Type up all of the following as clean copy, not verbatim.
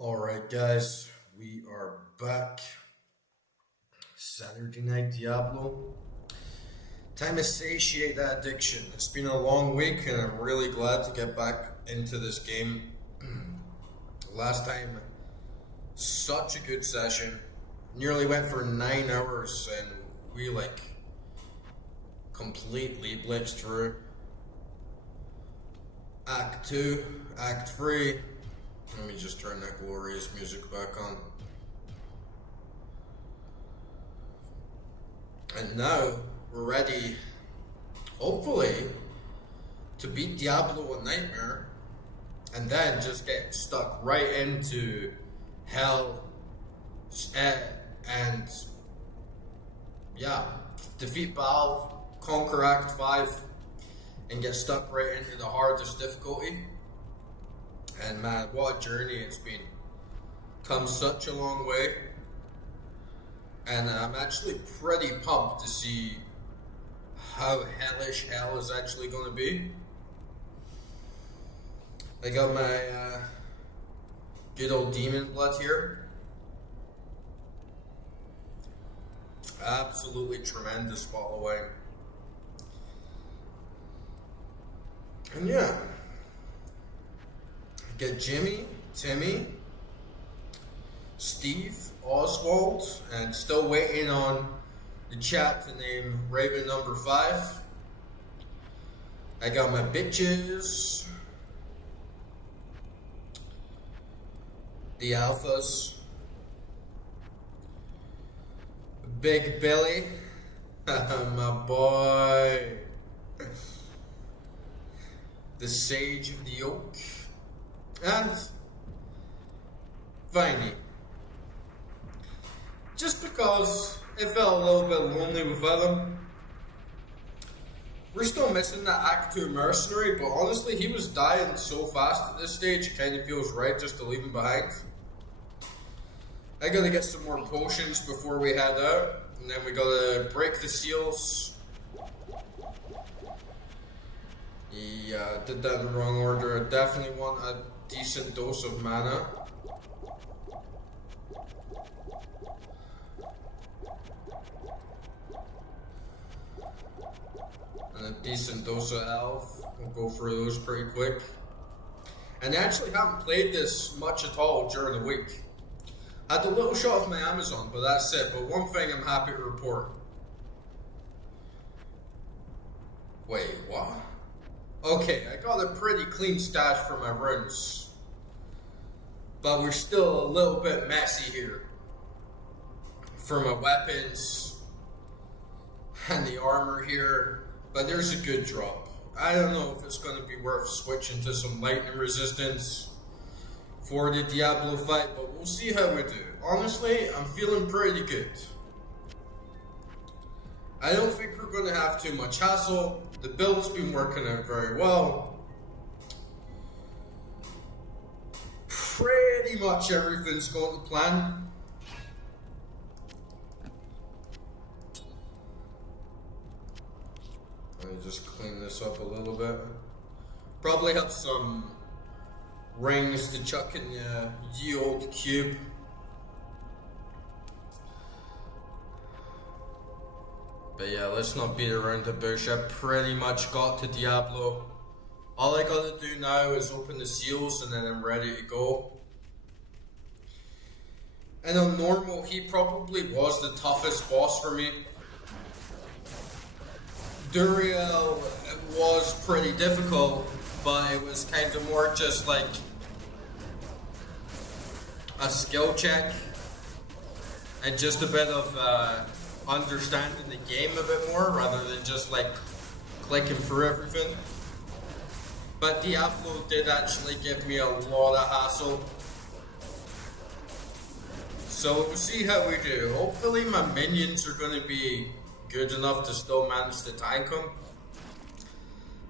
Alright, guys, we are back. Saturday night Diablo. Time to satiate that addiction. It's been a long week, and I'm really glad to get back into this game. Last time, such a good session. Nearly went for 9 hours, and we completely blitzed through. Act 2, Act 3. Let me just turn that glorious music back on. And now we're ready, hopefully, to beat Diablo and Nightmare, and then just get stuck right into Hell, and defeat Baal, conquer Act 5, and get stuck right into the hardest difficulty. And man, what a journey it's been. Come such a long way. And I'm actually pretty pumped to see how hellish hell is actually going to be. I got my good old demon blood here. Absolutely tremendous following. And yeah. Get Jimmy, Timmy, Steve, Oswald, and still waiting on the chat to name Raven number 5. I got my bitches, the alphas, Big Billy, my boy, the Sage of the Oak, and Viney. Just because it felt a little bit lonely without him. We're still missing that Act 2 mercenary, but honestly, he was dying so fast at this stage, it kind of feels right just to leave him behind. I gotta get some more potions before we head out, and then we gotta break the seals. Yeah, I did that in the wrong order. I definitely want a decent dose of mana. And a decent dose of health. We'll go through those pretty quick. And I actually haven't played this much at all during the week. I had a little shot of my Amazon, but that's it. But one thing I'm happy to report. Wait, what? Okay, I got a pretty clean stash for my runes. But we're still a little bit messy here. For my weapons and the armor here. But there's a good drop. I don't know if it's going to be worth switching to some lightning resistance for the Diablo fight, but we'll see how we do. Honestly, I'm feeling pretty good. I don't think we're going to have too much hassle. The build's been working out very well. Pretty much everything's going to plan. Let me just clean this up a little bit. Probably have some rings to chuck in the ye old cube. But yeah, let's not beat around the bush. I pretty much got to Diablo. All I gotta do now is open the seals and then I'm ready to go. And on normal, he probably was the toughest boss for me. Duriel was pretty difficult, but it was kind of more just like a skill check and just a bit of understanding the game a bit more rather than just like clicking through everything. But Diablo did actually give me a lot of hassle. So we'll see how we do. Hopefully my minions are going to be good enough to still manage to tank him.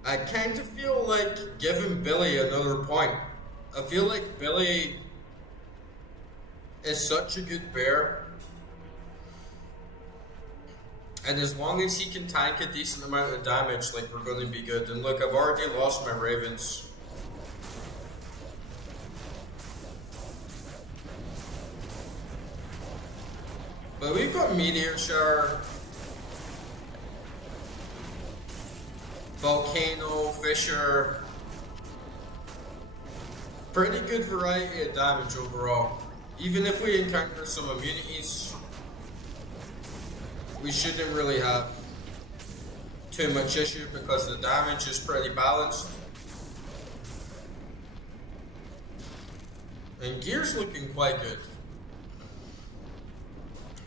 I kind of feel like giving Billy another point. I feel like Billy is such a good bear. And as long as he can tank a decent amount of damage, like, we're going to be good. And look, I've already lost my ravens. So we've got Meteor Shower, Volcano, Fissure. Pretty good variety of damage overall. Even if we encounter some immunities, we shouldn't really have too much issue because the damage is pretty balanced. And gear's looking quite good.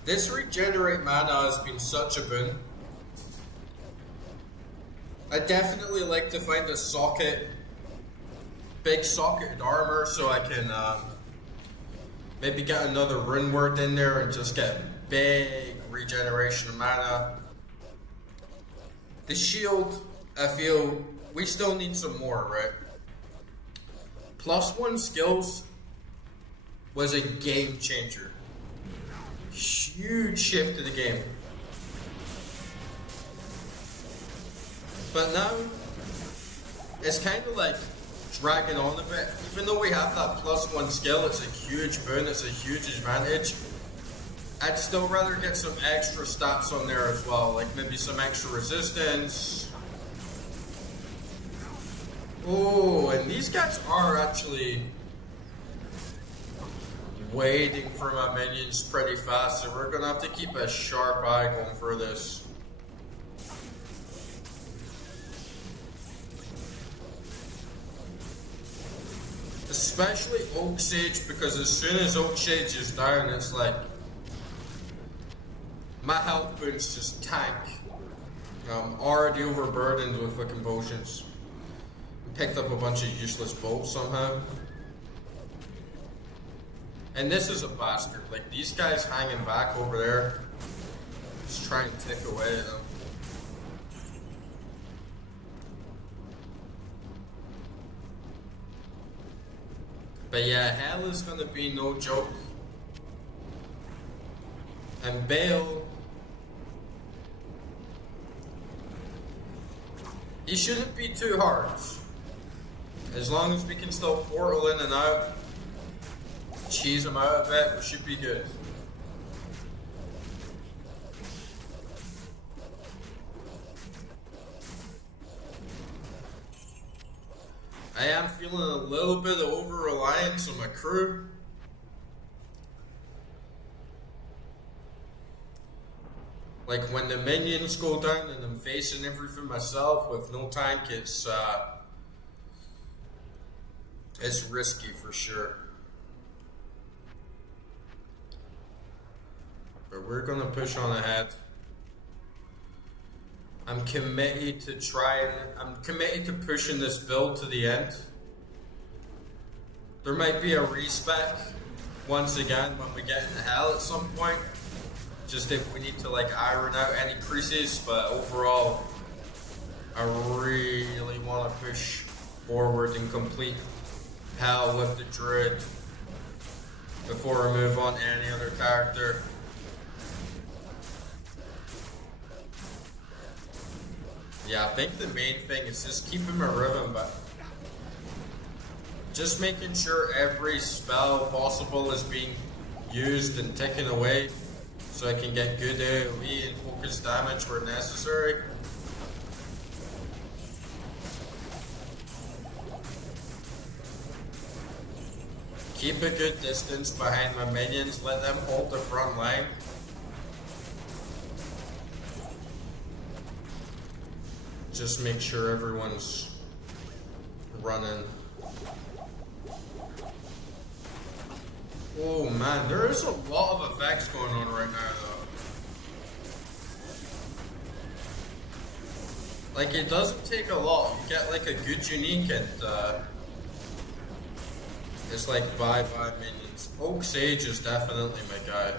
This regenerate mana has been such a boon. I definitely like to find a socket, big socketed armor, so I can maybe get another rune word in there and just get big regeneration of mana. The shield, I feel we still need some more, right? +1 skills was a game changer. Huge shift to the game. But now, it's kind of like dragging on a bit. Even though we have that +1 skill, it's a huge boon, it's a huge advantage. I'd still rather get some extra stats on there as well, like maybe some extra resistance. Oh, and these guys are actually waiting for my minions pretty fast, so we're gonna have to keep a sharp eye going for this. Especially Oak Sage, because as soon as Oak Sage is down, it's like my health boons just tank. I'm already overburdened with fucking potions. Picked up a bunch of useless bolts somehow. And this is a bastard. Like, these guys hanging back over there, just trying to tick away at them. But yeah, hell is gonna be no joke. And Baal, he shouldn't be too hard. As long as we can still portal in and out, cheese him out a bit, we should be good. I am feeling a little bit of over-reliance on my crew. Like when the minions go down and I'm facing everything myself with no tank, it's risky for sure. But we're gonna push on ahead. I'm committed to pushing this build to the end. There might be a respec once again when we get into hell at some point. Just if we need to like iron out any creases, but overall I really want to push forward and complete hell with the Druid before I move on to any other character. Yeah, I think the main thing is just keeping my rhythm, but just making sure every spell possible is being used and taken away so I can get good AoE and focus damage where necessary. Keep a good distance behind my minions, let them hold the front line. Just make sure everyone's running. Oh man, there is a lot of effects going on right now though. Like, it doesn't take a lot. You get like a good unique and it's like bye minions. Oak Sage is definitely my guy.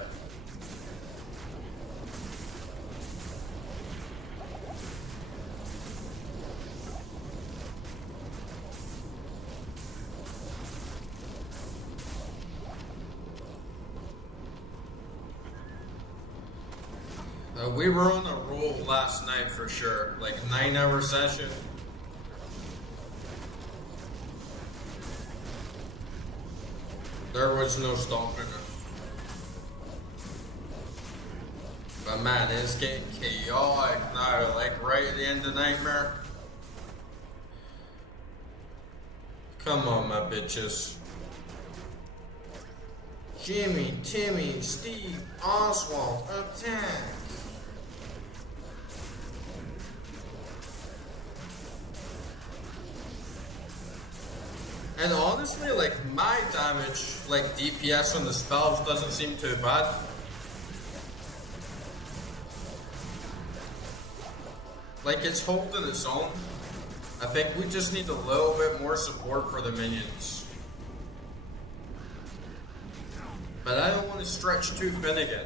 We were on a roll last night for sure, like 9-hour session. There was no stopping it. But man, it's getting chaotic now, like right at the end of Nightmare. Come on, my bitches. Jimmy, Timmy, Steve, Oswald, attack! And honestly, like, my damage, like, DPS on the spells doesn't seem too bad. Like, it's holding its own. I think we just need a little bit more support for the minions. But I don't want to stretch too thin again.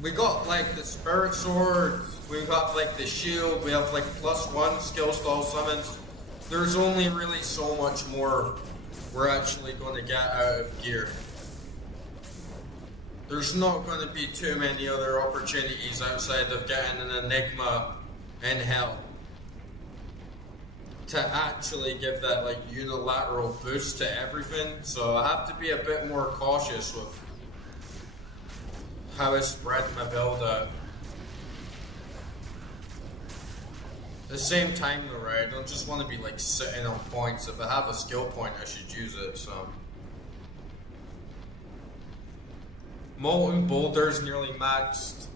We got, like, the Spirit Sword, we got, like, the shield, we have, like, +1 skill stall summons. There's only really so much more we're actually going to get out of gear. There's not going to be too many other opportunities outside of getting an Enigma in Hell to actually give that like unilateral boost to everything. So I have to be a bit more cautious with how I spread my build out. At the same time though, right, I don't just want to be like sitting on points. If I have a skill point, I should use it, so. Molten Boulder's nearly maxed.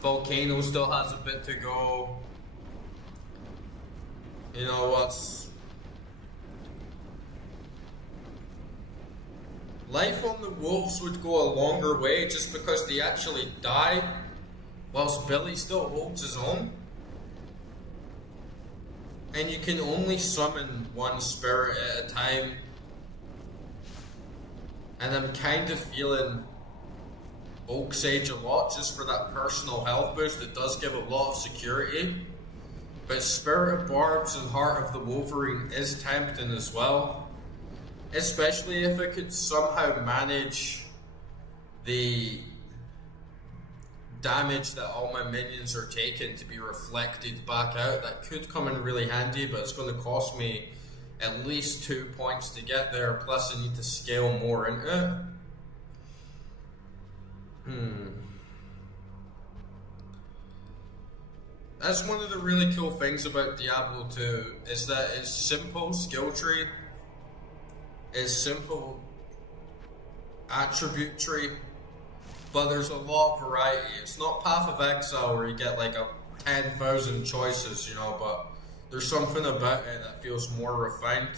Volcano still has a bit to go. You know what's... Life on the Wolves would go a longer way just because they actually die, whilst Billy still holds his own. And you can only summon one spirit at a time. And I'm kind of feeling Oak Sage a lot just for that personal health boost. It does give a lot of security. But Spirit of Barbs and Heart of the Wolverine is tempting as well. Especially if I could somehow manage the damage that all my minions are taking to be reflected back out. That could come in really handy, but it's going to cost me at least 2 points to get there, plus I need to scale more into it. That's one of the really cool things about Diablo 2, is that it's simple skill tree, it's simple attribute tree, but there's a lot of variety. It's not Path of Exile where you get like 10,000 choices, you know, but there's something about it that feels more refined.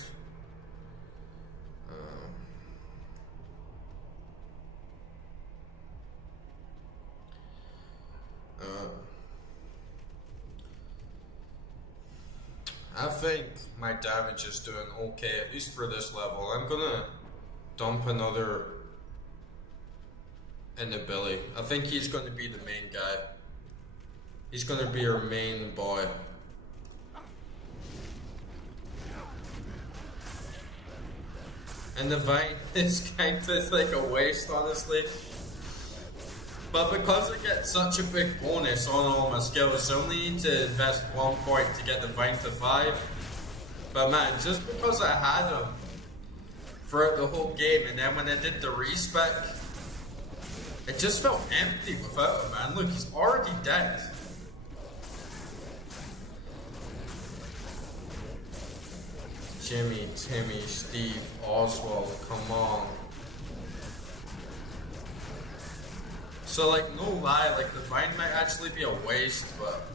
I think my damage is doing okay, at least for this level. I'm gonna dump another into Billy. I think he's gonna be the main guy. He's gonna be our main boy. And the Vine is kind of like a waste, honestly. But because I get such a big bonus on all my skills, I only need to invest 1 point to get the Vine to 5. But man, just because I had him throughout the whole game, and then when I did the respec, it just felt empty without him, man. Look, he's already dead. Jimmy, Timmy, Steve, Oswald, come on. So like, no lie, like the Vine might actually be a waste, but...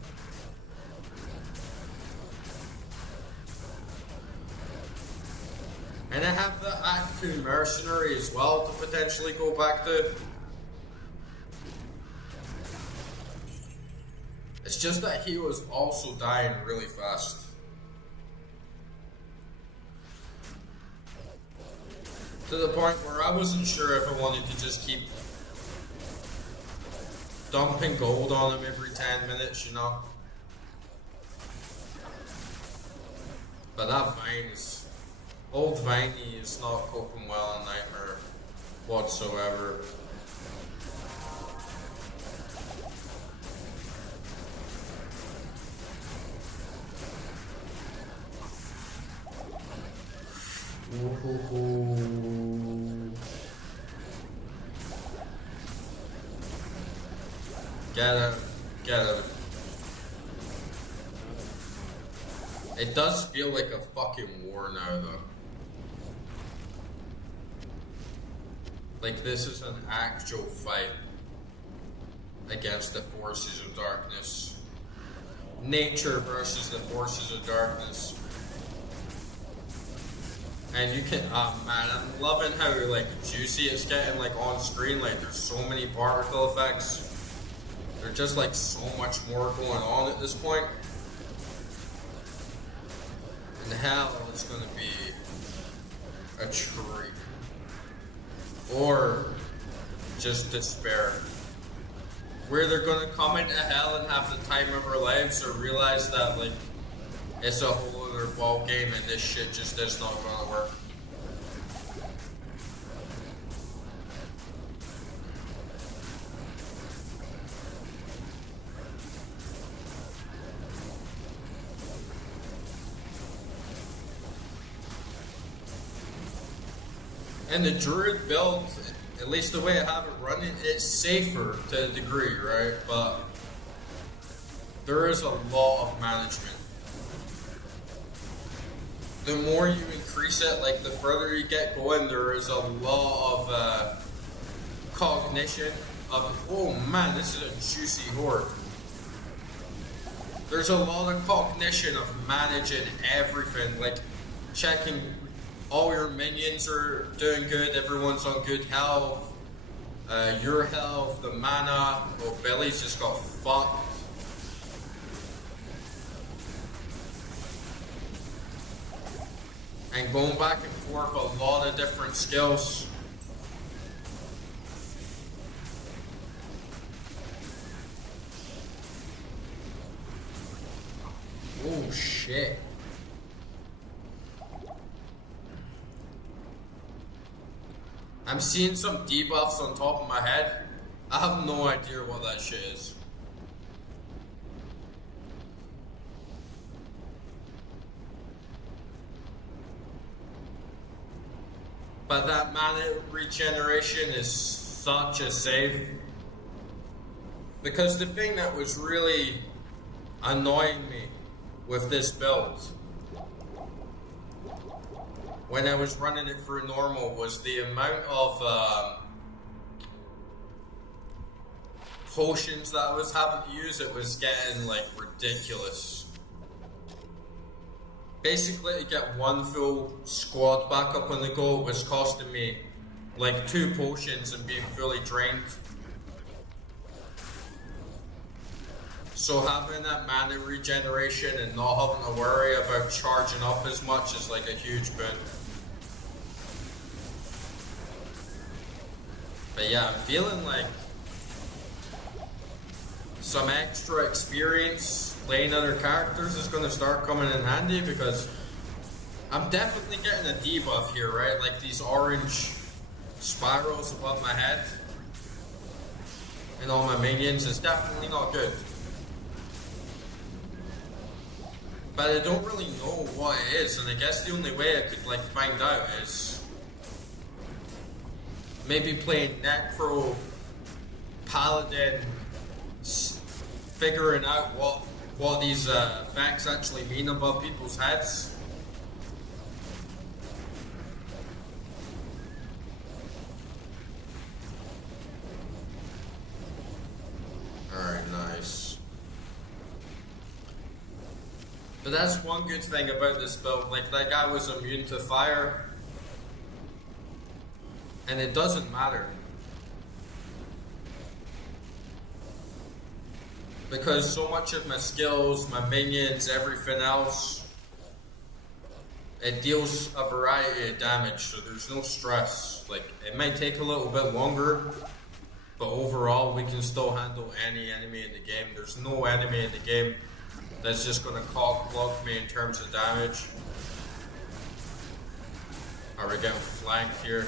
And I have the Act 2 Mercenary as well to potentially go back to. It's just that he was also dying really fast. To the point where I wasn't sure if I wanted to just keep dumping gold on him every 10 minutes, you know. But that Vine is... Old Viney is not coping well in Nightmare whatsoever. Get him. Get him. It does feel like a fucking war now, though. Like, this is an actual fight against the forces of darkness. Nature versus the forces of darkness. And you can, man, I'm loving how, like, juicy it's getting, like, on screen. Like, there's so many particle effects. There's just, like, so much more going on at this point. And hell, it's gonna be a treat. Or just despair. Where they're gonna come into hell and have the time of our lives, or realize that, like, it's a whole other ball game and this shit just is not gonna work. And the Druid build, at least the way I have it running, it's safer to a degree, right? But there is a lot of management. The more you increase it, like the further you get going, there is a lot of cognition of, oh man, this is a juicy horde. There's a lot of cognition of managing everything, like checking all your minions are doing good, everyone's on good health, your health, the mana. Oh, Billy's just got fucked. And going back and forth a lot of different skills. Oh shit. I'm seeing some debuffs on top of my head. I have no idea what that shit is. But that mana regeneration is such a save. Because the thing that was really annoying me with this build when I was running it through normal was the amount of potions that I was having to use. It was getting like ridiculous. Basically, to get one full squad back up on the go was costing me like 2 potions and being fully drained. So having that mana regeneration and not having to worry about charging up as much is like a huge boon. But yeah, I'm feeling like some extra experience playing other characters is going to start coming in handy, because I'm definitely getting a debuff here, right? Like these orange spirals above my head and all my minions is definitely not good. But I don't really know what it is, and I guess the only way I could like find out is maybe playing Necro, Paladin, figuring out what these effects actually mean above people's heads. Alright, nice. But that's one good thing about this build, like that guy was immune to fire. And it doesn't matter. Because so much of my skills, my minions, everything else, it deals a variety of damage, so there's no stress. Like, it might take a little bit longer, but overall we can still handle any enemy in the game. There's no enemy in the game that's just gonna cock block me in terms of damage. Are we getting flanked here?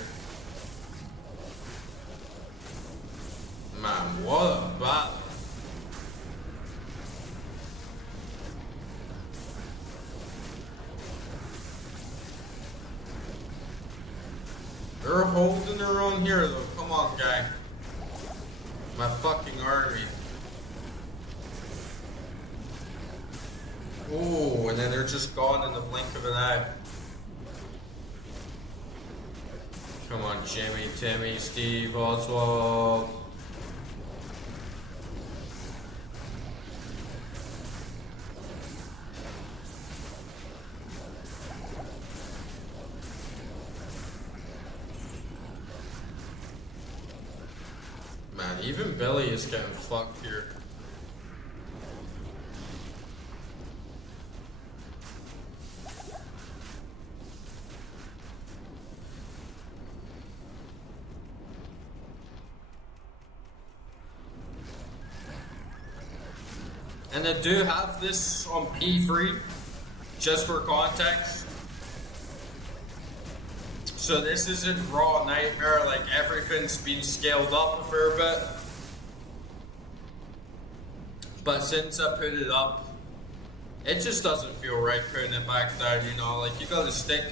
Man, what a battle. They're holding their own here though. Come on, guy. My fucking army. Ooh, and then they're just gone in the blink of an eye. Come on, Jimmy, Timmy, Steve, Oswald. Man, even Billy is getting fucked here. And I do have this on P3, just for context. So this isn't raw nightmare, like everything's been scaled up a fair bit. But since I put it up, it just doesn't feel right putting it back down, you know, like you gotta stick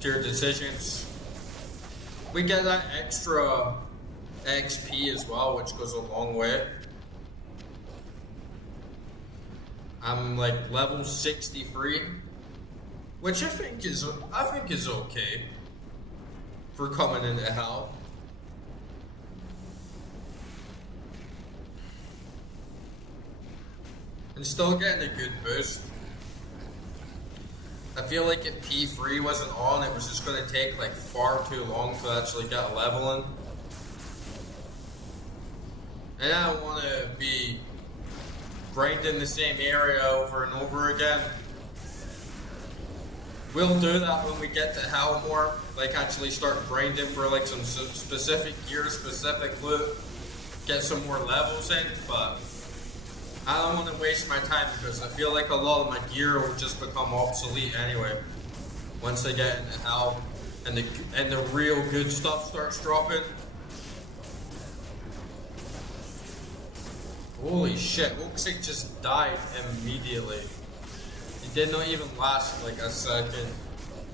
to your decisions. We get that extra XP as well, which goes a long way. I'm like level 63, which I think is okay for coming into hell. And still getting a good boost. I feel like if P3 wasn't on, it was just going to take like far too long to actually get leveling. And I don't want to be grinding the same area over and over again. We'll do that when we get to hell more, like actually start grinding for like some specific gear, specific loot, get some more levels in, but I don't want to waste my time because I feel like a lot of my gear will just become obsolete anyway. Once I get into hell and the real good stuff starts dropping. Holy shit, Oaksig just died immediately. It did not even last like a second.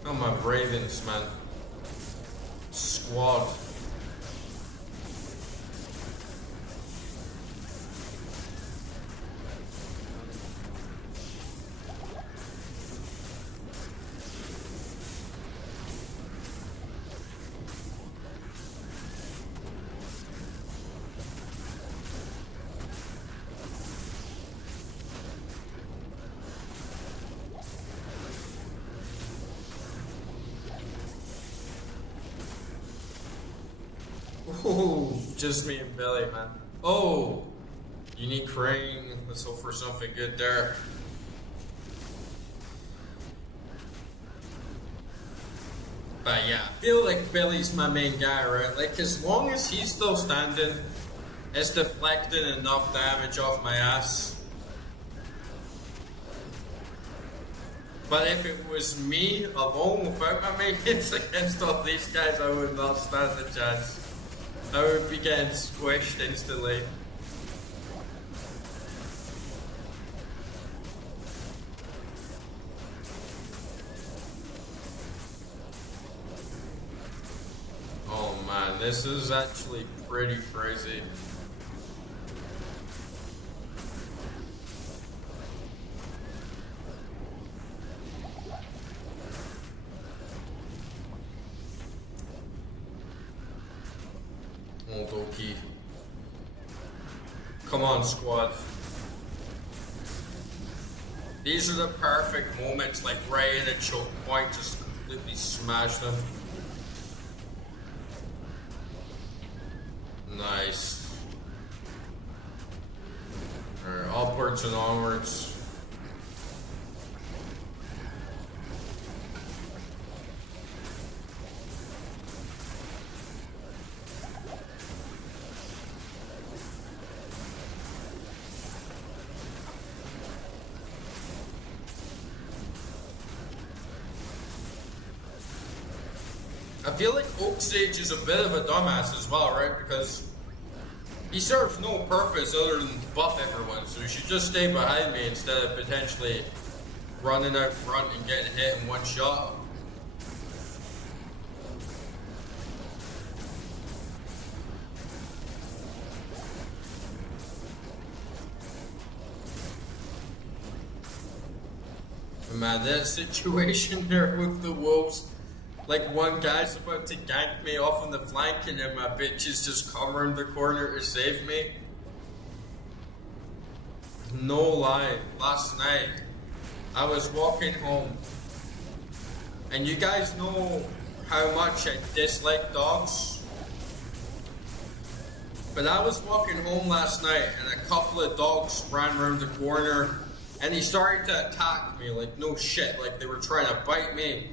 Oh my Ravens, man. Squad. Oh, just me and Billy, man. Oh, unique ring. Let's hope for something good there. But yeah, I feel like Billy's my main guy, right? Like, as long as he's still standing, it's deflecting enough damage off my ass. But if it was me alone without my minions against all these guys, I would not stand a chance. I would be getting squished instantly. Oh man, this is actually pretty crazy. Okie. Come on, squad. These are the perfect moments, like right in a choke point, just completely smash them. Nice. Alright, upwards and onwards. I feel like Oaksage is a bit of a dumbass as well, right? Because he serves no purpose other than to buff everyone, so he should just stay behind me instead of potentially running out front and getting hit in one shot. man, that situation there with the wolves, like one guy's about to gank me off on the flank and then my bitches just come around the corner to save me. No lie, last night I was walking home, and you guys know how much I dislike dogs, but I was walking home last night and a couple of dogs ran around the corner and they started to attack me like no shit, like they were trying to bite me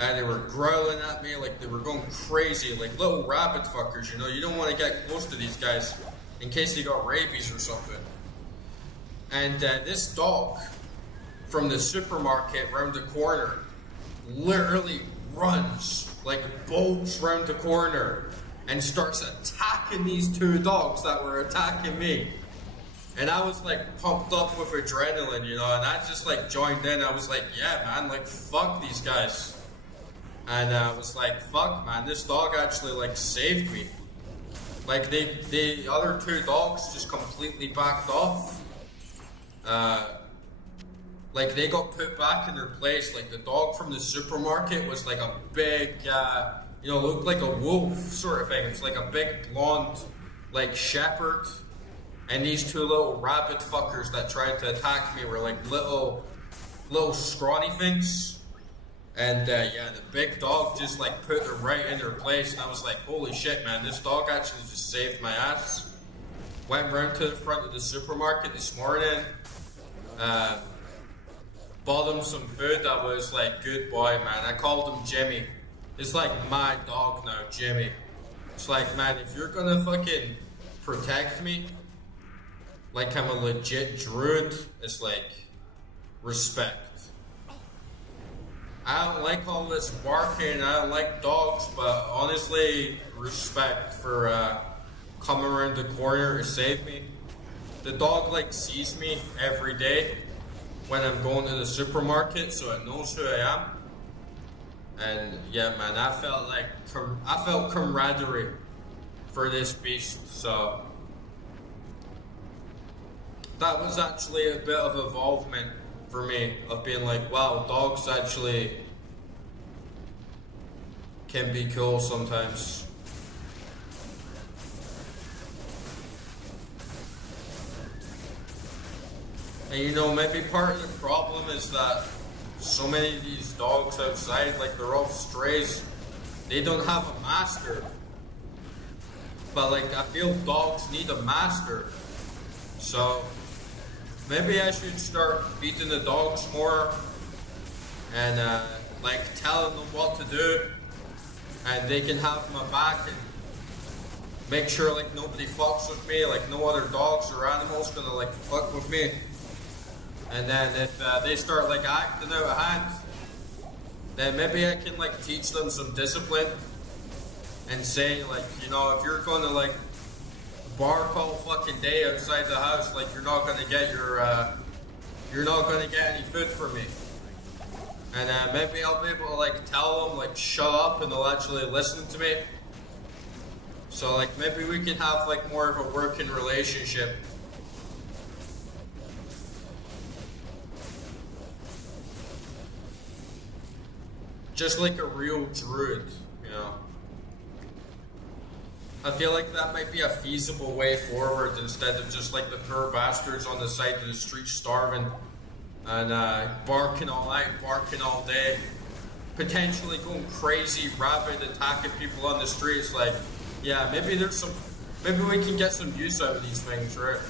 and they were growling at me like they were going crazy, like little rabbit fuckers, you know. You don't want to get close to these guys in case they got rabies or something. And this dog from the supermarket round the corner literally runs, like bolts round the corner and starts attacking these two dogs that were attacking me. And I was like pumped up with adrenaline, you know, and I just like joined in. I was like, yeah man, like fuck these guys. And I was like, fuck man, this dog actually like saved me. Like the other two dogs just completely backed off. Like they got put back in their place. Like the dog from the supermarket was like a big, you know, looked like a wolf sort of thing. It was like a big blonde, like shepherd. And these two little rabbit fuckers that tried to attack me were like little scrawny things. And yeah, the big dog just like put her right in her place. And I was like, holy shit man, this dog actually just saved my ass. Went round to the front of the supermarket this morning. Bought him some food that was like good boy man. I called him Jimmy. It's like my dog now, Jimmy. It's like, man, if you're gonna fucking protect me like I'm a legit druid, it's like respect. I don't like all this barking, I don't like dogs, but honestly, respect for coming around the corner to save me. The dog like sees me every day when I'm going to the supermarket, so it knows who I am. And yeah man, I felt camaraderie for this beast, so that was actually a bit of involvement for me, of being like, wow, dogs actually can be cool sometimes. And you know, maybe part of the problem is that so many of these dogs outside, like they're all strays, they don't have a master. But like, I feel dogs need a master. So maybe I should start feeding the dogs more and like telling them what to do, and they can have my back and make sure like nobody fucks with me, like no other dogs or animals gonna like fuck with me. And then if they start like acting out of hand, then maybe I can like teach them some discipline and say like, you know, if you're gonna like bark all fucking day outside the house, like you're not gonna get any food from me. And maybe I'll be able to like tell them like shut up, and they'll actually listen to me. So like maybe we can have like more of a working relationship. Just like a real druid, you know. I feel like that might be a feasible way forward, instead of just like the poor bastards on the side of the street starving and barking all night, barking all day, potentially going crazy, rabid, attacking people on the streets. Like, yeah, maybe we can get some use out of these things, right?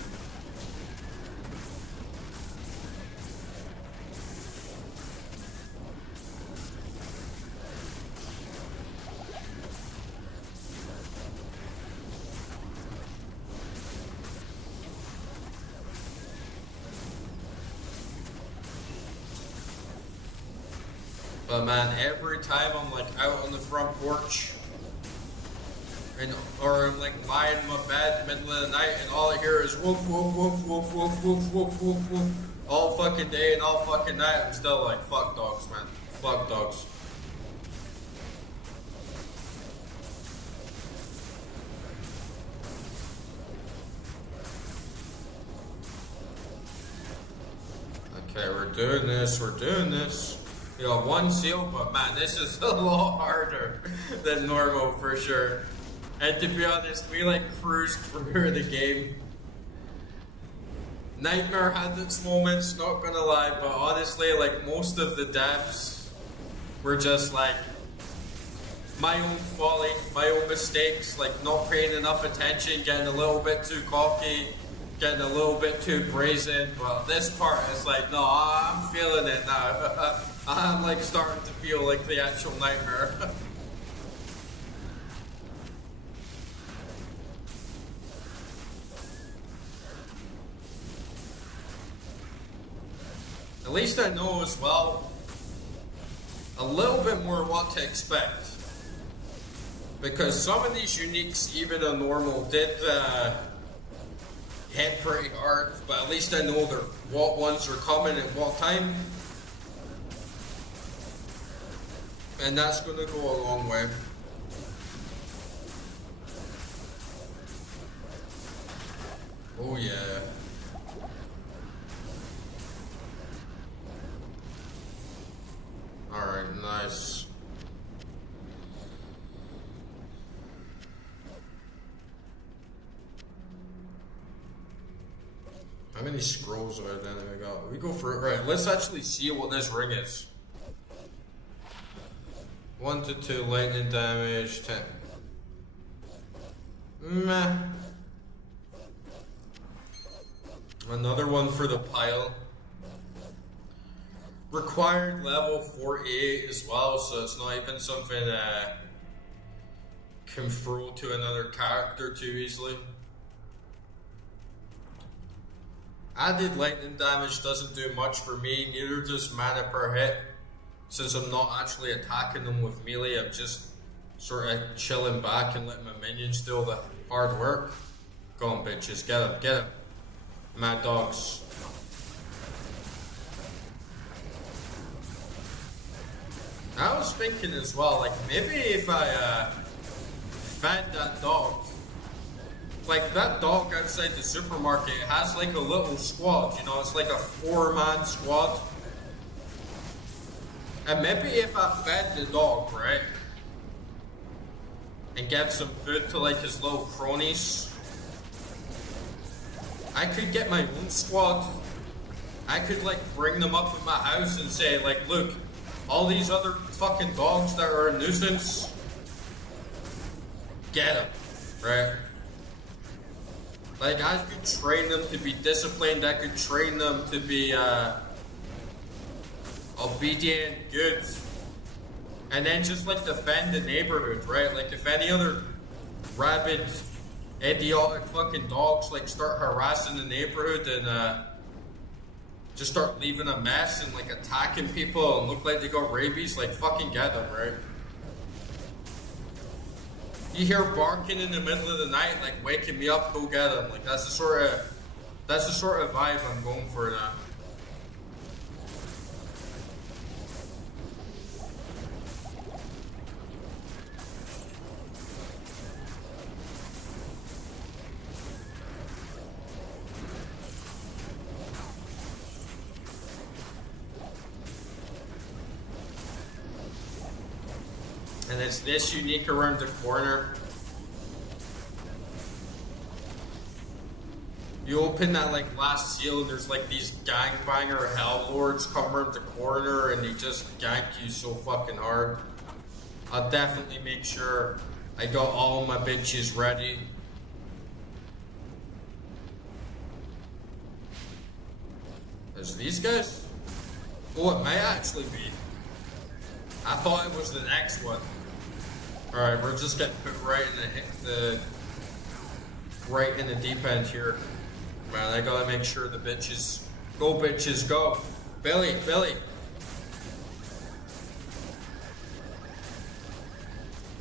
But man, every time I'm like out on the front porch, or I'm like lying in my bed middle of the night, and all I hear is woof woof woof woof woof woof woof woof woof all fucking day and all fucking night, I'm still like, fuck dogs, man. Fuck dogs. Okay, we're we're doing this, we're doing this. We got one seal, but man, this is a lot harder than normal for sure. And to be honest, we like cruised through the game. Nightmare had its moments, not gonna lie, but honestly, like most of the deaths were just like my own folly, my own mistakes, like not paying enough attention, getting a little bit too cocky, getting a little bit too brazen. But this part is like, no, I'm feeling it now. I'm like starting to feel like the actual nightmare. At least I know as well a little bit more what to expect. Because some of these uniques, even on normal, did hit pretty hard, but at least I know what ones are coming at what time. And that's going to go a long way. Oh yeah. Alright, nice. How many scrolls are there we got? We go for it. Right, let's actually see what this ring is. 1 to 2 lightning damage, 10. Meh. Another one for the pile. Required level 48 as well, so it's not even something can throw to another character too easily. Added lightning damage doesn't do much for me, neither does mana per hit. Since I'm not actually attacking them with melee, I'm just sort of chilling back and letting my minions do all the hard work. Go on bitches, get them, get them. Mad dogs. I was thinking as well, like maybe if I fed that dog, like that dog outside the supermarket has like a little squad, you know, it's like a 4-man squad. And maybe if I fed the dog, right, and gave some food to like his little cronies, I could get my own squad. I could like bring them up in my house and say like, look, all these other fucking dogs that are a nuisance, get them, right? Like I could train them to be disciplined, I could train them to be obedient, good, and then just like defend the neighborhood, right? Like if any other rabid, idiotic fucking dogs like start harassing the neighborhood and just start leaving a mess and like attacking people and look like they got rabies, like fucking get them, right? You hear barking in the middle of the night, like waking me up, go get them. Like that's the sort of vibe I'm going for now. And it's this unique around the corner. You open that like last seal and there's like these gangbanger hell lords come around the corner and they just gank you so fucking hard. I'll definitely make sure I got all my bitches ready. There's these guys? Oh, it may actually be. I thought it was the next one. Alright, we're just getting put right in the deep end here. Man, I gotta make sure the bitches go, bitches go. Billy, Billy.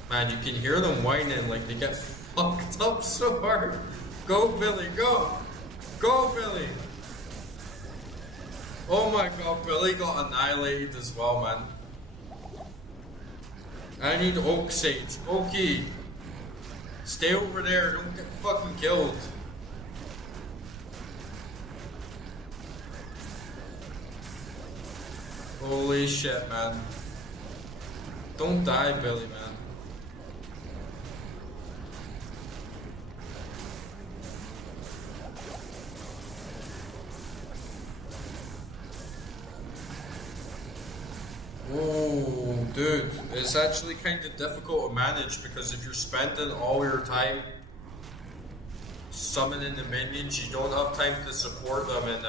Man, you can hear them whining like they get fucked up so hard. Go, Billy, go. Go, Billy. Oh my god, Billy got annihilated as well, man. I need Oak Sage. Oaky. Stay over there. Don't get fucking killed. Holy shit, man. Don't die, Billy, man. Whoa, dude. It's actually kind of difficult to manage because if you're spending all your time summoning the minions, you don't have time to support them and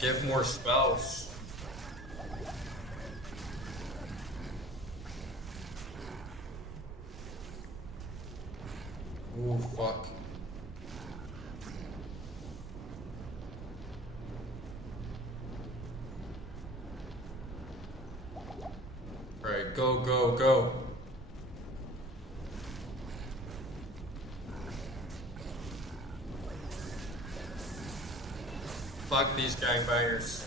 give more spells. Oh, fuck. Alright, go, go, go. Fuck these gangbangers.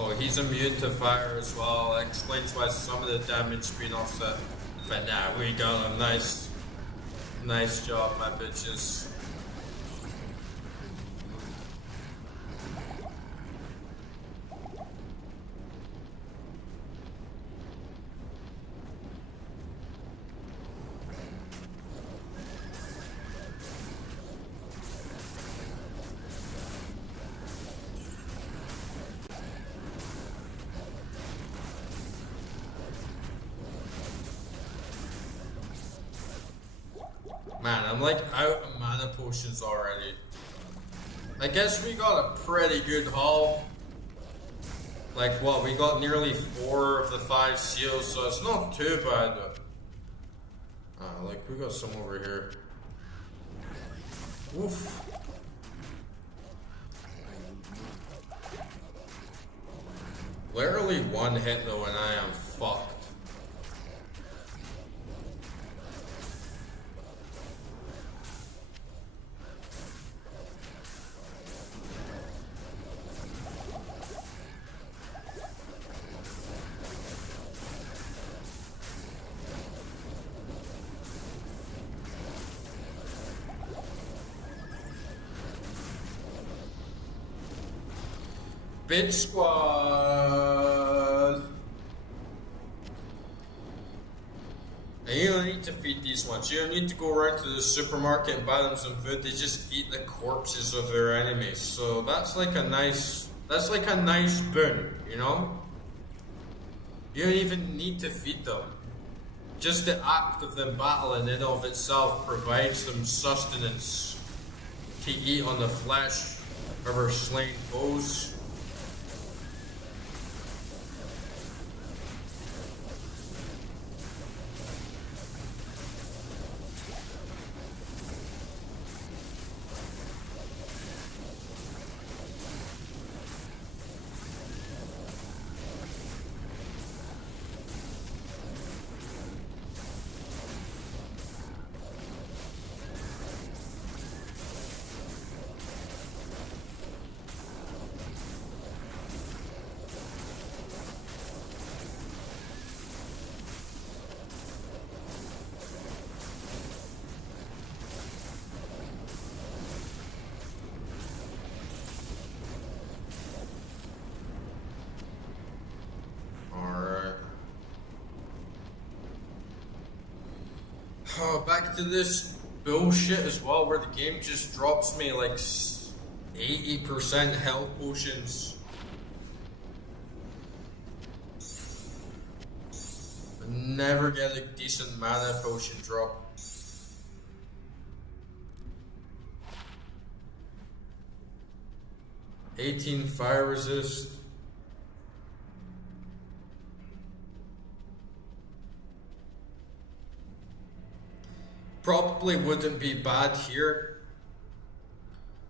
Oh, he's immune to fire as well. That explains why some of the damage being offset. But nah, we got him. Nice. Nice job, my bitches. Man, I'm like out of mana potions already. I guess we got a pretty good haul. Like what, we got nearly 4 of the 5 seals, so it's not too bad. Like we got some over here. Oof. Literally one hit though and I am fucked. Bitch squad. And you don't need to feed these ones. You don't need to go around to the supermarket and buy them some food. They just eat the corpses of their enemies. So that's like a nice boon, you know? You don't even need to feed them. Just the act of them battling in of itself provides them sustenance to eat on the flesh of our slain foes. Oh, back to this bullshit as well, where the game just drops me like 80% health potions. I never get a decent mana potion drop. $18 fire resist. Probably wouldn't be bad here.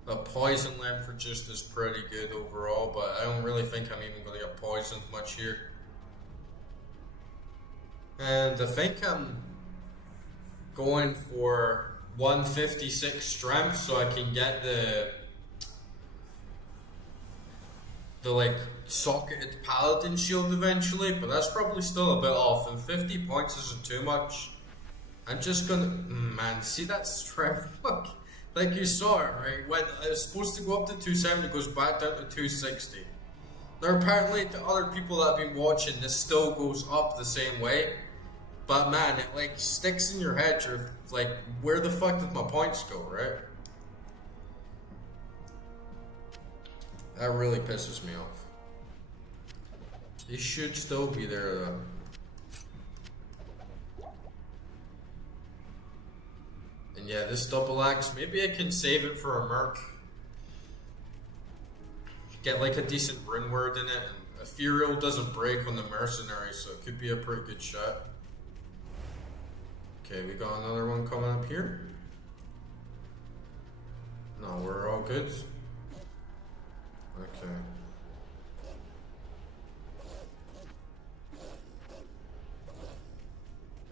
The poison lamp for just is pretty good overall, but I don't really think I'm even going to get poisoned much here. And I think I'm going for 156 strength so I can get the the like socketed paladin shield eventually, but that's probably still a bit off, and 50 points isn't too much. I'm just gonna, man, see that strength, fuck, like you saw it, right, when it was supposed to go up to 270, it goes back down to 260. Now apparently to other people that have been watching, this still goes up the same way, but man, it like sticks in your head, you're like, where the fuck did my points go, right? That really pisses me off. They should still be there though. And yeah, this double axe, maybe I can save it for a merc. Get like a decent rune word in it, and ethereal doesn't break on the mercenary, so it could be a pretty good shot. Okay, we got another one coming up here. No, we're all good. Okay.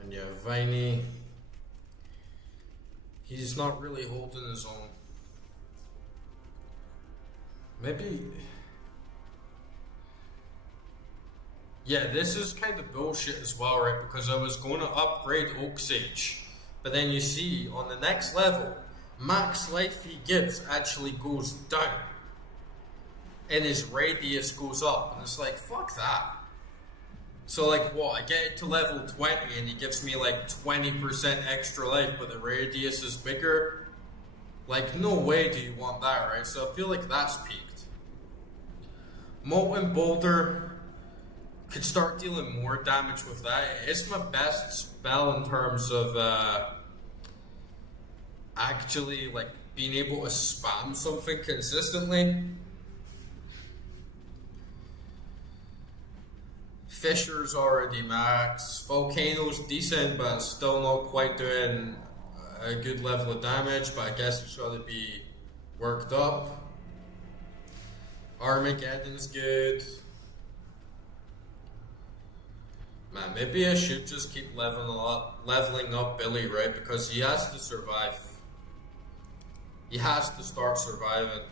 And yeah, Viney, he's not really holding his own. Maybe... Yeah, this is kind of bullshit as well, right? Because I was going to upgrade Oak Sage, but then you see, on the next level, max life he gives actually goes down. And his radius goes up, and it's like, fuck that. So like what, I get it to level 20 and he gives me like 20% extra life, but the radius is bigger? Like, no way do you want that, right? So I feel like that's peaked. Molten Boulder could start dealing more damage with that. It's my best spell in terms of actually like being able to spam something consistently. Fisher's already max. Volcano's decent, but still not quite doing a good level of damage, but I guess it's got to be worked up. Armageddon's good. Man, maybe I should just keep leveling up Billy, right? Because he has to survive. He has to start surviving.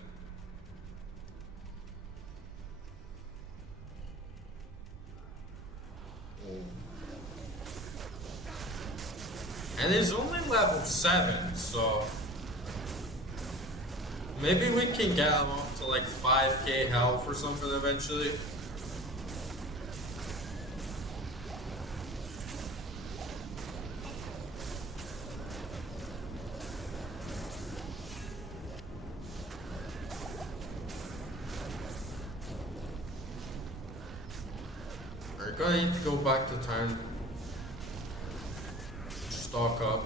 And he's only level 7, so maybe we can get him up to like 5k health or something eventually. We're gonna need to go back to town. Stock up.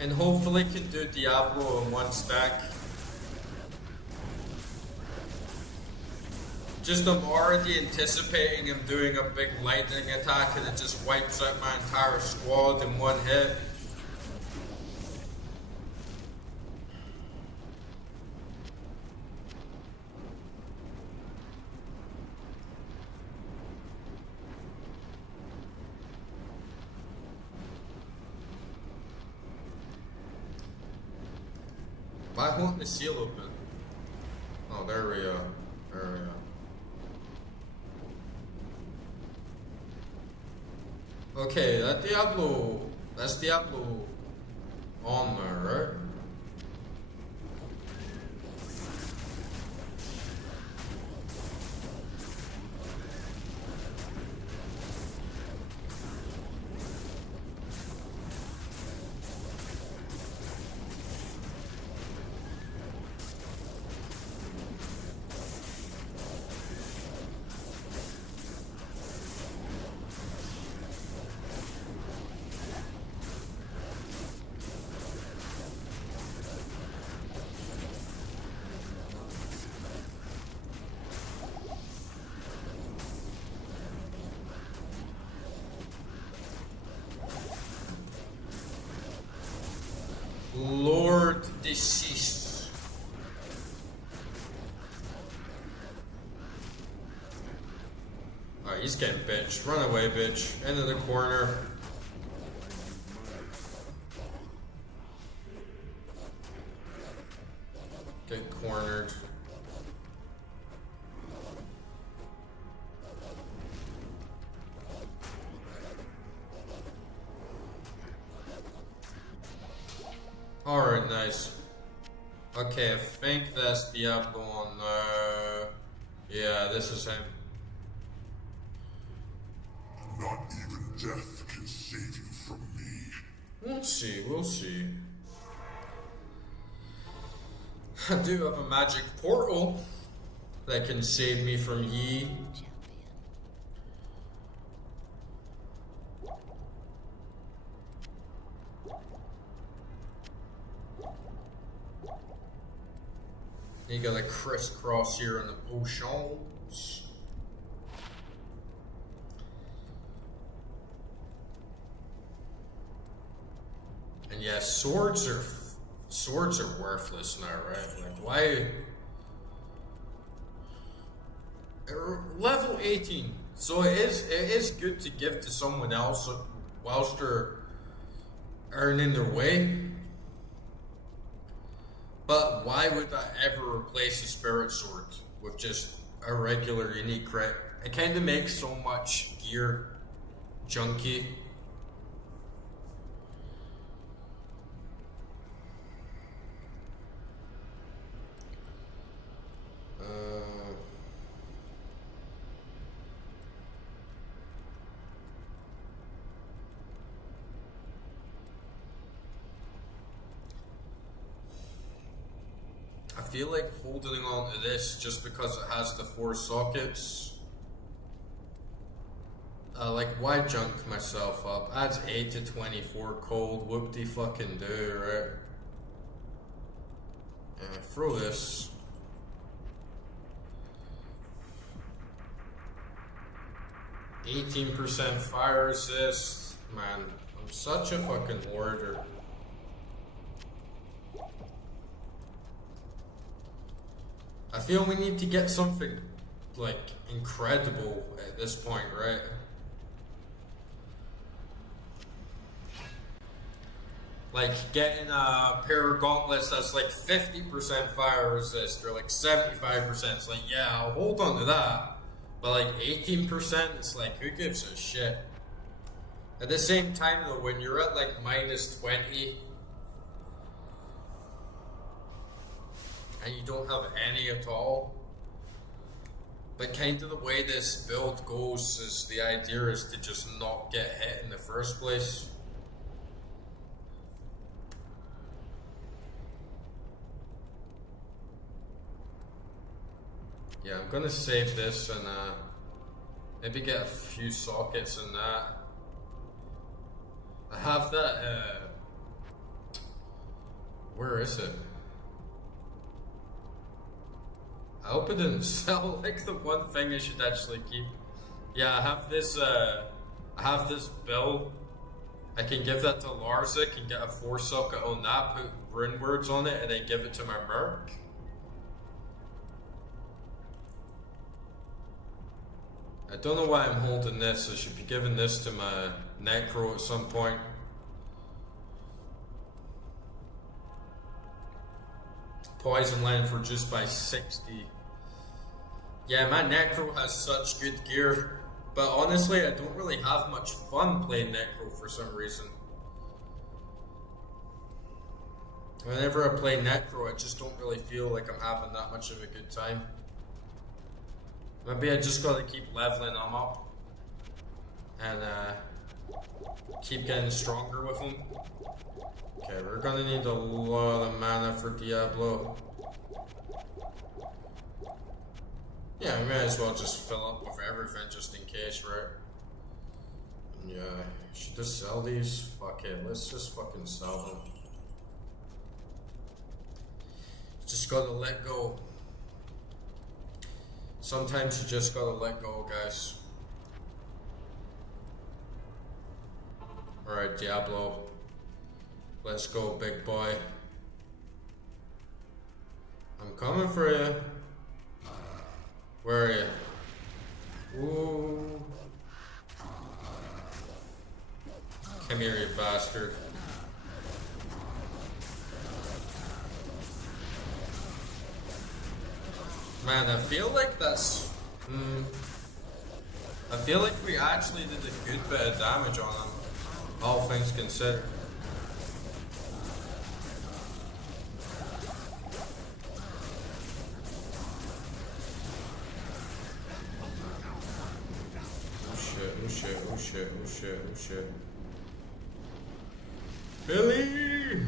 And hopefully can do Diablo in one stack. Just I'm already anticipating him doing a big lightning attack and it just wipes out my entire squad in one hit. Why won't the seal open? Oh, there we go. There we go. Okay, that's Diablo on there, right? Lord Deceased. Alright, he's getting bitch. Run away, bitch. Into the corner. Get cornered. Alright, nice. Okay, I think that's Diablo on yeah, this is him. Not even death can save you from me. We'll see, we'll see. I do have a magic portal that can save me from ye. You got a crisscross here in the potions. And yeah, swords are worthless now, right? Like why? Level 18, so it is good to give to someone else whilst they're earning their way. But why would I ever replace a spirit sword with just a regular unique crit? It kind of makes so much gear junky. I feel like holding on to this just because it has the 4 sockets. Like, why junk myself up? Adds 8 to 24 cold. Whoop-de fucking do, right? Throw this. %, fire resist. Man, I'm such a fucking hoarder. I feel we need to get something, like, incredible at this point, right? Like, getting a pair of gauntlets that's like 50% fire resist, or like 75%, it's like, yeah, I'll hold on to that. But like 18%, it's like, who gives a shit? At the same time though, when you're at like -20, and you don't have any at all, but kind of the way this build goes is the idea is to just not get hit in the first place. Yeah, I'm gonna save this and maybe get a few sockets in that. I have that, where is it? I hope it didn't sell like the one thing I should actually keep. Yeah, I have this bill. I can give that to Larzik and get a 4 socket on that, put rune words on it, and then give it to my merc. I don't know why I'm holding this. I should be giving this to my Necro at some point. Poison land reduced by 60. Yeah, my Necro has such good gear, but honestly I don't really have much fun playing Necro for some reason. Whenever I play Necro, I just don't really feel like I'm having that much of a good time. Maybe I just gotta keep leveling them up and keep getting stronger with them. Okay, we're gonna need a lot of mana for Diablo. Yeah, we may as well just fill up with everything just in case, right? Yeah, should just sell these? Fuck it, let's just fucking sell them. Just gotta let go. Sometimes you just gotta let go, guys. Alright, Diablo. Let's go, big boy. I'm coming for you. Where are you? Ooh. Come here, you bastard. Man, I feel like that's... I feel like we actually did a good bit of damage on him, all things considered. Oh shit, oh shit, oh shit, oh shit, oh shit. Billy!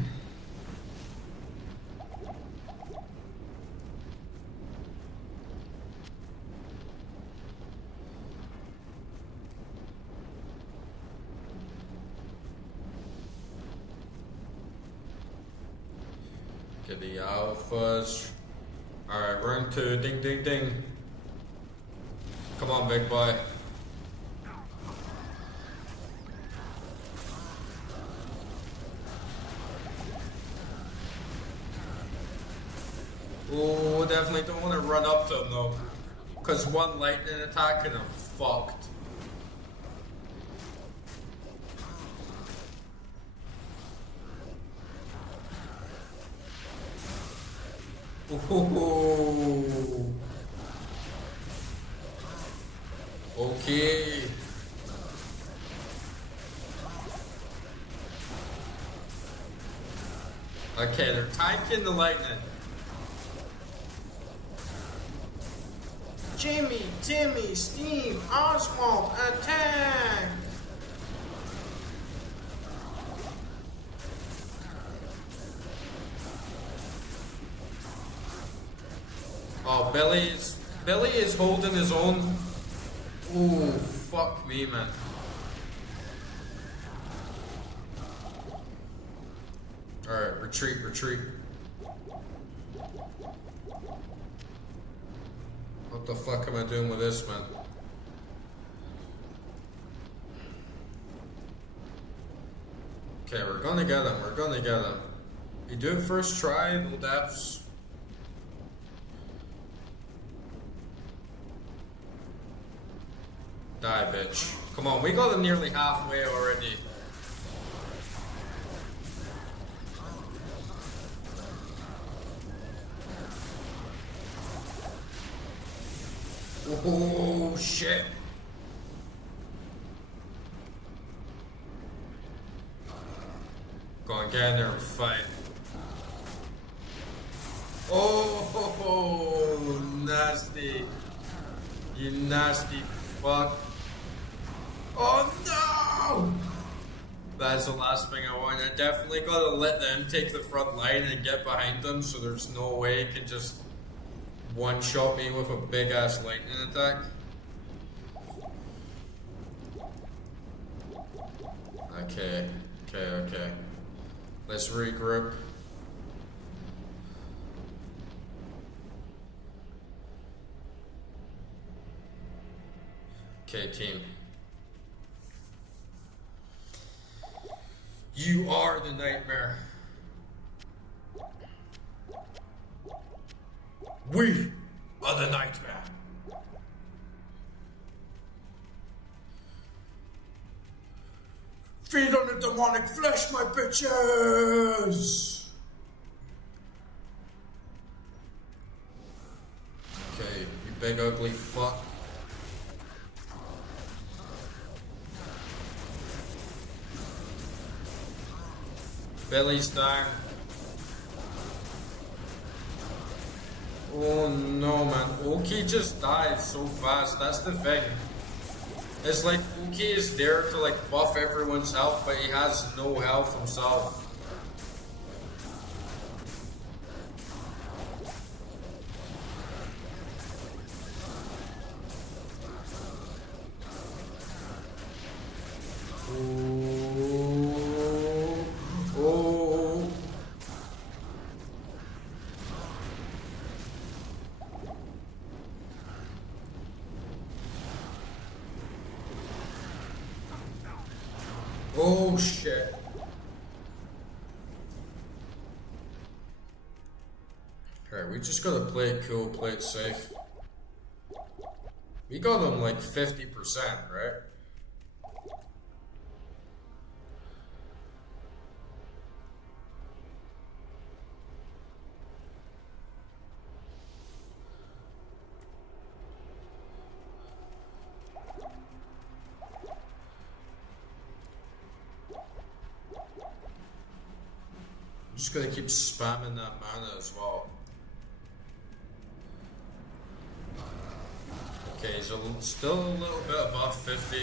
Get the alphas. Alright, round 2. Ding, ding, ding. Come on, big boy. Oh, definitely don't want to run up to him though. Because one lightning attack and I'm fucked. Oh. Okay. Okay, they're tanking the lightning. Jimmy, Timmy, Steve, Oswald, attack! Oh, Billy is holding his own. Ooh, fuck me, man. Alright, retreat, retreat. What the fuck am I doing with this, man? Okay, we're gonna get him, we're gonna get him. You do it first try, no depths. Die, bitch. Come on, we got him nearly halfway already. Oh, shit. Go on, get in there and fight. Oh, nasty. You nasty fuck. Oh no! That's the last thing I want. I definitely gotta let them take the front line and get behind them so there's no way he can just one-shot me with a big-ass lightning attack. Okay, okay. Let's regroup. Okay, team. You are the nightmare. We are the nightmare. Feed on the demonic flesh, my bitches! Okay, you big ugly fuck. Billy's down. Oh no, man. Oki just died so fast. That's the thing. It's like Oki is there to like buff everyone's health, but he has no health himself. Oh shit. Alright, we just gotta play it cool, play it safe. We got him like 50%, right? I'm just gonna keep spamming that mana as well. Okay, he's still a little bit above 50.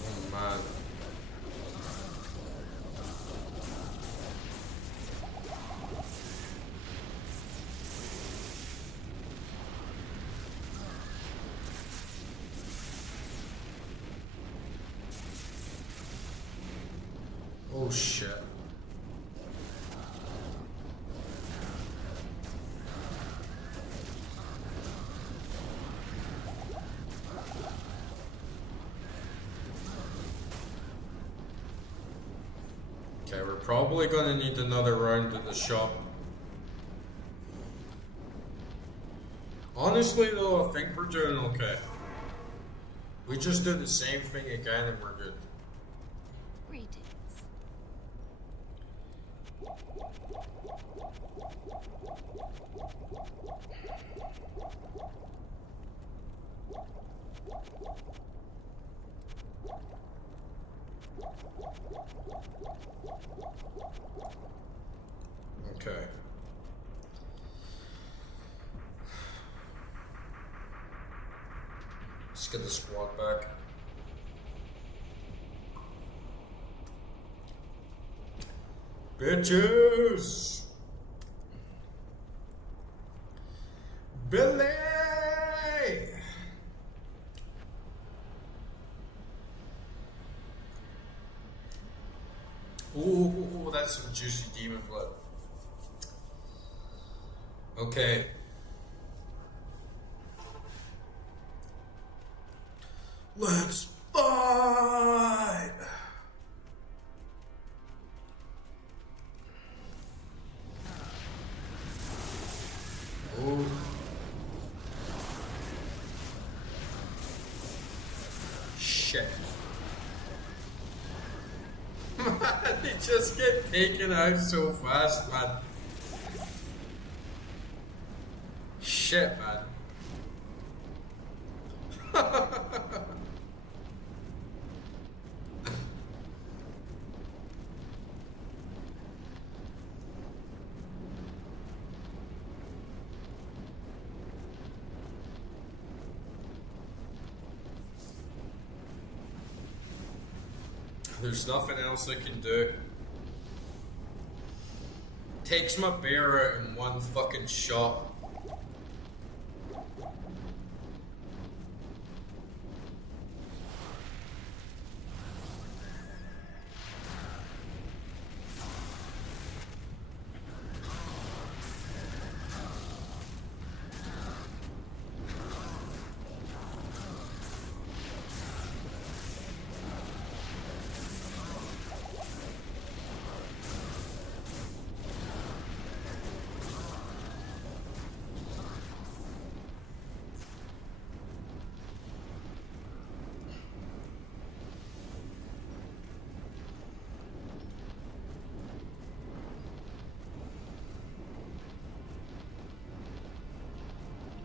Oh man. Oh shit. Okay, we're probably gonna need another round in the shop. Honestly though, I think we're doing okay. We just do the same thing again and we're good. Greetings. Okay. Let's get the squad back. Bitches! Billy! Ooh, that's some juicy demon blood. Okay. Let's fight! Oh. Shit. They just get taken out so fast, man. Shit, man. There's nothing else I can do. Takes my bear out in one fucking shot.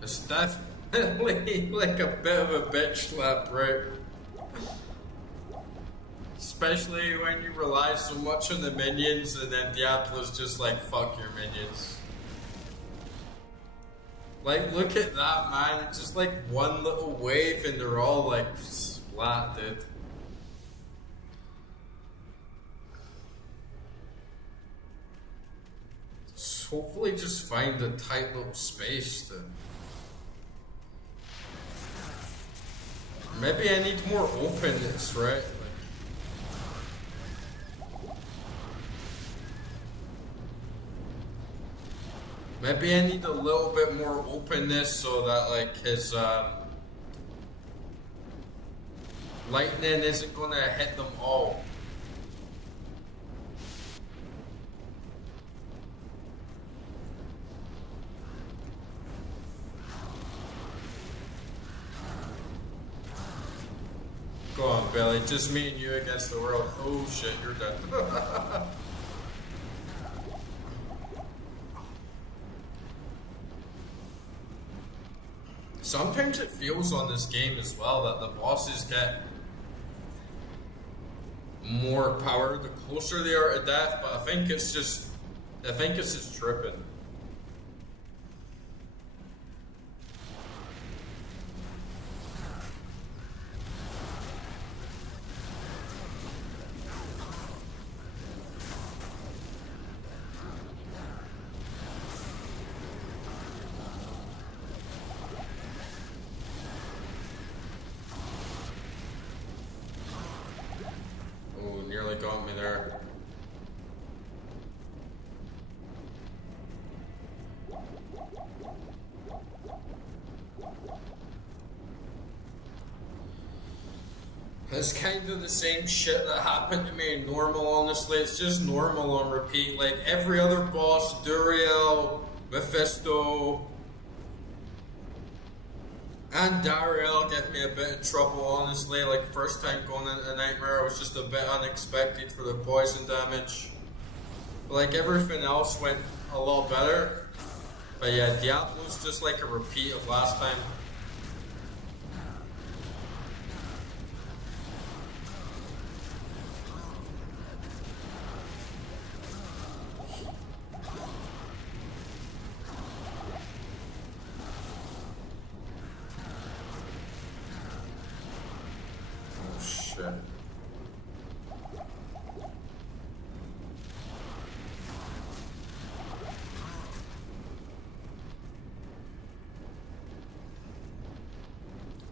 It's definitely like a bit of a bitch slap, right? Especially when you rely so much on the minions and then Diablo's just like, fuck your minions. Like, look at that, man. It's just like one little wave and they're all like splat, dude. So hopefully just find a tight little space to... Maybe I need more openness, right? Like... Maybe I need a little bit more openness so that like his Lightning isn't gonna hit them all. Go on, Billy. Just me and you against the world. Oh shit, you're dead. Sometimes it feels on this game as well that the bosses get more power the closer they are to death, but I think it's just tripping. Nearly got me there. It's kind of the same shit that happened to me in normal, honestly. It's just normal on repeat. Like every other boss, Duriel, Mephisto, and Dariel get me a bit in trouble, honestly. Like, first time going into Nightmare, it was just a bit unexpected for the poison damage. But, like, everything else went a lot better. But yeah, Diablo's just like a repeat of last time.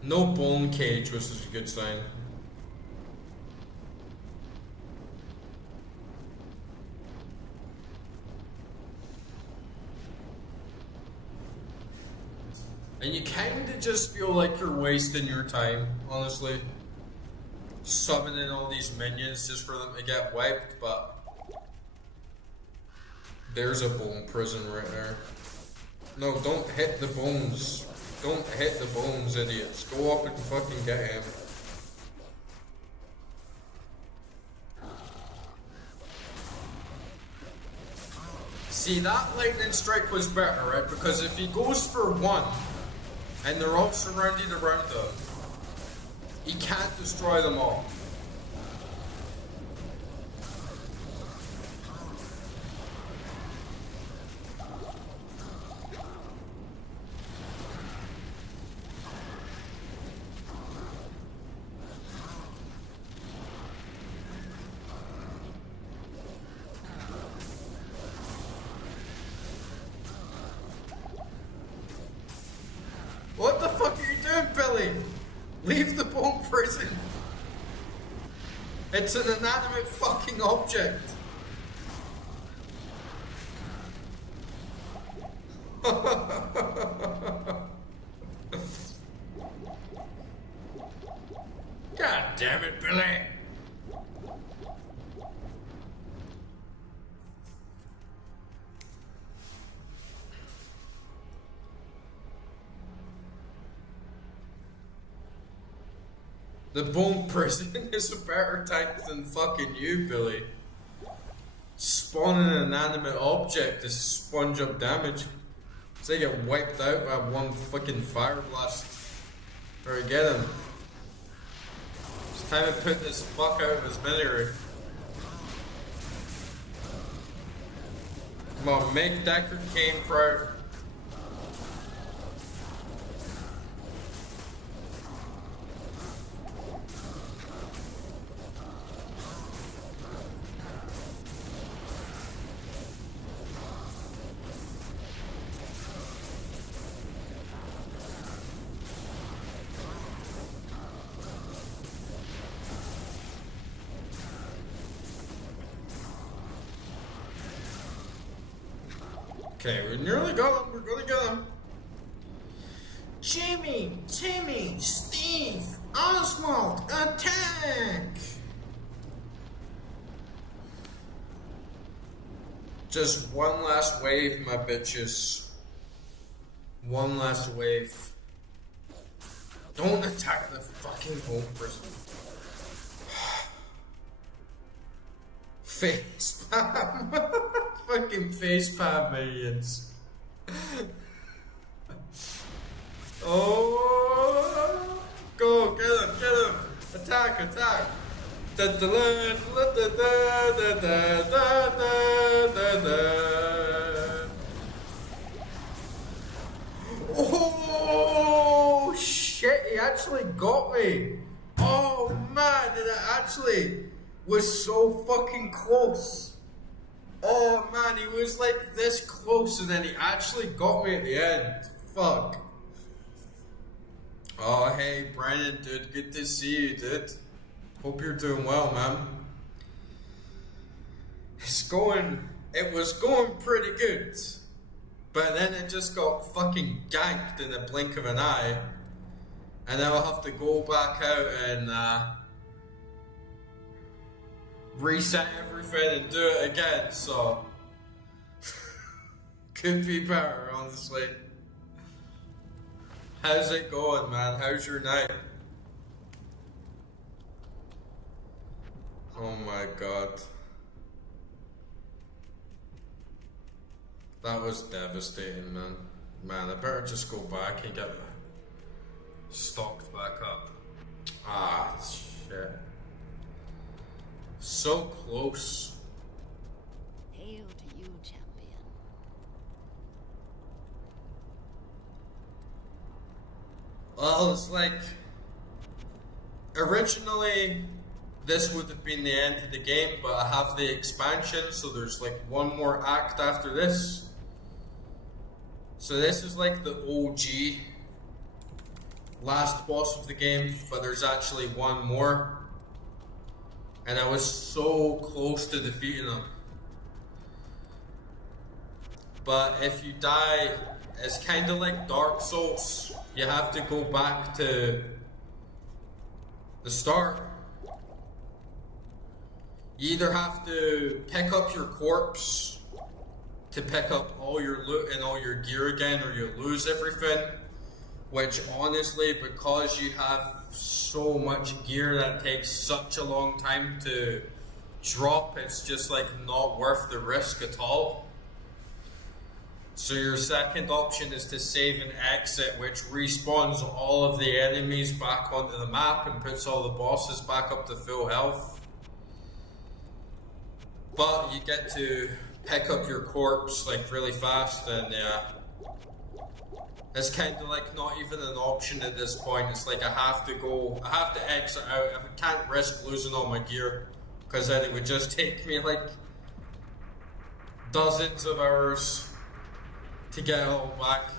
No bone cage, which is a good sign. And you kinda just feel like you're wasting your time, honestly. Summoning all these minions just for them to get wiped, but there's a bone prison right there. No, don't hit the bones. Don't hit the bones, idiots. Go up and fucking get him. See, that lightning strike was better, right? Because if he goes for one, and they're all surrounded around him, he can't destroy them all. What the fuck are you doing, Billy? Leave the bone prison. It's an inanimate fucking object. God damn it, Billy. The bone prison is a better tank than fucking you, Billy. Spawning an inanimate object to sponge up damage. So they get wiped out by one fucking fire blast. Or get him. It's time to put this fuck out of his misery. Come on, make Deckard Cain proud. Okay, we nearly got him. We're gonna get him. Jimmy, Timmy, Steve. Eve, Oswald, attack! Just one last wave, my bitches. One last wave. Don't attack the fucking home prison. Facepalm. Fucking facepalm minions. Oh! Go, get him, get him! Attack, attack! Oh shit, he actually got me! Oh man, and it actually was so fucking close. Oh man, he was like this close and then he actually got me at the end. Fuck. Oh hey Brennan, dude, good to see you, dude. Hope you're doing well, man. It was going pretty good. But then it just got fucking ganked in the blink of an eye. And then I'll have to go back out and reset everything and do it again, so could be better, honestly. How's it going, man? How's your night? Oh my god. That was devastating, man. Man, I better just go back and get stocked back up. Ah, shit. So close. Hail to you, champion. Well, it's like originally this would have been the end of the game, but I have the expansion, so there's like one more act after this. So this is like the OG last boss of the game, but there's actually one more. And I was so close to defeating him. But if you die, it's kind of like Dark Souls. You have to go back to the start. You either have to pick up your corpse to pick up all your loot and all your gear again, or you lose everything. Which honestly, because you have so much gear that takes such a long time to drop, it's just like not worth the risk at all. So your second option is to save and exit, which respawns all of the enemies back onto the map and puts all the bosses back up to full health. But you get to pick up your corpse like really fast, and yeah, it's kind of like not even an option at this point. It's like I have to exit out. I can't risk losing all my gear, because then it would just take me like dozens of hours to get it all back.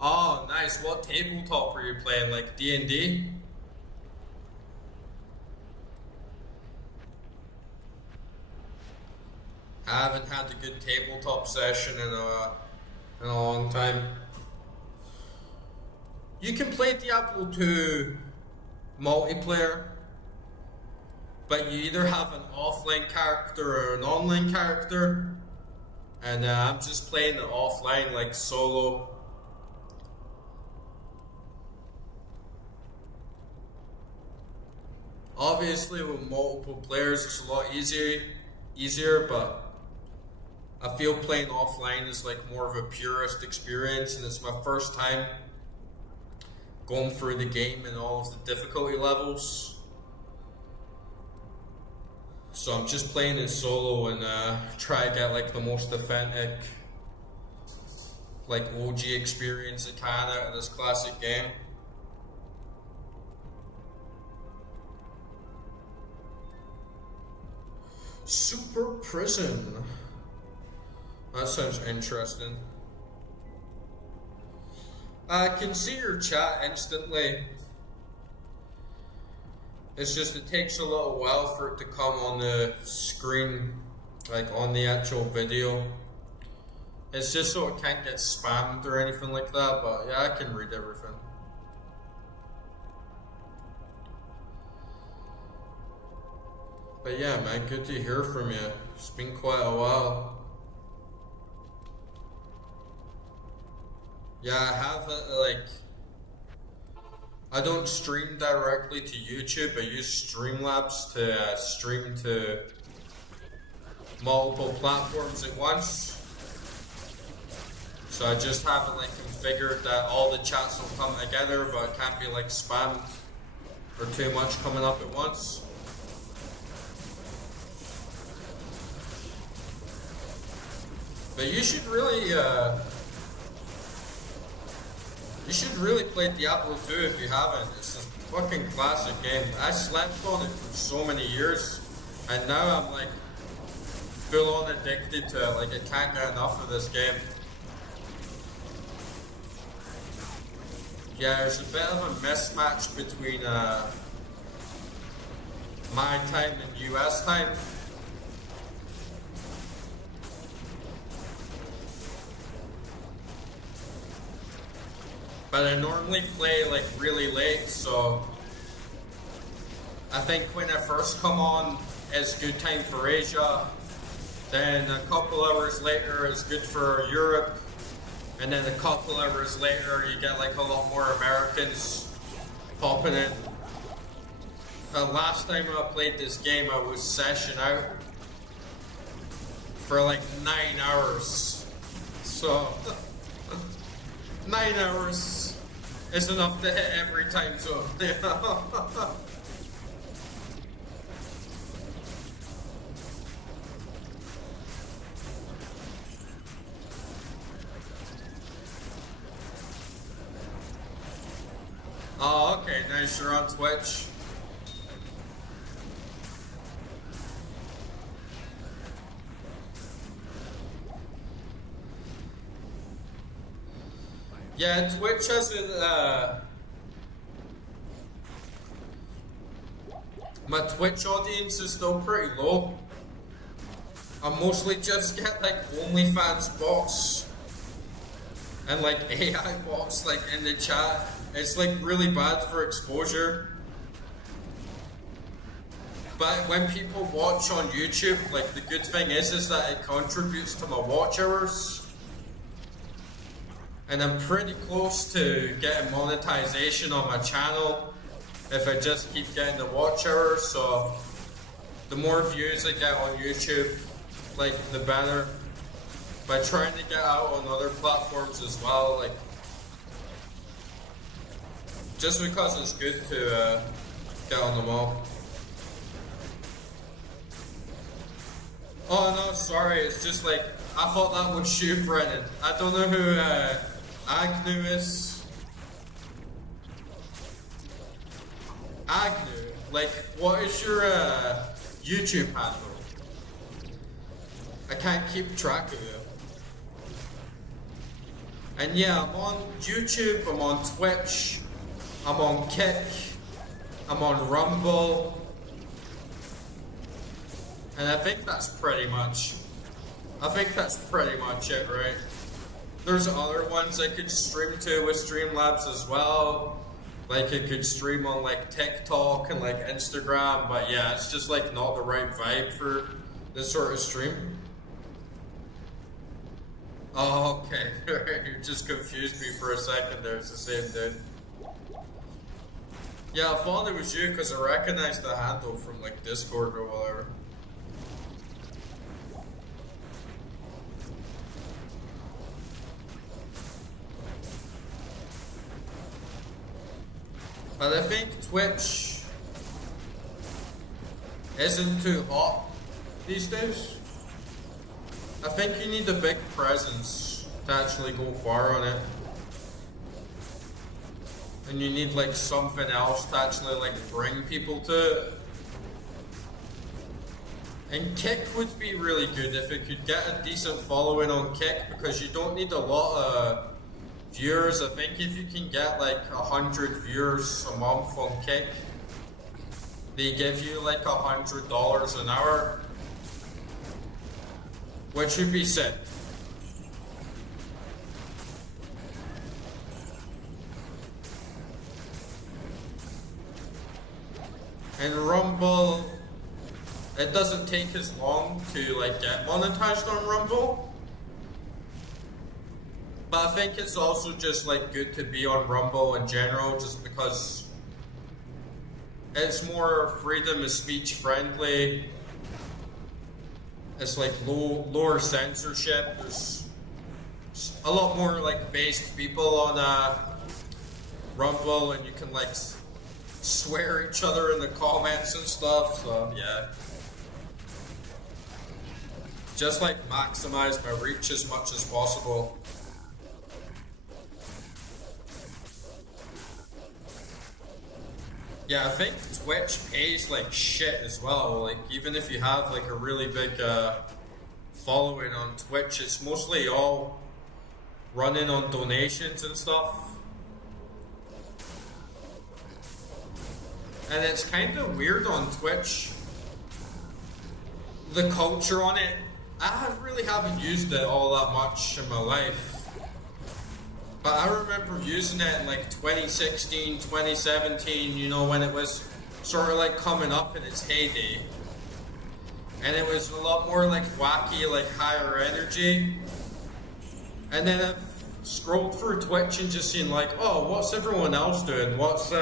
Oh, nice. What tabletop are you playing? Like D&D? I haven't had a good tabletop session in a long time. You can play Diablo 2 multiplayer, but you either have an offline character or an online character, and I'm just playing the offline, like solo. Obviously with multiple players it's a lot easier, but I feel playing offline is like more of a purist experience, and it's my first time going through the game and all of the difficulty levels. So I'm just playing it solo and try to get like the most authentic, like OG experience I can out of this classic game. Super Prison. That sounds interesting. I can see your chat instantly. It's just it takes a little while for it to come on the screen, like on the actual video. It's just so it can't get spammed or anything like that, but yeah, I can read everything. But yeah, man, good to hear from you. It's been quite a while. Yeah, I have I don't stream directly to YouTube. I use Streamlabs to stream to multiple platforms at once. So I just have it like configured that all the chats will come together, but it can't be like spammed or too much coming up at once. But you should really play Diablo 2 if you haven't. It's a fucking classic game. I slept on it for so many years, and now I'm like full on addicted to it. Like I can't get enough of this game. Yeah, there's a bit of a mismatch between my time and US time. But I normally play like really late, so I think when I first come on, it's good time for Asia. Then a couple hours later, it's good for Europe. And then a couple hours later, you get like a lot more Americans popping in. Last time I played this game, I was session out for like 9 hours. So 9 hours is enough to hit every time zone. Oh, okay, nice. You're on Twitch. Yeah, Twitch hasn't, my Twitch audience is still pretty low. I mostly just get like OnlyFans bots and like AI bots like in the chat. It's like really bad for exposure. But when people watch on YouTube, like the good thing is that it contributes to my watch hours. And I'm pretty close to getting monetization on my channel if I just keep getting the watch hours. So the more views I get on YouTube, like the better. By trying to get out on other platforms as well, like just because it's good to get on them all. Oh no, sorry, it's just like, I thought that was you, Brennan. I don't know who Agnew is. Agnew? Like, what is your YouTube handle? I can't keep track of you. And yeah, I'm on YouTube, I'm on Twitch, I'm on Kick, I'm on Rumble, and I think that's pretty much it, right? There's other ones I could stream to with Streamlabs as well. Like I could stream on like TikTok and like Instagram, but yeah, it's just like not the right vibe for this sort of stream. Oh, okay. You just confused me for a second there. It's the same dude. Yeah, I thought it was you because I recognized the handle from like Discord or whatever. But I think Twitch isn't too hot these days. I think you need a big presence to actually go far on it. And you need like something else to actually like bring people to it. And Kick would be really good if it could get a decent following on Kick, because you don't need a lot of viewers. I think if you can get like 100 viewers a month on Kick, they give you like $100 an hour, which would be sick. And Rumble, it doesn't take as long to like get monetized on Rumble. But I think it's also just like good to be on Rumble in general, just because it's more freedom of speech friendly. It's like lower censorship. There's a lot more like based people on Rumble, and you can like swear each other in the comments and stuff. So yeah, just like maximize my reach as much as possible. Yeah, I think Twitch pays like shit as well. Like even if you have like a really big following on Twitch, it's mostly all running on donations and stuff. And it's kind of weird on Twitch, the culture on it. I really haven't used it all that much in my life. But I remember using it in like 2016, 2017, you know, when it was sort of like coming up in its heyday. And it was a lot more like wacky, like higher energy. And then I've scrolled through Twitch and just seen like, oh, what's everyone else doing? What's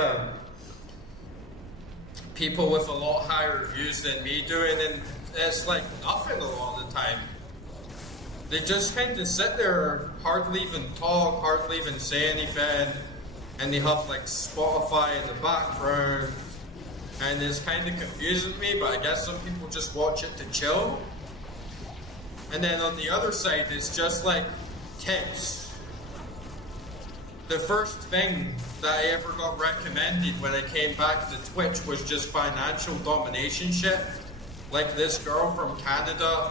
people with a lot higher views than me doing? And it's like nothing a lot of the time. They just kind of sit there, hardly even talk, hardly even say anything, and they have like Spotify in the background, and it's kind of confusing me, but I guess some people just watch it to chill. And then on the other side, it's just like tips. The first thing that I ever got recommended when I came back to Twitch was just financial domination shit. Like this girl from Canada,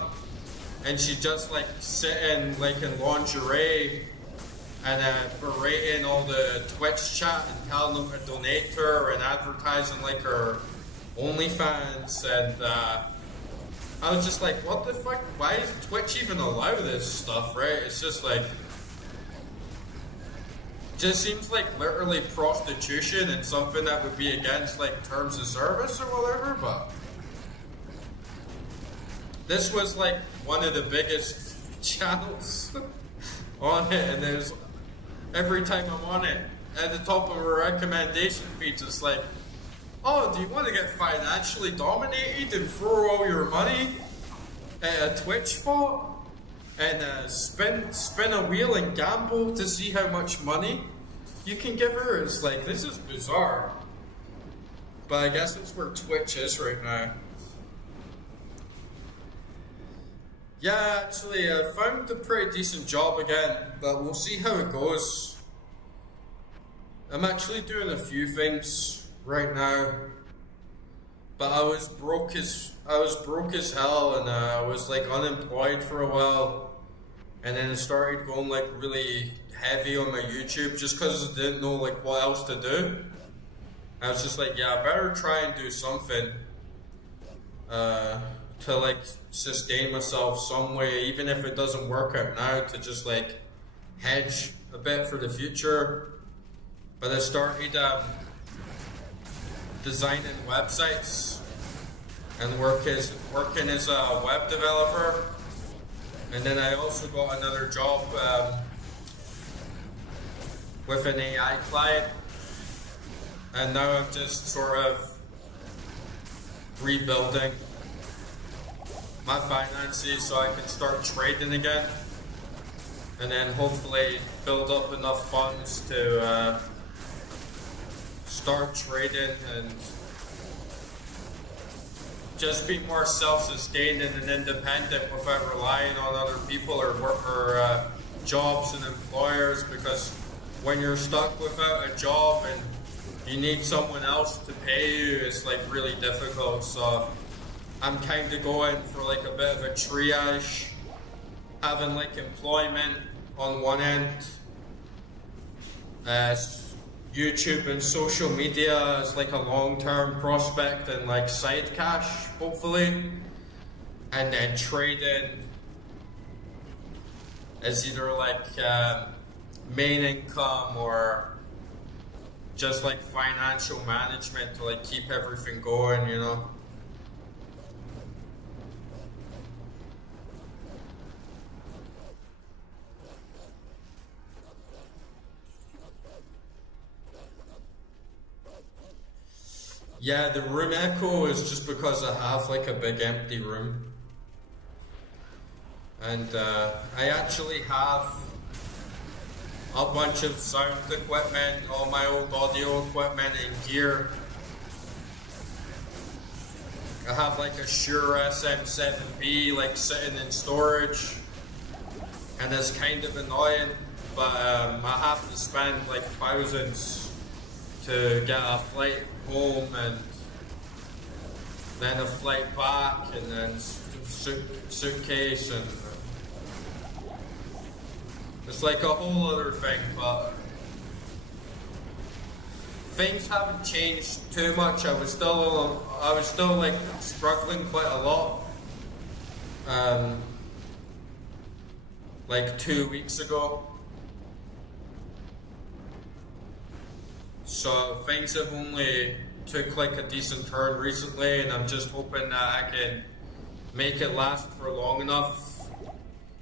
and she just like sitting like in lingerie and berating all the Twitch chat and telling them to donate to her and advertising like her OnlyFans. And I was just like, what the fuck? Why does Twitch even allow this stuff, right? It's just like, just seems like literally prostitution and something that would be against like terms of service or whatever. But this was like one of the biggest channels on it, and there's every time I'm on it, at the top of a recommendation feed, it's like, oh, do you want to get financially dominated and throw all your money at a Twitch fight and spin a wheel and gamble to see how much money you can give her? It's like, this is bizarre. But I guess it's where Twitch is right now. Yeah, actually, I found a pretty decent job again, but we'll see how it goes. I'm actually doing a few things right now, but I was broke as hell, and I was like unemployed for a while, and then I started going like really heavy on my YouTube just because I didn't know like what else to do. I was just like, yeah, I better try and do something to like sustain myself some way, even if it doesn't work out now, to just like hedge a bit for the future. But I started designing websites and working as a web developer, and then I also got another job with an AI client, and now I'm just sort of rebuilding my finances so I can start trading again, and then hopefully build up enough funds to start trading and just be more self-sustained and independent without relying on other people or jobs and employers, because when you're stuck without a job and you need someone else to pay you, it's like really difficult. So I'm kind of going for like a bit of a triage, having like employment on one end, YouTube and social media as like a long-term prospect and like side cash, hopefully, and then trading as either like main income or just like financial management to like keep everything going, you know. Yeah, the room echo is just because I have like a big empty room. And I actually have a bunch of sound equipment, all my old audio equipment and gear. I have like a Shure SM7B like sitting in storage, and it's kind of annoying, but I have to spend like thousands to get a flight home and then a flight back and then suitcase, and it's like a whole other thing. But things haven't changed too much. I was still like struggling quite a lot like 2 weeks ago. So things have only took like a decent turn recently, and I'm just hoping that I can make it last for long enough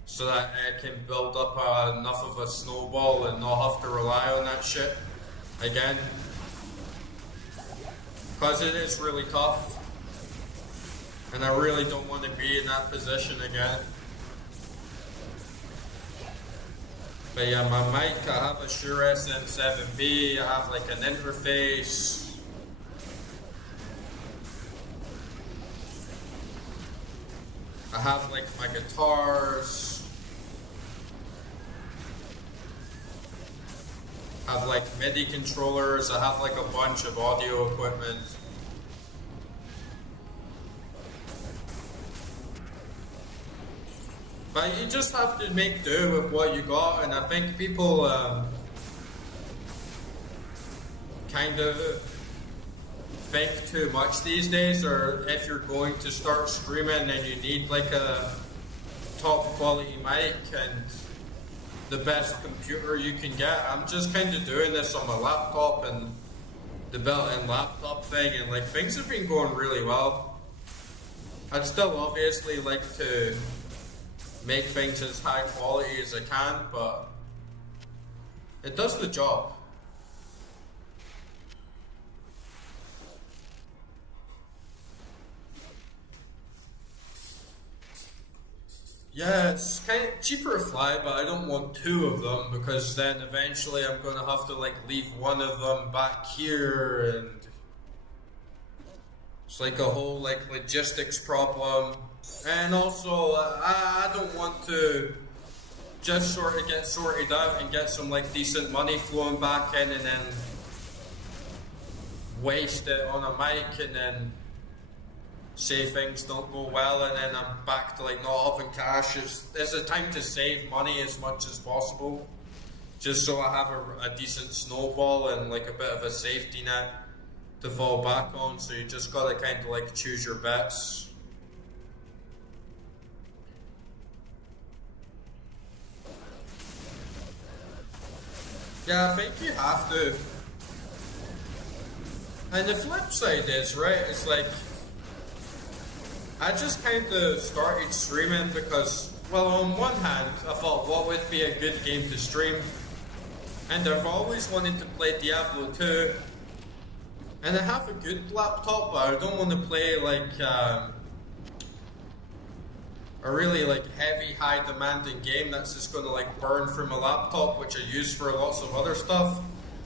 so that I can build up enough of a snowball and not have to rely on that shit again. Because it is really tough, and I really don't want to be in that position again. But yeah, my mic, I have a Shure SM7B, I have like an interface. I have like my guitars. I have like MIDI controllers, I have like a bunch of audio equipment. But you just have to make do with what you got, and I think people kind of think too much these days, or if you're going to start streaming then you need like a top quality mic and the best computer you can get. I'm just kind of doing this on my laptop and the built-in laptop thing, and like things have been going really well. I'd still obviously like to make things as high quality as I can, but it does the job. Yeah, it's kind of cheaper to fly, but I don't want two of them because then eventually I'm going to have to like leave one of them back here, and it's like a whole like logistics problem. And also, I don't want to just sort of get sorted out and get some like decent money flowing back in and then waste it on a mic and then say things don't go well and then I'm back to like not having cash. It's a time to save money as much as possible, just so I have a decent snowball and like a bit of a safety net to fall back on. So you just gotta kind of like choose your bets. Yeah, I think you have to. And the flip side is, right, it's like, I just kind of started streaming because, well, on one hand, I thought what would be a good game to stream, and I've always wanted to play Diablo 2, and I have a good laptop, but I don't want to play like a really like heavy, high demanding game that's just going to like burn through my laptop, which I use for lots of other stuff.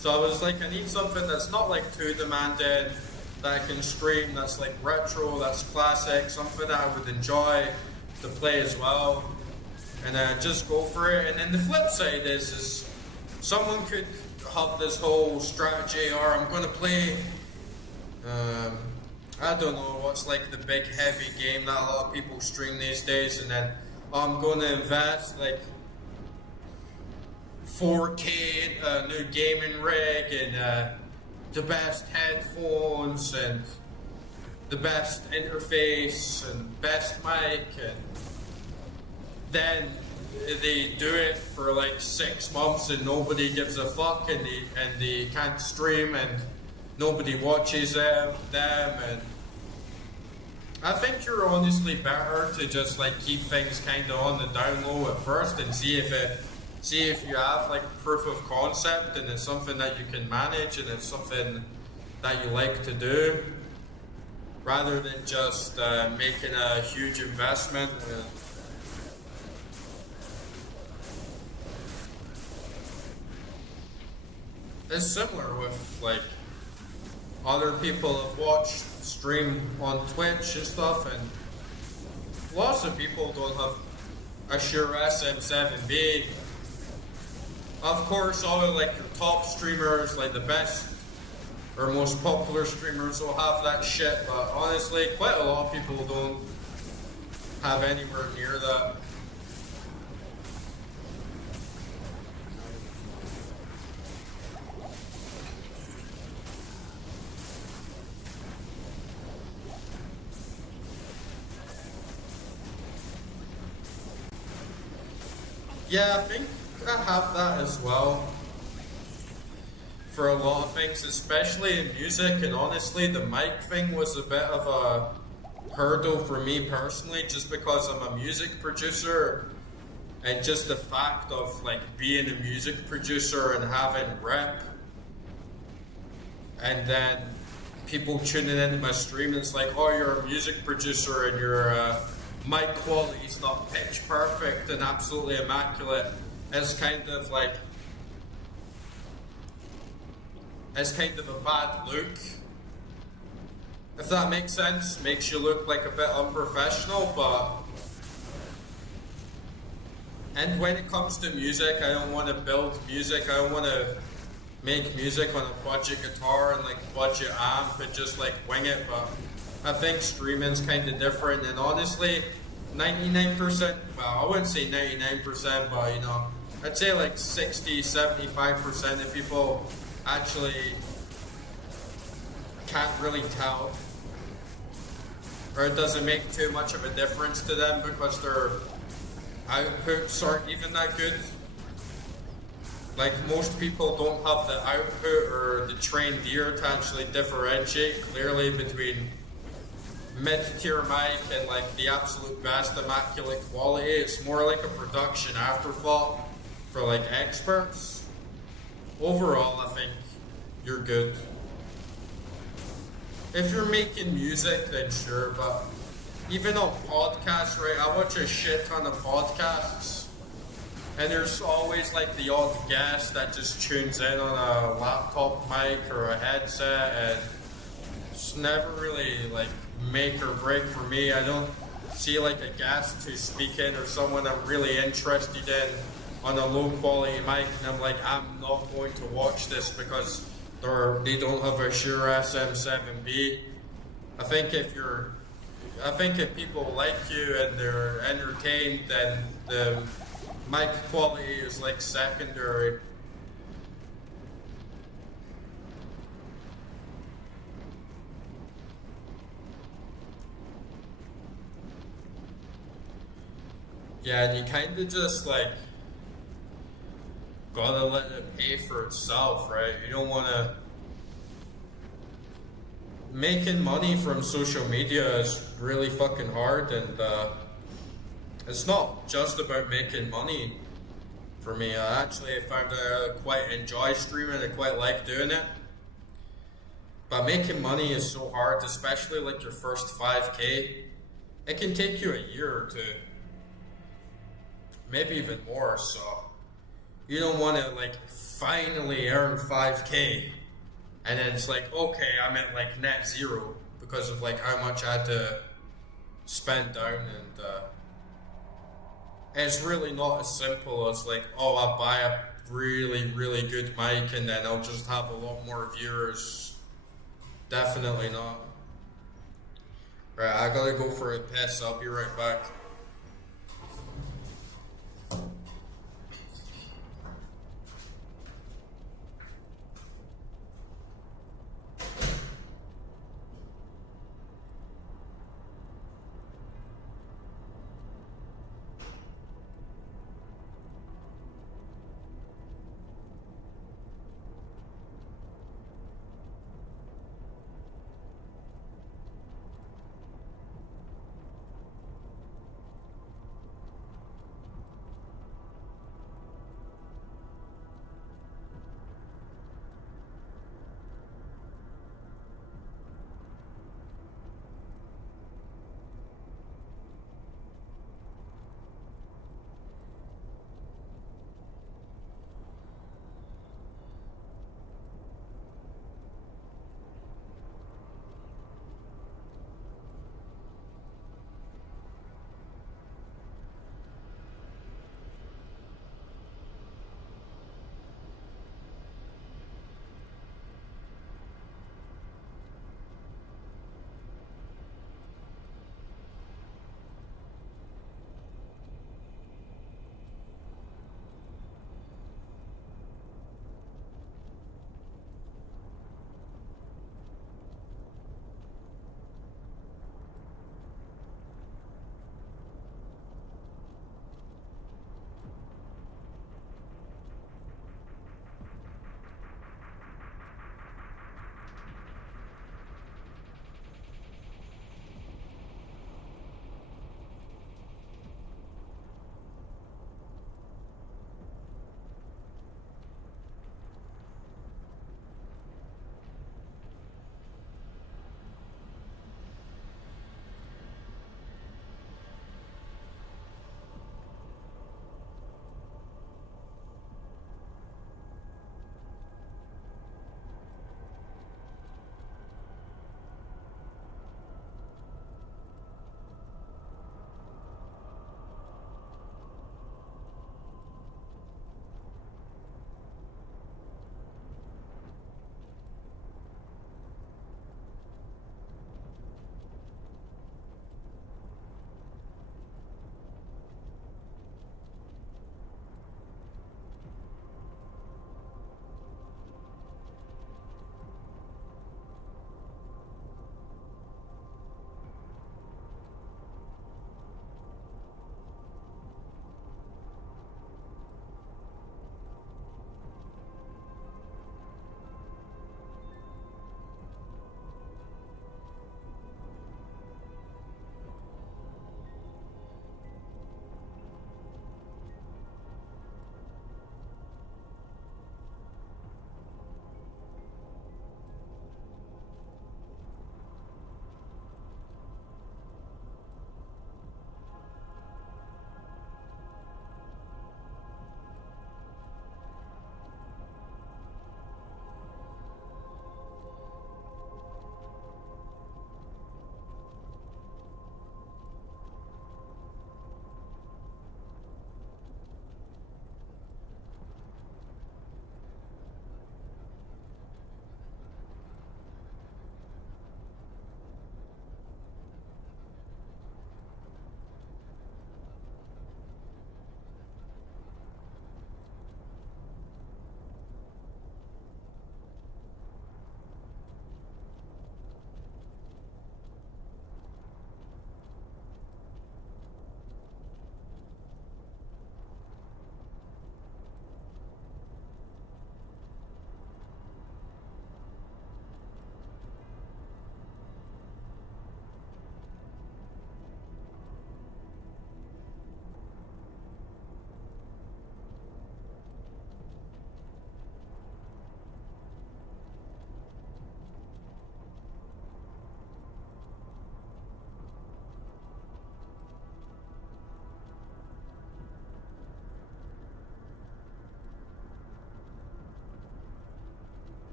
So I was like, I need something that's not like too demanding, that I can stream, that's like retro, that's classic, something that I would enjoy to play as well, and just go for it. And then the flip side is someone could have this whole strategy, or I'm going to play, I don't know what's like the big heavy game that a lot of people stream these days, and then I'm going to invest like 4K, a new gaming rig, and the best headphones, and the best interface, and best mic, and then they do it for like 6 months and nobody gives a fuck, and they can't stream and nobody watches them, and I think you're honestly better to just like keep things kind of on the down low at first and see if you have like proof of concept and it's something that you can manage and it's something that you like to do, rather than just making a huge investment. It's similar with like other people have watched stream on Twitch and stuff, and lots of people don't have a Shure SM7B. Of course, all of like your top streamers, like the best or most popular streamers, will have that shit, but honestly, quite a lot of people don't have anywhere near that. Yeah, I think I have that as well. For a lot of things, especially in music, and honestly, the mic thing was a bit of a hurdle for me personally, just because I'm a music producer, and just the fact of like being a music producer and having rep, and then people tuning into my stream and it's like, oh, you're a music producer and your mic quality is not pitch perfect and absolutely immaculate. It's kind of like, it's kind of a bad look, if that makes sense. Makes you look like a bit unprofessional, but and when it comes to music, I don't want to build music. I don't want to make music on a budget guitar and like budget amp and just like wing it. But I think streaming's kind of different, and honestly, 99%, well, I wouldn't say 99%, but you know, I'd say like 60-75% of people actually can't really tell, or it doesn't make too much of a difference to them because their outputs aren't even that good. Like, most people don't have the output or the trained ear to actually differentiate clearly between mid-tier mic and like the absolute best immaculate quality. It's more like a production afterthought for like experts. Overall, I think you're good. If you're making music, then sure, but even on podcasts, right? I watch a shit ton of podcasts, and there's always like the odd guest that just tunes in on a laptop mic or a headset, and it's never really like make or break for me. I don't see like a guest who's speaking or someone I'm really interested in on a low quality mic, and I'm like, I'm not going to watch this because they don't have a Shure SM7B. I think if people like you and they're entertained, then the mic quality is like secondary. Yeah, and you kind of just like gotta let it pay for itself, right? You don't want to. Making money from social media is really fucking hard, and it's not just about making money for me. I actually found I quite enjoy streaming, I quite like doing it. But making money is so hard, especially like your first 5K. It can take you a year or two, maybe even more, so you don't want to like finally earn 5K and then it's like, okay, I'm at like net zero because of like how much I had to spend down, and it's really not as simple as like, oh, I'll buy a really, really good mic and then I'll just have a lot more viewers. Definitely not. Right, I gotta go for a piss. I'll be right back.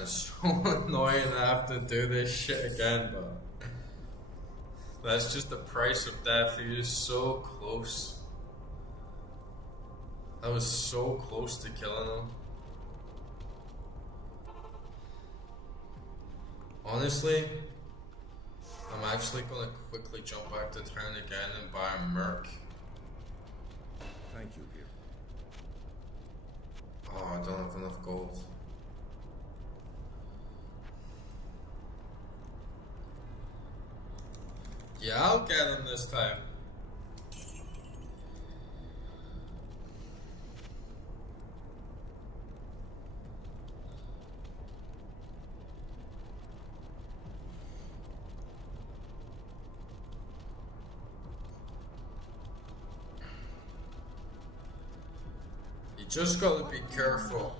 it's so annoying to have to do this shit again, but that's just the price of death. He is so close. I was so close to killing him. Honestly, I'm actually gonna quickly jump back to town again and buy a merc. Thank you, dear. Oh, I don't have enough gold. Yeah, I'll get him this time. You just gotta be careful.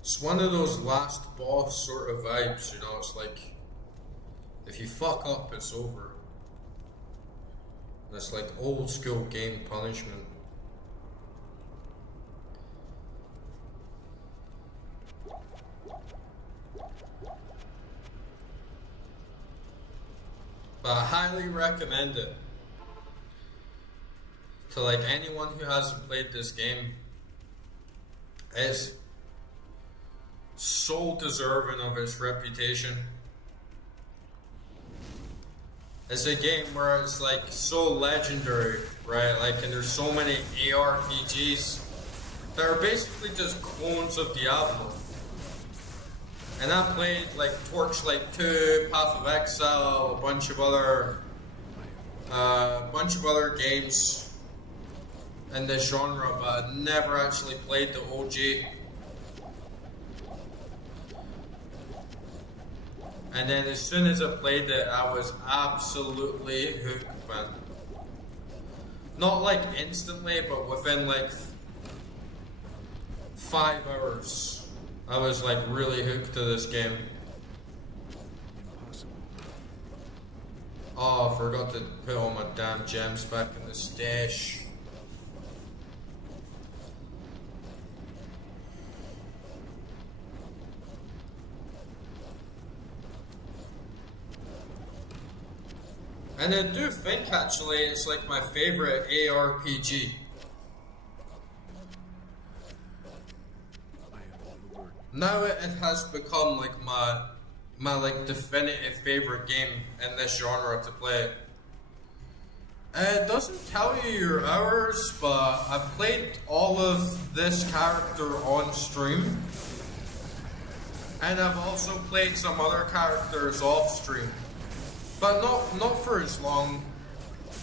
It's one of those last boss sort of vibes, you know, it's like if you fuck up it's over. It's like old school game punishment. But I highly recommend it to like anyone who hasn't played this game. It's so deserving of its reputation. It's a game where it's like so legendary, right? Like, and there's so many ARPGs that are basically just clones of Diablo. And I played like Torchlight 2, Path of Exile, a bunch of other games in this genre, but I never actually played the OG. And then as soon as I played it, I was absolutely hooked, man. Not like instantly, but within like 5 hours. I was like really hooked to this game. Impossible. Oh, I forgot to put all my damn gems back in the stash. And I do think actually it's like my favorite ARPG. Now it has become like my like definitive favorite game in this genre to play. It doesn't tell you your hours, but I played all of this character on stream. And I've also played some other characters off stream. But not for as long.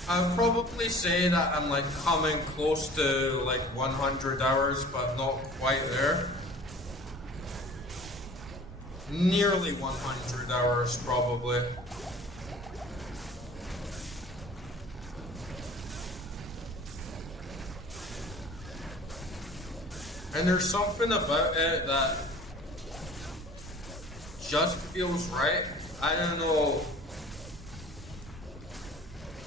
I'd probably say that I'm like coming close to like 100 hours, but not quite there. Nearly 100 hours, probably. And there's something about it that just feels right. I don't know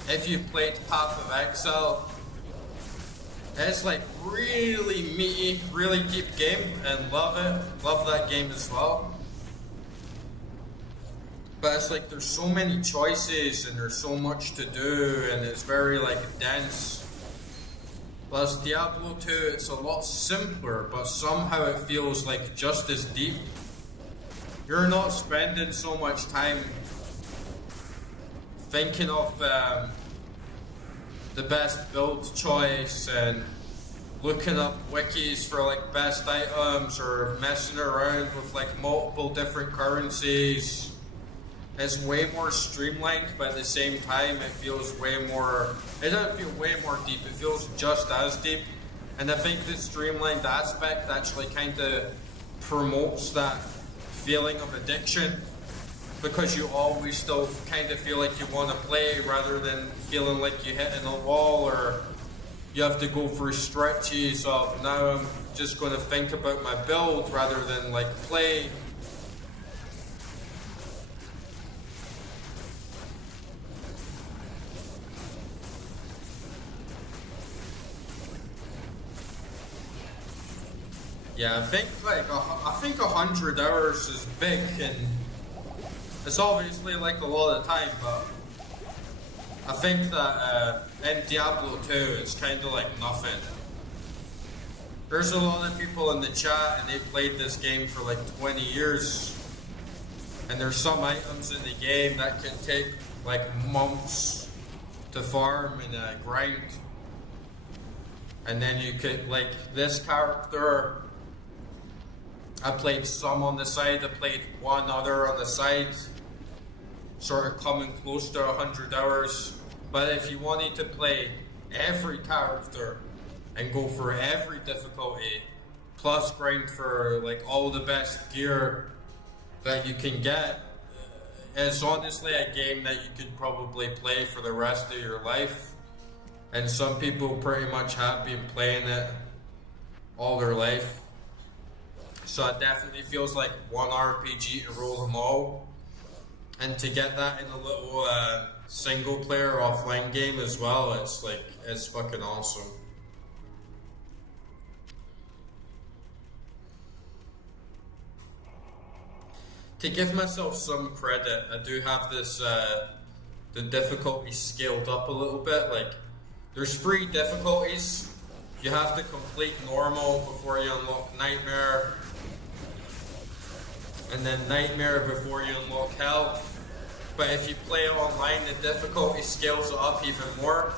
if you've played Path of Exile. It's like really meaty, really deep game, and love it. Love that game as well. But it's like there's so many choices and there's so much to do, and it's very like dense. Plus Diablo 2, it's a lot simpler, but somehow it feels like just as deep. You're not spending so much time thinking of the best build choice and looking up wikis for like best items or messing around with like multiple different currencies. It's way more streamlined, but at the same time it feels way more, it doesn't feel way more deep, it feels just as deep. And I think the streamlined aspect actually kind of promotes that feeling of addiction, because you always still kind of feel like you want to play rather than feeling like you're hitting a wall, or you have to go through stretches of now I'm just going to think about my build rather than like play. Yeah, I think 100 hours is big, and it's obviously like a lot of time, but I think that in Diablo 2 it's kind of like nothing. There's a lot of people in the chat and they played this game for like 20 years, and there's some items in the game that can take like months to farm and grind. And then you could, like, this character, I played some on the side, I played one other on the side, sort of coming close to 100 hours. But if you wanted to play every character and go for every difficulty, plus grind for like all the best gear that you can get, it's honestly a game that you could probably play for the rest of your life. And some people pretty much have been playing it all their life. So it definitely feels like one RPG to roll them all. And to get that in a little single player offline game as well, it's fucking awesome. To give myself some credit, I do have this, the difficulty scaled up a little bit. Like, there's 3 difficulties. You have to complete normal before you unlock nightmare, and then nightmare before you unlock hell. But if you play it online, the difficulty scales it up even more.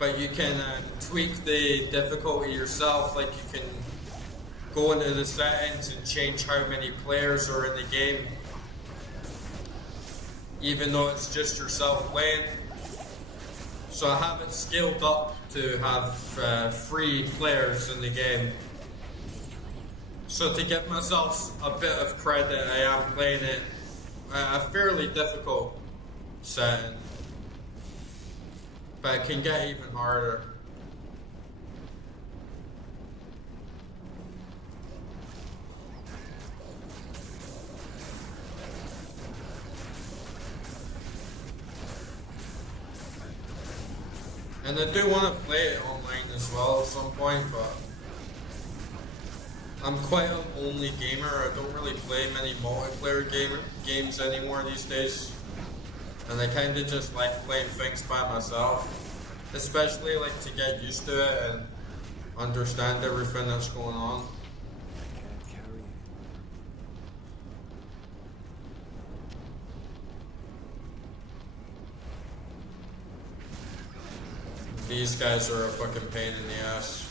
But you can tweak the difficulty yourself. Like, you can go into the settings and change how many players are in the game, even though it's just yourself playing. So I have it scaled up to have 3 players in the game. So to give myself a bit of credit, I am playing it a fairly difficult setting, but it can get even harder. And I do want to play it online as well at some point, but I'm quite an only gamer. I don't really play many multiplayer games anymore these days. And I kind of just like playing things by myself. Especially like to get used to it and understand everything that's going on. These guys are a fucking pain in the ass.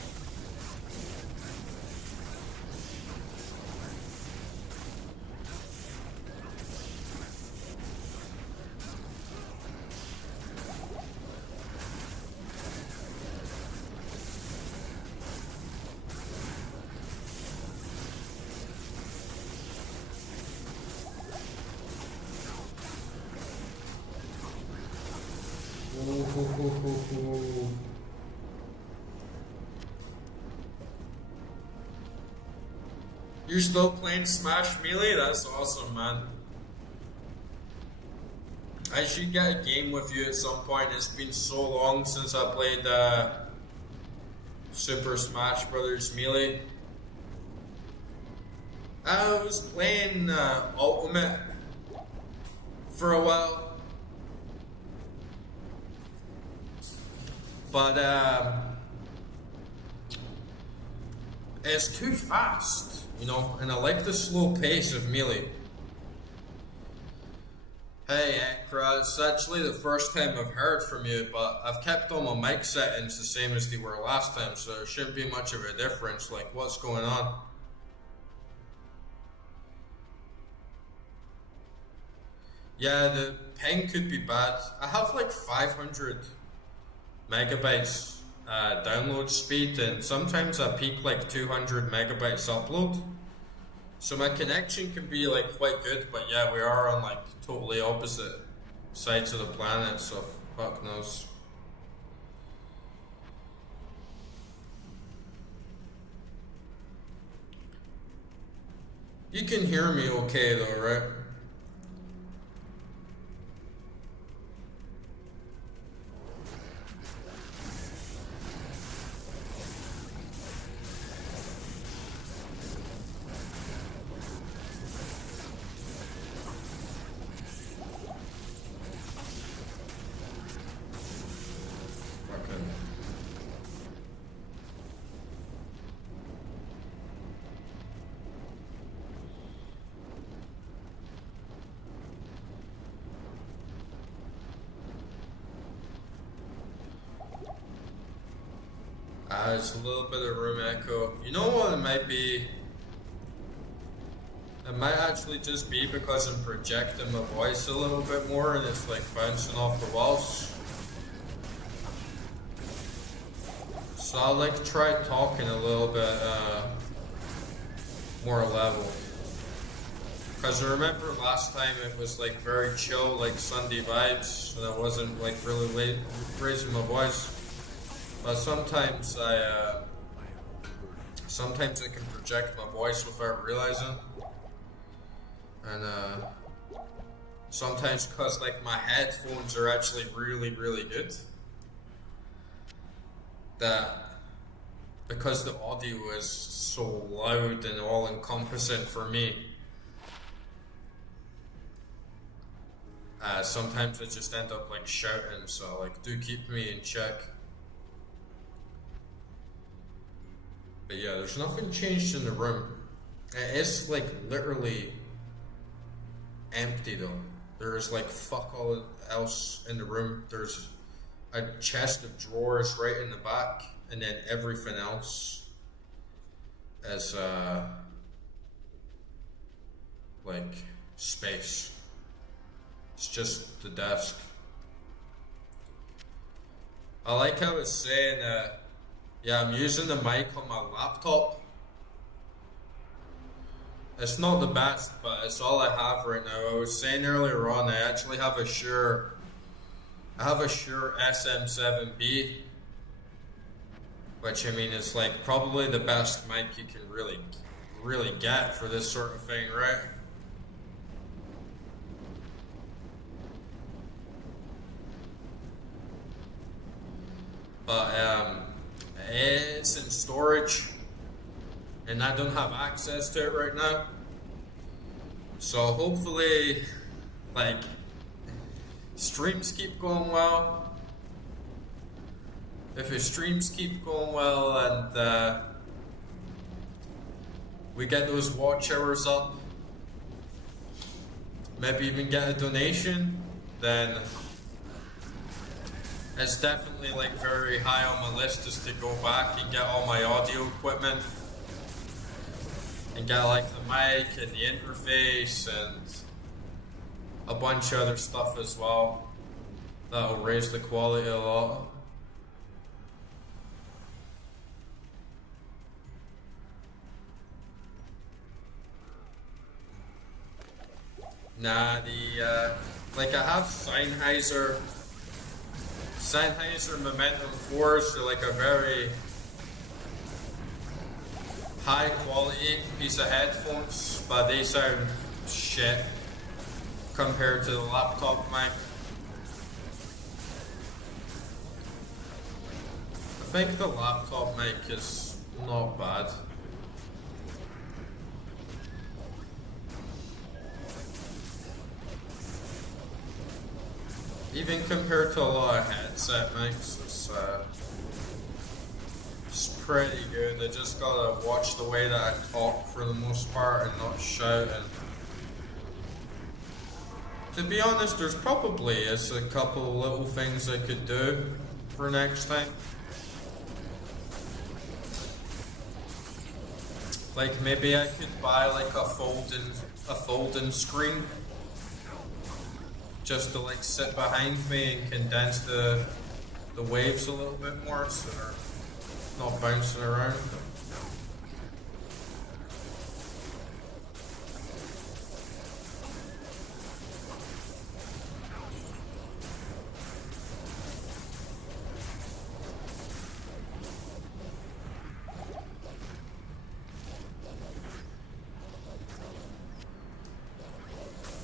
You're still playing Smash Melee? That's awesome, man. I should get a game with you at some point. It's been so long since I played Super Smash Brothers Melee. I was playing Ultimate for a while, but it's too fast, you know, and I like the slow pace of Melee. Hey Ekra, it's actually the first time I've heard from you, but I've kept all my mic settings the same as they were last time, so there shouldn't be much of a difference. Like, what's going on? Yeah, the ping could be bad. I have like 500 megabytes download speed, and sometimes I peak like 200 megabytes upload. So my connection can be like quite good, but yeah, we are on like totally opposite sides of the planet, so fuck knows. You can hear me okay though, right? There's a little bit of room echo. You know what it might be? It might actually just be because I'm projecting my voice a little bit more and it's like bouncing off the walls. So I'll like try talking a little bit more level. Because I remember last time it was like very chill, like Sunday vibes, and I wasn't like really raising my voice. But sometimes I can project my voice without realizing. And sometimes because like my headphones are actually really good, that because the audio is so loud and all encompassing for me, sometimes I just end up like shouting, so like do keep me in check. But yeah, there's nothing changed in the room. It is like literally empty though. There's like fuck all else in the room. There's a chest of drawers right in the back, and then everything else is like space. It's just the desk. I like how it's saying yeah, I'm using the mic on my laptop. It's not the best, but it's all I have right now. I was saying earlier on, I actually have a Shure SM7B, which I mean is like probably the best mic you can really get for this sort of thing, right? But it's in storage, and I don't have access to it right now. So hopefully, like, streams keep going well. If your streams keep going well and we get those watch hours up, maybe even get a donation, then it's definitely like very high on my list is to go back and get all my audio equipment and get like the mic and the interface and a bunch of other stuff as well. That'll raise the quality a lot. Nah, like I have Sennheiser Momentum 4s are like a very high quality piece of headphones, but they sound shit compared to the laptop mic. I think the laptop mic is not bad. Even compared to a lot of headset mics, it's pretty good. I just gotta watch the way that I talk for the most part and not shout. And to be honest, there's probably is a couple little things I could do for next time. Like maybe I could buy like a folding screen just to like sit behind me and condense the waves a little bit more so they're not bouncing around.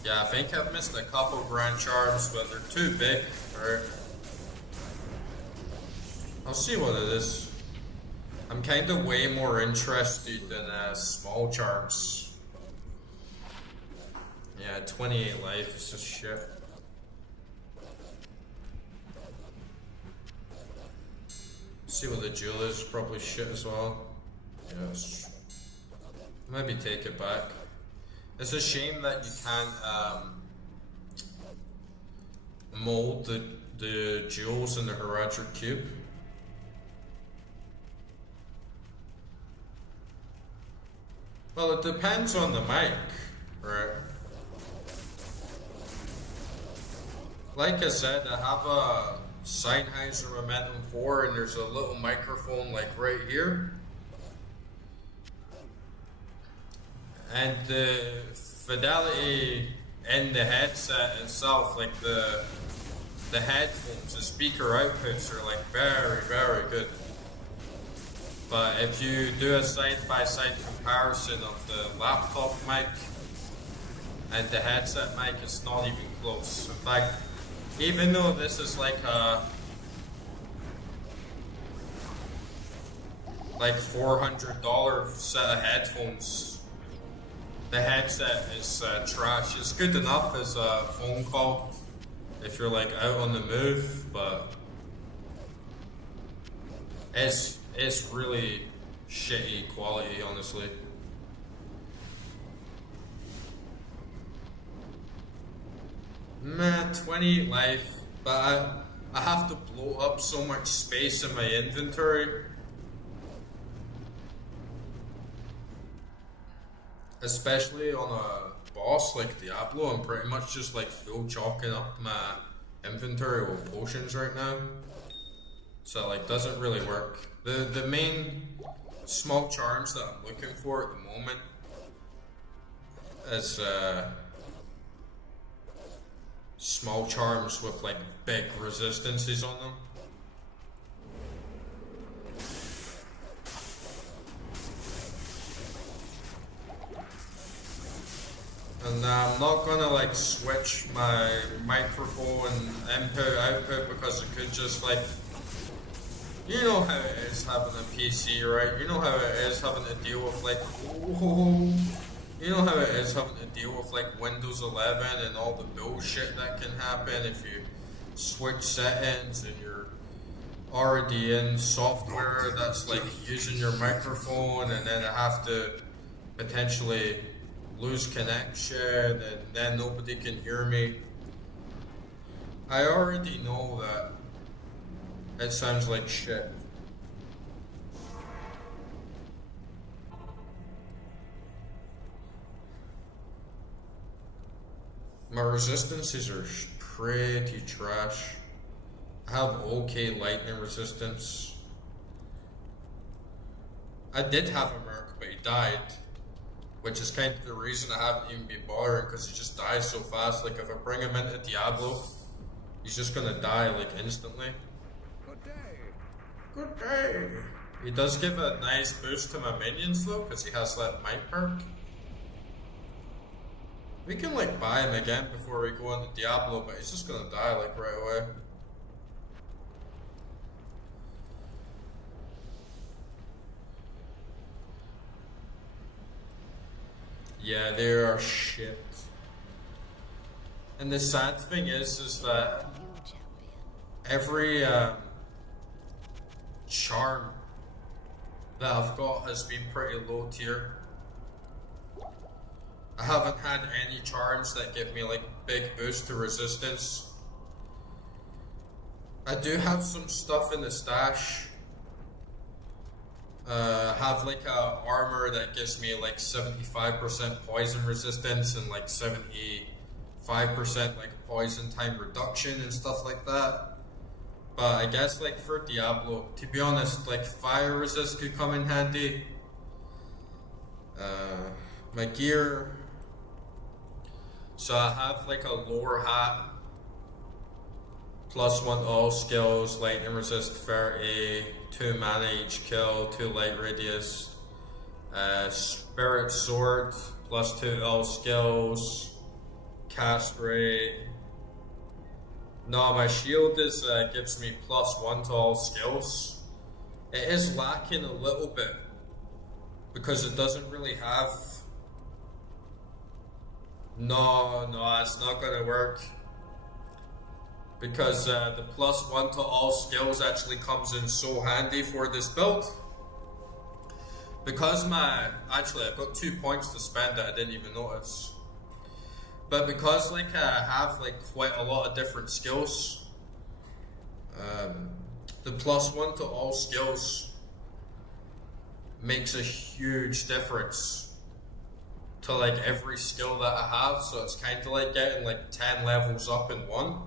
Yeah, I think I've missed a couple grand charms, but they're too big for it. I'll see what it is. I'm kind of way more interested in small charms. Yeah, 28 life is just shit. See what the jewel is, probably shit as well. Yes. Maybe take it back. It's a shame that you can't mold the jewels in the Heraldric Cube. Well, it depends on the mic, right? Like I said, I have a Sennheiser Momentum 4 and there's a little microphone like right here. And the fidelity in the headset itself, like the headphones, the speaker outputs are like very, very good. But if you do a side-by-side comparison of the laptop mic and the headset mic, it's not even close. In fact, even though this is like a $400 set of headphones, the headset is trash. It's good enough as a phone call if you're like out on the move, but it's really shitty quality, honestly. Meh, 28 life, but I have to blow up so much space in my inventory. Especially on a boss like Diablo, I'm pretty much just like full chalking up my inventory with potions right now. So like doesn't really work. The main small charms that I'm looking for at the moment is small charms with like big resistances on them. And I'm not gonna like switch my microphone input output because it could just like, you know how it is having a PC, right? You know how it is having to deal with like, you know how it is having to deal with like Windows 11 and all the bullshit that can happen if you switch settings and you're already in software that's like using your microphone, and then I have to potentially lose connection and then nobody can hear me. I already know that it sounds like shit. My resistances are pretty trash. I have okay lightning resistance. I did have a merc, but he died, which is kind of the reason I haven't even been bothering, because he just dies so fast. Like if I bring him into Diablo, he's just gonna die like instantly. Good day. Good day. He does give a nice boost to my minions though, because he has that might perk. We can like buy him again before we go into Diablo, but he's just gonna die like right away. Yeah, they are shit. And the sad thing is that every charm that I've got has been pretty low tier. I haven't had any charms that give me like big boost to resistance. I do have some stuff in the stash. Have like a armor that gives me like 75% poison resistance and like 75% like poison time reduction and stuff like that. But I guess like for Diablo, to be honest, like fire resist could come in handy. My gear. So I have like a lower hat, +1 to all skills, lightning resist 30, 2 mana each kill, 2 light radius, spirit sword, +2 to all skills, cast rate. No, my shield is gives me +1 to all skills. It is lacking a little bit because it doesn't really have. No, it's not gonna work. Because the +1 to all skills actually comes in so handy for this build. Because actually I've got 2 points to spend that I didn't even notice. But because like I have like quite a lot of different skills, the +1 to all skills makes a huge difference to like every skill that I have, so it's kind of like getting like 10 levels up in one.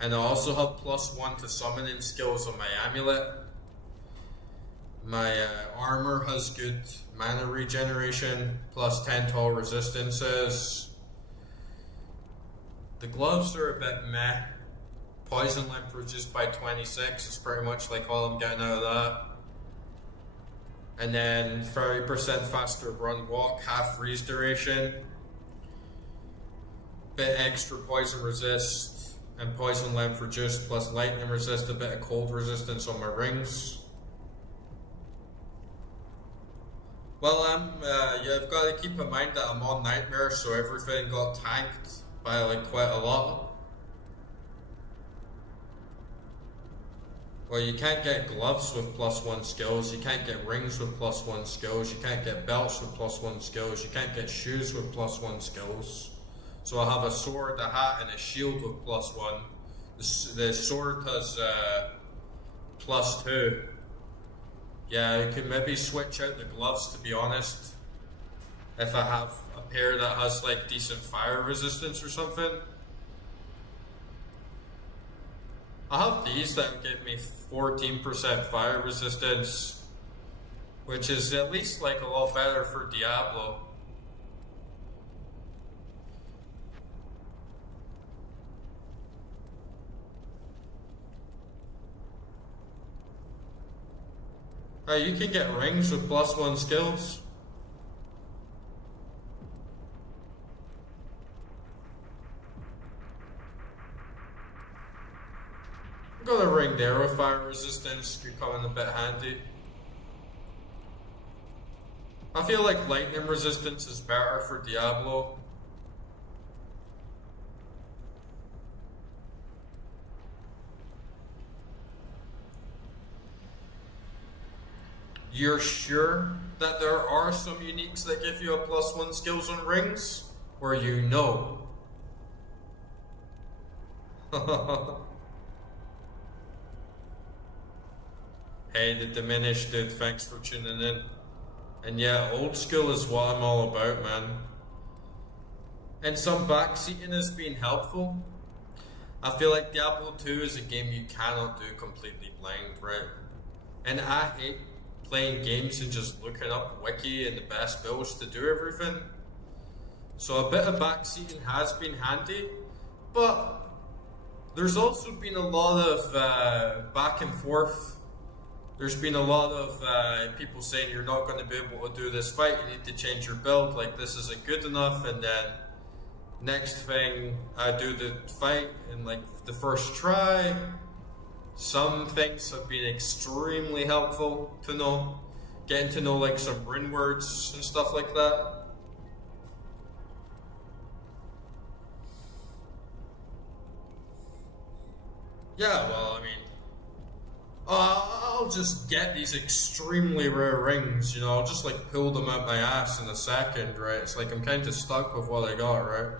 And I also have +1 to summoning skills on my amulet. My armor has good mana regeneration, +10 to all resistances. The gloves are a bit meh. Poison limp reduced by 26 is pretty much like all I'm getting out of that. And then 30% faster run walk, half freeze duration. Bit extra poison resist and poison limp reduced plus lightning resist, a bit of cold resistance on my rings. Well, you've got to keep in mind that I'm on Nightmare, so everything got tanked by like quite a lot. Well, you can't get gloves with +1 skills, you can't get rings with +1 skills, you can't get belts with +1 skills, you can't get shoes with +1 skills. So I have a sword, a hat, and a shield with +1. The sword has +2. Yeah, you could maybe switch out the gloves, to be honest. If I have a pair that has like decent fire resistance or something. I have these that give me 14% fire resistance, which is at least like a lot better for Diablo. You can get rings with +1 skills. Got a ring there with fire resistance, could come in a bit handy. I feel like lightning resistance is better for Diablo. You're sure that there are some uniques that give you a +1 skills on rings? Or you know? Hey, the diminished dude, thanks for tuning in. And yeah, old school is what I'm all about, man. And some backseating has been helpful. I feel like Diablo 2 is a game you cannot do completely blind, right? And I hate playing games and just looking up wiki and the best builds to do everything. So a bit of backseating has been handy, but there's also been a lot of back and forth. There's been a lot of people saying you're not going to be able to do this fight, you need to change your build, like this isn't good enough, and then next thing I do the fight in like the first try. Some things have been extremely helpful to know, getting to know like some rune words and stuff like that. Yeah, well, I mean, I'll just get these extremely rare rings, you know, I'll just like pull them out my ass in a second, right? It's like I'm kind of stuck with what I got, right?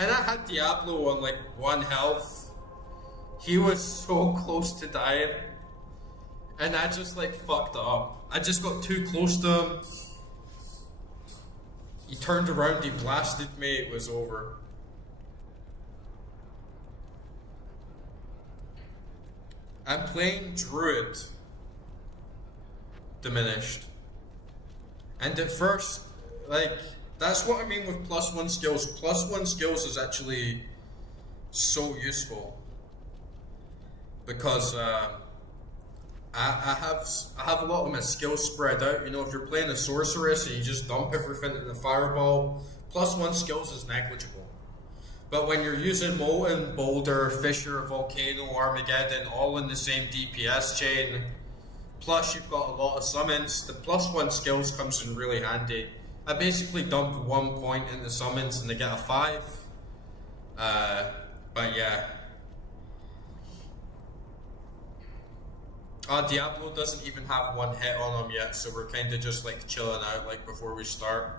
And I had Diablo on like 1 health. He was so close to dying. And I just like fucked up. I just got too close to him. He turned around, he blasted me, it was over. I'm playing Druid diminished. And at first, like, that's what I mean with +1 skills. +1 skills is actually so useful. Because I have a lot of my skills spread out. You know, if you're playing a sorceress and you just dump everything in the fireball, +1 skills is negligible. But when you're using Molten, Boulder, Fissure, Volcano, Armageddon, all in the same DPS chain, plus you've got a lot of summons, the +1 skills comes in really handy. I basically dump 1 point in the summons and they get a 5. But yeah. Diablo doesn't even have 1 hit on him yet, so we're kind of just like chilling out like before we start.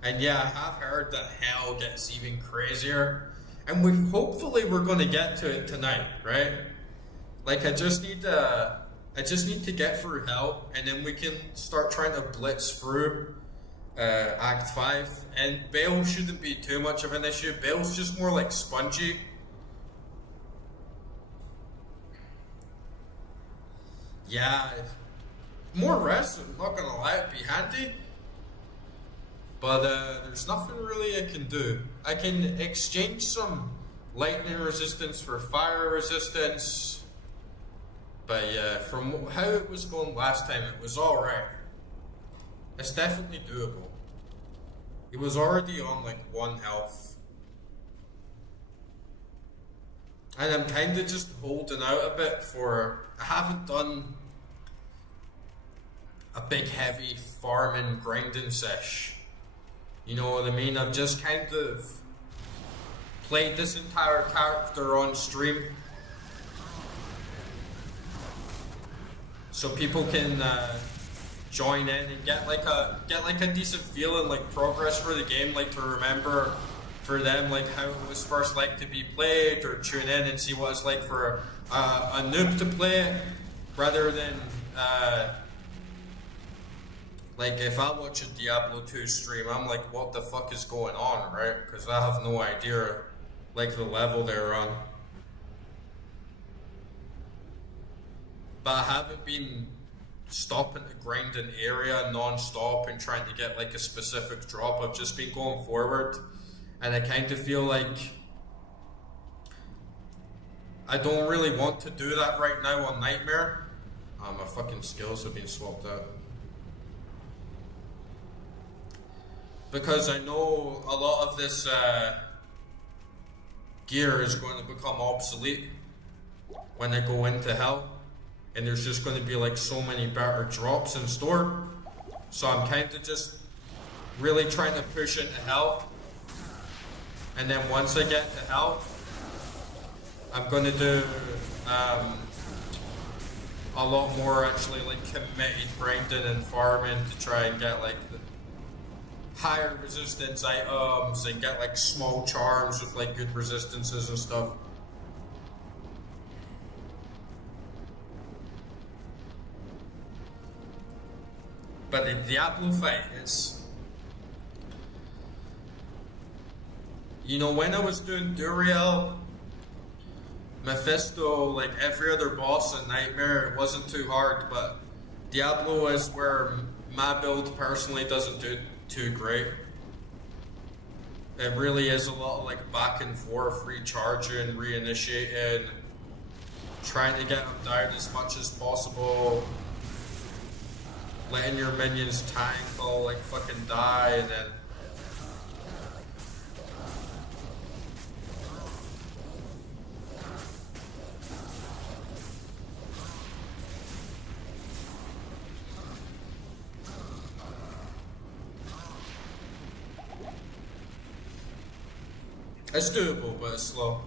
And yeah, I have heard that hell gets even crazier, and hopefully we're going to get to it tonight, right? Like I just need to get through hell, and then we can start trying to blitz through Act 5, and Baal shouldn't be too much of an issue. Baal's just more like spongy. Yeah, more rest, I'm not gonna lie, it'd be handy. But there's nothing really I can do. I can exchange some lightning resistance for fire resistance. But yeah, from how it was going last time, it was alright. It's definitely doable. He was already on like 1 health. And I'm kind of just holding out a bit for... I haven't done a big heavy farming grinding sesh. You know what I mean? I've just kind of played this entire character on stream. So people can join in and get like a decent feeling, like progress for the game, like to remember for them like how it was first like to be played, or tune in and see what it's like for a noob to play it, rather than like if I watch a Diablo 2 stream, I'm like, what the fuck is going on, right? Because I have no idea like the level they're on. But I haven't been stopping to grind an area non-stop and trying to get like a specific drop. I've just been going forward, and I kind of feel like I don't really want to do that right now on Nightmare. My fucking skills have been swapped out. Because I know a lot of this gear is going to become obsolete when I go into Hell. And there's just going to be like so many better drops in store. So I'm kind of just really trying to push into Hell. And then once I get to Hell, I'm going to do a lot more actually like committed grinding and farming to try and get like the higher resistance items and get like small charms with like good resistances and stuff. But the Diablo fight is, you know, when I was doing Duriel, Mephisto, like every other boss in Nightmare, it wasn't too hard, but Diablo is where my build personally doesn't do too great. It really is a lot of like back and forth, recharging, reinitiating, trying to get them down as much as possible, letting your minions tank all like fucking die, and then it's doable, but it's slow.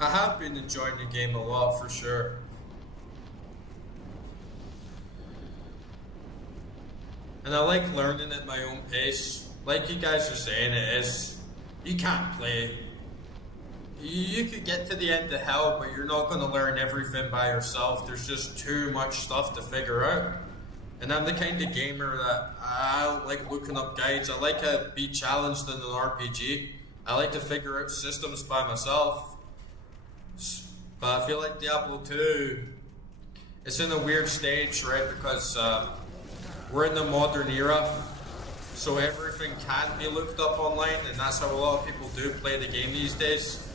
I have been enjoying the game a lot for sure. And I like learning at my own pace. Like you guys are saying, it is, you can't play. You could get to the end of Hell, but you're not going to learn everything by yourself. There's just too much stuff to figure out. And I'm the kind of gamer that I don't like looking up guides. I like to be challenged in an RPG. I like to figure out systems by myself. But I feel like Diablo 2, it's in a weird stage, right? Because we're in the modern era, so everything can be looked up online, and that's how a lot of people do play the game these days.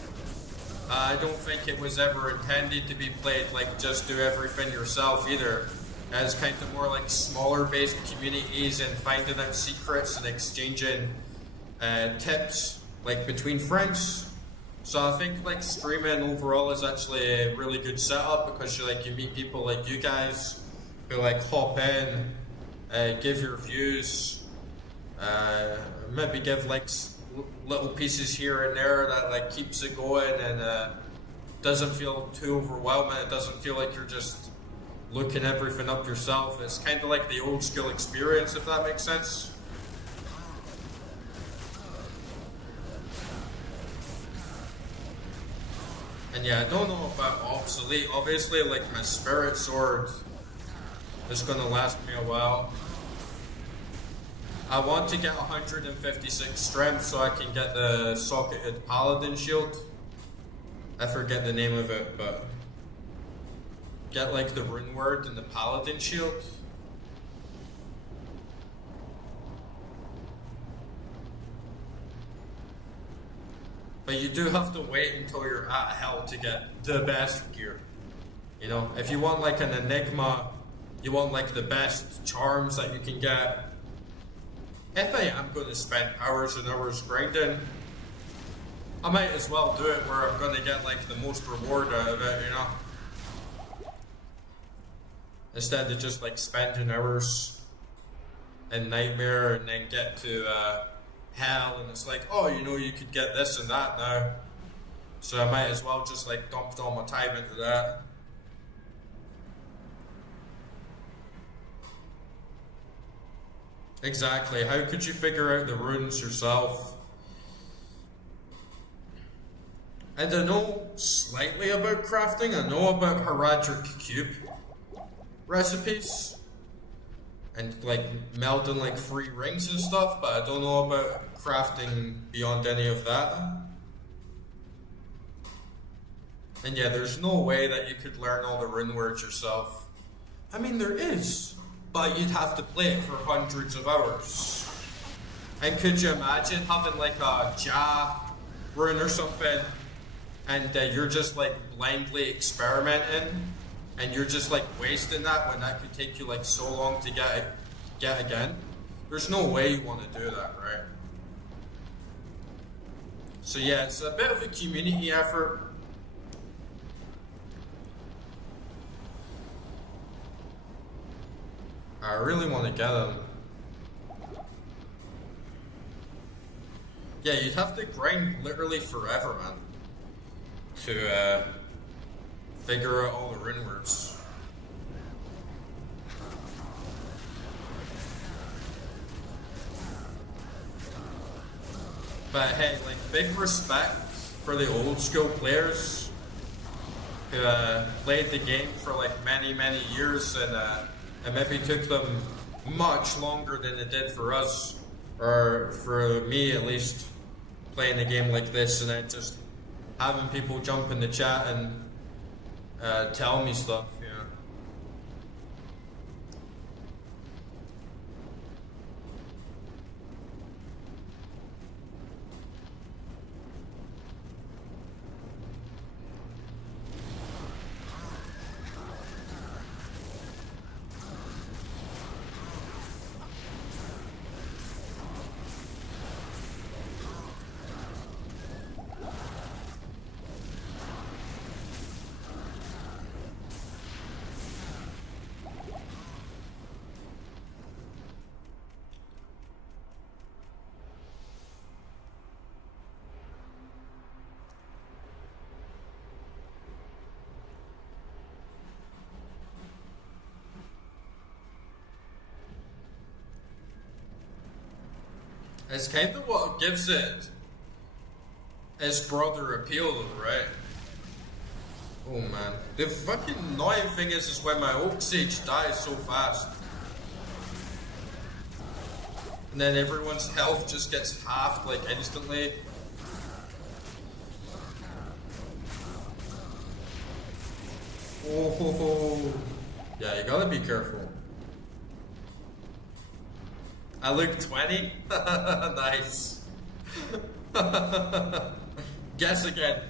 I don't think it was ever intended to be played like just do everything yourself either. As kind of more like smaller based communities and finding out secrets and exchanging tips like between friends. So I think like streaming overall is actually a really good setup, because you meet people like you guys who like hop in, give your views, maybe give like little pieces here and there that like keeps it going, and doesn't feel too overwhelming. It doesn't feel like you're just looking everything up yourself. It's kind of like the old school experience, if that makes sense. And yeah, I don't know about obsolete. Obviously, like my spirit sword is gonna last me a while. I want to get 156 strength so I can get the socketed paladin shield. I forget the name of it, but get like the rune word and the paladin shield. But you do have to wait until you're at hell to get the best gear. You know, if you want like an enigma, you want like the best charms that you can get. If I am going to spend hours and hours grinding, I might as well do it where I'm going to get like the most reward out of it, you know? Instead of just like spending hours in Nightmare and then get to hell and it's like, oh, you know, you could get this and that now. So I might as well just like dump all my time into that. Exactly. How could you figure out the runes yourself? I don't know slightly about crafting. I know about Heraldric Cube recipes and like melting like 3 rings and stuff, but I don't know about crafting beyond any of that. And yeah, there's no way that you could learn all the rune words yourself. I mean, there is, but you'd have to play it for hundreds of hours. And could you imagine having like a Ja rune or something, and you're just like blindly experimenting, and you're just like wasting that when that could take you like so long to get again? There's no way you want to do that, right? So yeah, it's a bit of a community effort. I really want to get them. Yeah, you'd have to grind literally forever, man, to figure out all the rune words. But hey, like, big respect for the old school players who played the game for like many years, and maybe took them much longer than it did for us, or for me at least, playing a game like this and then just having people jump in the chat and tell me stuff, you know. It's kind of what gives it its broader appeal though, right? Oh man. The fucking annoying thing is when my Oak Sage dies so fast. And then everyone's health just gets halved like instantly. Oh, yeah, you gotta be careful. I look 20? Nice. Guess again.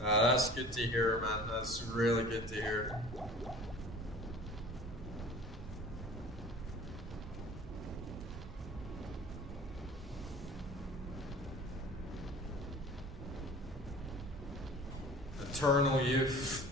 That's good to hear, man. That's really good to hear. Eternal youth.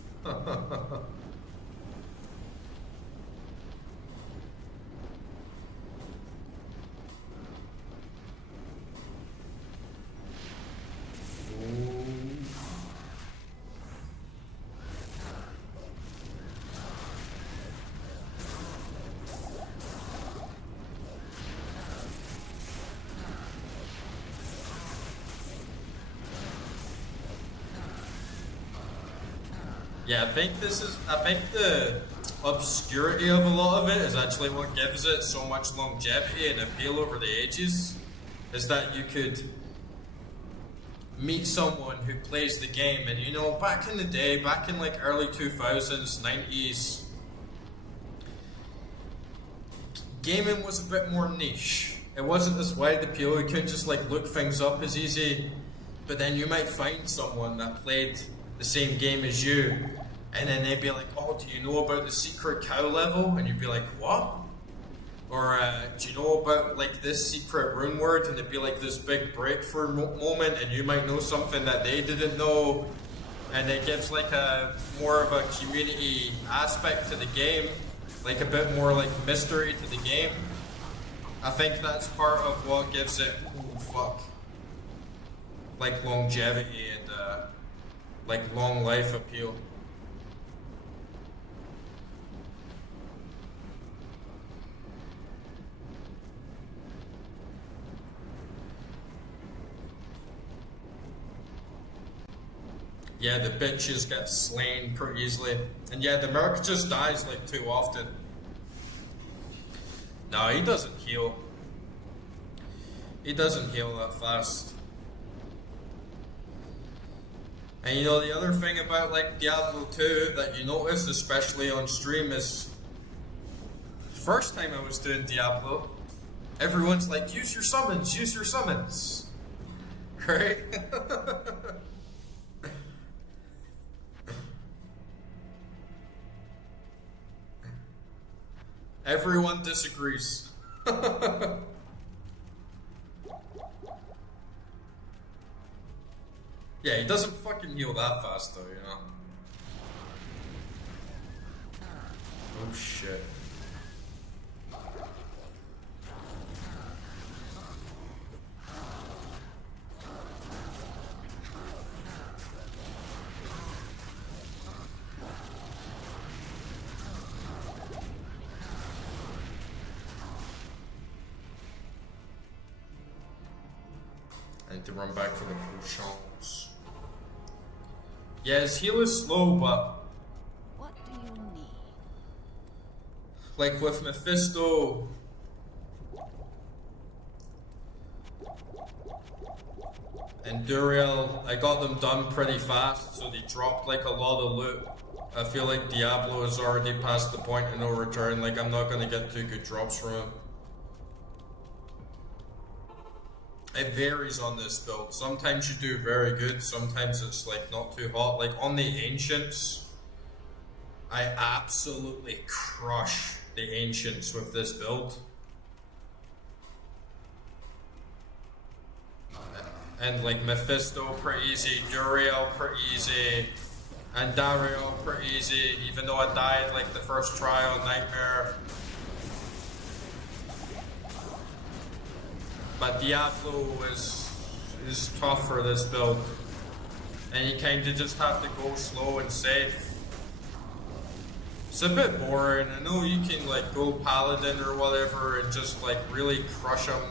Yeah, I think the obscurity of a lot of it is actually what gives it so much longevity and appeal over the ages. Is that you could meet someone who plays the game, and you know, back in the day, back in like early 2000s, 90s, gaming was a bit more niche. It wasn't as wide appeal, you couldn't just like look things up as easy. But then you might find someone that played the same game as you, and then they'd be like, oh, do you know about the secret cow level? And you'd be like, what? Or do you know about like this secret rune word? And it'd be like this big breakthrough moment, and you might know something that they didn't know, and it gives like a more of a community aspect to the game, like a bit more like mystery to the game. I think that's part of what gives it, oh fuck, like longevity and like long life appeal. Yeah, the bitches get slain pretty easily. And yeah, the merc just dies like too often. No, he doesn't heal. He doesn't heal that fast. And you know, the other thing about like Diablo 2 that you notice, especially on stream, is first time I was doing Diablo, everyone's like, use your summons, use your summons. Right? Everyone disagrees. Yeah, he doesn't fucking heal that fast though, you know. Oh shit. I need to run back for the potions. Yeah, his heal is slow, but What do you need? like with Mephisto, and Duriel, I got them done pretty fast, so they dropped like a lot of loot. I feel like Diablo is already past the point of no return, like I'm not gonna get too good drops from him. It varies on this build. Sometimes you do very good, sometimes it's like not too hot. Like on the Ancients, I absolutely crush the Ancients with this build. And like Mephisto pretty easy, Duriel pretty easy, and Dario pretty easy, even though I died like the first try on Nightmare. But Diablo is tough for this build, and you kind of just have to go slow and safe. It's a bit boring. I know you can like go Paladin or whatever and just like really crush them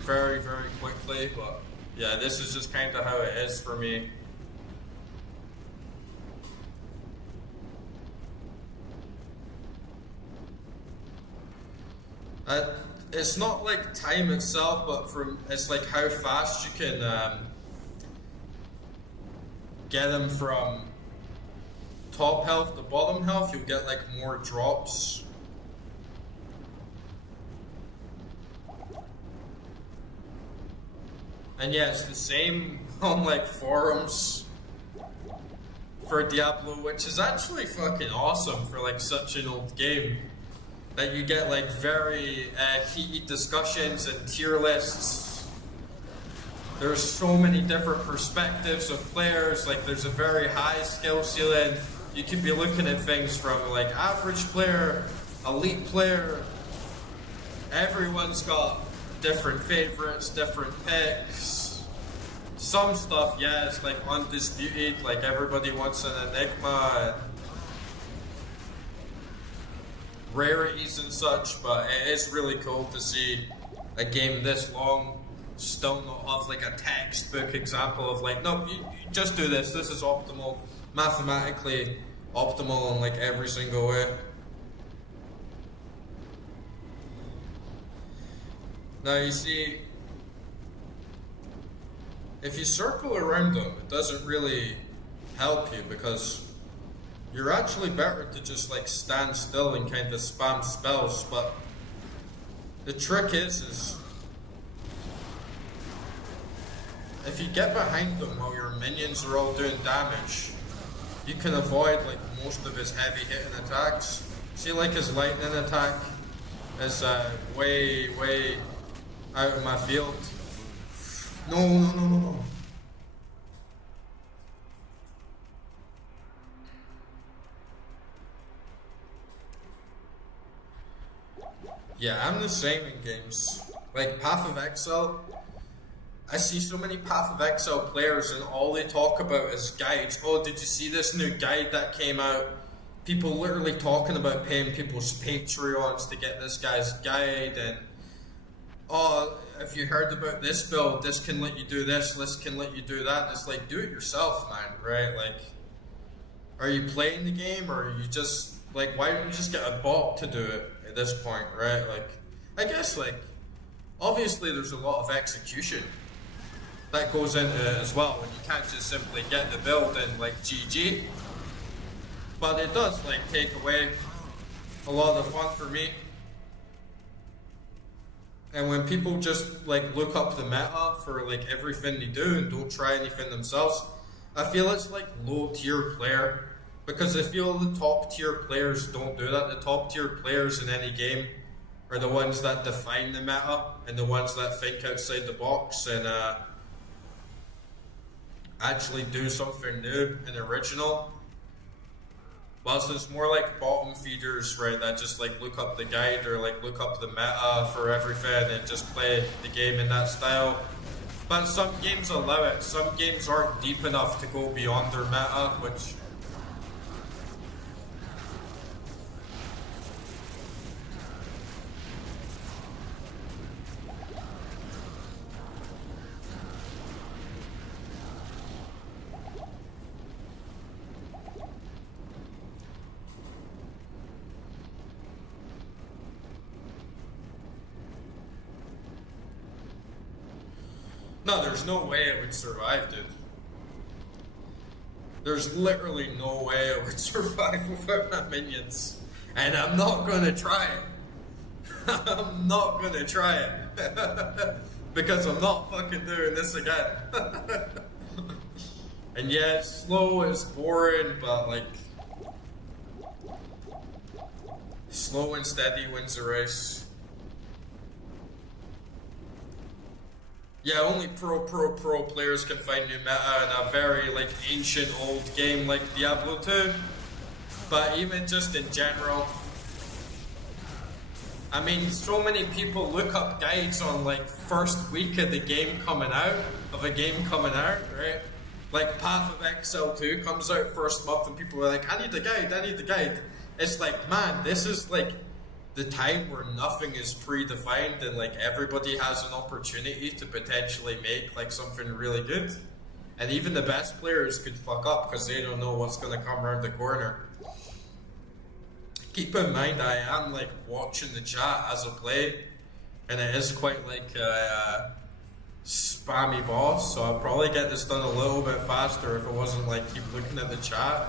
very, very quickly, but yeah, this is just kind of how it is for me. It's not like time itself, but it's like how fast you can get them from top health to bottom health. You'll get like more drops. And yeah, it's the same on like forums for Diablo, which is actually fucking awesome for like such an old game. That you get like very heated discussions and tier lists. There's so many different perspectives of players. Like there's a very high skill ceiling. You could be looking at things from like average player, elite player. Everyone's got different favorites, different picks. Some stuff, yeah, it's like undisputed. Like everybody wants an Enigma. Rarities and such, but it is really cool to see a game this long still not have like a textbook example of like, no, you just do this, this is optimal. mathematically optimal in like every single way. Now you see, if you circle around them, it doesn't really help you because you're actually better to just like stand still and kind of spam spells. But the trick is if you get behind them while your minions are all doing damage, you can avoid like most of his heavy hitting attacks. See, like his lightning attack is way out of my field. No. Yeah, I'm the same in games. Like Path of Exile, I see so many Path of Exile players and all they talk about is guides. Oh, did you see this new guide that came out? People literally talking about paying people's Patreons to get this guy's guide, and oh, if you heard about this build, this can let you do this can let you do that. It's like, do it yourself, man, right? Like, are you playing the game, or are you just, like, why don't you just get a bot to do it at this point, right? Like, I guess, like, obviously there's a lot of execution that goes into it as well, and you can't just simply get the build and, like, GG. But it does, like, take away a lot of the fun for me. And when people just like look up the meta for like everything they do and don't try anything themselves, I feel it's like low tier player, because I feel the top tier players don't do that. The top tier players in any game are the ones that define the meta and the ones that think outside the box and actually do something new and original. Whilst it's more like bottom feeders, right, that just like look up the guide or like look up the meta for everything and just play the game in that style. But some games allow it. Some games aren't deep enough to go beyond their meta, which... No, there's no way it would survive, dude. There's literally no way it would survive without my minions. And I'm not gonna try it. I'm not gonna try it. Because I'm not fucking doing this again. And yeah, it's slow, it's boring, but like... slow and steady wins the race. Yeah, only pro players can find new meta in a very like ancient old game like Diablo 2. But even just in general, I mean, so many people look up guides on like first week of the game coming out, right? Like Path of Exile 2 comes out first month and people are like, I need the guide. It's like, man, this is like the time where nothing is predefined and like everybody has an opportunity to potentially make like something really good. And even the best players could fuck up because they don't know what's going to come around the corner. Keep in mind, I am like watching the chat as I play, and it is quite like a spammy boss, so I'll probably get this done a little bit faster if it wasn't like keep looking at the chat.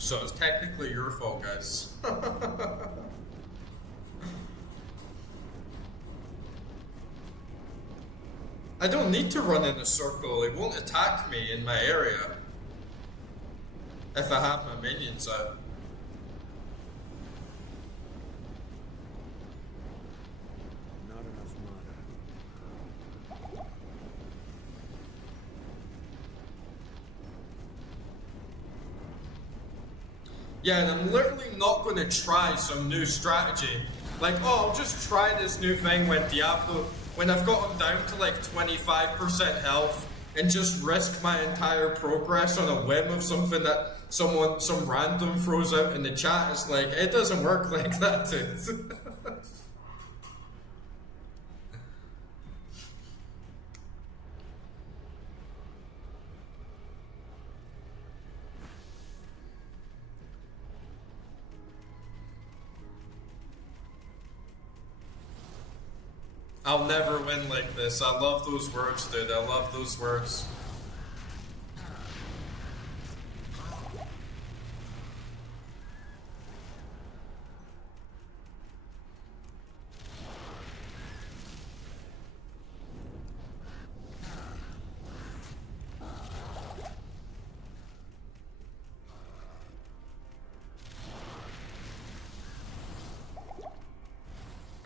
So it's technically your fault, guys. I don't need to run in a circle. It won't attack me in my area if I have my minions out. Not enough mana. Yeah, and I'm literally not going to try some new strategy. Like, oh, I'll just try this new thing when Diablo, when I've got them down to like 25% health and just risk my entire progress on a whim of something that some random throws out in the chat. It's like, it doesn't work like that, dude. I'll never win like this. I love those words, dude. I love those words.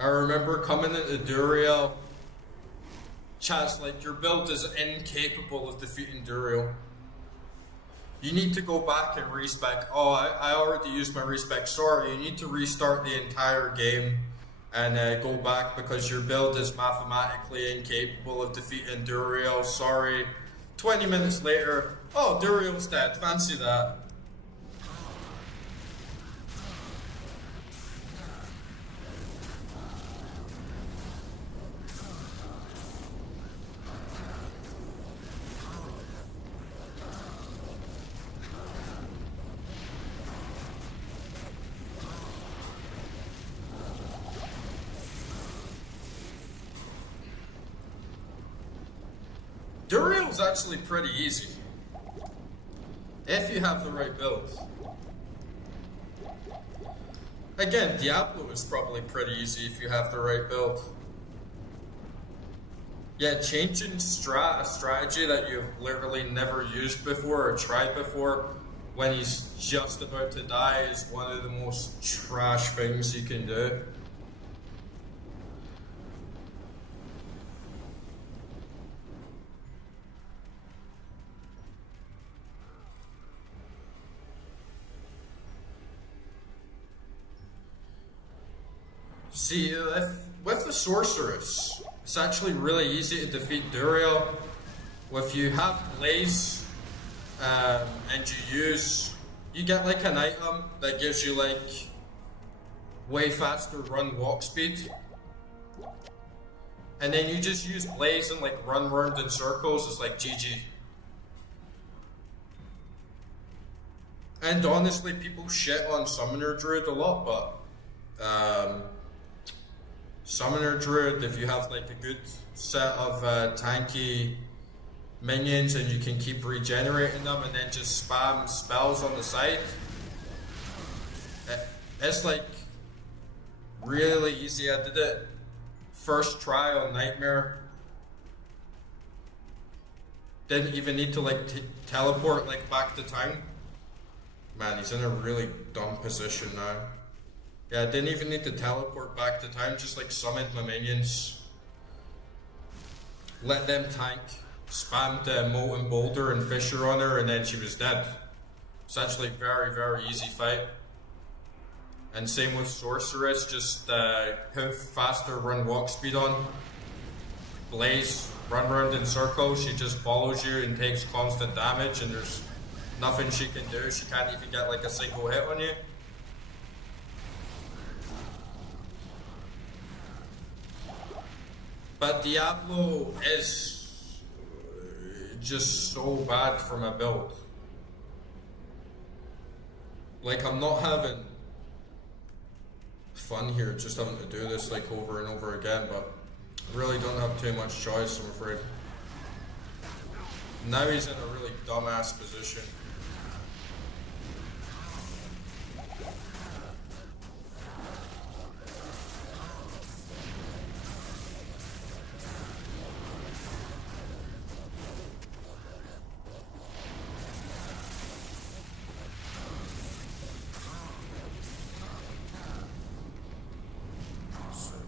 I remember coming into Duriel, chat's like, your build is incapable of defeating Duriel. You need to go back and respec. Oh, I already used my respec. Sorry, you need to restart the entire game and go back because your build is mathematically incapable of defeating Duriel. Sorry. 20 minutes later, oh, Duriel's dead. Fancy that. Duriel's actually pretty easy, if you have the right build. Again, Diablo is probably pretty easy if you have the right build. Yeah, changing a strategy that you've literally never used before or tried before when he's just about to die is one of the most trash things you can do. See, with the Sorceress, it's actually really easy to defeat Duriel. If you have Blaze and you get like an item that gives you like way faster run walk speed. And then you just use Blaze and like run around in circles, it's like GG. And honestly, people shit on Summoner Druid a lot, but Summoner Druid, if you have like a good set of tanky minions and you can keep regenerating them and then just spam spells on the side, it's like really easy. I did it first try on Nightmare. Didn't even need to like teleport like back to town. Man, he's in a really dumb position now. Yeah, I didn't even need to teleport back to town, just like summoned my minions. Let them tank, spammed Molten Boulder and Fissure on her, and then she was dead. It's actually a very, very easy fight. And same with Sorceress, just put faster run walk speed on. Blaze, run around in circles, she just follows you and takes constant damage, and there's nothing she can do. She can't even get like a single hit on you. But Diablo is just so bad for my build. Like, I'm not having fun here just having to do this like over and over again, but I really don't have too much choice, I'm afraid. Now he's in a really dumbass position.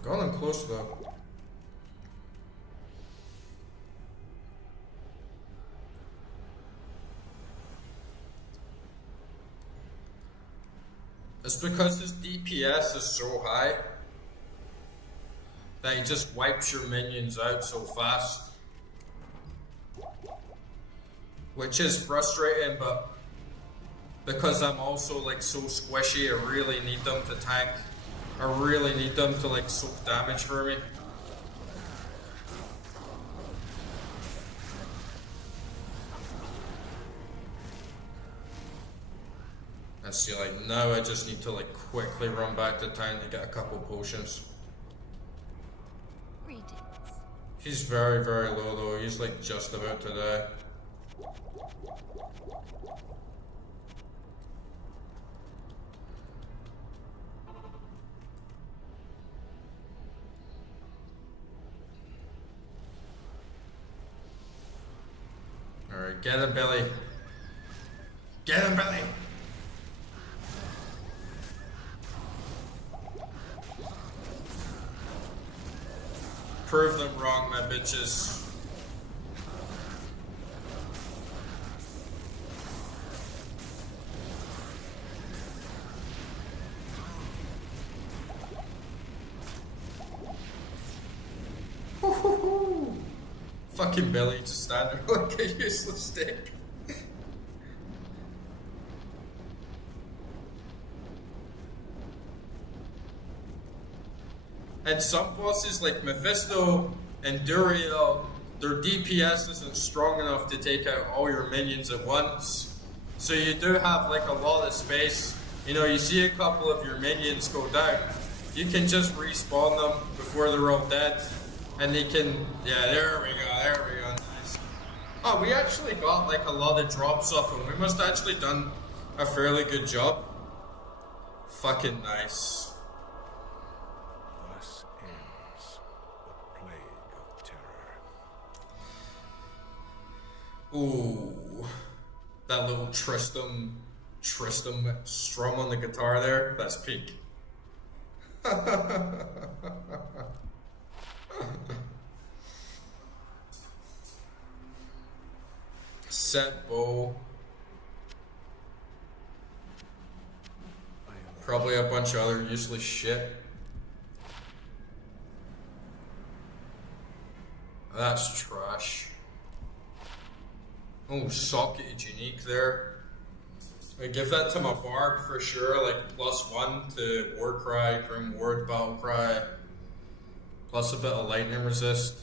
Got him close though. It's because his DPS is so high that he just wipes your minions out so fast. Which is frustrating, but because I'm also like so squishy, I really need them to tank. I really need them to like soak damage for me. And see, like, now I just need to like quickly run back to town to get a couple potions. Greetings. He's very, very low though. He's like just about to die. Alright, get him, Billy. Get him, Billy! Prove them wrong, my bitches. Woo-hoo-hoo. Fucking Billy just standing like a useless stick. And some bosses like Mephisto and Duriel, their DPS isn't strong enough to take out all your minions at once. So you do have like a lot of space. You know, you see a couple of your minions go down, you can just respawn them before they're all dead. And they can, yeah, there we go, nice. Oh, we actually got like a lot of drops off them. We must have actually done a fairly good job. Fucking nice. Thus ends the plague of terror. Ooh, that little Tristram strum on the guitar there, that's peak. Set bow. Probably a bunch of other useless shit. That's trash. Oh, socketed unique there. I give that to my bard for sure, like +1 to Warcry, Grim Ward, Battlecry, plus a bit of lightning resist.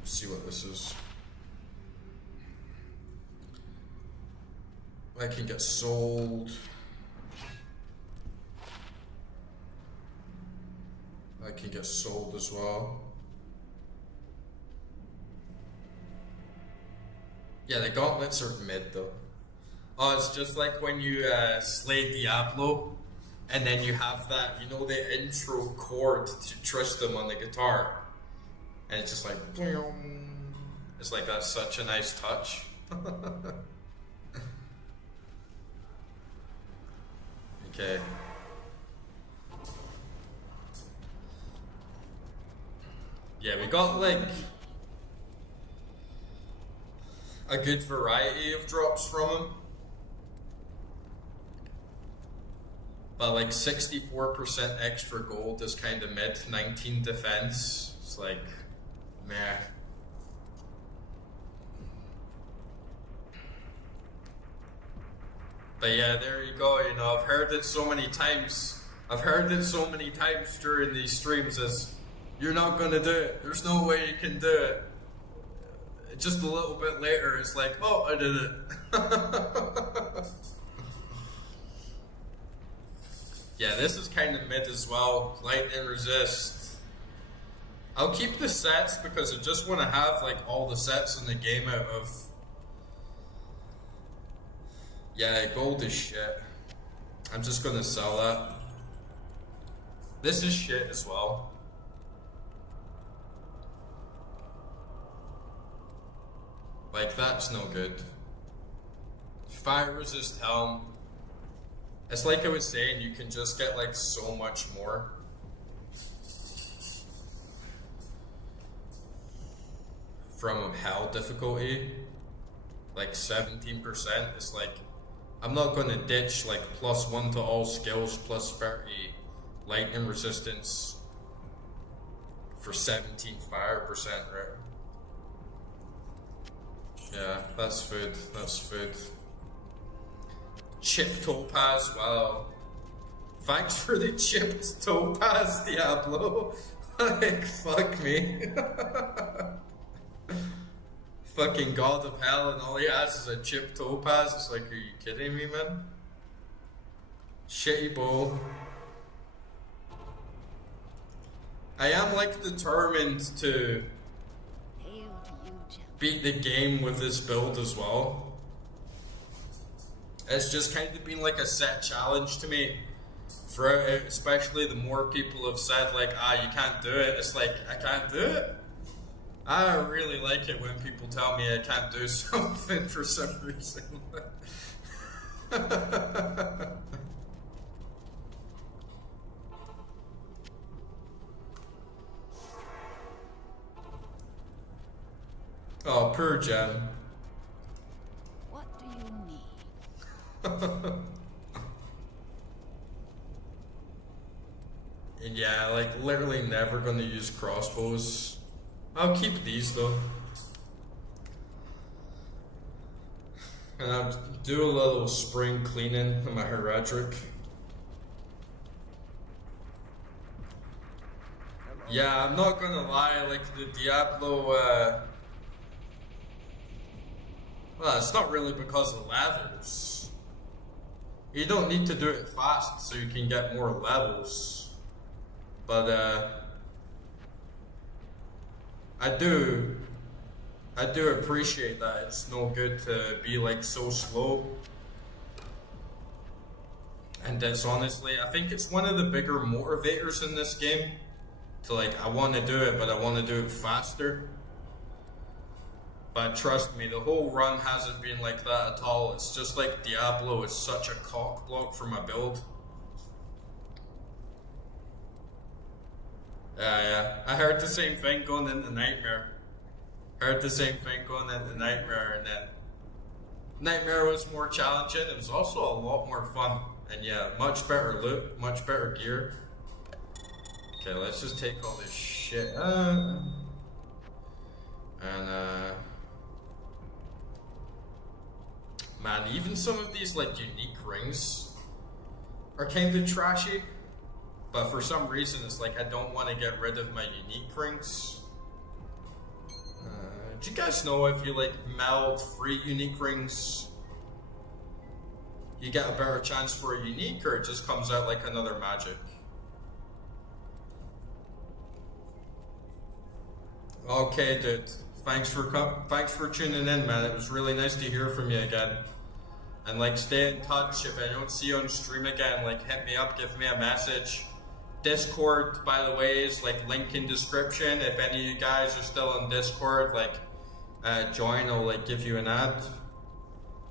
Let's see what this is. I can get sold. I can get sold as well. Yeah, the gauntlets are mid though. Oh, it's just like when you slay Diablo, and then you have that, you know, the intro chord to Tristram on the guitar, and it's just like, it's like that's such a nice touch. Okay. Yeah, we got like a good variety of drops from him. But like 64% extra gold is kind of mid, 19 defense. It's like, meh. But yeah, there you go, you know, I've heard it so many times. During these streams as, you're not gonna do it. There's no way you can do it. Just a little bit later, it's like, oh, I did it. Yeah, this is kind of mid as well. Lightning resist. I'll keep the sets because I just want to have like all the sets in the game out of. Yeah, gold is shit. I'm just gonna sell that. This is shit as well. Like, that's no good. Fire resist helm. It's like I was saying, you can just get like so much more. From hell difficulty. Like 17%. It's like, I'm not gonna ditch like +1 to all skills, +30 lightning resistance for 17 fire %, right? Yeah, that's food. That's food. Chip topaz, wow. Thanks for the chipped topaz, Diablo. Like, fuck me. Fucking god of hell, and all he has is a chipped topaz. It's like, are you kidding me, man? Shitty bowl. I am like determined to Hail to you, Jim. beat the game with this build as well. It's just kind of been like a set challenge to me. For especially the more people have said like, you can't do it. It's like, I can't do it. I really like it when people tell me I can't do something for some reason. Oh, poor Jen. What do you need? And yeah, like literally never gonna use crossbows. I'll keep these though. And I'll do a little spring cleaning of my heraldric. Yeah, I'm not gonna lie, like the Diablo, well, it's not really because of levels. You don't need to do it fast so you can get more levels. But, I do appreciate that it's no good to be like so slow. And it's honestly, I think it's one of the bigger motivators in this game. To like, I want to do it, but I want to do it faster. But trust me, the whole run hasn't been like that at all. It's just like Diablo is such a cock block for my build. Yeah. I heard the same thing going into Nightmare. And then Nightmare was more challenging. It was also a lot more fun. And yeah, much better loot, much better gear. Okay, let's just take all this shit. Man, even some of these like unique rings are kind of trashy. But for some reason, it's like I don't want to get rid of my unique rings. Do you guys know if you like meld 3 unique rings, you get a better chance for a unique, or it just comes out like another magic? Okay, dude. Thanks for tuning in, man. It was really nice to hear from you again. And like, stay in touch. If I don't see you on stream again, like, hit me up, give me a message. Discord, by the way, is like link in description. If any of you guys are still on Discord, like, join. I'll like give you an ad.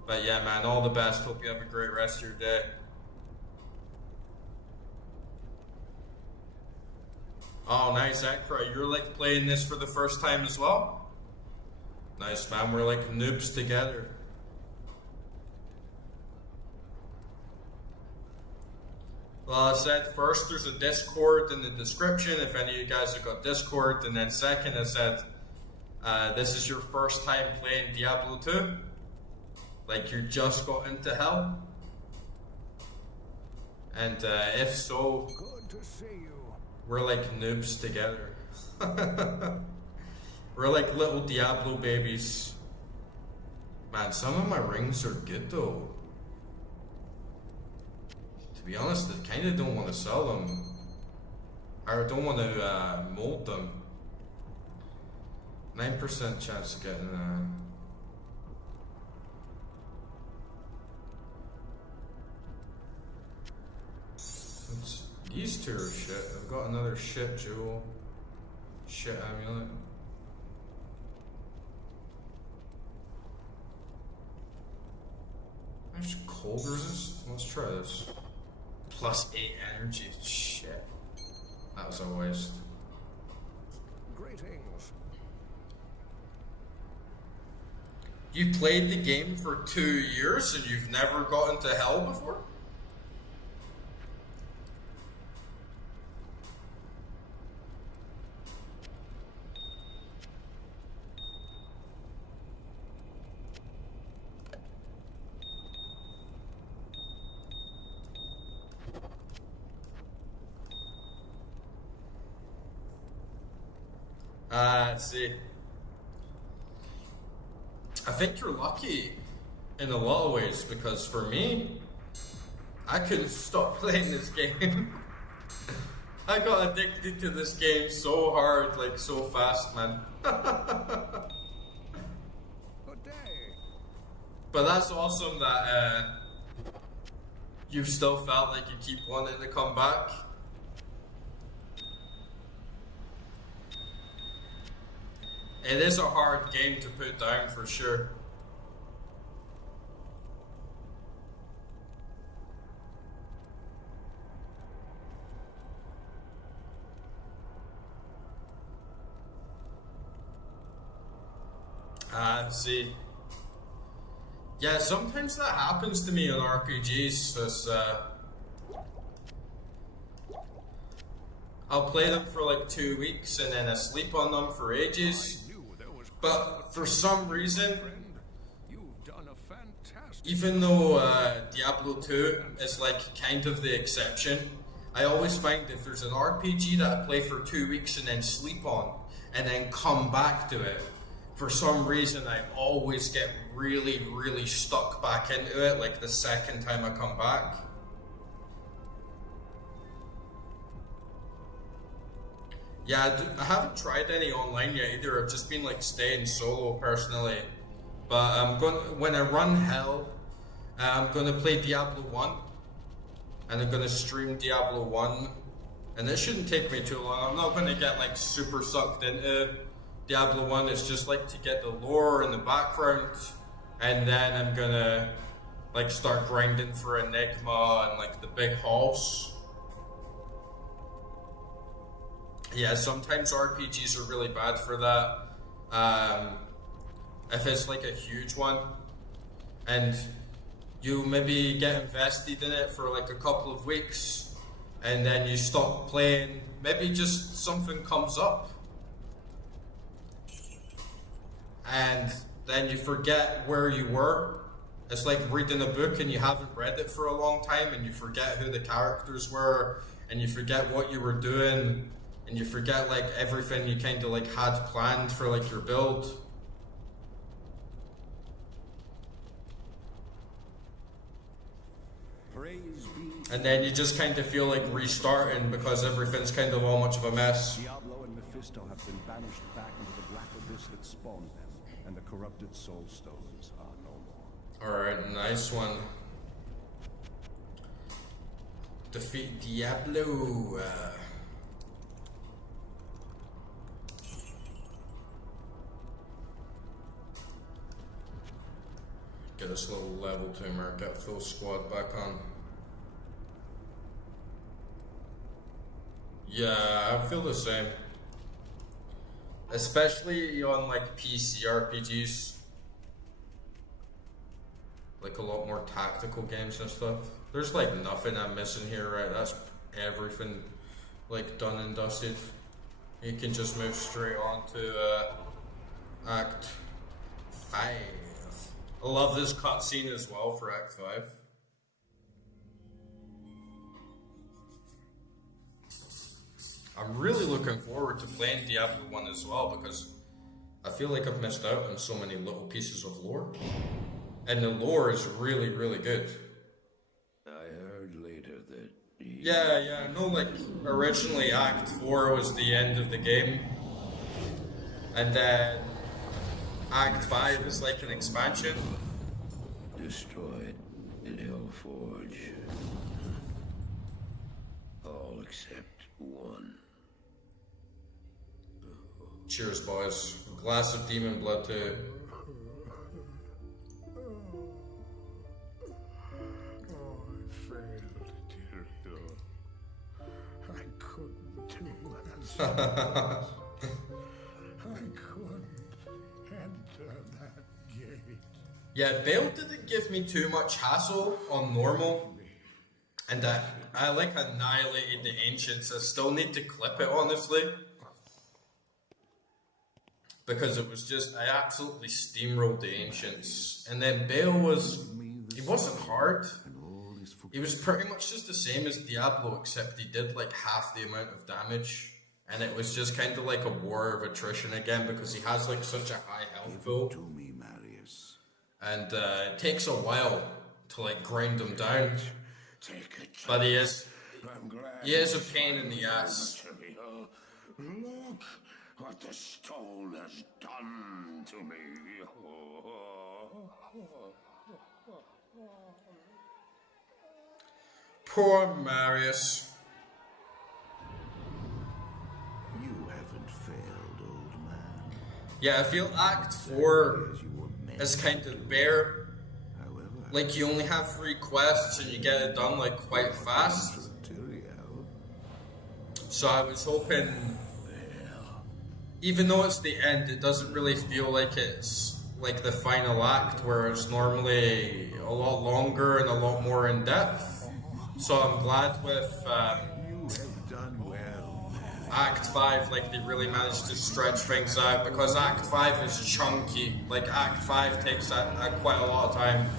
But yeah, man, all the best. Hope you have a great rest of your day. Oh, nice, Ekra. You're like playing this for the first time as well? Nice, man. We're like noobs together. Well, I said first there's a Discord in the description if any of you guys have got Discord. And then second, I said this is your first time playing Diablo 2. Like you just got into hell. And if so, Good to see you. we're like noobs together. We're like little Diablo babies. Man, some of my rings are good though. To be honest, I kind of don't want to sell them. Or I don't want to mold them. 9% chance of getting these two are shit. I've got another shit jewel. Shit amulet. There's cold resist. Let's try this. Plus 8 energy. Shit. That was a waste. Greetings. You played the game for 2 years and you've never got into hell before? See. I think you're lucky in a lot of ways, because for me, I couldn't stop playing this game. I got addicted to this game so hard, like so fast, man. Good day. But that's awesome that you've still felt like you keep wanting to come back. It is a hard game to put down for sure. See. Yeah, sometimes that happens to me on RPGs. I'll play them for like 2 weeks and then I sleep on them for ages. But for some reason, You've done a fantastic. even though Diablo 2 is like kind of the exception, I always find if there's an RPG that I play for 2 weeks and then sleep on and then come back to it, for some reason I always get really, really stuck back into it, like the second time I come back. Yeah, I haven't tried any online yet either. I've just been like staying solo personally. But I'm going when I run hell, I'm gonna play Diablo 1, and I'm gonna stream Diablo 1, and it shouldn't take me too long. I'm not gonna get like super sucked into Diablo 1. It's just like to get the lore in the background, and then I'm gonna like start grinding for Enigma and like the big halls. Yeah, sometimes RPGs are really bad for that. If it's like a huge one and you maybe get invested in it for like a couple of weeks and then you stop playing, maybe just something comes up and then you forget where you were. It's like reading a book and you haven't read it for a long time and you forget who the characters were and you forget what you were doing. And you forget like everything you kind of like had planned for like your build. Praise be. And then you just kind of feel like restarting because everything's kind of all much of a mess. Diablo and Mephisto have been banished back into the black abyss that spawned them, and the corrupted soul stones are no more. Alright, nice one. Defeat Diablo. Get this little level 2 mark, get full squad back on. Yeah, I feel the same. Especially on like PC RPGs. Like a lot more tactical games and stuff. There's like nothing I'm missing here, right? That's everything like done and dusted. You can just move straight on to Act 5. I love this cutscene as well for Act 5. I'm really looking forward to playing Diablo 1 as well because I feel like I've missed out on so many little pieces of lore. And the lore is really, really good. I heard later that. Yeah, I know like originally Act 4 was the end of the game. And then Act 5 is like an expansion. Destroyed in Hellforge. All except one. Cheers, boys. Glass of demon blood too. Oh, I failed, dear hero. I couldn't do as I couldn't enter that gate. Yeah, Baal didn't give me too much hassle on normal. And I like annihilated the ancients. I still need to clip it, honestly. Because it was just, I absolutely steamrolled the ancients. And then Baal he wasn't hard. He was pretty much just the same as Diablo, except he did like half the amount of damage. and it was just kind of like a war of attrition again because he has like such a high health pool, To me, Marius. and it takes a while to like grind him down. Take it. But he is I'm glad. a pain in the ass. Look what the stone has done to me. Poor Marius. You haven't failed, old man. Yeah, I feel Act 4 As you were meant is kind of bare. However, Like, you only have 3 quests and you get it done, like, quite fast. material. So I was hoping, even though it's the end, it doesn't really feel like it's, like, the final act, where it's normally a lot longer and a lot more in-depth. So I'm glad with You have done well, man. Act 5, like, they really managed to stretch things out, because Act 5 is chunky. Like, Act 5 takes quite a lot of time.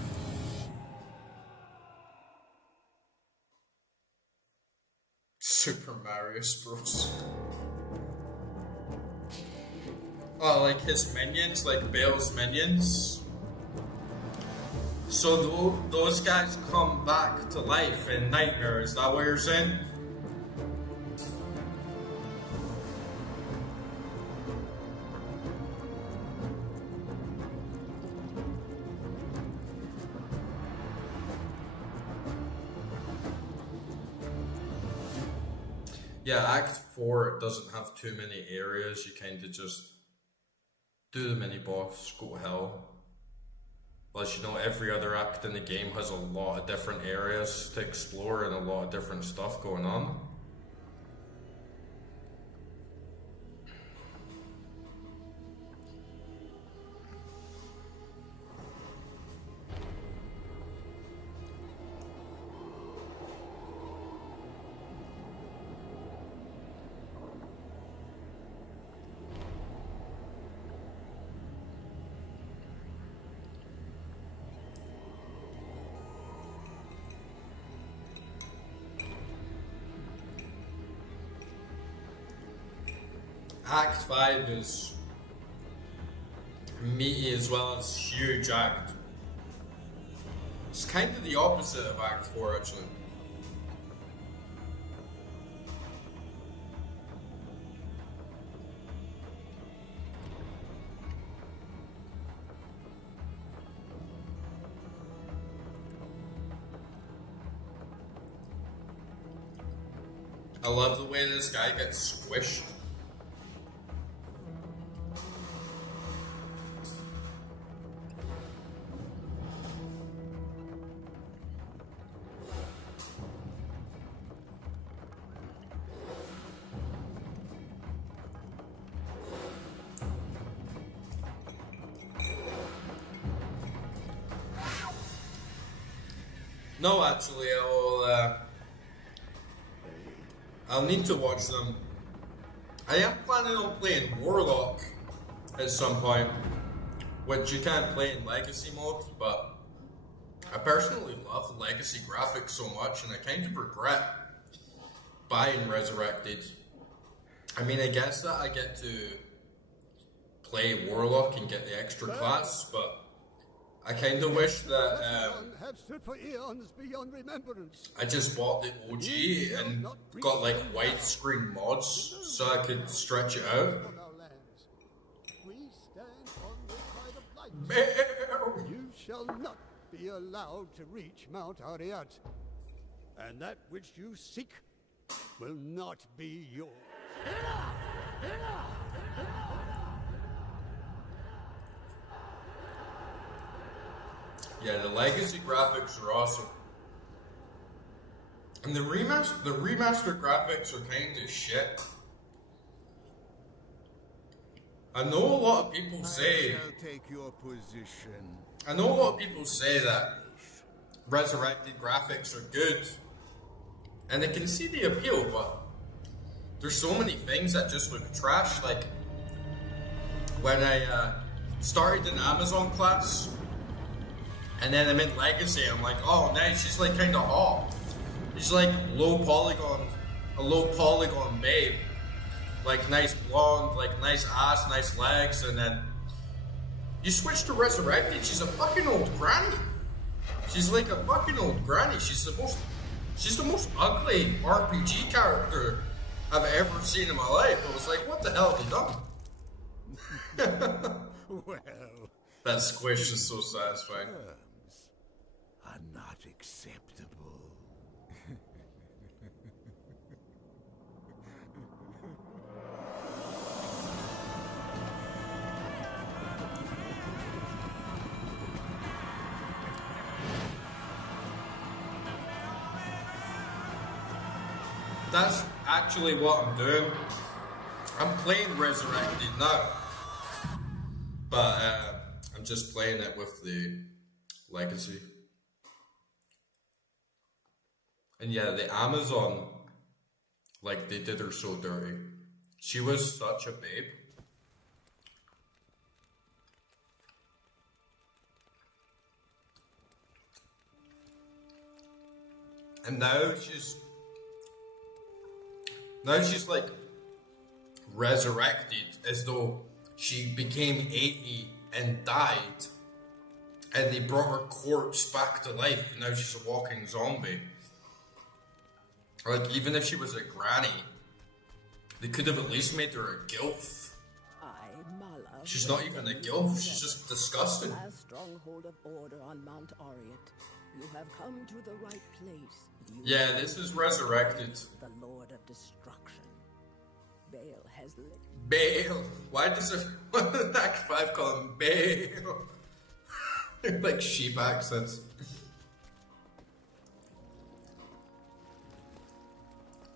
Super Mario Bros. Oh, like his minions, like Bale's minions. So those guys come back to life in Nightmare, is that what you're saying? Yeah, Act 4 doesn't have too many areas. You kind of just do the mini boss, go to hell. Plus, you know, every other act in the game has a lot of different areas to explore and a lot of different stuff going on. Act 5 is meaty as well as huge act. It's kind of the opposite of Act 4 actually. I love the way this guy gets squished. No, actually, I'll need to watch them. I am planning on playing Warlock at some point, which you can't play in Legacy mode, but I personally love Legacy graphics so much, and I kind of regret buying Resurrected. I mean, I guess that I get to play Warlock and get the extra class, but I kind of wish that have stood for eons beyond remembrance. I just bought the OG and got like widescreen mods so I could stretch it out. On our lands. We stand on the side of light. You shall not be allowed to reach Mount Ariat, and that which you seek will not be yours. Yeah, the legacy graphics are awesome. And the remastered graphics are kind of shit. I know a lot of people say Take your position. I know a lot of people say that resurrected graphics are good. And I can see the appeal, but there's so many things that just look trash. Like when I started an Amazon class and then I'm in Legacy, I'm like, oh nice, she's like kinda hot. She's like a low polygon babe. like nice blonde, like nice ass, nice legs, and then you switch to Resurrected, she's a fucking old granny. She's like a fucking old granny. She's the most ugly RPG character I've ever seen in my life. I was like, what the hell have you done? Well, That squish is so satisfying. are not acceptable. That's actually what I'm doing. I'm playing Resurrected now. But I'm just playing it with the Legacy. And yeah, the Amazon, like, they did her so dirty. She was such a babe. And now she's like resurrected as though she became 80 and died, and they brought her corpse back to life, and now she's a walking zombie. Like, even if she was a granny, they could have at least made her a gilf. She's not even a gilf, she's just disgusting. Last stronghold of order on Mount Oriat. You have come to the right place. Yeah, this is Resurrected. The Lord of Destruction. Baal has lit. Baal. Why does it Act 5 call him Baal? Like sheep accents.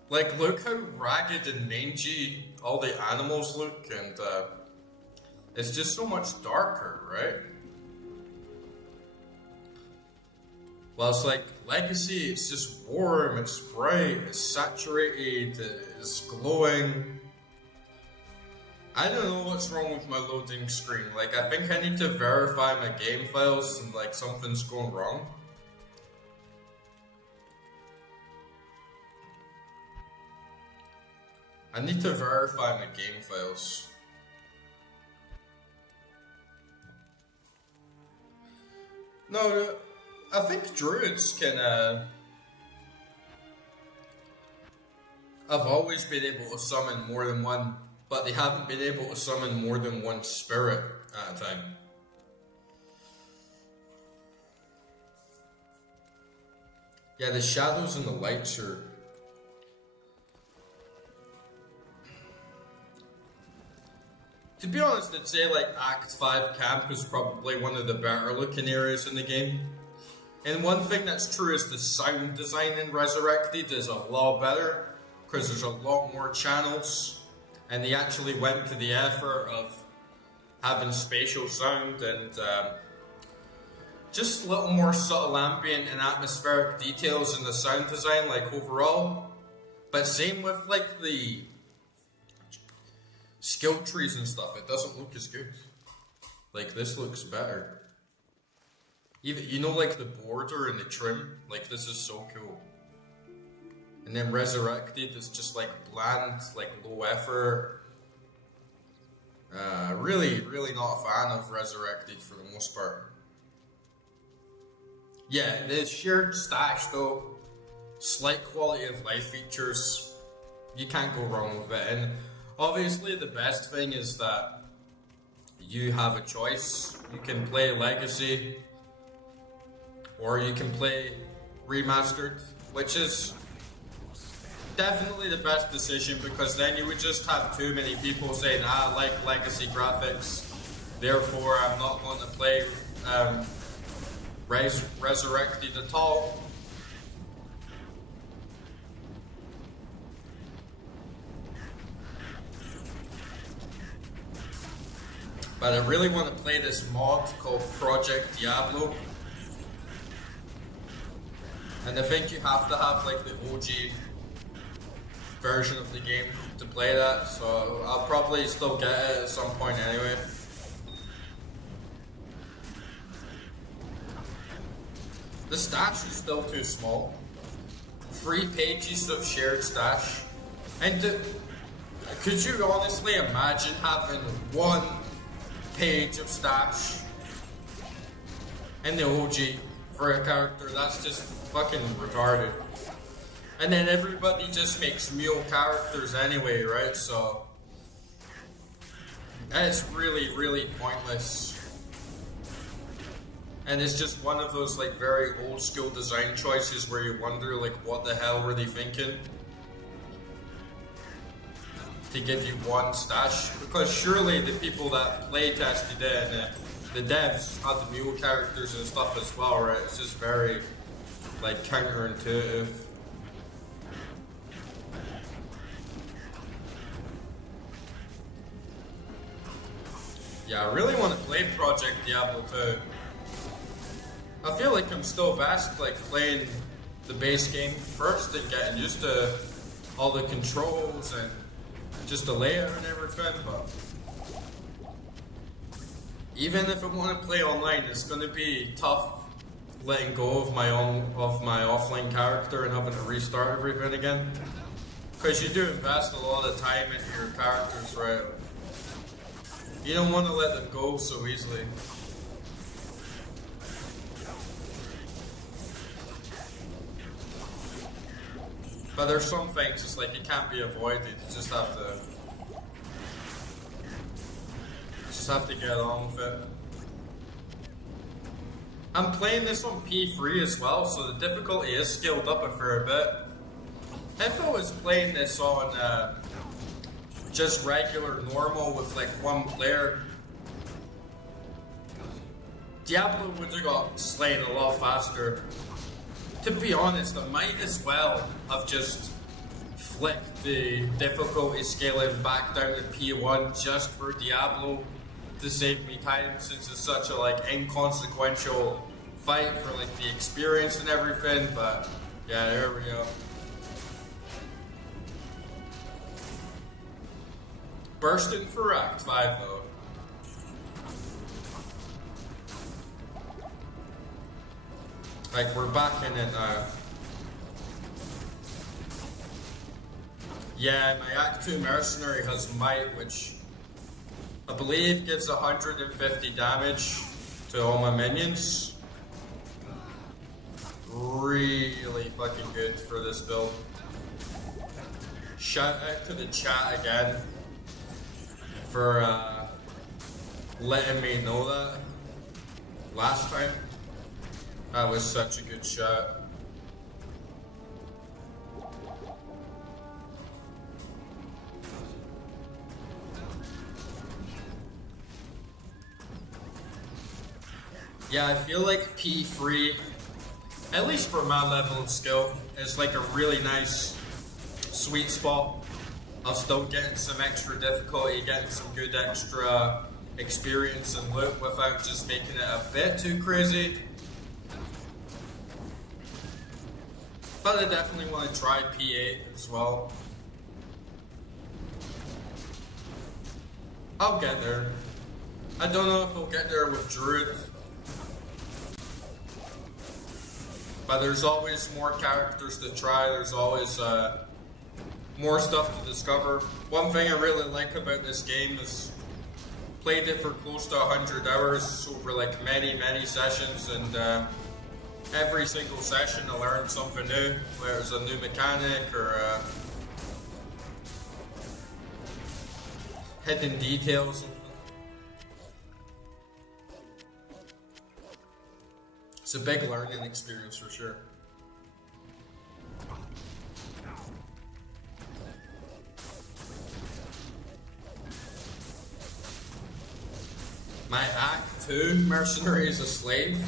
Like, look how ragged and mangy all the animals look, and it's just so much darker, right? Well, it's like Legacy, it's just warm, it's bright, it's saturated, it's glowing. I don't know what's wrong with my loading screen. Like, I think I need to verify my game files and like something's going wrong. I need to verify my game files. No, I think druids can, I've always been able to summon more than one, but they haven't been able to summon more than one spirit at a time. Yeah, the shadows and the lights are... To be honest, I'd say like Act 5 Camp is probably one of the better looking areas in the game. And one thing that's true is the sound design in Resurrected is a lot better, because there's a lot more channels, and they actually went to the effort of having spatial sound and just a little more subtle ambient and atmospheric details in the sound design, like overall. But same with like the skill trees and stuff, it doesn't look as good. Like, this looks better. Even, you know, like the border and the trim, like this is so cool. And then Resurrected is just like bland, like low effort. Really not a fan of Resurrected for the most part. Yeah, the shared stash though, slight quality of life features, you can't go wrong with it. And obviously the best thing is that you have a choice. You can play Legacy, or you can play Remastered, which is definitely the best decision, because then you would just have too many people saying, I like Legacy graphics, therefore I'm not going to play Resurrected at all. But I really want to play this mod called Project Diablo. And I think you have to have like the OG version of the game to play that, so I'll probably still get it at some point anyway. The stash is still too small. 3 pages of shared stash. And Could you honestly imagine having 1 page of stash in the OG for a character? That's just fucking retarded. And then everybody just makes mule characters anyway, right? So it's really, really pointless. And it's just one of those like very old school design choices where you wonder like what the hell were they thinking to give you 1 stash? Because surely the people that play tested it and the devs had the mule characters and stuff as well, right? It's just very like counterintuitive. Yeah, I really want to play Project Diablo 2. I feel like I'm still best like playing the base game first and getting used to all the controls and just the layout and everything, but even if I want to play online, it's going to be tough letting go of my offline character and having to restart everything again. Because you do invest a lot of time into your characters, right? You don't want to let them go so easily. But there's some things, it's like it can't be avoided. You just have to get on with it. I'm playing this on P3 as well, so the difficulty is scaled up a fair bit. If I was playing this on just regular normal with like 1 player, Diablo would have got slain a lot faster. To be honest, I might as well have just flicked the difficulty scaling back down to P1 just for Diablo to save me time, since it's such a like inconsequential fight for like the experience and everything. But yeah, there we go. Bursting for Act 5 though. Like, we're back in it now. Yeah, my Act 2 Mercenary has Might, which I believe gives 150 damage to all my minions. Really fucking good for this build. Shout out to the chat again for letting me know that last time. That was such a good shot. Yeah, I feel like P3, at least for my level of skill, is like a really nice sweet spot of still getting some extra difficulty, getting some good extra experience and loot without just making it a bit too crazy. But I definitely want to try P8 as well. I'll get there. I don't know if I'll get there with Druid. But there's always more characters to try, there's always more stuff to discover. One thing I really like about this game is played it for close to 100 hours over like many sessions, and every single session I learned something new, whether it's a new mechanic or hidden details. It's a big learning experience for sure. My Act 2 Mercenary is a slave.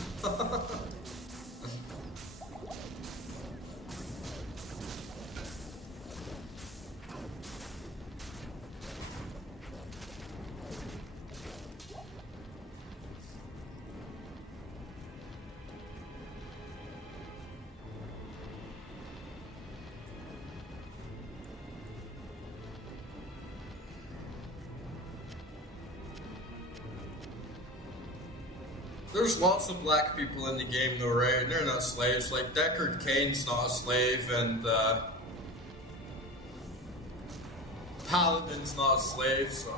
There's lots of black people in the game though, right? They're not slaves. Like, Deckard Cain's not a slave, and paladin's not a slave, so.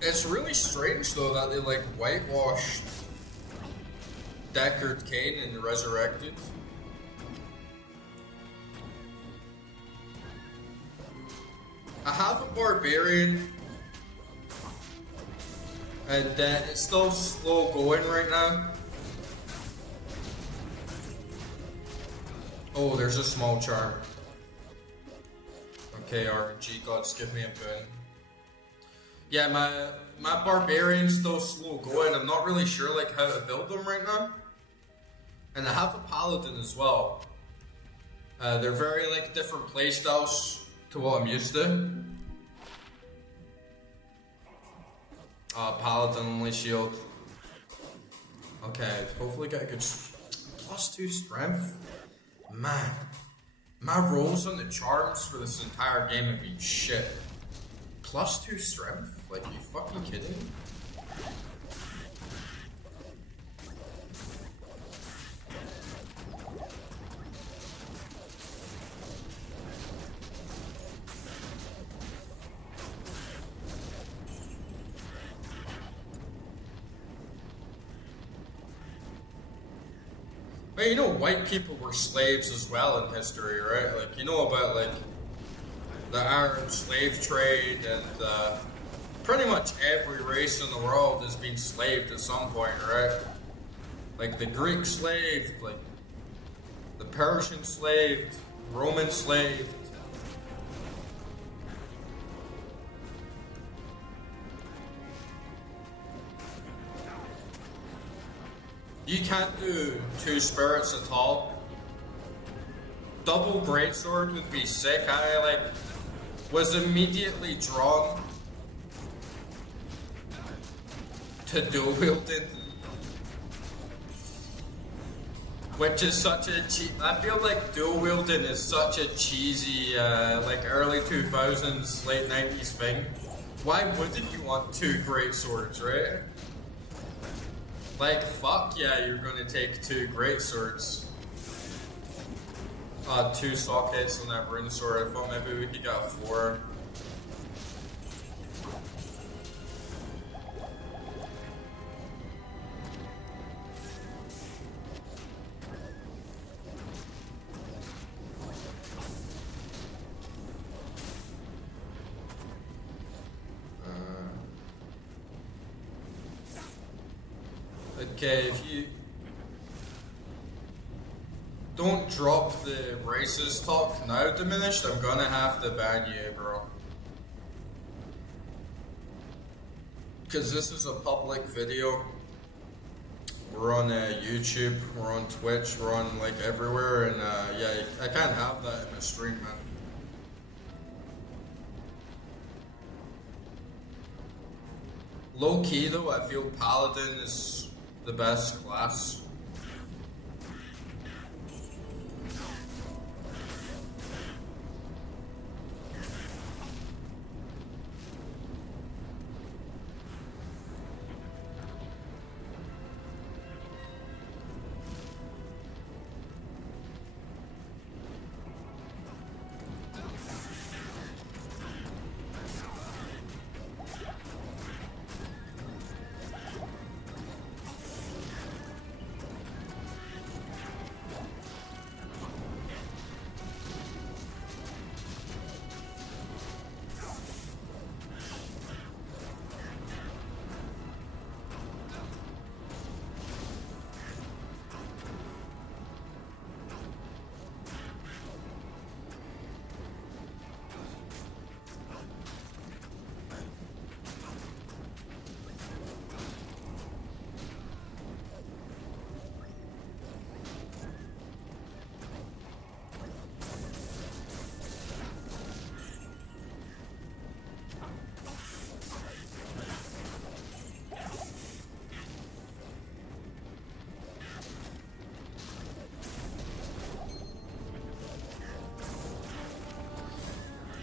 It's really strange though that they like whitewashed Deckard Cain and resurrected. I have a barbarian, and it's still slow going right now. Oh, there's a small charm. Okay, RNG gods, give me a boon. Yeah, my barbarian's still slow going. I'm not really sure like how to build them right now. And I have a paladin as well. They're very like different playstyles to what I'm used to. Paladin only shield. Okay, hopefully get a good +2 strength. Man, my rolls on the charms for this entire game have been shit. +2 strength? Like, you fucking kidding me? But you know, white people were slaves as well in history, right? Like, you know about, like, the Arab slave trade, and pretty much every race in the world has been slaved at some point, right? Like the Greek slaved, like the Persian slaved, Roman slaved. You can't do 2 spirits at all. Double greatsword would be sick. I like was immediately drawn to dual wielding, which is such a I feel like dual wielding is such a cheesy like early 2000s, late 90s thing. Why wouldn't you want 2 great swords, right? Like, fuck yeah, you're gonna take 2 great swords. 2 sockets on that rune sword. I thought maybe we could get 4. Okay, if you don't drop the racist talk now diminished, I'm gonna have to ban you, bro. Because this is a public video. We're on YouTube, we're on Twitch, we're on like everywhere, and yeah, I can't have that in my stream, man. Low key though, I feel Paladin is the best class.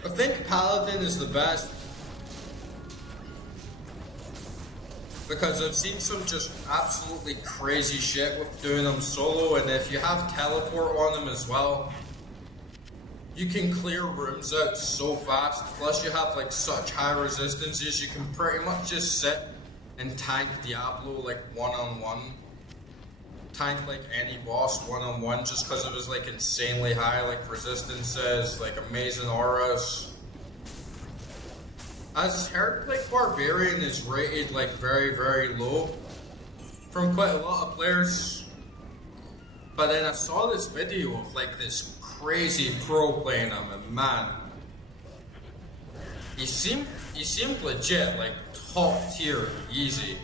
I think Paladin is the best because I've seen some just absolutely crazy shit with doing them solo, and if you have teleport on them as well, you can clear rooms out so fast. Plus you have like such high resistances, you can pretty much just sit and tank Diablo like one-on-one. Tank like any boss one-on-one just because it was like insanely high like resistances, like amazing auras. As heard, like Barbarian is rated like very, very low from quite a lot of players. But then I saw this video of like this crazy pro playing him, and man, he seemed legit, like top tier easy.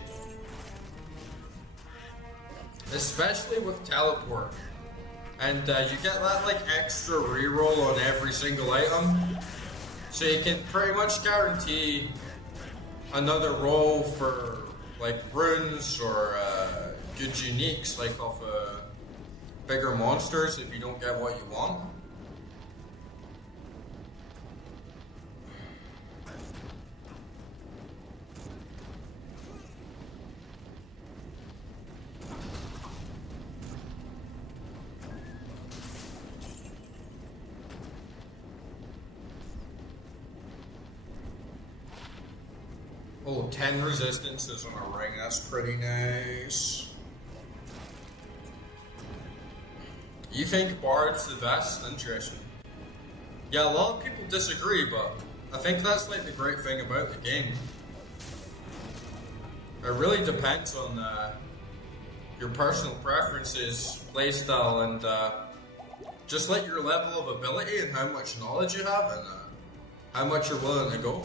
Especially with teleport. And you get that like extra reroll on every single item. So you can pretty much guarantee another roll for like runes or good uniques like off bigger monsters if you don't get what you want. Oh, 10 resistances on a ring, that's pretty nice. You think Bard's the best? Interesting. Yeah, a lot of people disagree, but I think that's like the great thing about the game. It really depends on your personal preferences, playstyle, and just like your level of ability and how much knowledge you have and how much you're willing to go.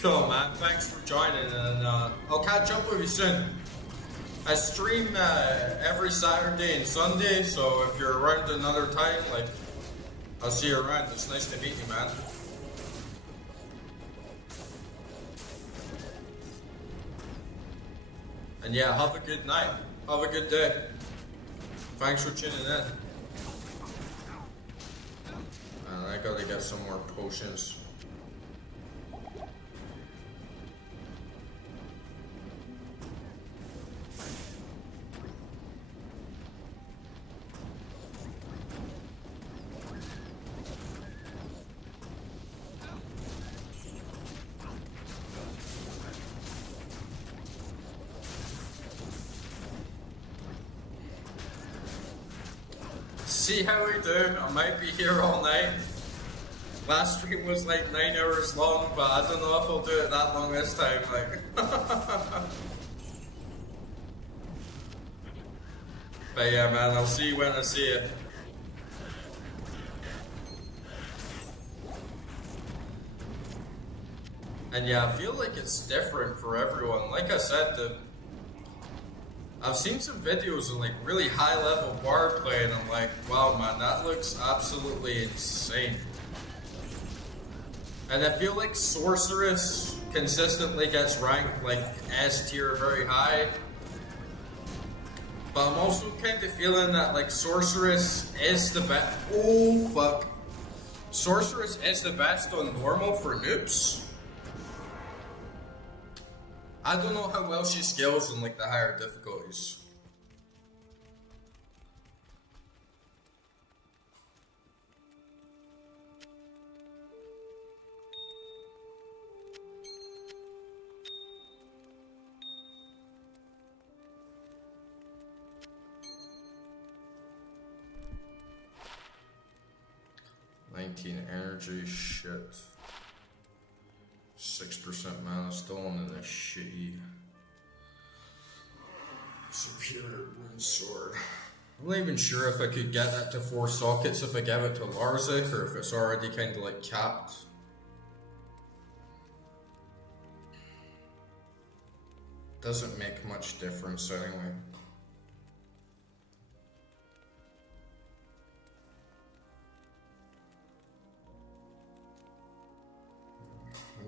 Cool, man. Thanks for joining, and I'll catch up with you soon. I stream every Saturday and Sunday, so if you're around another time, like, I'll see you around. It's nice to meet you, man. And yeah, have a good night. Have a good day. Thanks for tuning in. Man, I gotta get some more potions. See how we do. I might be here all night. Last stream was like 9 hours long, but I don't know if I'll do it that long this time. Like, but yeah, man, I'll see you when I see you. And yeah, I feel like it's different for everyone. Like I said, I've seen some videos of like really high level bard play, and I'm like, wow, man, that looks absolutely insane. And I feel like Sorceress consistently gets ranked like S tier very high. But I'm also kind of feeling that like Sorceress is the best. Oh fuck. Sorceress is the best on normal for noobs. I don't know how well she scales in like the higher difficulties. Energy, shit. 6% mana stolen in a shitty superior rune sword. I'm not even sure if I could get that to 4 sockets if I gave it to Larzik, or if it's already kind of like capped. Doesn't make much difference anyway.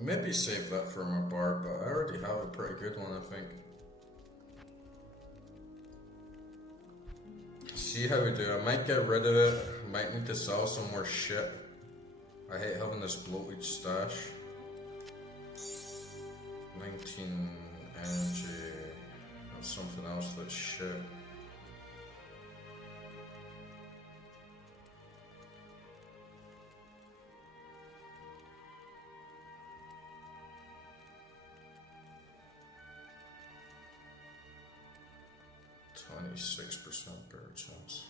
Maybe save that for my bard, but I already have a pretty good one, I think. See how we do. I might get rid of it. Might need to sell some more shit. I hate having this bloated stash. 19 energy. That's something else that's shit. %, better chance.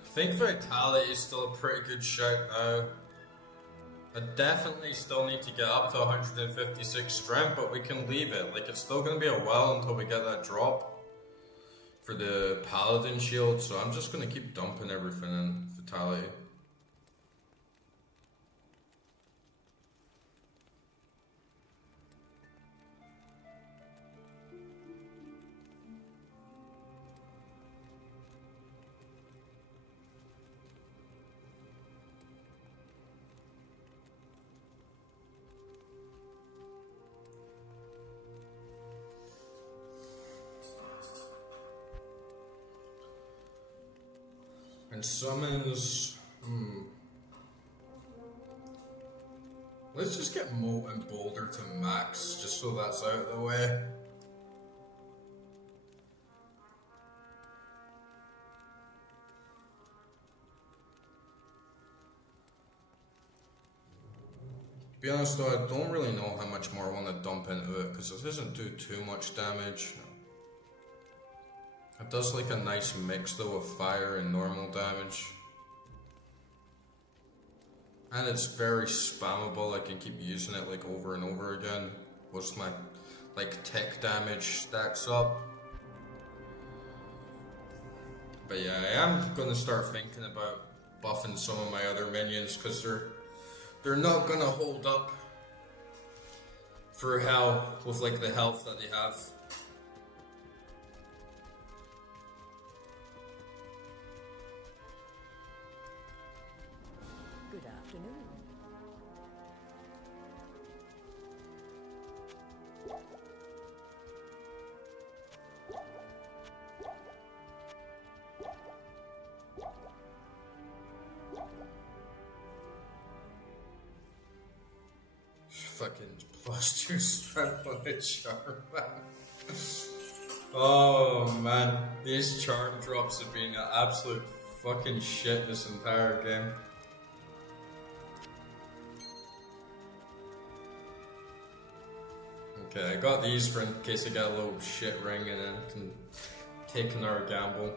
I think Vitality is still a pretty good shout now. I definitely still need to get up to 156 strength, but we can leave it. Like, it's still going to be a while until we get that drop for the Paladin shield, so I'm just going to keep dumping everything in Vitality. And summons. Let's just get Molten Boulder to max, just so that's out of the way. To be honest though, I don't really know how much more I want to dump into it, because it doesn't do too much damage. It does like a nice mix though of fire and normal damage. And it's very spammable, I can keep using it like over and over again. Once my like tick damage stacks up. But yeah, I am gonna start thinking about buffing some of my other minions, because they're not gonna hold up for hell with like the health that they have. Good afternoon. Fucking +2 strength on the charm, man. Oh man, these charm drops have been absolute fucking shit this entire game. Okay, I got these for in case I get a little shit ring and then can take another gamble.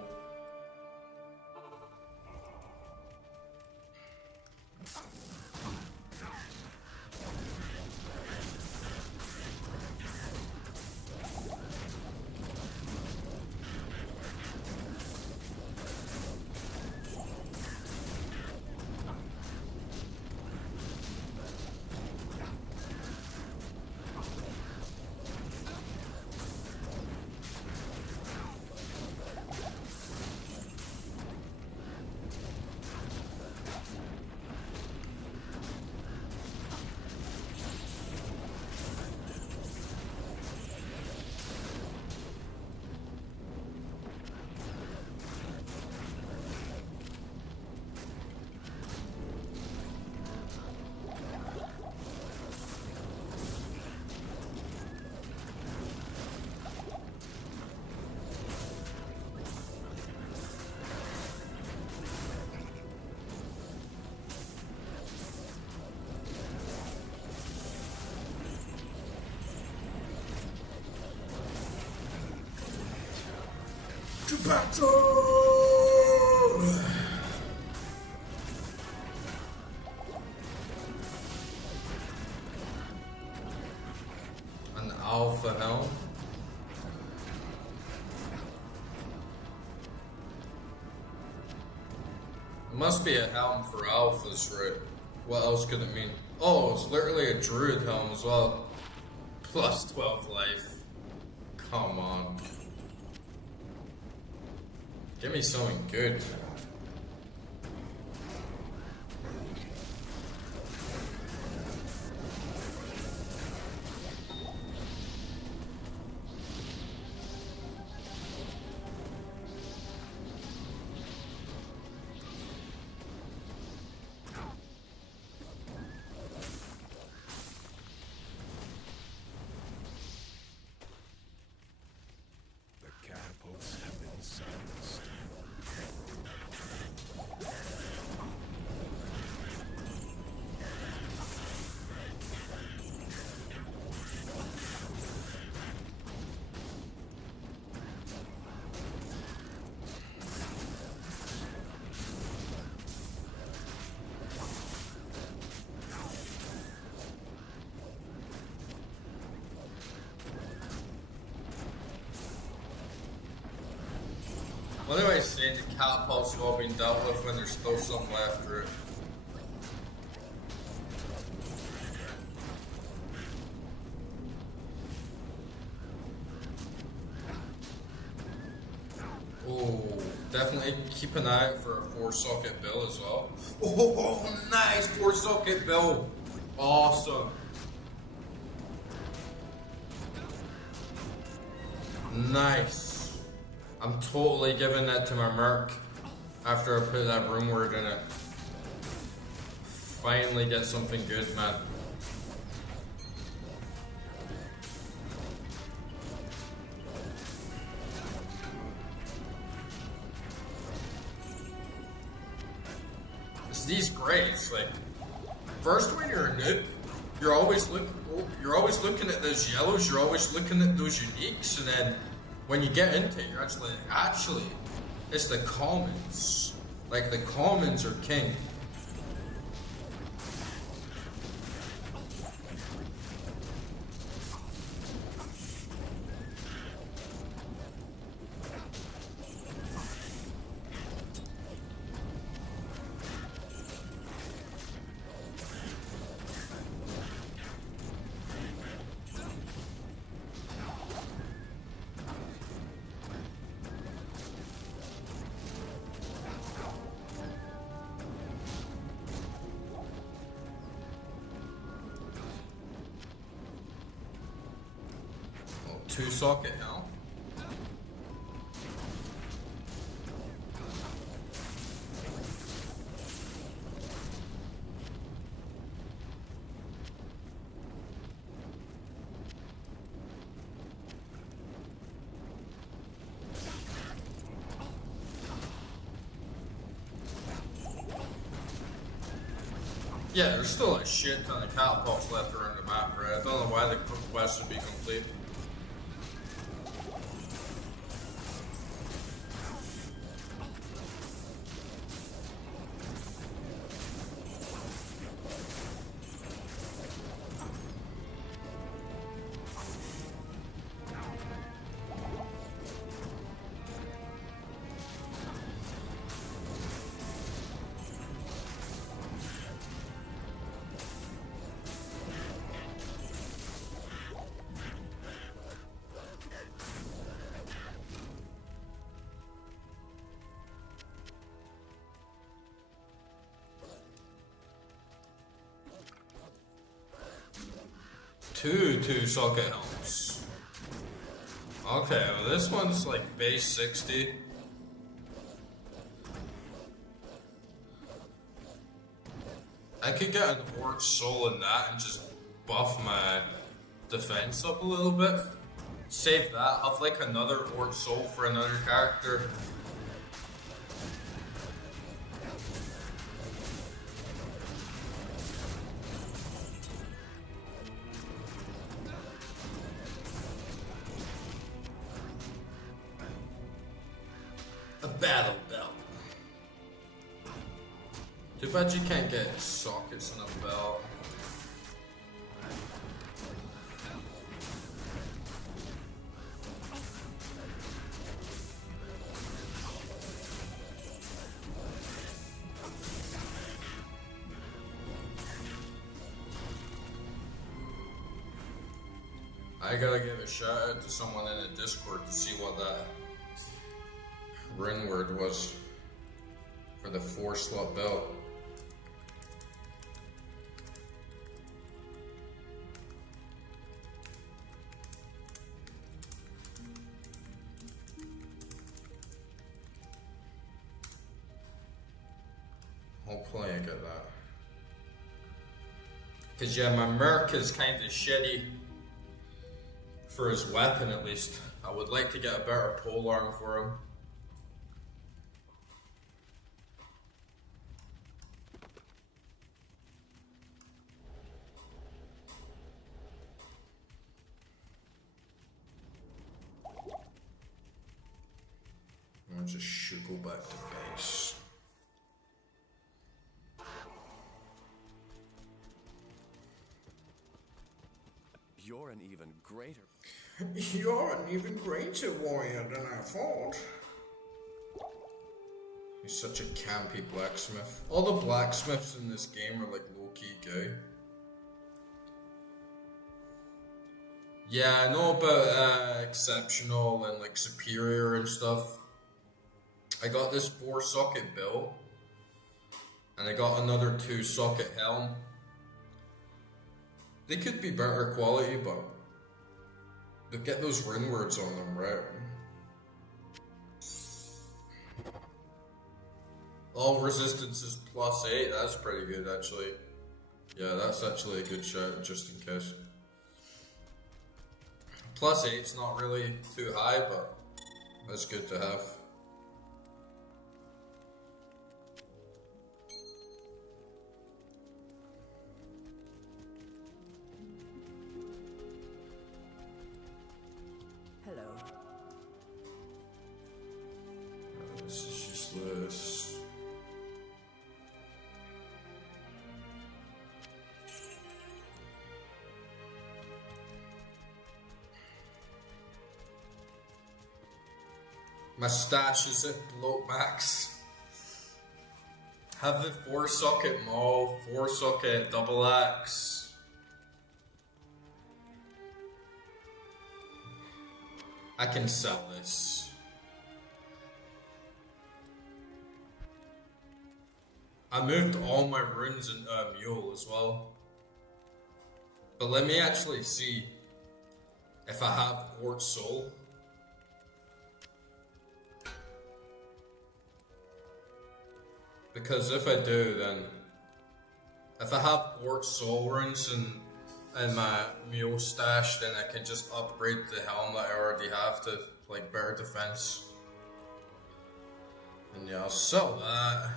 To battle! An alpha helm. It must be a helm for alphas, right? What else could it mean? Oh, it's literally a druid helm as well. Plus 12 life. Come on. Give me something good. The catapults have been silenced. What am I saying? The catapults have all been dealt with when there's still some left, right? Oh, definitely keep an eye out for a 4-socket bill as well. Oh, nice 4-socket bill. Awesome. Nice. I'm totally giving that to my merc after I put that rune word in it. Finally get something good, man. It's these grades, like, first when you're a noob, you're always looking at those yellows, you're always looking at those uniques, and then when you get into it, you're actually, it's the commons. Like, the commons are king. Oh, 2-socket now. Yeah, there's still a shit ton of catapults left around the map, right? I don't know why the quest would be complete. Two socket helms. Okay, well this one's like base 60. I could get an Orc Soul in that and just buff my defense up a little bit. Save that, have like another Orc Soul for another character. A battle belt. Too bad you can't get sockets in a belt. I gotta give a shout out to someone in the Discord to see what that rune word was for the 4-slot belt. Hopefully I get that. Cause yeah, my merc is kinda shitty. For his weapon at least. I would like to get a better polearm for him. I'll just should go back to base. You're an even greater. You're an even greater warrior than I thought. He's such a campy blacksmith. All the blacksmiths in this game are like low-key gay. Yeah, I know about exceptional and like superior and stuff. I got this 4-socket bill. And I got another 2-socket helm. They could be better quality, but they get those rune words on them, right? All resistance is +8, that's pretty good actually. Yeah, that's actually a good shout, just in case. +8's not really too high, but that's good to have. This is useless. My stash is at below max. Have the 4-socket maul, 4-socket double axe. I can sell this. I moved all my runes into a mule as well. But let me actually see if I have Ort Soul. Because if I do, then if I have Ort Soul runes in my mule stash, then I can just upgrade the helm that I already have to like better defense. And yeah, I'll sell that.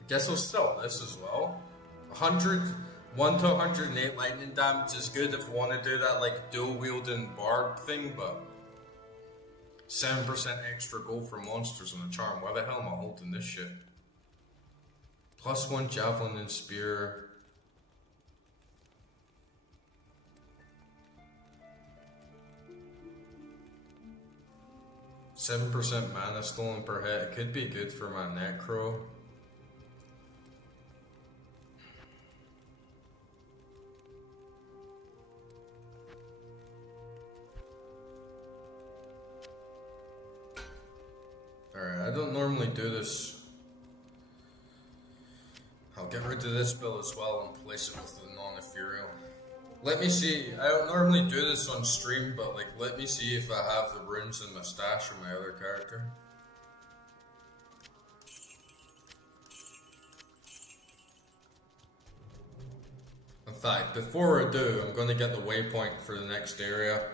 I guess I'll sell this as well. 1 to 108 lightning damage is good if I want to do that like dual wielding barb thing, but 7% extra gold for monsters on a charm. Why the hell am I holding this shit? +1 javelin and spear. %7 mana stolen per hit. It could be good for my necro. Alright, I don't normally do this. I'll get rid of this bill as well and place it with the non-ethereal. Let me see, I don't normally do this on stream, but like, let me see if I have the runes in my stash or my other character. In fact, before I do, I'm gonna get the waypoint for the next area.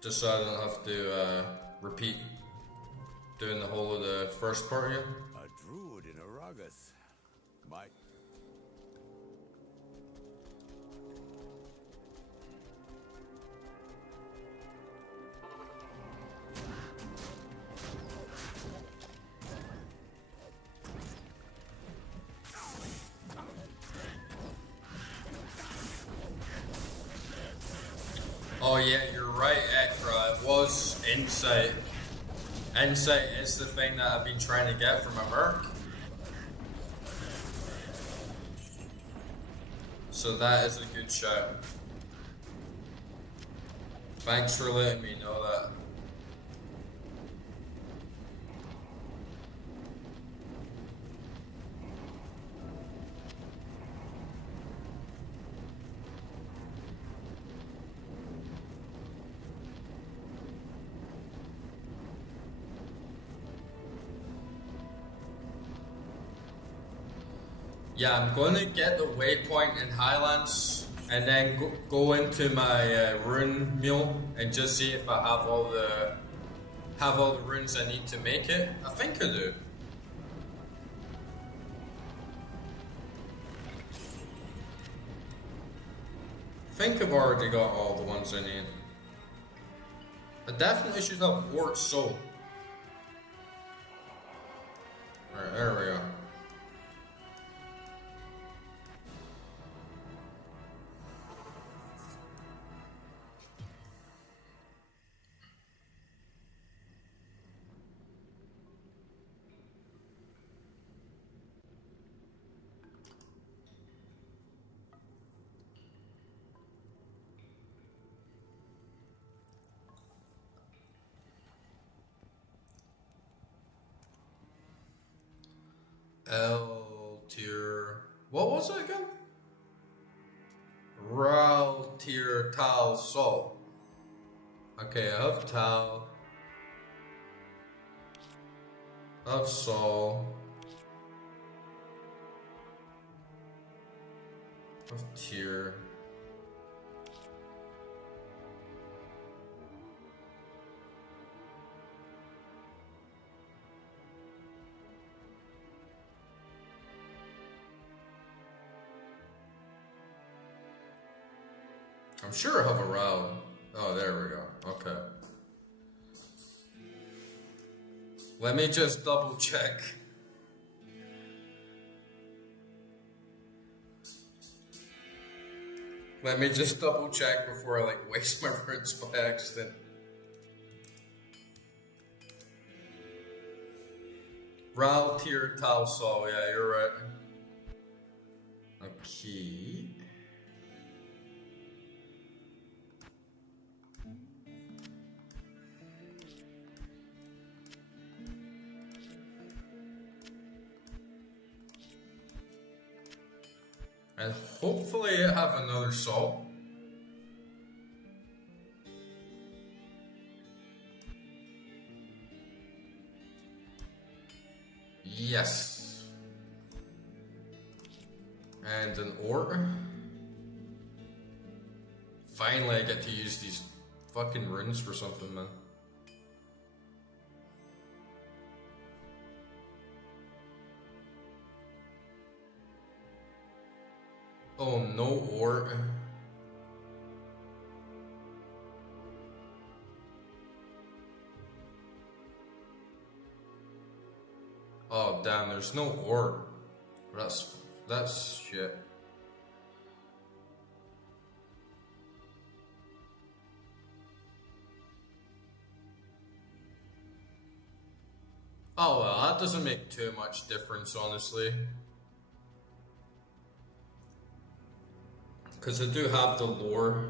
Just so I don't have to repeat doing the whole of the first part again. A druid in Aragus. My Oh yeah, you're right, Ekra. It was Insight. Insight is the thing that I've been trying to get for my merc. So So that is a good shout. Thanks for letting me know that. Yeah, I'm going to get the waypoint in Highlands and then go into my rune mill and just see if I have all the runes I need to make it. I think I do. I think I've already got all the ones I need. I definitely should have Wart Soul. Alright, there we go. L tier. What was it again? Ral tier Tal Sol. Okay, I have Tal. I have Sol. I have tier. I'm sure I have a row. Oh, there we go. Okay. Let me just double check. Let me just double check before I waste my runes by accident. Ral tier Tal Sol, yeah, you're right. Okay. And hopefully I have another soul. Yes. And an ore. Finally I get to use these fucking runes for something, man. Oh, no ore. Oh damn, there's no ore. That's shit. Oh well, that doesn't make too much difference, honestly. Because I do have the lore.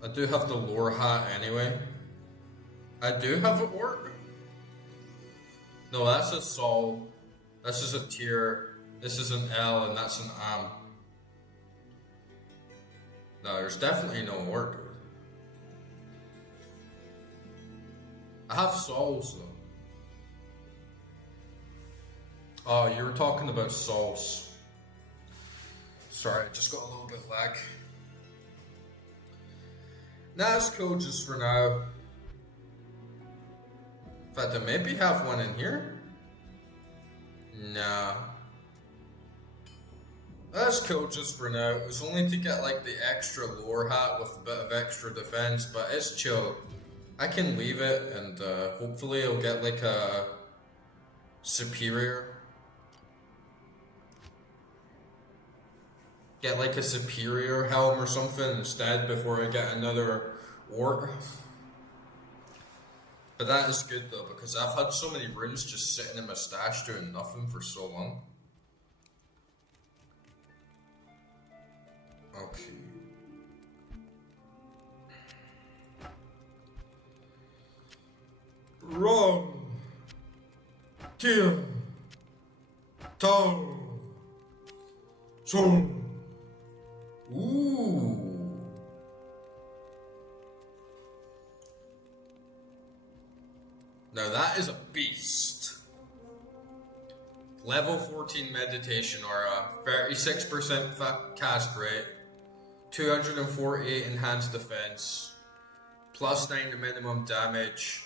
I do have the lore hat anyway. I do have an orc. No, that's a sol. This is a tier. This is an L and that's an am. No, there's definitely no orc. I have souls though. Oh, you were talking about souls. Sorry, I just got a little bit of lag. That's cool just for now. In fact, I maybe have one in here. Nah. That's cool just for now. It was only to get the extra lore hat with a bit of extra defense, but it's chill. I can leave it and hopefully I'll get a superior. Get a superior helm or something instead before I get another orc. But that is good though, because I've had so many runes just sitting in my stash doing nothing for so long. Okay. Wrong. Two. Tongue. Song. Ooh. Now that is a beast. Level 14 meditation aura, 36% cast rate, 248 enhanced defense, plus 9 to minimum damage,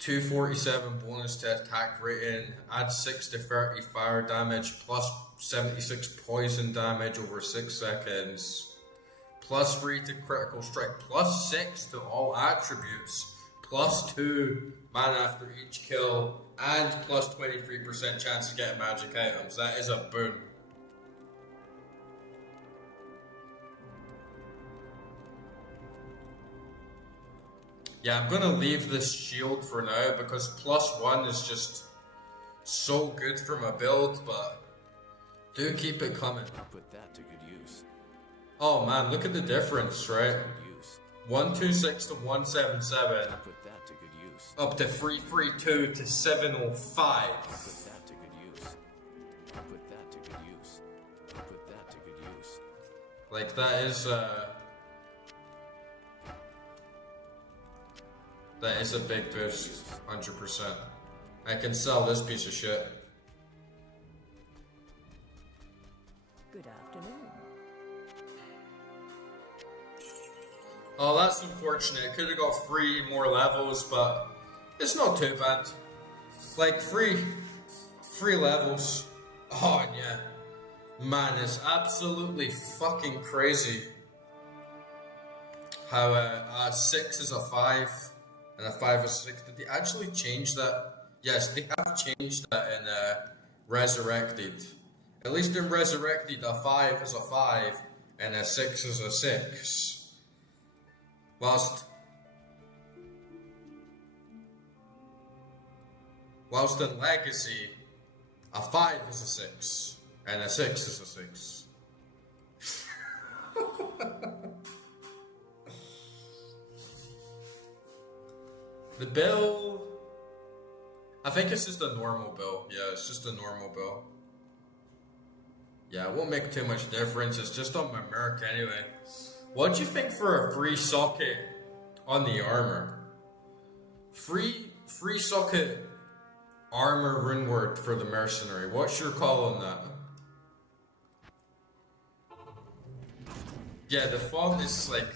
247 bonus to attack rating, add 6 to 30 fire damage, plus 76 poison damage over 6 seconds, plus 3 to critical strike, plus 6 to all attributes, plus 2 mana after each kill, and plus 23% chance to get magic items. That is a boon. Yeah, I'm gonna leave this shield for now because plus 1 is just so good for my build, but do keep it coming. I'll put that to good use. Oh man, look at the difference, right? Good use. 126 to 177, I'll put that to good use. up to 332 to 705. I'll put that to good use. I'll put that to good use. I'll put that to good use. Like that is a big boost, 100%. I can sell this piece of shit. Good afternoon. Oh, that's unfortunate. Could have got 3 more levels, but it's not too bad. Like 3 levels. Oh yeah, man, it's absolutely fucking crazy how a 6 is a 5 and a 5 is a 6. Did they actually change that? Yes, they have changed that in Resurrected. At least in Resurrected, a 5 is a 5 and a 6 is a 6. Whilst in Legacy, a 5 is a 6 and a 6 is a 6. The bill, I think it's just a normal bill. Yeah, it's just a normal bill. Yeah, it won't make too much difference. It's just on my merc anyway. What do you think for a free socket on the armor? Free socket armor rune word for the mercenary. What's your call on that? Yeah, the font is like,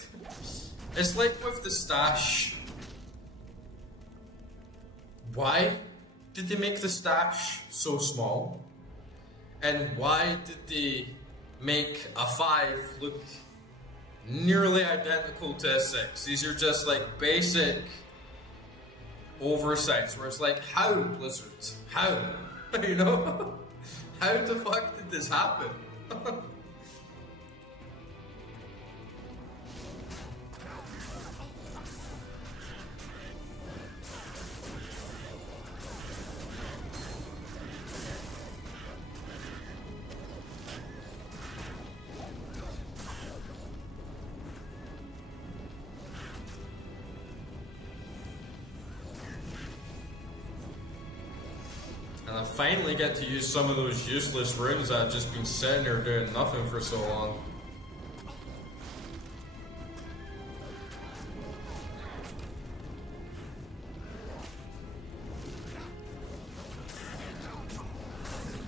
it's like with the stash. Why did they make the stash so small? And why did they make a 5 look nearly identical to a 6? These are just like basic oversights where it's like, how, Blizzard? How? You know? How the fuck did this happen? And I finally get to use some of those useless runes that have just been sitting there doing nothing for so long.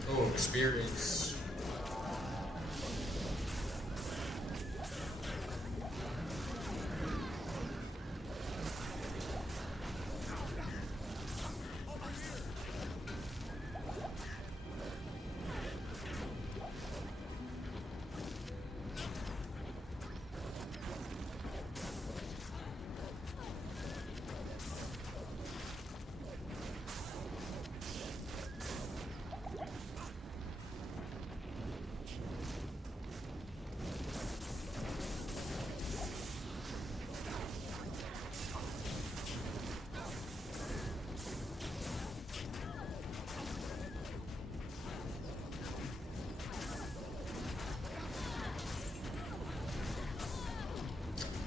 Oh, experience.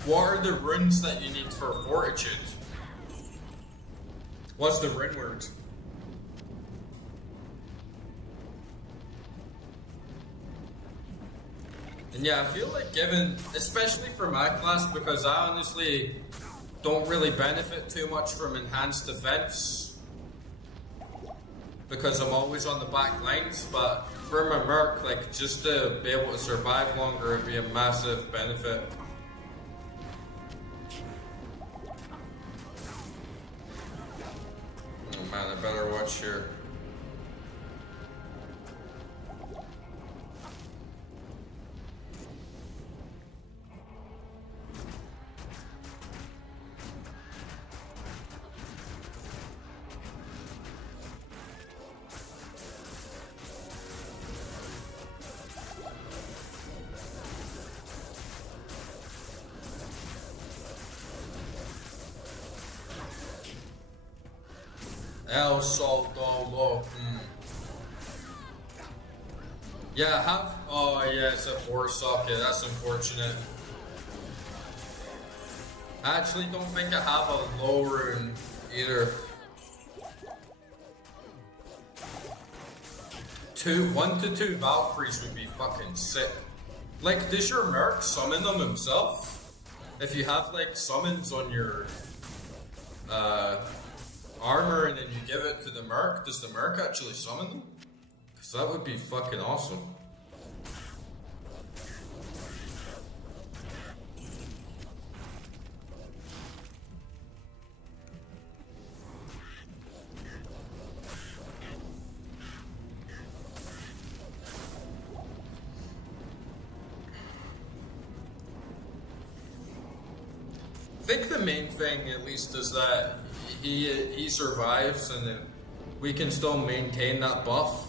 What are the runes that you need for fortitude? What's the rune word? And yeah, I feel like given, especially for my class, because I honestly don't really benefit too much from enhanced defense, because I'm always on the back lines, but for my merc, like, just to be able to survive longer would be a massive benefit. Oh man, I better watch here. El Soldado. Yeah, I have. Oh, yeah, it's a 4 socket. That's unfortunate. I actually don't think I have a low rune either. 1 to 2 Valkyries would be fucking sick. Like, does your merc summon them himself? If you have, like, summons on your armor and then you give it to the merc, does the merc actually summon them? Because that would be fucking awesome. I think the main thing, at least, is that he survives and that we can still maintain that buff.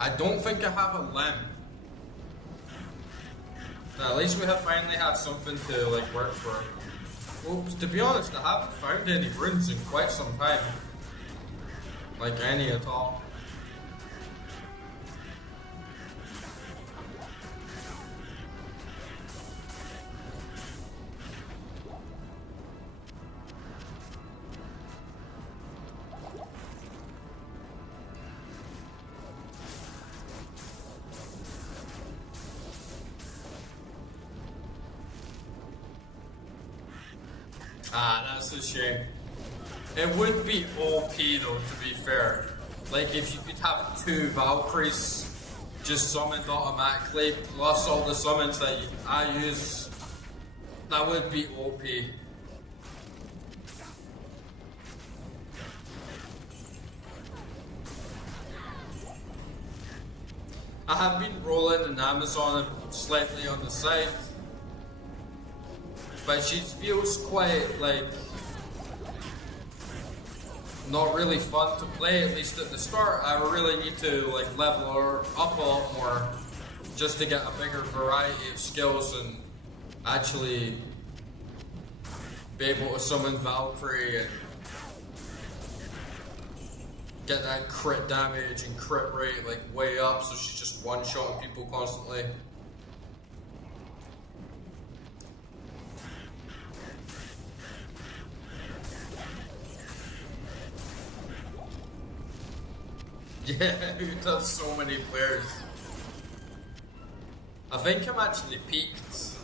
I don't think I have a limb. At least we have finally had something to like work for. Well, to be honest, I haven't found any runes in quite some time. Like any at all. Ah, that's a shame. It would be OP though, to be fair. Like if you could have 2 Valkyries just summoned automatically, plus all the summons that I use, that would be OP. I have been rolling in Amazon slightly on the side. But she feels quite, like, not really fun to play, at least at the start. I really need to, like, level her up a lot more just to get a bigger variety of skills and actually be able to summon Valkyrie and get that crit damage and crit rate, like, way up so she's just one-shotting people constantly. Yeah, who does so many players? I think I'm actually peaked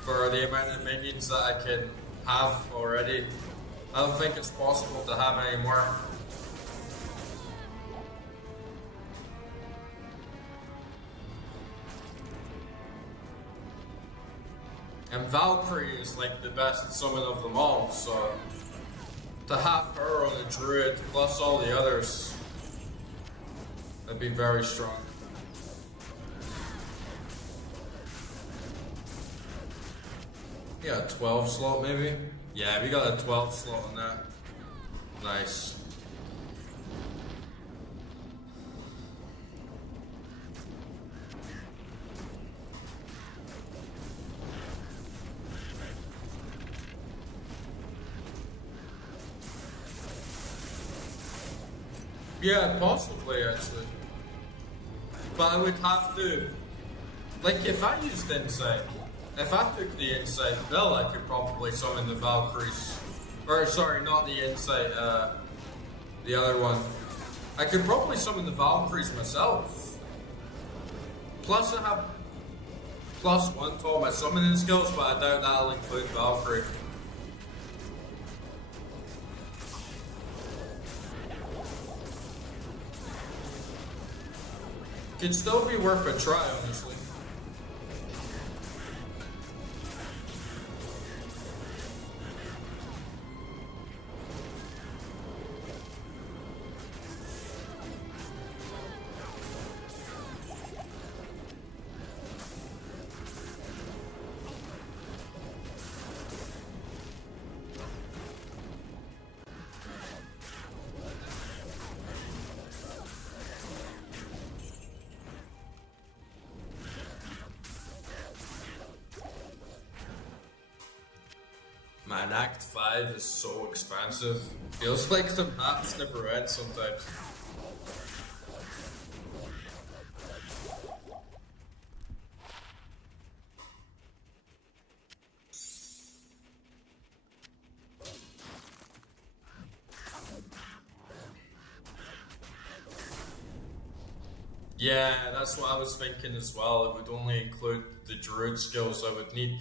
for the amount of minions that I can have already. I don't think it's possible to have any more. And Valkyrie is like the best summon of them all, so to have her on a Druid plus all the others, that'd be very strong. Yeah, a 12 slot maybe? Yeah, we got a 12 slot on that. Nice. Yeah, possibly actually. But I would have to, like, if I used Insight, if I took the Insight Bill, I could probably summon the Valkyries. Or, sorry, not the Insight, the other one. I could probably summon the Valkyries myself. Plus I have +1 to all my summoning skills, but I doubt that'll include Valkyrie. Could still be worth a try, honestly. Man, Act 5 is so expansive. Feels like the maps never end sometimes. Yeah, that's what I was thinking as well. It would only include the Druid skills. I would need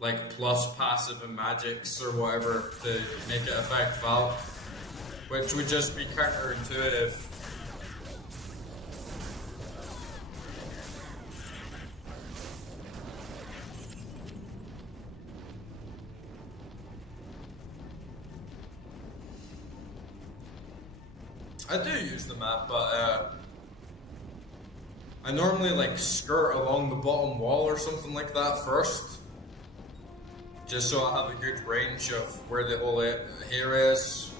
like plus passive and magics or whatever to make it affect Val, which would just be counterintuitive. I do use the map, but I normally like skirt along the bottom wall or something like that first. Just so I have a good range of where the whole area is.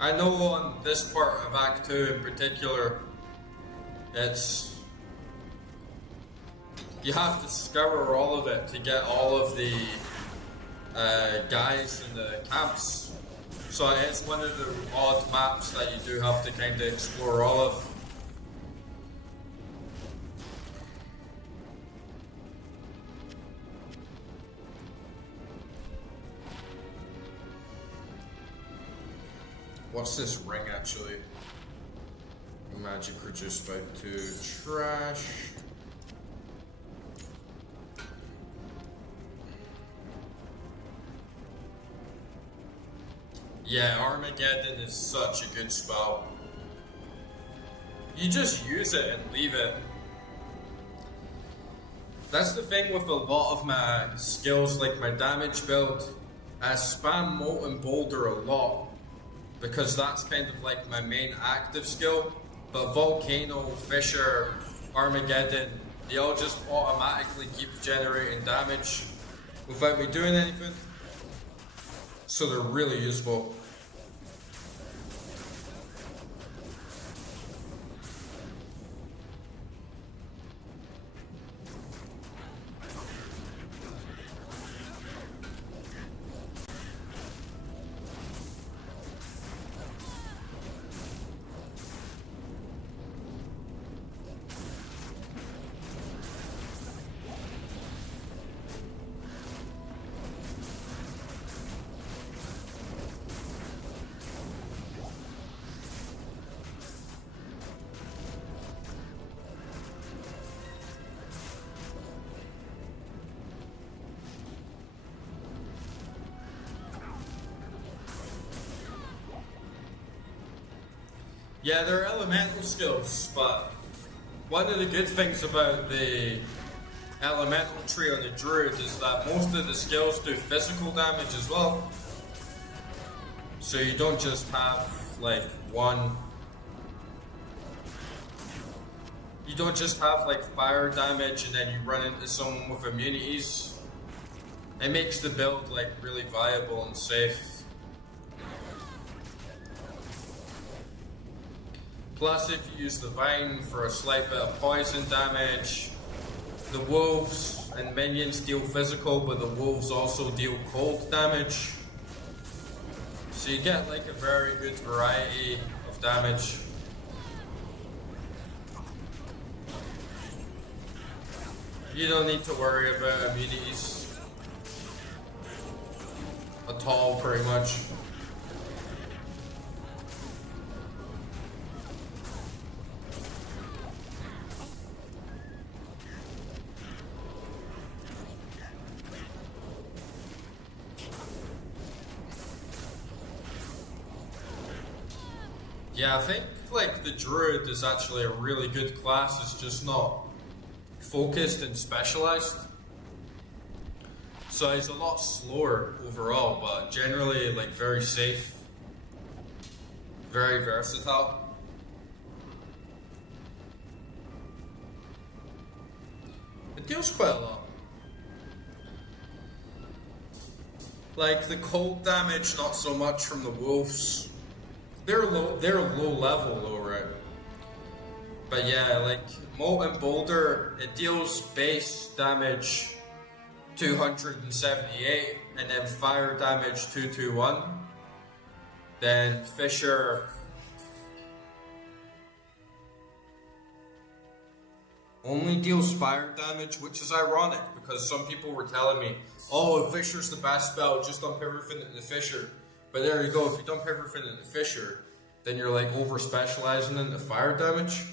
I know on this part of Act 2 in particular, you have to scour all of it to get all of the guys in the camps. So it's one of the odd maps that you do have to kind of explore all of. What's this ring actually? Magic reduced by 2. Trash. Yeah, Armageddon is such a good spell. You just use it and leave it. That's the thing with a lot of my skills, like my damage build. I spam Molten Boulder a lot, because that's kind of like my main active skill. But Volcano, Fissure, Armageddon, they all just automatically keep generating damage without me doing anything. So they're really useful. Yeah, they're elemental skills, but one of the good things about the elemental tree on the Druid is that most of the skills do physical damage as well. So you don't just have like one. You don't just have like fire damage and then you run into someone with immunities. It makes the build like really viable and safe. Plus, if you use the Vine for a slight bit of poison damage, the wolves and minions deal physical, but the wolves also deal cold damage. So you get like a very good variety of damage. You don't need to worry about immunities at all, pretty much. Yeah, I think like the Druid is actually a really good class. It's just not focused and specialized. So he's a lot slower overall, but generally like very safe, very versatile. It deals quite a lot. Like the cold damage, not so much from the wolves. They're low level though, right? But yeah, like Molten Boulder, it deals base damage 278 and then fire damage 221. Then Fissure only deals fire damage, which is ironic because some people were telling me, oh, Fissure's the best spell, just dump everything in the Fissure. But there you go, if you dump everything in the Fissure, then you're like over specializing in the fire damage.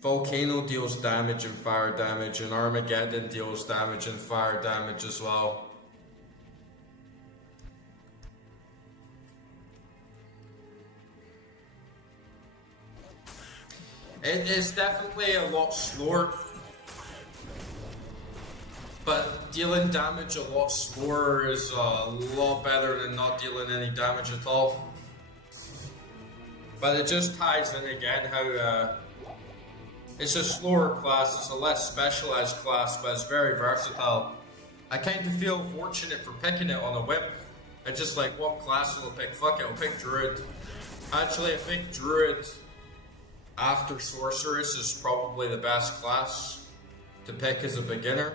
Volcano deals damage and fire damage, and Armageddon deals damage and fire damage as well. It is definitely a lot slower, but dealing damage a lot slower is a lot better than not dealing any damage at all. But it just ties in again how it's a slower class, it's a less specialized class, but it's very versatile. I kind of feel fortunate for picking it on a whim. I just like, what class will I pick? Fuck it, I'll pick Druid. Actually, I think Druid after Sorceress is probably the best class to pick as a beginner.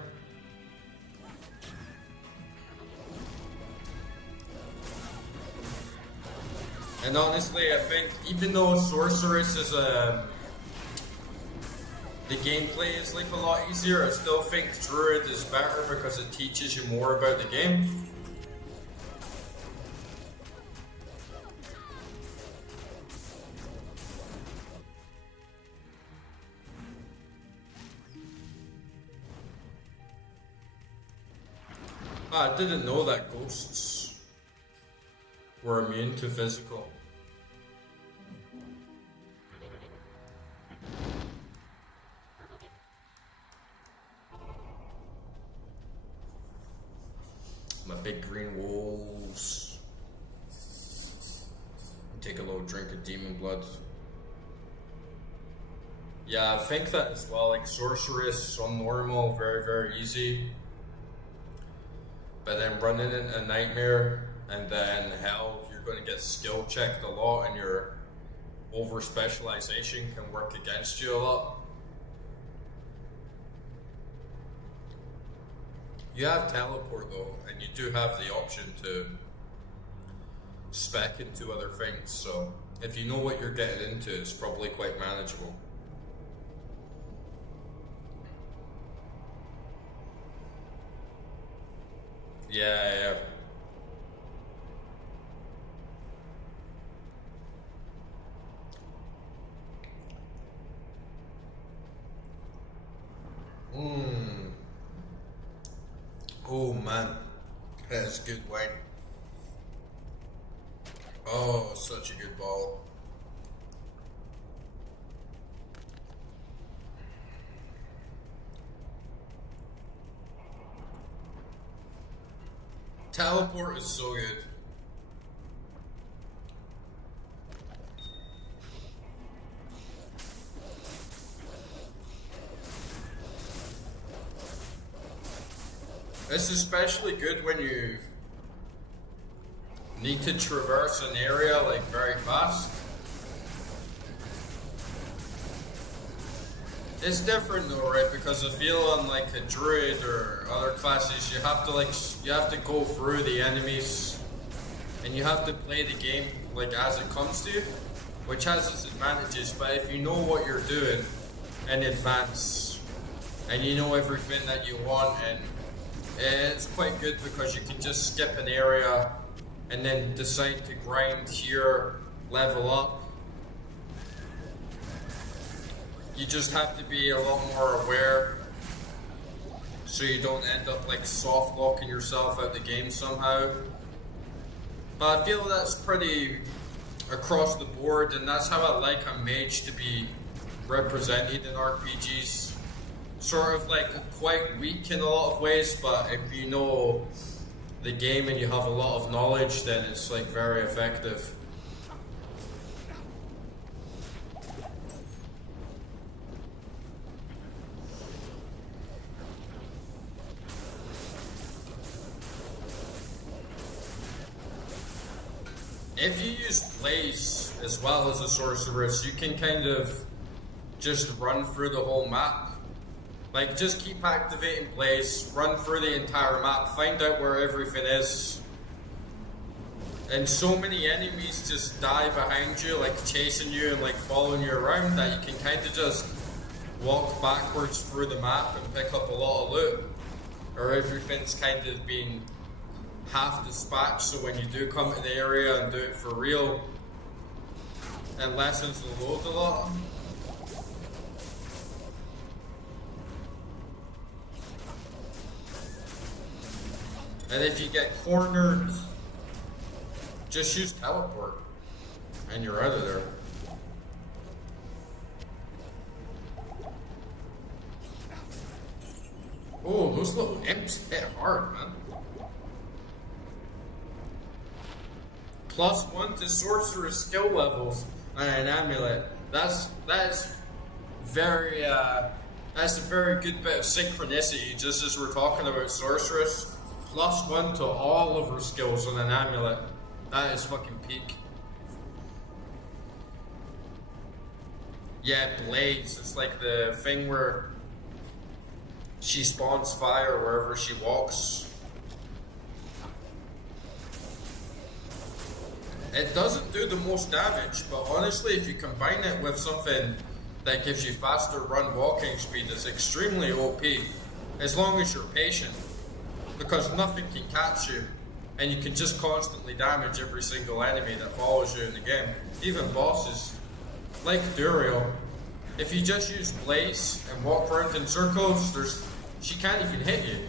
And honestly, I think even though Sorceress is the gameplay is like a lot easier, I still think Druid is better because it teaches you more about the game. I didn't know that ghosts were immune to physical. My big green wolves. Take a little drink of demon blood. Yeah, I think that as well. Like Sorceress on normal, very, very easy. But then running into a Nightmare and then Hell, you're going to get skill checked a lot, and your over specialization can work against you a lot. You have teleport though, and you do have the option to spec into other things, so if you know what you're getting into, it's probably quite manageable. Yeah. Oh man, that's good wine. Oh, such a good ball. Teleport is so good. It's especially good when you need to traverse an area like very fast. It's different though, right? Because I feel on like a Druid or other classes, you have to go through the enemies, and you have to play the game like as it comes to you, which has its advantages. But if you know what you're doing in advance, and you know everything that you want, and it's quite good because you can just skip an area and then decide to grind here, level up. You just have to be a lot more aware so you don't end up like soft locking yourself out the game somehow. But I feel that's pretty across the board, and that's how I like a mage to be represented in RPGs. Sort of like quite weak in a lot of ways, but if you know the game and you have a lot of knowledge, then it's like very effective. If you use Blaze as well as a sorceress, you can kind of just run through the whole map. Like, just keep activating Blaze, run through the entire map, find out where everything is. And so many enemies just die behind you, like chasing you and like following you around, that you can kind of just walk backwards through the map and pick up a lot of loot. Or everything's kind of been half dispatched, so when you do come to the area and do it for real, it lessens the load a lot. And if you get cornered, just use teleport and you're out of there. Oh, those little imps hit hard, man. +1 to sorcerer's skill levels on an amulet. That's very that's a very good bit of synchronicity, just as we're talking about sorceress. +1 to all of her skills on an amulet. That is fucking peak. Yeah, Blaze. It's like the thing where she spawns fire wherever she walks. It doesn't do the most damage, but honestly, if you combine it with something that gives you faster run walking speed, it's extremely OP. As long as you're patient. Because nothing can catch you, and you can just constantly damage every single enemy that follows you in the game. Even bosses. Like Duriel. If you just use Blaze and walk around in circles, she can't even hit you.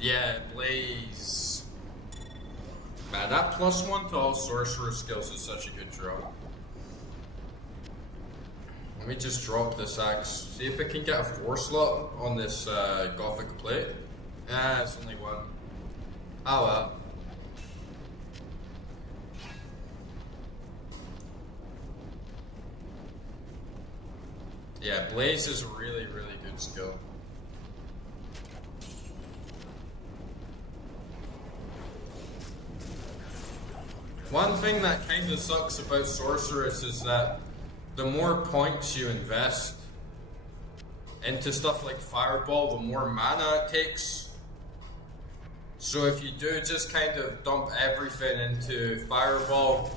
Yeah, Blaze. Man, that +1 to all sorcerer skills is such a good drop. Let me just drop this axe. See if it can get a 4 slot on this gothic plate. Ah, it's only 1. Oh well. Yeah, Blaze is a really, really good skill. One thing that kind of sucks about Sorceress is that the more points you invest into stuff like Fireball, the more mana it takes. So if you do just kind of dump everything into Fireball,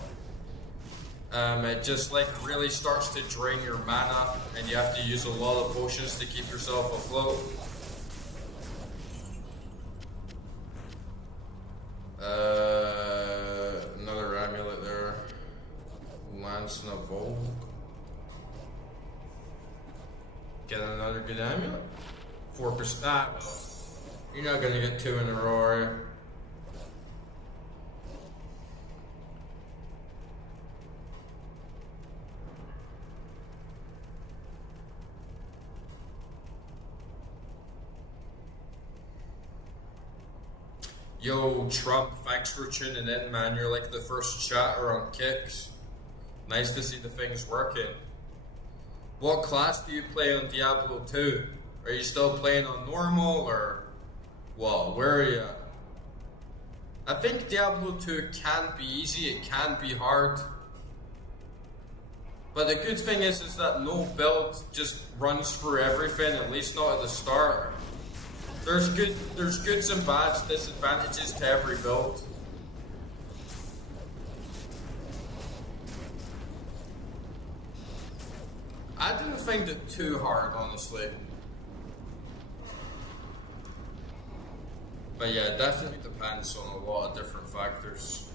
it just like really starts to drain your mana, and you have to use a lot of potions to keep yourself afloat. Another amulet there. Lance Navol. Get another good amulet. 4%. Ah, well, you're not gonna get 2 in a row, are you? Yo, Trump, thanks for tuning in, man. You're like the first chatter on Kicks. Nice to see the things working. What class do you play on Diablo 2? Are you still playing on normal, or what? Where are you at? I think Diablo 2 can be easy, it can be hard. But the good thing is that no build just runs through everything, at least not at the start. There's goods and bads, disadvantages to every build. I didn't find it too hard, honestly. But yeah, it definitely depends on a lot of different factors.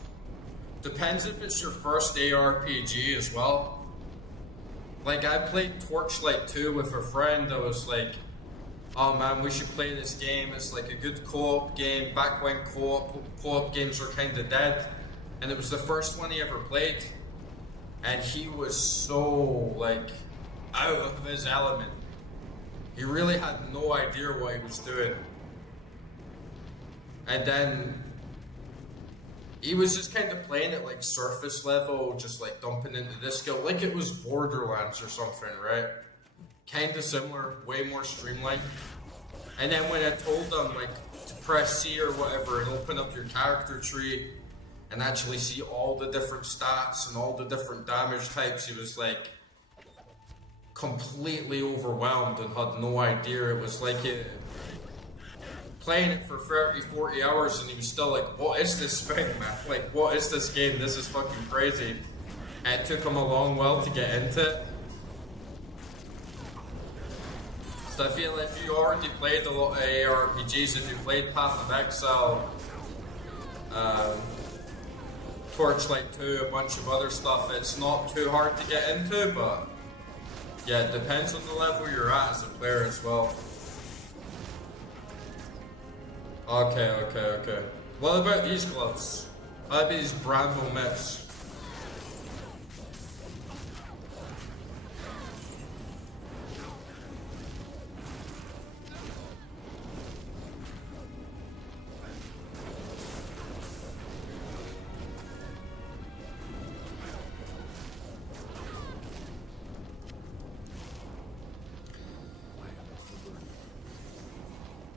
Depends if it's your first ARPG as well. Like, I played Torchlight 2 with a friend that was like, oh man, we should play this game. It's like a good co-op game, back when co-op games were kind of dead. And it was the first one he ever played. And he was so, like, out of his element. He really had no idea what he was doing. And then he was just kind of playing it like surface level, just like dumping into this skill, like it was Borderlands or something, right? Kind of similar, way more streamlined. And then when I told him like to press C or whatever and open up your character tree and actually see all the different stats and all the different damage types, he was like completely overwhelmed and had no idea. It was like playing it for 30, 40 hours and he was still like, what is this thing, man? Like, what is this game? This is fucking crazy. And it took him a long while to get into it. So I feel if you already played a lot of ARPGs, if you played Path of Exile, Torchlight 2, a bunch of other stuff, it's not too hard to get into, but yeah, it depends on the level you're at as a player as well. Okay. What about these gloves? What about these Bramble mitts?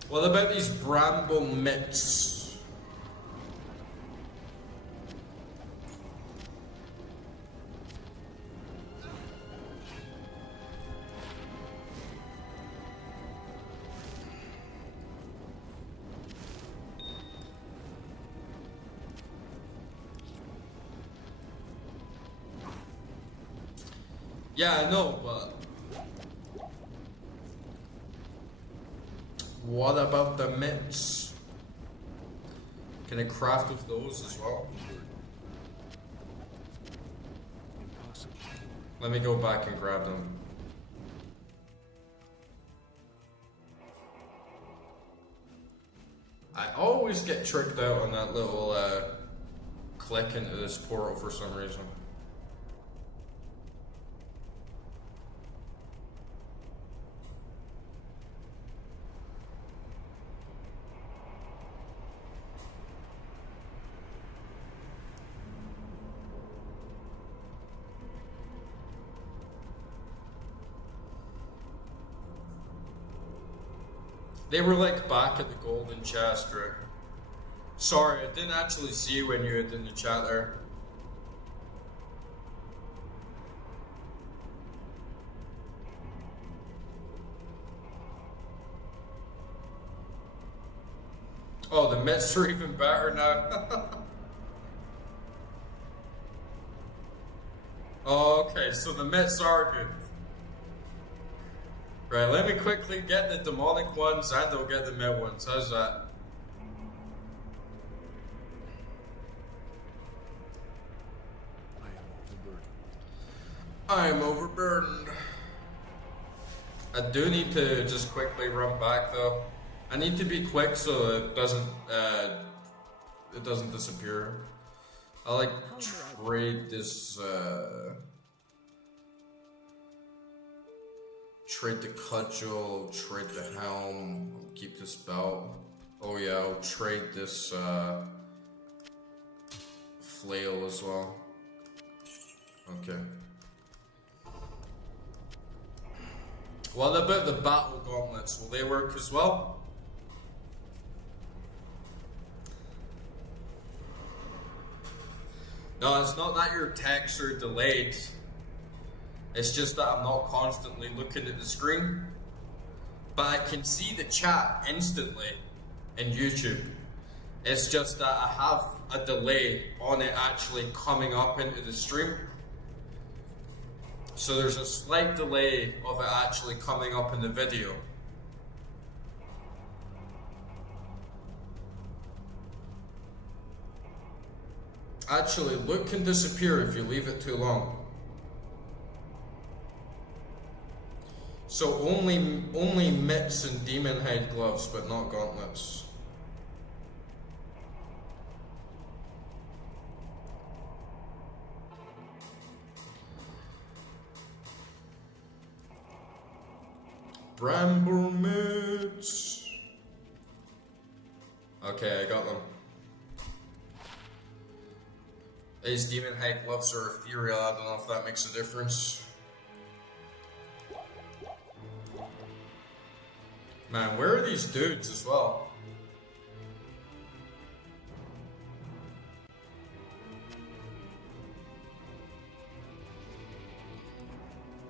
What about these Bramble mitts? Yeah, I know, but what about the mitts? Can I craft with those as well? Impossible. Let me go back and grab them. I always get tricked out on that little click into this portal for some reason. They were like back at the golden chest, right? Sorry, I didn't actually see when you had in the chat there. Oh, the mitts are even better now. Oh, okay, so the mitts are good. Right, let me quickly get the demonic ones and I'll get the mid ones. How's that? I am overburdened. I do need to just quickly run back though. I need to be quick so it doesn't disappear. I like trade this trade the cudgel, trade the helm, keep this belt. Oh yeah, I'll trade this flail as well. Okay. What about the battle gauntlets? Will they work as well? No, it's not that your attacks are delayed. It's just that I'm not constantly looking at the screen. But I can see the chat instantly in YouTube. It's just that I have a delay on it actually coming up into the stream. So there's a slight delay of it actually coming up in the video. Actually, look can disappear if you leave it too long. So only mitts and demon hide gloves, but not gauntlets. Bramble mitts. Okay, I got them. These demon hide gloves are ethereal. I don't know if that makes a difference. Man, where are these dudes as well?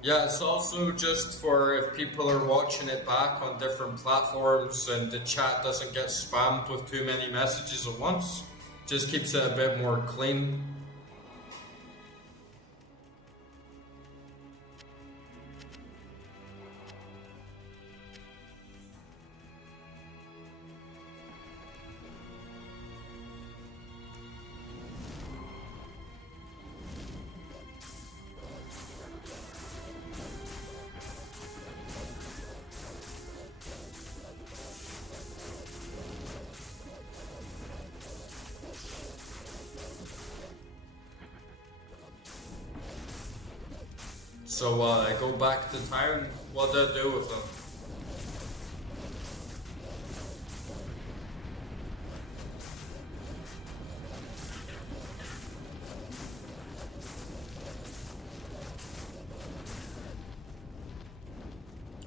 Yeah, it's also just for if people are watching it back on different platforms and the chat doesn't get spammed with too many messages at once. Just keeps it a bit more clean. So I go back to town. What do I do with them?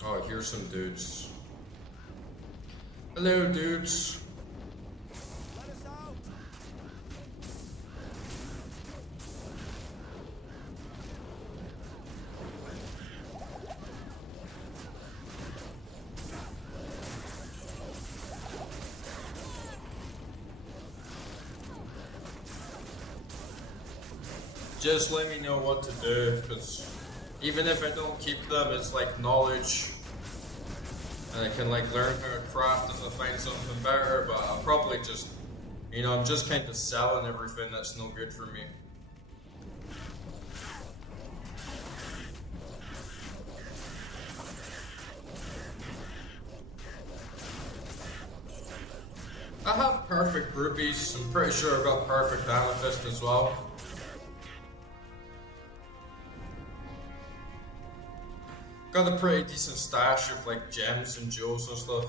Oh, here's some dudes. Hello, dudes. Just let me know what to do, because even if I don't keep them, it's like knowledge. And I can like learn how to craft if I find something better, but I'll probably just, you know, I'm just kind of selling everything that's no good for me. I have perfect rubies. I'm pretty sure I've got perfect amethyst as well. Got a pretty decent stash of like gems and jewels and stuff.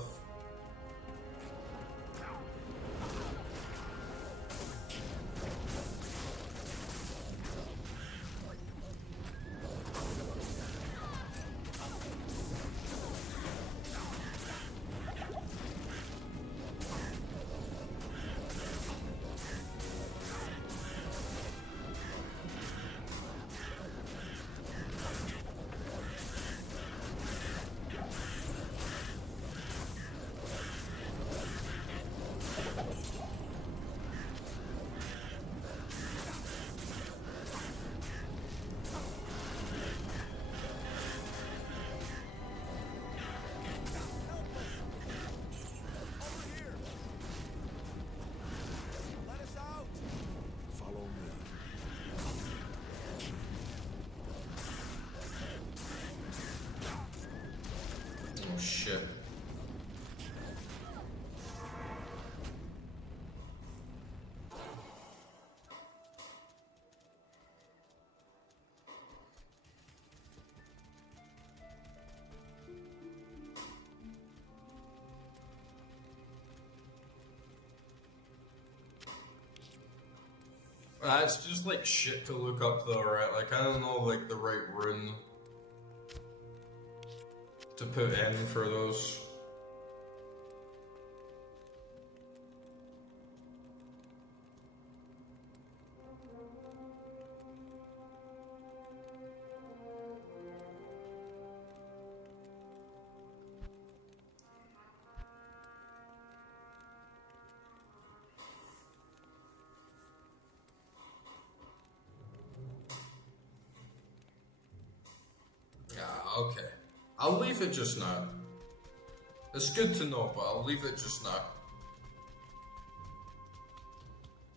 Oh shit. It's just like shit to look up though, right? Like I don't know like the right rune to put in for those. Okay. I'll leave it just now. It's good to know, but I'll leave it just now.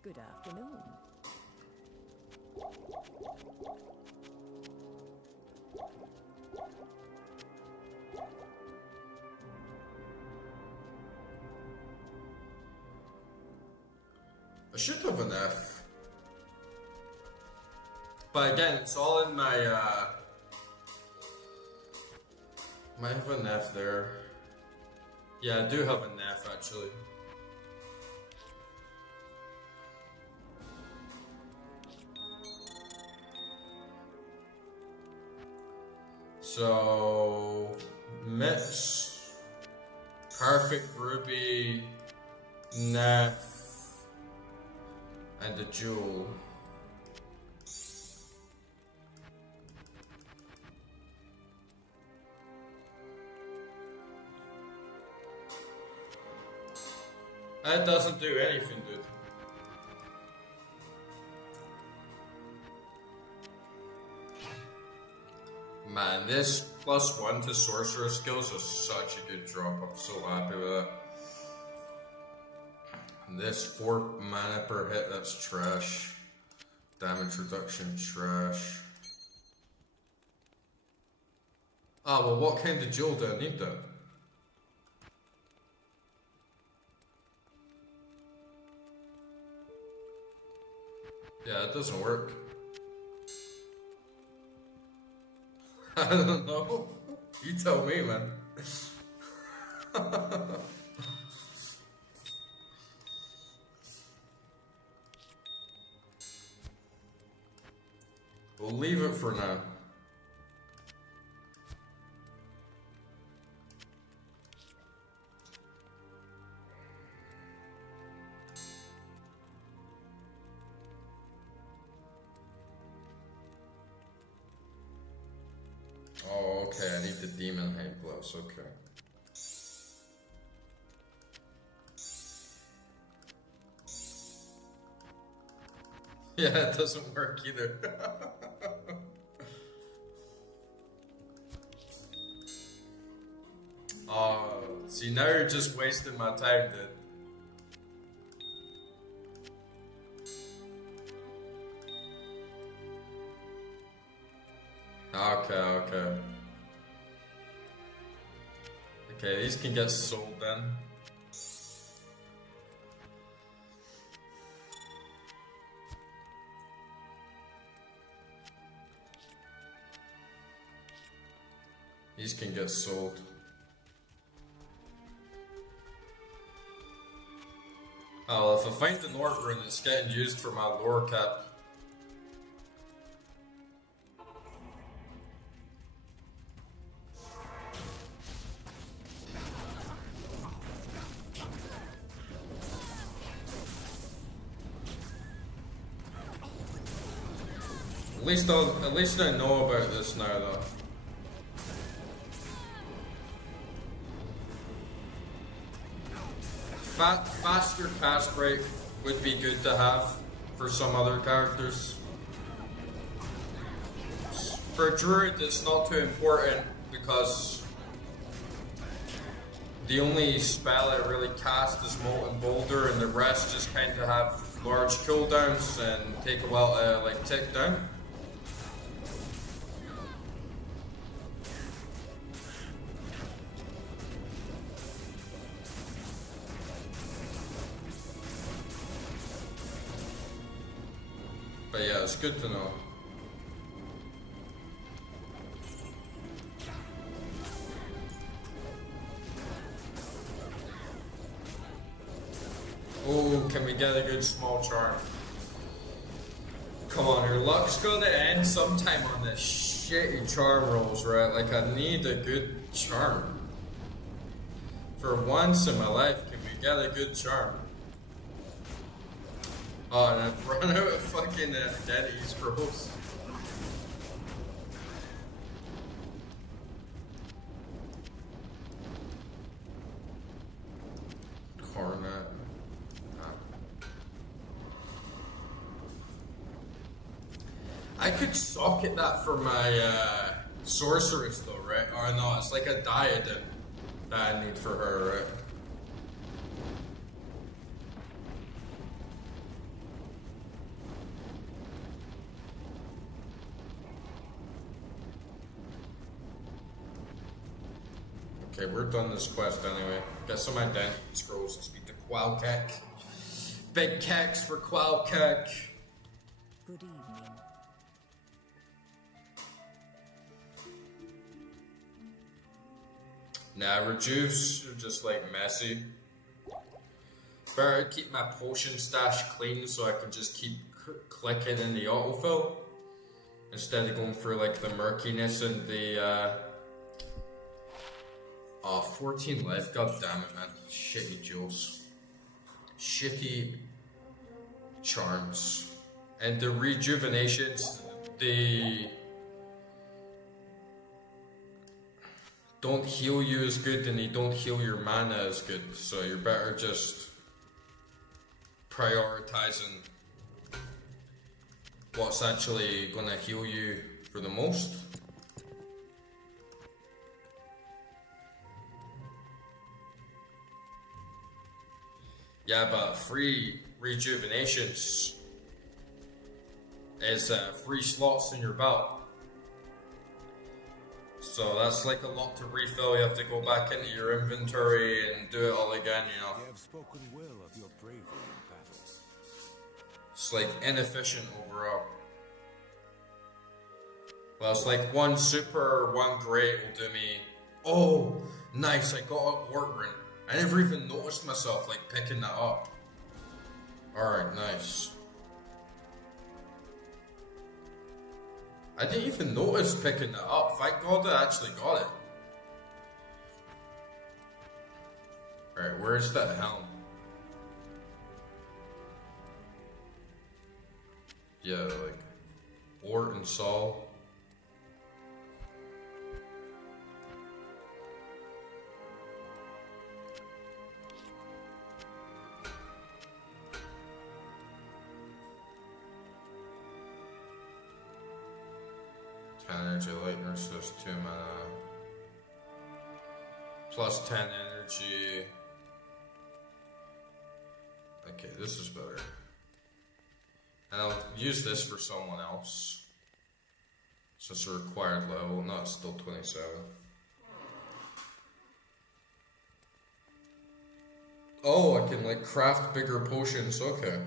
Good afternoon. I should have an F. But again, it's all in my, might have an F there. Yeah, I do have an F actually. So, Mitch, Perfect Ruby, Neff, and a Jewel. That doesn't do anything, dude. Man, this +1 to sorcerer skills is such a good drop. I'm so happy with that. And this 4 mana per hit, that's trash. Damage reduction, trash. Ah, well, what kind of jewel do I need then? Yeah, it doesn't work. I don't know. You tell me, man. We'll leave it for now. Oh, okay, I need the demon height gloves, okay. Yeah, it doesn't work either. See, now you're just wasting my time, dude. Okay. Okay, these can get sold then. These can get sold. Oh, well, if I find the North rune, it's getting used for my lore cap. At least I know about this now, though. Faster cast rate would be good to have for some other characters. For Druid, it's not too important because the only spell I really cast is Molten Boulder, and the rest just kind of have large cooldowns and take a while to like tick down. But yeah, it's good to know. Oh, can we get a good small charm? Come on, your luck's gonna end sometime on this shitty charm rolls, right? Like, I need a good charm. For once in my life, can we get a good charm? Oh, and I've run out of fucking identity scrolls. Coronet. I could socket that for my sorceress though, right? Or no, it's like a diadem that I need for her, right? Okay, we're done this quest anyway. Get some identity scrolls and speak to Qualkek. Big keks for Qualkek. Good evening. Nah, rejuves are just like messy. Better keep my potion stash clean so I can just keep clicking in the autofill instead of going through like the murkiness and the 14 life, god damn it, man. Shitty jewels. Shitty charms. And the rejuvenations, they don't heal you as good and they don't heal your mana as good. So you're better just prioritizing what's actually gonna heal you for the most. Yeah, but free rejuvenations is free slots in your belt. So that's like a lot to refill. You have to go back into your inventory and do it all again, you know. They have spoken well of your bravery in battle. It's like inefficient overall. Well, it's like one super, one great will do me. Oh, nice, I got a wart rune. I never even noticed myself like picking that up. Alright, nice. I didn't even notice picking that up. Thank God I actually got it. Alright, where's that helm? Yeah, like Ort and Saul. Energy, lightning resist 2 mana. Plus 10 energy. Okay, this is better. And I'll use this for someone else. So it's a required level. No, it's still 27. Oh, I can like craft bigger potions. Okay.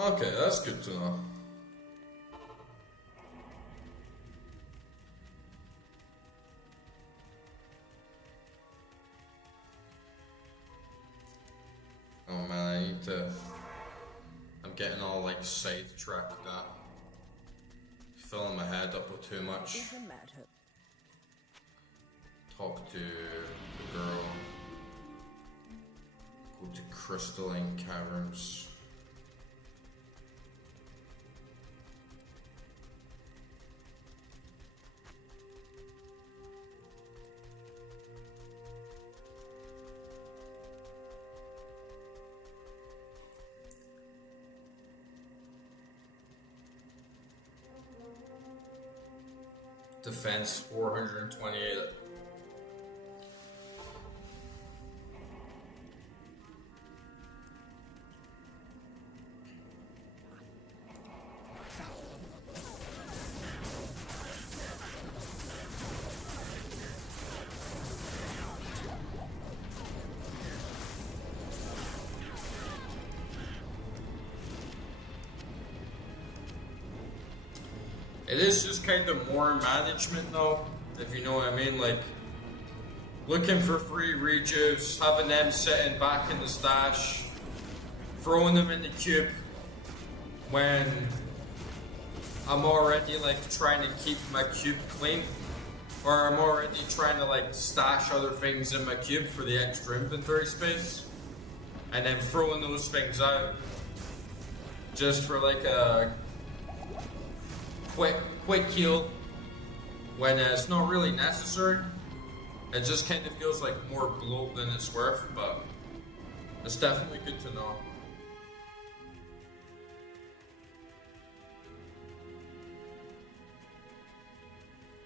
Okay, that's good to know. Oh man, I need to... I'm getting all like sidetracked now. Filling my head up with too much. Is the matter? Talk to the girl. Go to crystalline caverns. Defense 428. It is just kind of more management though, if you know what I mean, like looking for free rejuves, having them sitting back in the stash, throwing them in the cube when I'm already like trying to keep my cube clean, or I'm already trying to like stash other things in my cube for the extra inventory space, and then throwing those things out just for like a quick heal when it's not really necessary. It just kind of feels like more bloat than it's worth, but it's definitely good to know.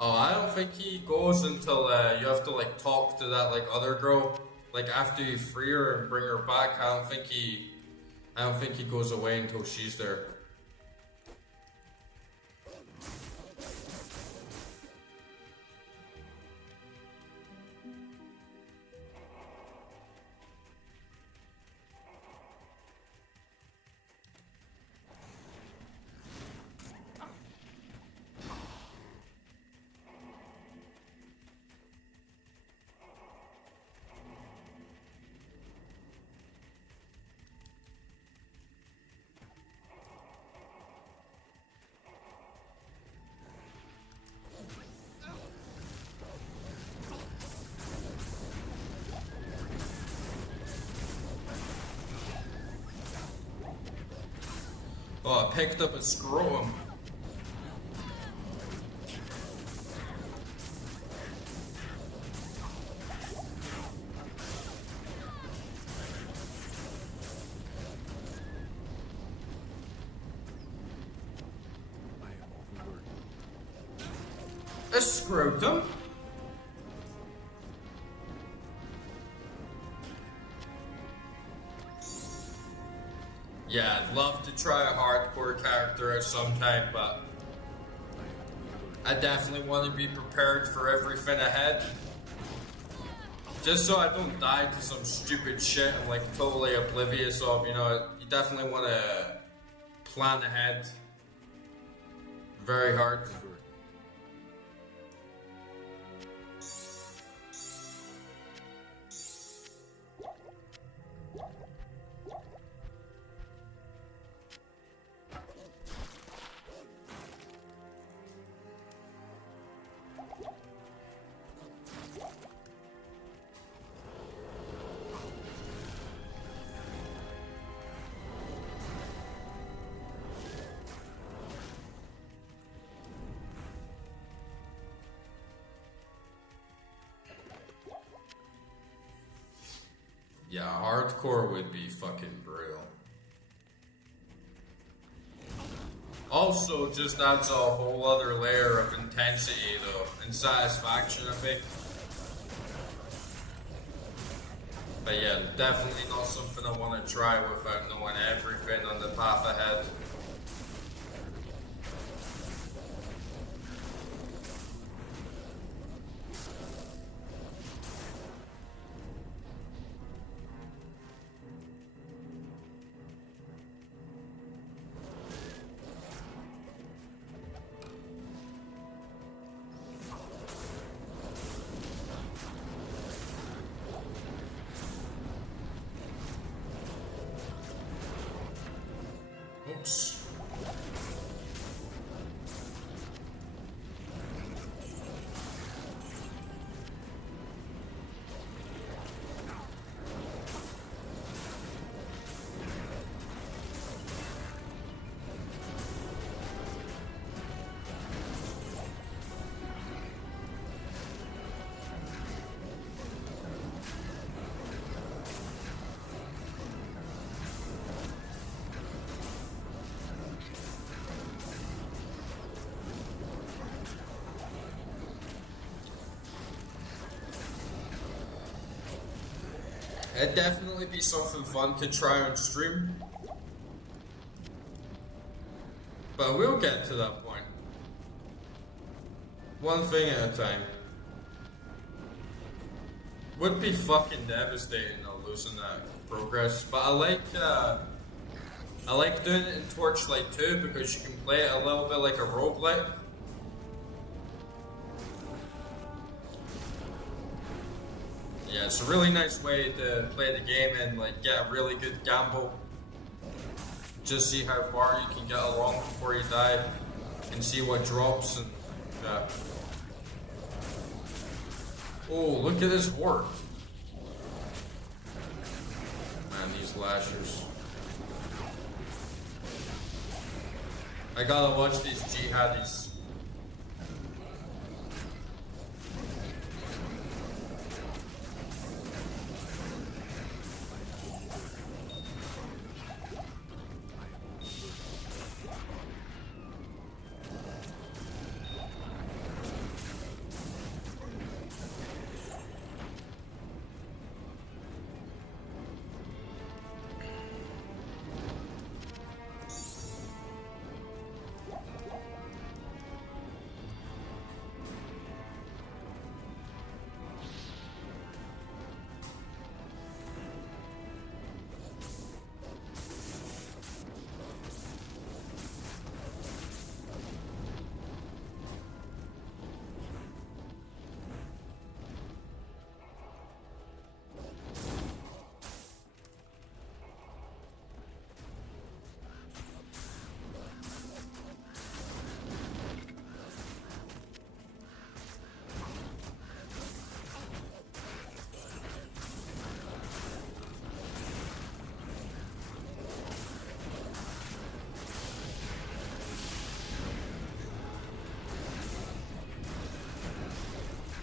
Oh, I don't think he goes until you have to like talk to that like other girl. Like after you free her and bring her back, I don't think he goes away until she's there. Oh, I picked up a scrotum. A scrotum? Yeah, I'd love to try a hardcore character at some time, but I definitely want to be prepared for everything ahead. Just so I don't die to some stupid shit I'm like totally oblivious of, you know, you definitely want to plan ahead very hard. Yeah, hardcore would be fucking brutal. Also, just adds a whole other layer of intensity, though, and satisfaction, I think. But yeah, definitely not something I want to try without knowing everything on the path ahead. Oops. It'd definitely be something fun to try on stream. But we'll get to that point. One thing at a time. Would be fucking devastating though, losing that progress. But I like doing it in Torchlight too because you can play it a little bit like a roguelite. Yeah, it's a really nice way to play the game and like get a really good gamble. Just see how far you can get along before you die and see what drops and yeah. Oh, look at this horde. Man, these lashers. I gotta watch these jihadis.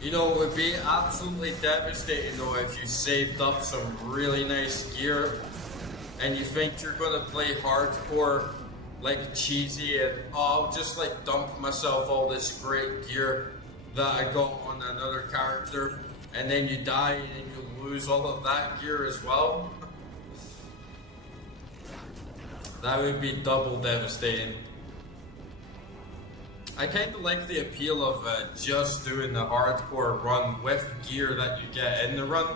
You know, it would be absolutely devastating though if you saved up some really nice gear and you think you're gonna play hardcore like cheesy and oh, I'll just like dump myself all this great gear that I got on another character, and then you die and you lose all of that gear as well. That would be double devastating. I kind of like the appeal of just doing the hardcore run with gear that you get in the run.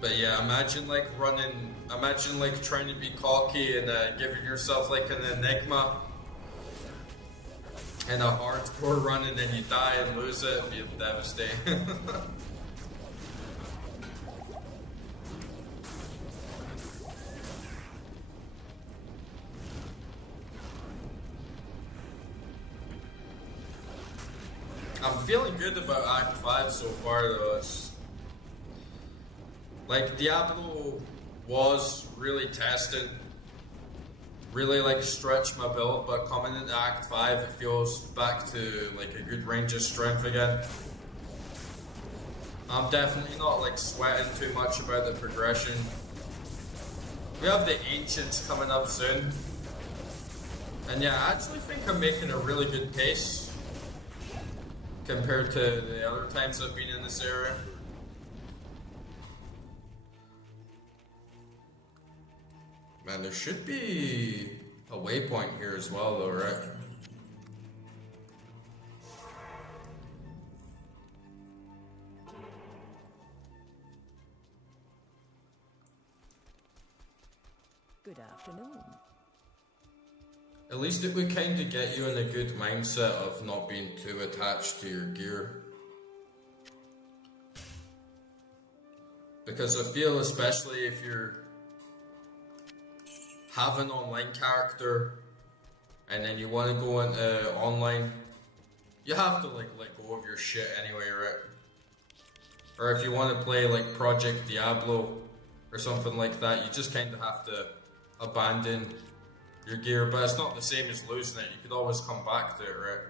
But yeah, imagine like trying to be cocky and giving yourself like an enigma and a hardcore run and then you die and lose it. It'd be devastating. I'm feeling good about Act 5 so far though. It's like Diablo was really tested, really like stretched my build, but coming into Act 5 it feels back to like a good range of strength again. I'm definitely not like sweating too much about the progression. We have the Ancients coming up soon. And yeah, I actually think I'm making a really good pace compared to the other times I've been in this area. Man, there should be a waypoint here as well though, right? Good afternoon. At least it would kind of get you in a good mindset of not being too attached to your gear. Because I feel, especially if you're have an online character and then you want to go into online, you have to like let go of your shit anyway, right? Or if you want to play like Project Diablo or something like that, you just kind of have to abandon your gear, but it's not the same as losing it. You could always come back to it, right?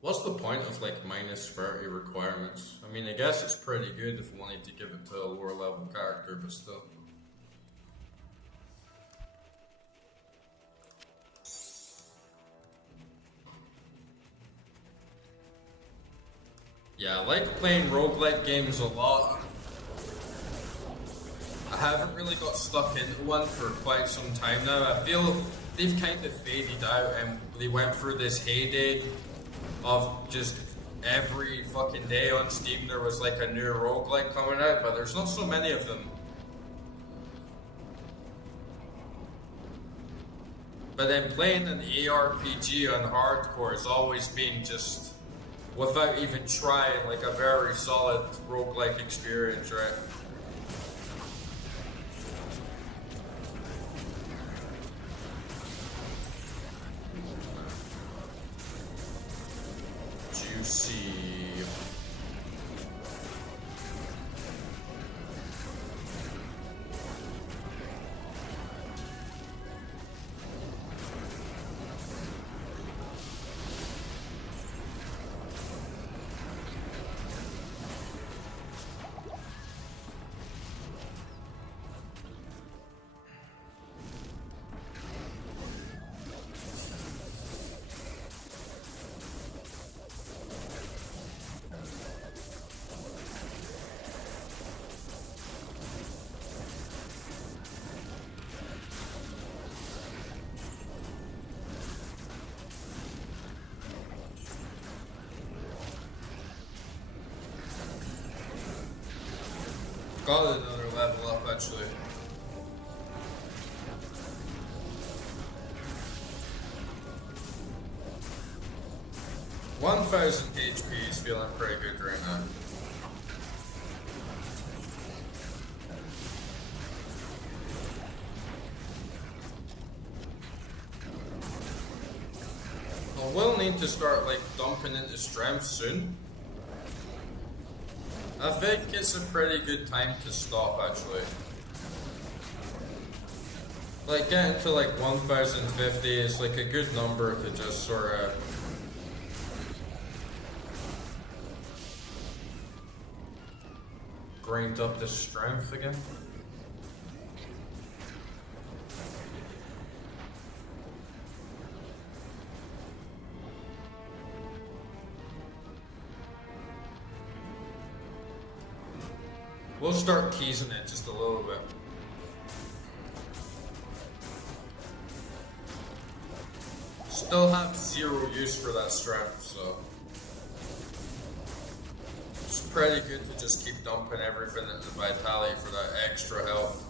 What's the point of like minus 30 requirements? I mean, I guess it's pretty good if you wanted to give it to a lower level character, but still. Yeah, I like playing roguelike games a lot. I haven't really got stuck into one for quite some time now. I feel they've kind of faded out and they went through this heyday of just every fucking day on Steam there was like a new roguelike coming out, but there's not so many of them. But then playing an ARPG on hardcore has always been just, without even trying, like a very solid roguelike experience, right? Juicy. Got another level up actually. 1,000 HP is feeling pretty good right now. I will need to start like dumping into strength soon. I think it's a pretty good time to stop actually. Like getting to like 1050 is like a good number to just sort of grind up the strength again. We'll start teasing it just a little bit. Still have zero use for that strength, so it's pretty good to just keep dumping everything into vitality for that extra health.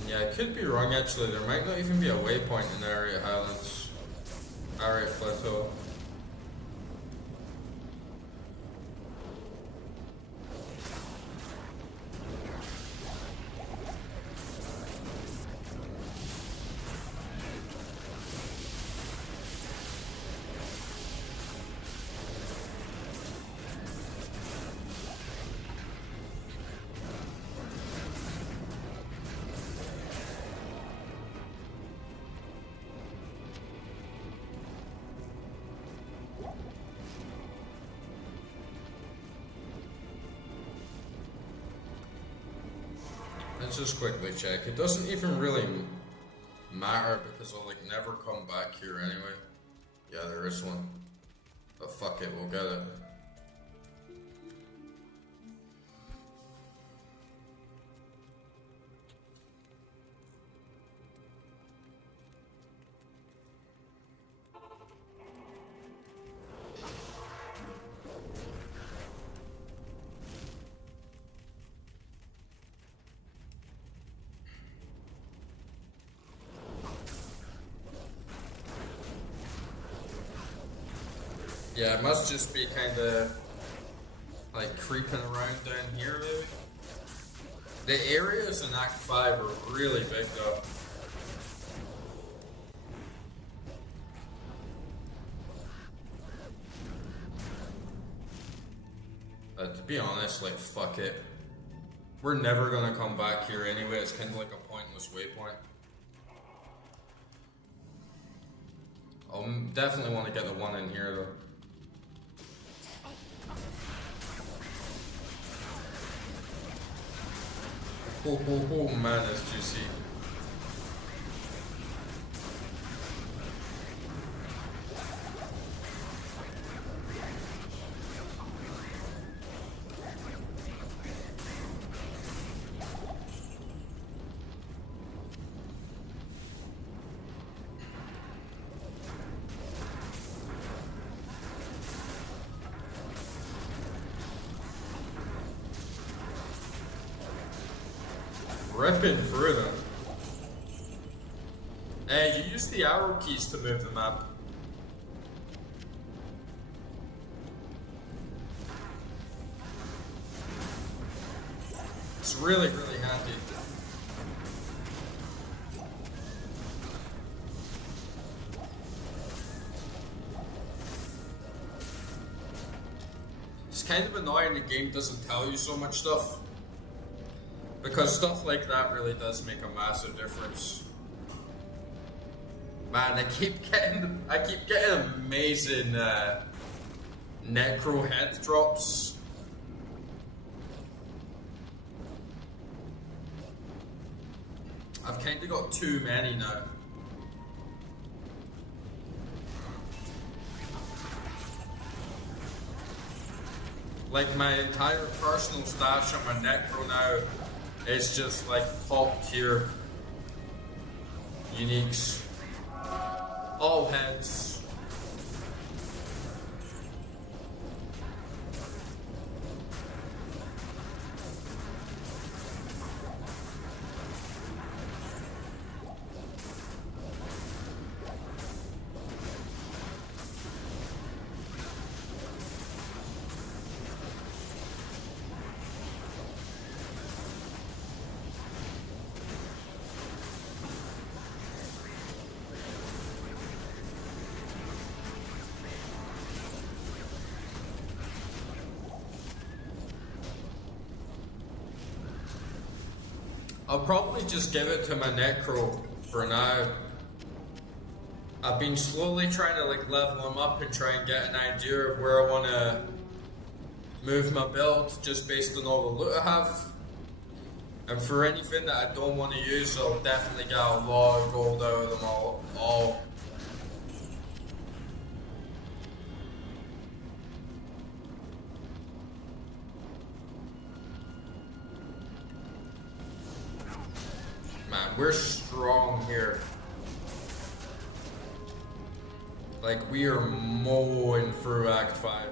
And yeah, I could be wrong actually, there might not even be a waypoint in the area Highlands. Area Plateau. Let's just quickly check. It doesn't even really matter because I'll like never come back here anyway. Yeah, there is one. But fuck it, we'll get it. Yeah, it must just be kind of like creeping around down here, maybe. The areas in Act 5 are really big, though. To be honest, like, fuck it. We're never gonna come back here anyway. It's kind of like a pointless waypoint. I'll definitely want to get the one in here, though. Oh man, that's juicy. Ripping through them. Hey, you use the arrow keys to move the map. It's really, really handy. It's kind of annoying the game doesn't tell you so much stuff. Because stuff like that really does make a massive difference. Man, I keep getting amazing necro head drops. I've kind of got too many now. Like my entire personal stash on my necro now. It's just like top tier uniques, all heads. I'll probably just give it to my Necro for now. I've been slowly trying to like level him up and try and get an idea of where I want to move my build just based on all the loot I have. And for anything that I don't want to use, I'll definitely get a lot of gold out of them all. Man, we're strong here. Like, we are mowing through Act 5.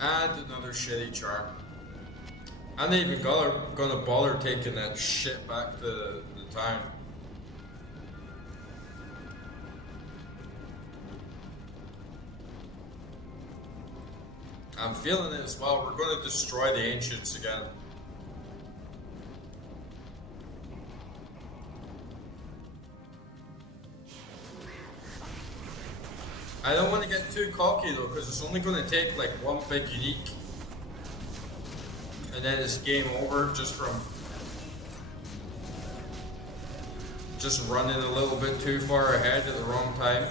And another shitty charm. I'm not even gonna bother taking that shit back to the town. I'm feeling it as well. We're gonna destroy the ancients again. I don't want to get too cocky though, because it's only going to take like one big unique. And then it's game over just from just running a little bit too far ahead at the wrong time.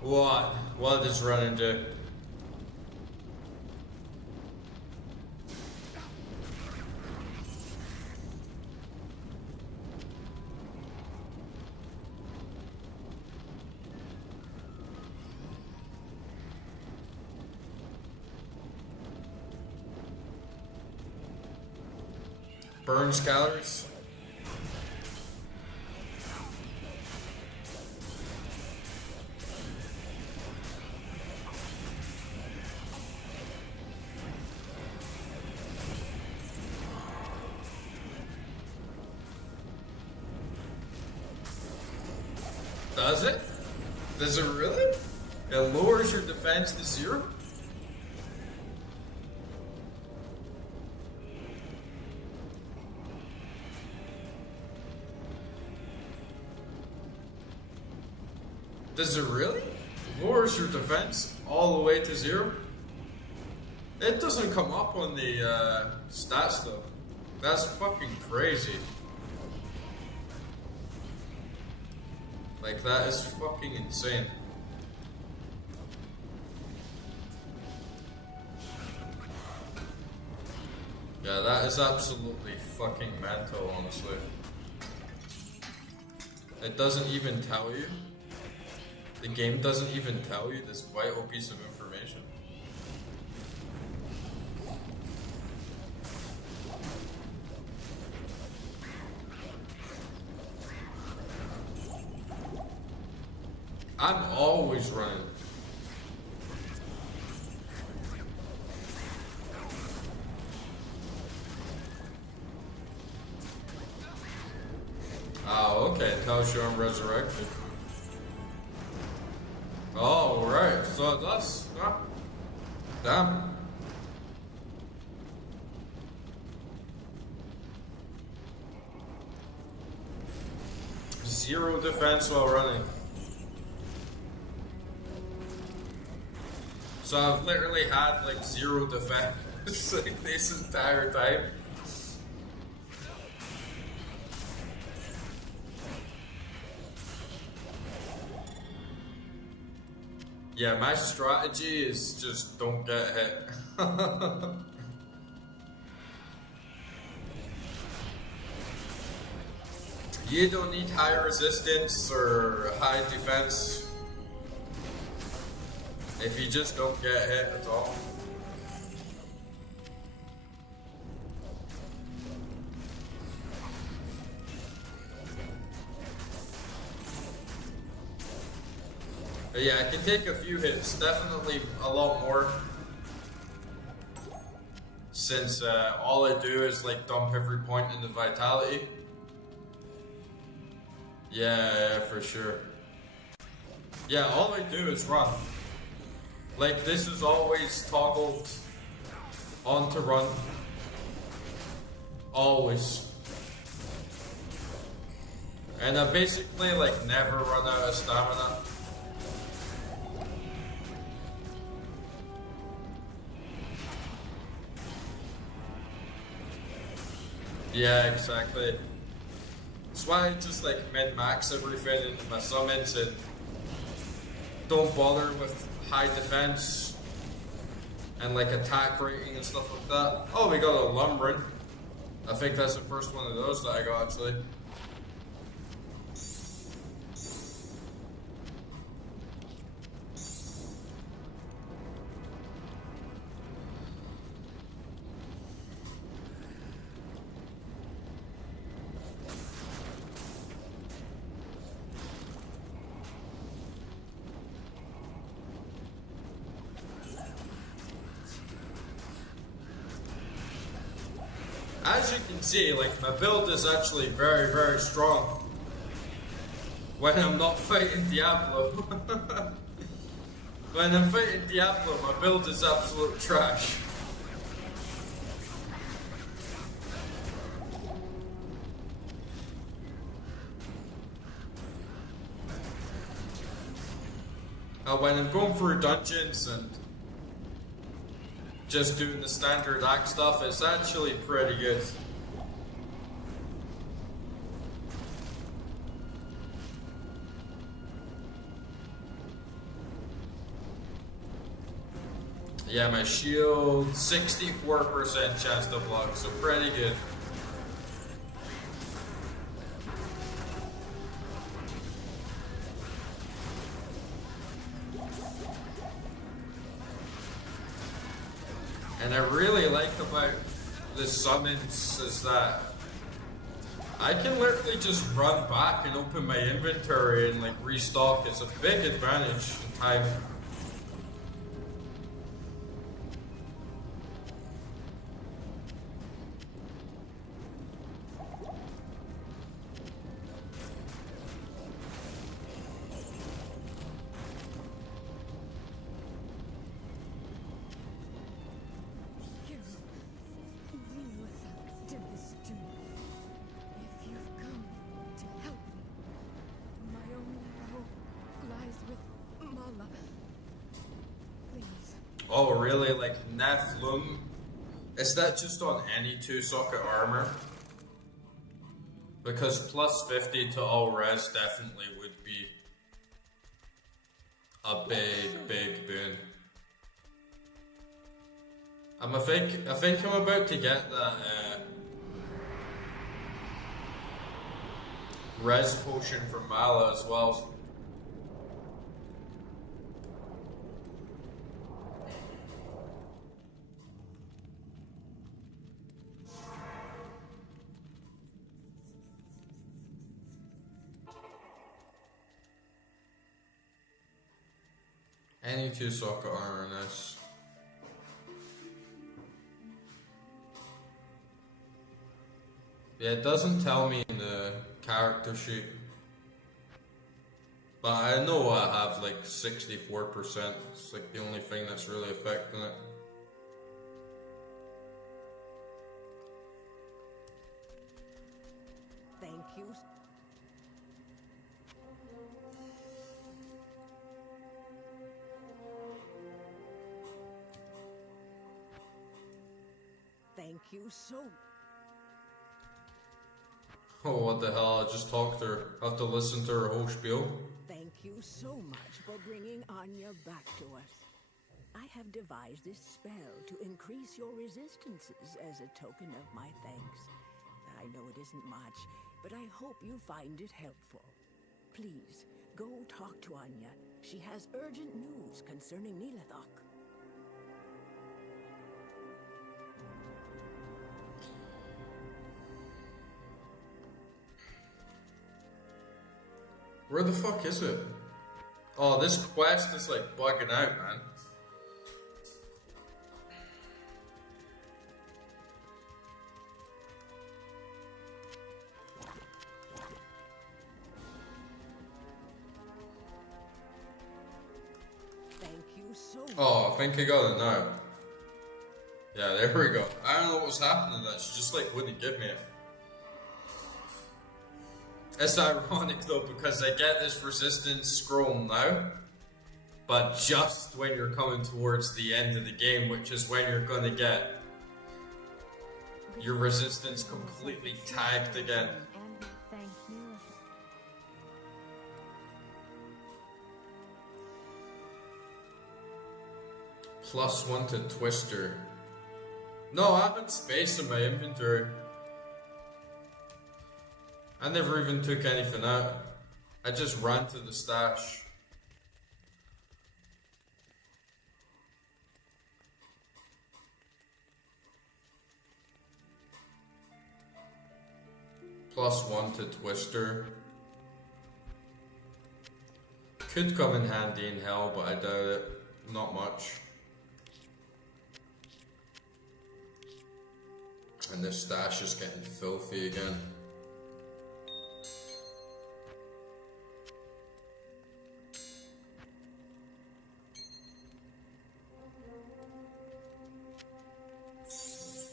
What? What does run into? Burns calories. Does it? Does it really? It lowers your defense to 0? Does it really? Lowers your defense all the way to 0? It doesn't come up on the stats though. That's fucking crazy. Like, that is fucking insane. Yeah, that is absolutely fucking mental, honestly. It doesn't even tell you. The game doesn't even tell you this vital piece of information. I'm always running. Oh, okay. Tells you I'm resurrected. Oh, right. So that's... damn. Zero defense while running. So I've literally had like 0 defense like this entire time. Yeah, my strategy is just don't get hit. You don't need high resistance or high defense if you just don't get hit at all. But yeah, I can take a few hits, definitely a lot more. Since all I do is like dump every point in the vitality. Yeah, for sure. Yeah, all I do is run. Like, this is always toggled on to run. Always. And I basically, like, never run out of stamina. Yeah, exactly. That's why I just like min-max everything in my summons and don't bother with high defense and like attack rating and stuff like that. Oh, we got a lumbering. I think that's the first one of those that I got actually. As you can see, like, my build is actually very, very strong when I'm not fighting Diablo. When I'm fighting Diablo, my build is absolute trash. When I'm going through dungeons and just doing the standard act stuff, it's actually pretty good. Yeah, my shield, 64% chance to block, so pretty good. And I really like about the summons is that I can literally just run back and open my inventory and like restock. It's a big advantage in time. Oh really? Like Nephlum? Is that just on any 2-socket armor? Because plus 50 to all res definitely would be a big, big boon. I think I'm about to get that res potion from Mala as well. Any 2-socket armor in this. Yeah, it doesn't tell me in the character sheet. But I know I have like 64%. It's like the only thing that's really affecting it. Thank you. Thank you so. Oh, what the hell? I just talked to her. I have to listen to her whole spiel. Thank you so much for bringing Anya back to us. I have devised this spell to increase your resistances as a token of my thanks. I know it isn't much, but I hope you find it helpful. Please, go talk to Anya. She has urgent news concerning Nilathok. Where the fuck is it? Oh, this quest is like bugging out, man. Thank you so much. Oh, I think I got it now. Yeah, there we go. I don't know what was happening to that. She just like wouldn't give me it. It's ironic though because I get this resistance scroll now, but just when you're coming towards the end of the game, which is when you're gonna get your resistance completely tagged again. And thank you. +1 to Twister. No, I haven't space in my inventory. I never even took anything out. I just ran to the stash. +1 to Twister. Could come in handy in hell, but I doubt it. Not much. And this stash is getting filthy again.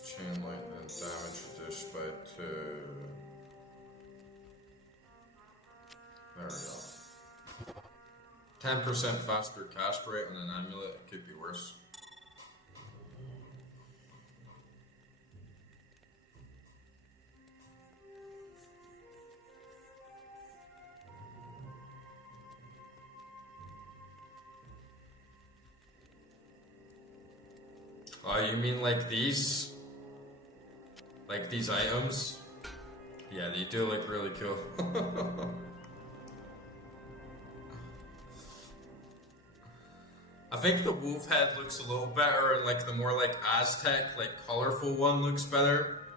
Chain lightning damage reduced by 2. There we go. 10% faster cast rate on an amulet. It could be worse. Oh, you mean like these? Like these items? Yeah, they do look really cool. I think the wolf head looks a little better, and like the more like Aztec, like colorful one looks better.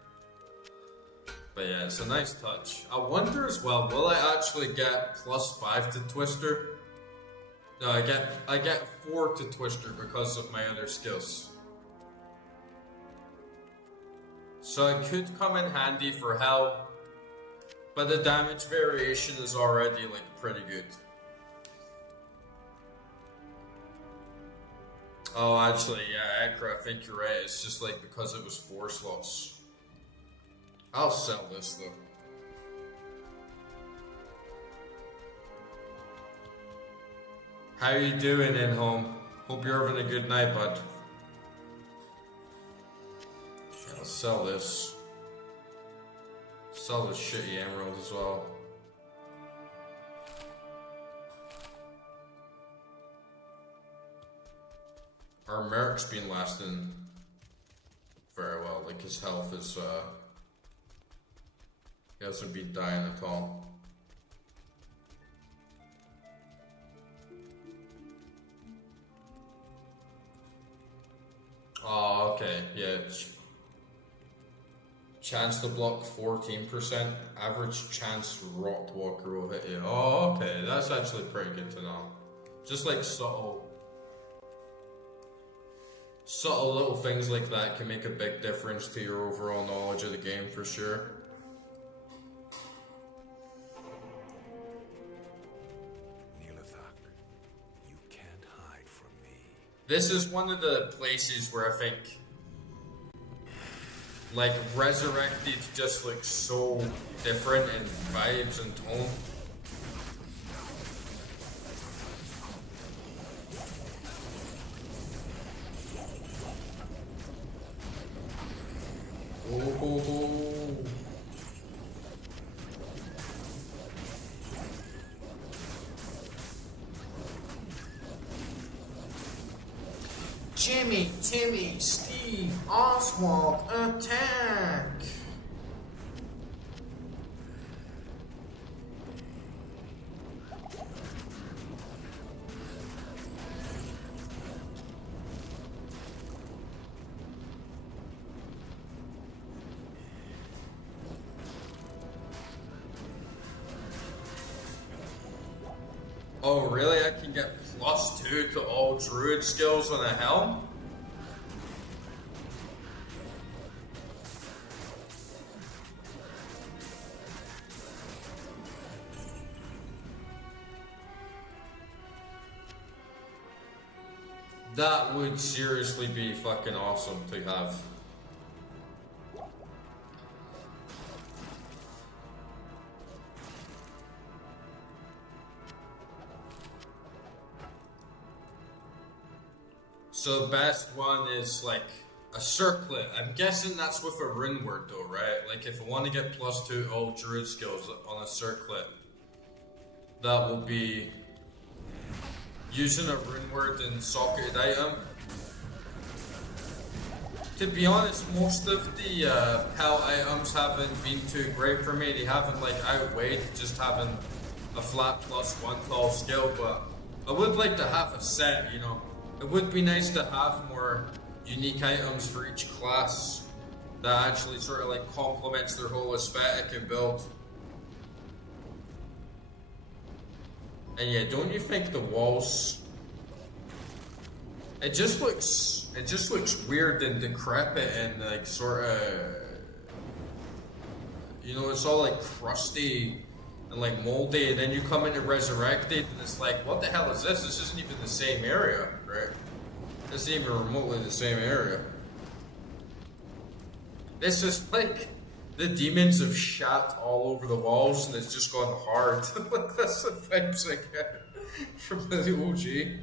But yeah, it's a nice touch. I wonder as well, will I actually get +5 to Twister? No, I get 4 to Twister because of my other skills. So it could come in handy for hell, but the damage variation is already like pretty good. Oh, actually, yeah, Ekra, I think you're right. It's just like because it was 4 slots. I'll sell this though. How you doing in home? Hope you're having a good night, bud. I'll sell this. Sell this shitty emerald as well. Our merc's been lasting very well. Like his health is he hasn't been dying at all. Oh, okay, yeah. Chance to block 14%. Average chance Rotwalker will hit you. Oh, okay, that's actually pretty good to know. Just like subtle little things like that can make a big difference to your overall knowledge of the game for sure. Nilathok, you can't hide from me. This is one of the places where I think like Resurrected just looks so different in vibes and tone. Oh. Jimmy, Timmy, Steve, Oswald, attack! Oh, really? I can get +2 to all Druid skills on a helm? That would seriously be fucking awesome to have. So the best one is like a circlet. I'm guessing that's with a rune word though, right? Like if I want to get +2 all Druid skills on a circlet, that will be using a rune word and socketed item. To be honest, most of the pal items haven't been too great for me. They haven't like outweighed just having a flat +1 to all skill, but I would like to have a set, you know. It would be nice to have more unique items for each class that actually sort of like complements their whole aesthetic and build. And yeah, don't you think the walls? It just looks weird and decrepit and like sort of, you know, it's all like crusty and like moldy, and then you come into Resurrected and it's like, what the hell is this? This isn't even the same area, right? This isn't even remotely the same area. This is like the demons have shat all over the walls and it's just gone hard. Like that's the vibes I get from the OG.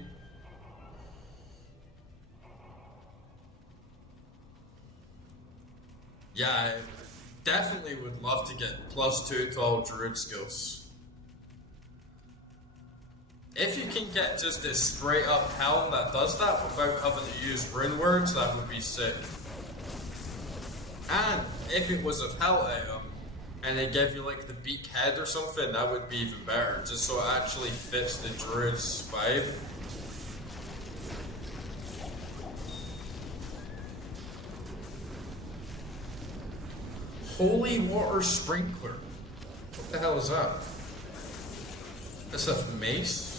Yeah, I definitely would love to get +2 to all Druid skills. If you can get just a straight up helm that does that without having to use rune words, that would be sick. And if it was a pelt item and they gave you like the beak head or something, that would be even better, just so it actually fits the Druid's vibe. Holy water sprinkler. What the hell is that? That's a mace?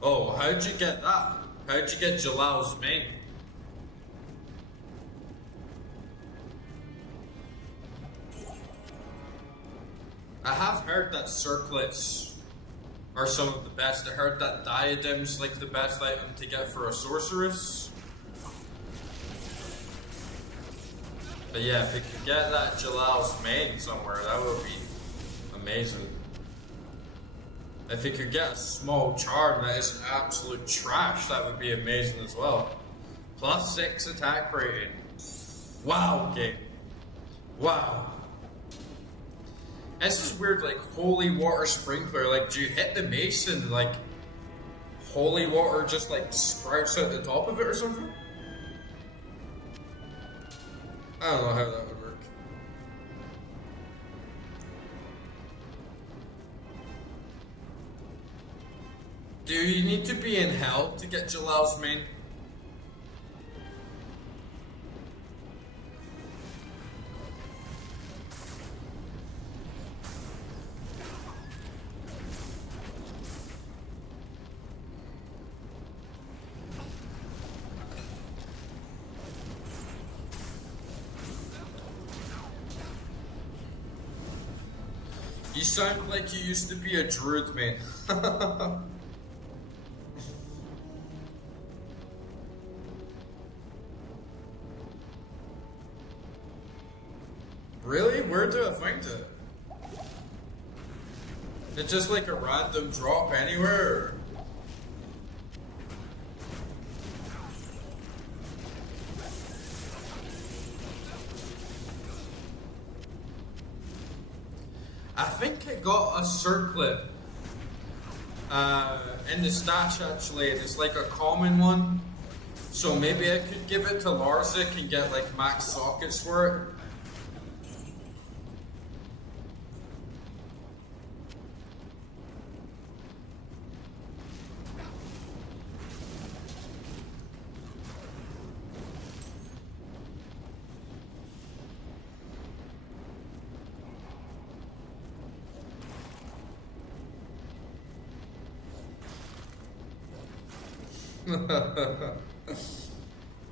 Oh, how'd you get that? How'd you get Jalal's mane? I have heard that circlets are some of the best. I heard that diadem's like the best item to get for a sorceress. But yeah, if you could get that Jalal's mane somewhere, that would be amazing. If you could get a small charm that isn't absolute trash, that would be amazing as well. +6 attack rating. Wow, game. Wow. This is weird, like holy water sprinkler. Like, do you hit the mace and like holy water just like sprouts out the top of it or something? I don't know how that would work. Do you need to be in hell to get Jalal's mane? You sound like you used to be a druid, man. Really? Where do I find it? It's just like a random drop anywhere? Or? I think I got a circlet in the stash actually, and it's like a common one. So maybe I could give it to Larzik and get like max sockets for it.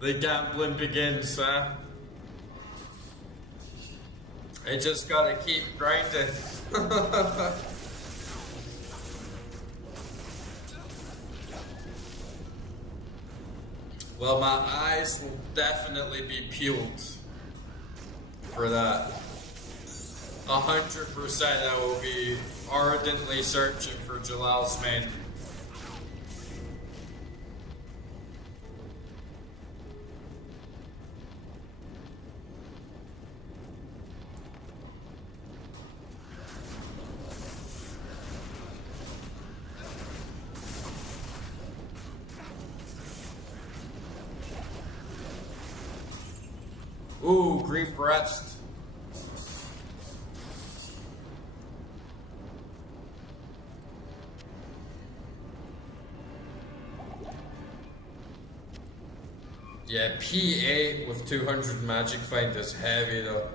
The gambling begins, huh? I just gotta keep grinding. Well, my eyes will definitely be peeled for that. 100% I will be ardently searching for Jalal's main. Ooh, green breast. Yeah, P8 with 200 magic find is heavy though.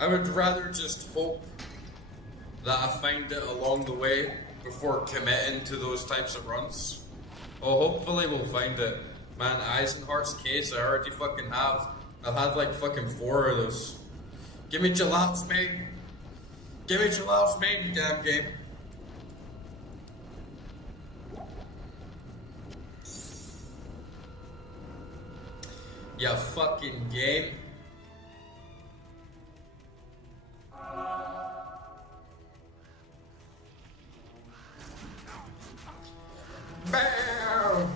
I would rather just hope that I find it along the way before committing to those types of runs. Oh, hopefully we'll find it. Man, Eisenhart's case I already fucking have. I've had like fucking 4 of those. Give me Jalal's main. Give me Jalal's main, you damn game. Ya fucking game. Bam!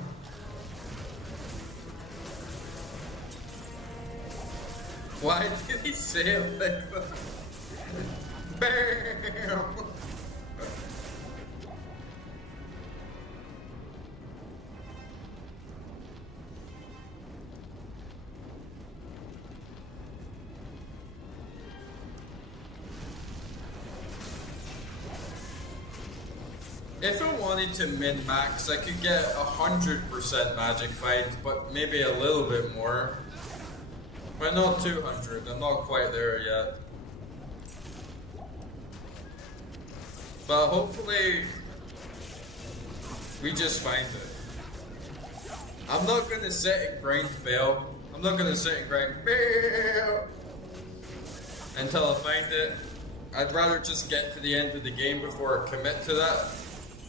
Why did he say it like that? Bam! If I wanted to min-max, I could get 100% magic fight, but maybe a little bit more. But not 200, I'm not quite there yet. But hopefully, we just find it. I'm not gonna sit and grind Baal. I'm not gonna sit and grind Baal until I find it. I'd rather just get to the end of the game before I commit to that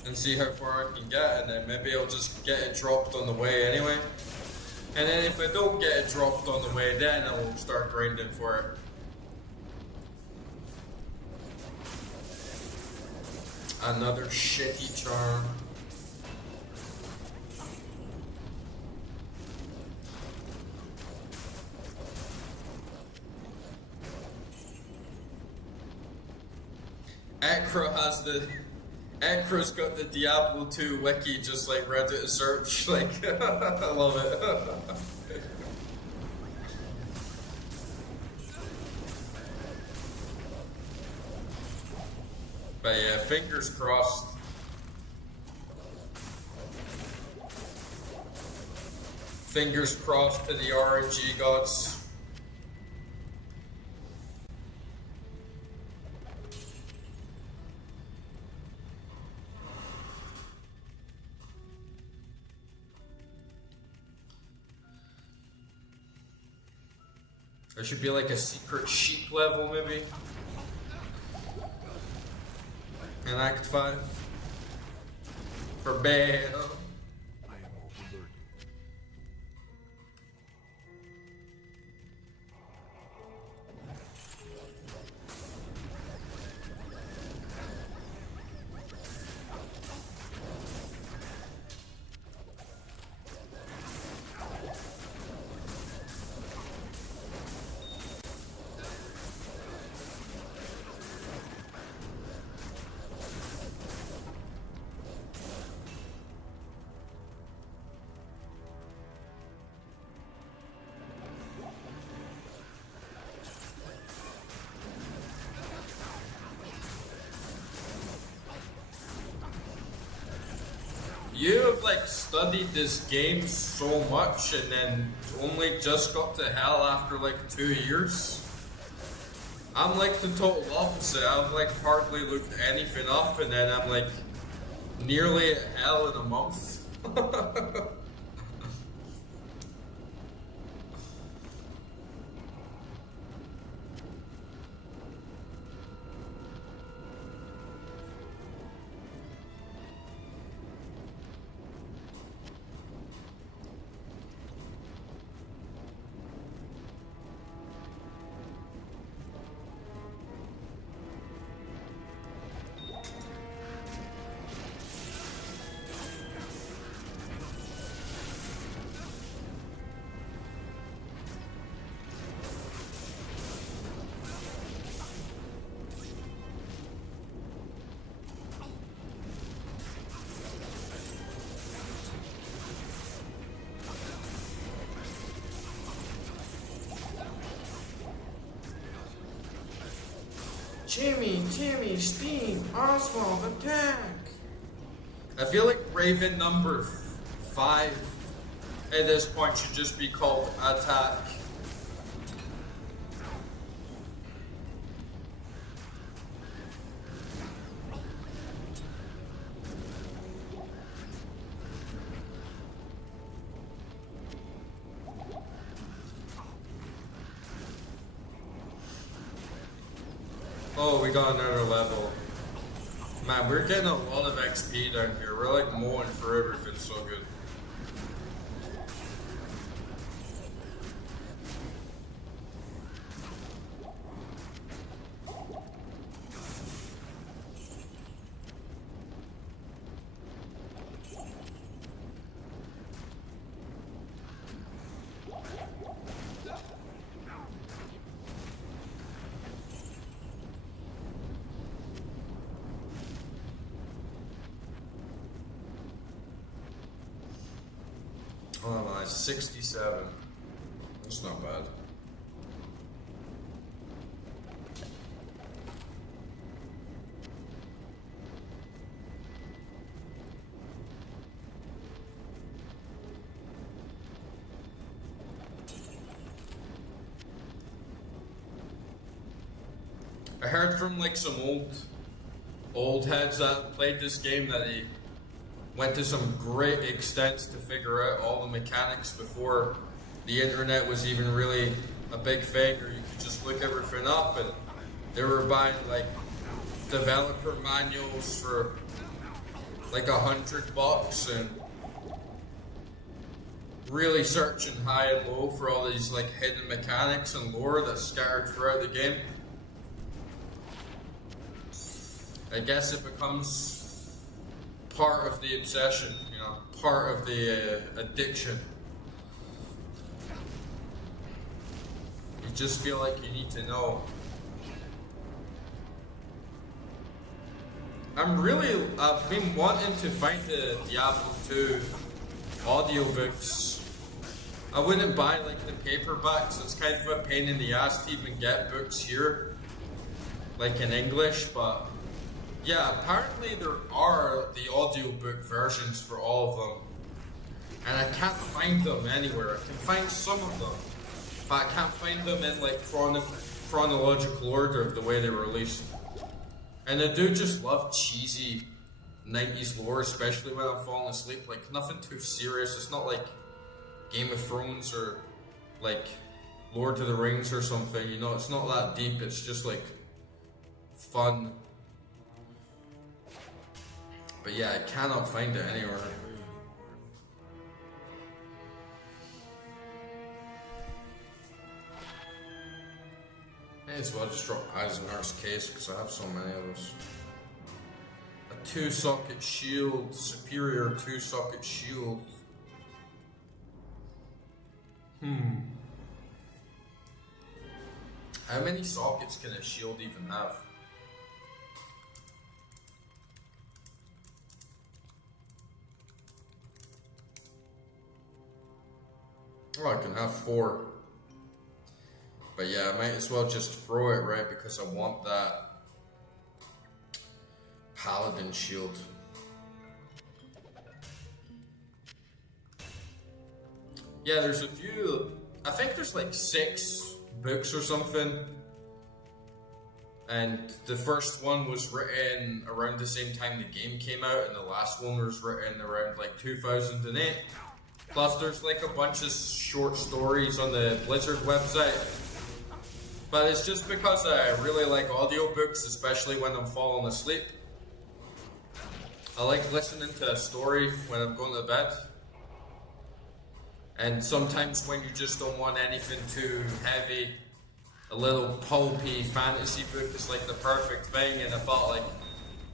and see how far I can get, and then maybe I'll just get it dropped on the way anyway. And then if I don't get it dropped on the way, then I'll start grinding for it. Another shitty charm. Ekra's got the Diablo 2 wiki just like Reddit search, like, I love it. But yeah, fingers crossed. Fingers crossed to the RNG gods. There should be like a secret sheep level maybe. In Act 5. For Baal. I am overburdened. You have like studied this game so much and then only just got to hell after like 2 years. I'm like the total opposite. I've like hardly looked anything up and then I'm like nearly at hell in a month. Jimmy, Timmy, Steve, Oswald, attack! I feel like Raven number 5 at this point should just be called Attack. Oh, we got another level. Man, we're getting a lot of XP down here. We're like mowing for everything so good. Oh my, 67. That's not bad. I heard from like some old heads that played this game that they went to some great extents to figure out all the mechanics before the internet was even really a big thing, or you could just look everything up, and they were buying like developer manuals for like $100 and really searching high and low for all these like hidden mechanics and lore that's scattered throughout the game. I guess it becomes part of the obsession, you know, part of the addiction. You just feel like you need to know. I've been wanting to find the Diablo 2 audiobooks. I wouldn't buy like the paperbacks, it's kind of a pain in the ass to even get books here, like in English, but yeah, apparently there are the audiobook versions for all of them. And I can't find them anywhere. I can find some of them, but I can't find them in like chronological order of the way they were released. And I do just love cheesy 90s lore, especially when I'm falling asleep. Like, nothing too serious. It's not like Game of Thrones or like Lord of the Rings or something, you know, it's not that deep, it's just like fun. But yeah, I cannot find it anywhere. May as well just drop Eisenhower's case because I have so many of those. A 2-socket shield, superior 2-socket shield. How many sockets can a shield even have? Oh, I can have 4. But yeah, I might as well just throw it, right? Because I want that paladin shield. Yeah, there's a few. I think there's like 6 books or something. And the first one was written around the same time the game came out, and the last one was written around like 2008. Plus, there's like a bunch of short stories on the Blizzard website. But it's just because I really like audiobooks, especially when I'm falling asleep. I like listening to a story when I'm going to bed. And sometimes when you just don't want anything too heavy, a little pulpy fantasy book is like the perfect thing. And I thought, like,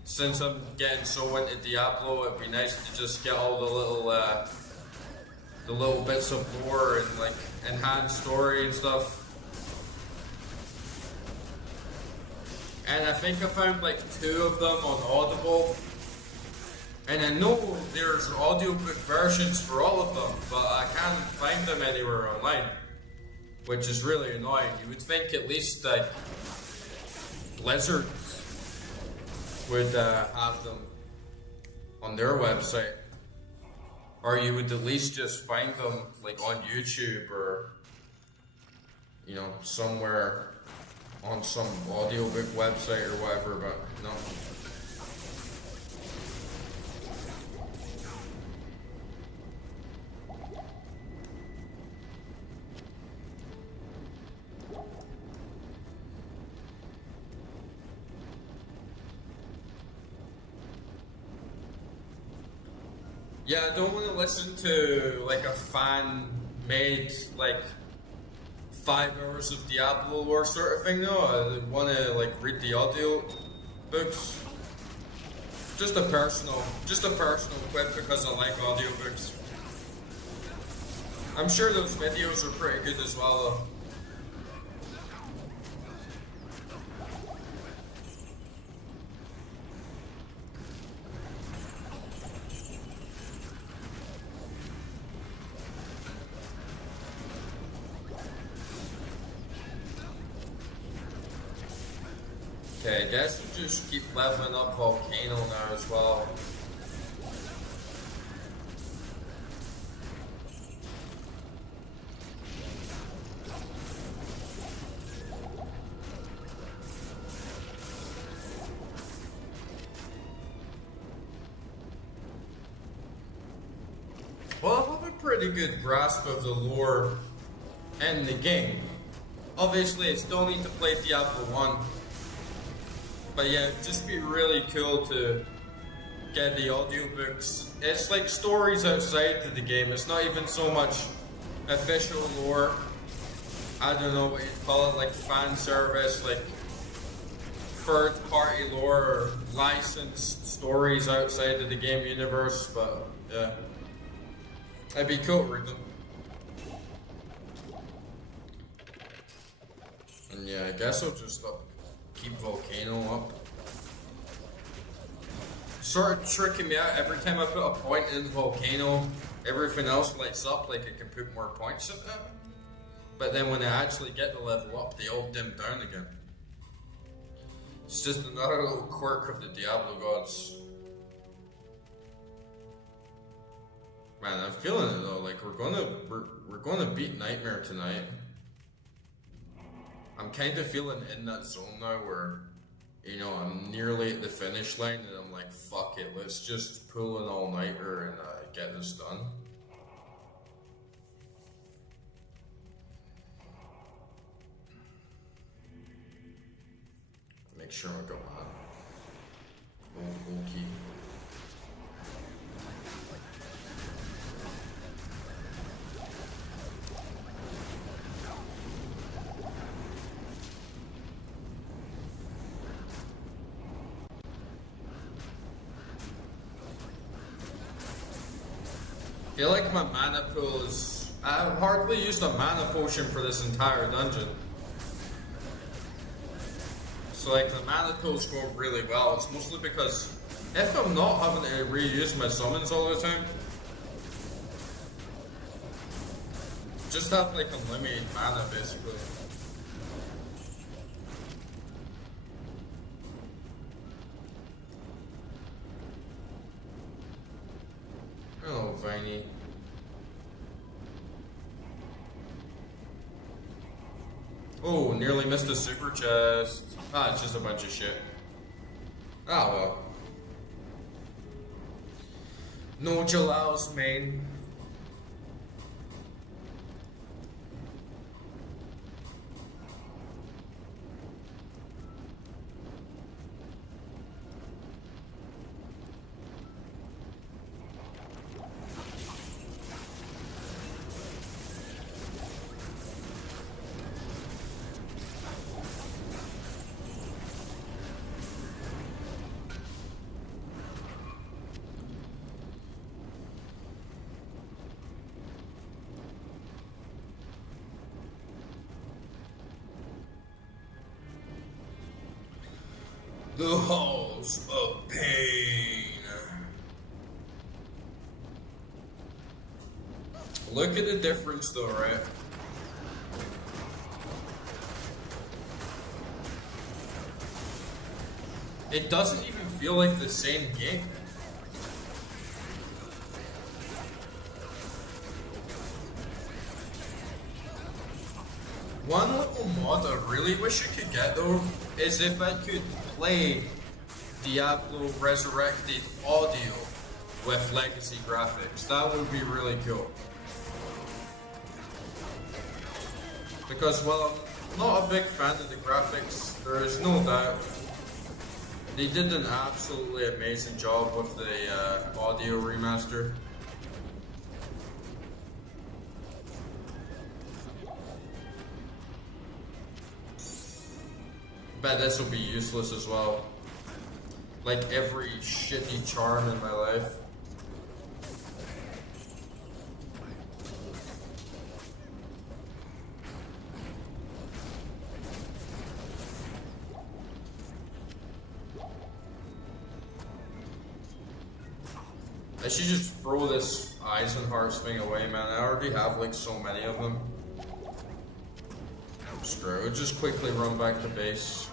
since I'm getting so into Diablo, it'd be nice to just get all the little bits of lore and like enhanced story and stuff. And I think I found like 2 of them on Audible. And I know there's audiobook versions for all of them, but I can't find them anywhere online, which is really annoying. You would think at least like Blizzard would have them on their website, or you would at least just find them like on YouTube or, you know, somewhere on some audiobook website or whatever, but no. Yeah, I don't want to listen to like a fan-made like 5 hours of Diablo lore sort of thing though. I want to like read the audio books. Just a personal quip because I like audiobooks. I'm sure those videos are pretty good as well though. Okay, I guess we'll just keep leveling up Volcano now as well. Well, I have a pretty good grasp of the lore and the game. Obviously, I still need to play Diablo 1. But yeah, it'd just be really cool to get the audiobooks. It's like stories outside of the game. It's not even so much official lore. I don't know what you'd call it, like fan service, like third party lore or licensed stories outside of the game universe. But yeah, it'd be cool to read them. And yeah, I guess I'll just keep Volcano up. Sort of tricking me out every time I put a point in Volcano, everything else lights up like I can put more points in it. But then when I actually get the level up, they all dim down again. It's just another little quirk of the Diablo gods. Man, I'm feeling it though. Like we're gonna beat Nightmare tonight. I'm kind of feeling in that zone now where, you know, I'm nearly at the finish line and I'm like, fuck it, let's just pull an all-nighter and get this done. Make sure I got my old key. I feel like my mana pool is... I've hardly used a mana potion for this entire dungeon. So like the mana pools go really well. It's mostly because if I'm not having to reuse my summons all the time, just have like unlimited mana basically. Oh, Viney. Oh, nearly missed a super chest. Ah, it's just a bunch of shit. Ah, well. No Jalal's main. The halls of pain. Look at the difference though, right? It doesn't even feel like the same game. One little mod I really wish I could get though is if I could play Diablo Resurrected audio with legacy graphics. That would be really cool. Because while I'm not a big fan of the graphics, there is no doubt they did an absolutely amazing job with the audio remaster. Bet this will be useless as well. Like every shitty charm in my life. I should just throw this Eyes and Hearts thing away, man. I already have like so many of them. Screw it, just quickly run back to base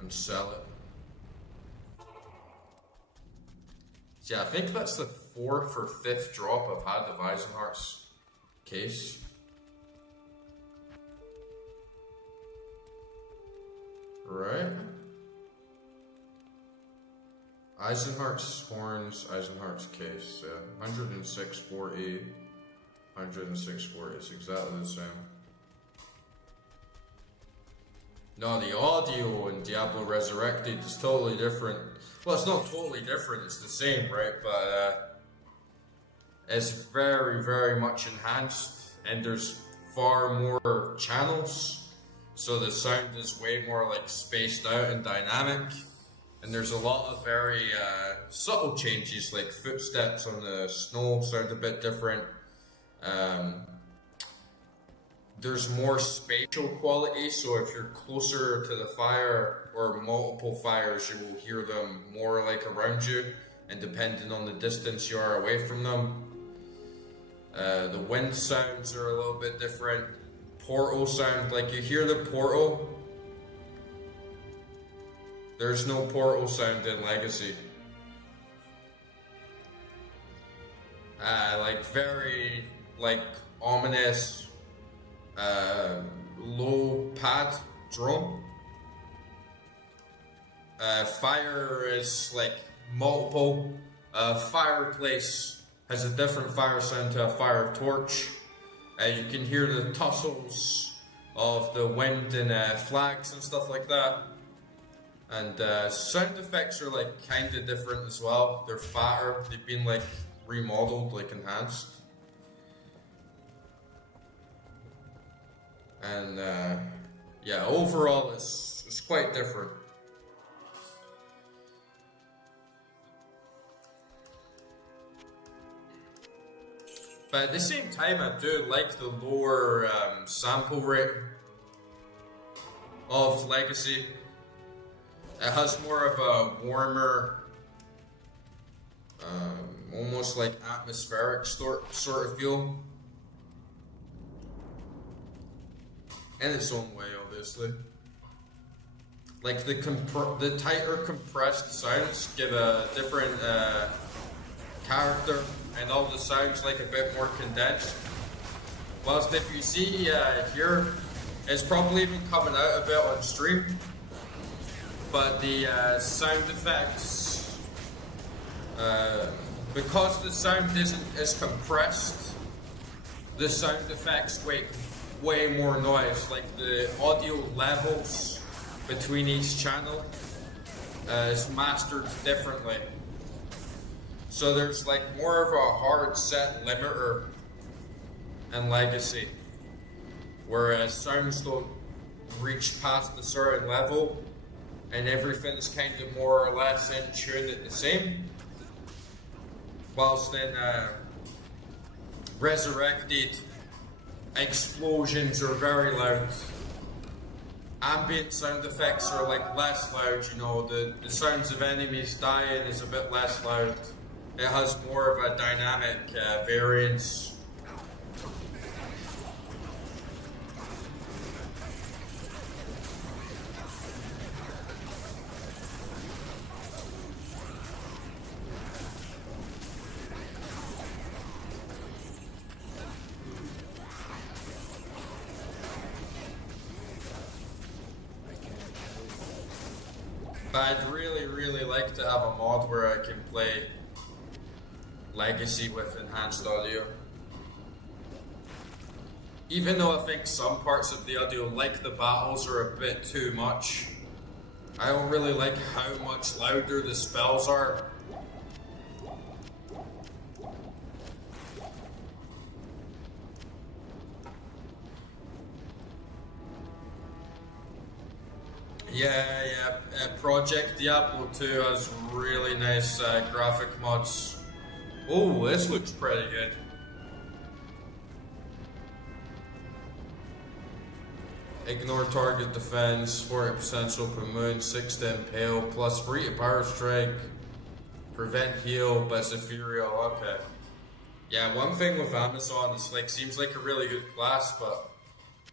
and sell it. Yeah, I think that's the 4th or 5th drop I've had of Eisenhart's case. Right? Eisenhart's horns, Eisenhart's case. 106.40, 106.40. It's exactly the same. No, the audio in Diablo Resurrected is totally different. Well, it's not totally different, it's the same, right? But it's very, very much enhanced, and there's far more channels, so the sound is way more like spaced out and dynamic. And there's a lot of very subtle changes, like footsteps on the snow sound a bit different. There's more spatial quality, so if you're closer to the fire or multiple fires, you will hear them more like around you, and depending on the distance you are away from them. The wind sounds are a little bit different. Portal sound, like you hear the portal. There's no portal sound in Legacy. Like very, like ominous, low pad drum. Fire is like multiple. Fireplace has a different fire sound to a fire torch. You can hear the tussles of the wind and flags and stuff like that. And sound effects are like kind of different as well. They're fatter. They've been like remodeled, like enhanced. And yeah, overall it's quite different. But at the same time, I do like the lower sample rate of Legacy. It has more of a warmer, almost like atmospheric sort of feel. In its own way, obviously. Like the tighter compressed sounds give a different character, and all the sounds like a bit more condensed. Whilst if you see here, it's probably even coming out a bit on stream, but the sound effects, because the sound isn't as compressed, the sound effects way more noise. Like the audio levels between each channel is mastered differently. So there's like more of a hard set limiter in Legacy, whereas sounds don't reach past a certain level and everything's kind of more or less in tune at the same. Whilst in Resurrected, explosions are very loud. Ambient sound effects are like less loud, you know, the sounds of enemies dying is a bit less loud. It has more of a dynamic variance. But I'd really like to have a mod where I can play Legacy with enhanced audio. Even though I think some parts of the audio, like the battles, are a bit too much. I don't really like how much louder the spells are. Yeah, Project Diablo 2 has really nice graphic mods. Oh, this looks pretty good. Ignore target defense, 40% open moon, 6 to impale, plus 3 to power strike, prevent heal, but it's ethereal. Okay. Yeah, one thing with Amazon is like seems like a really good class, but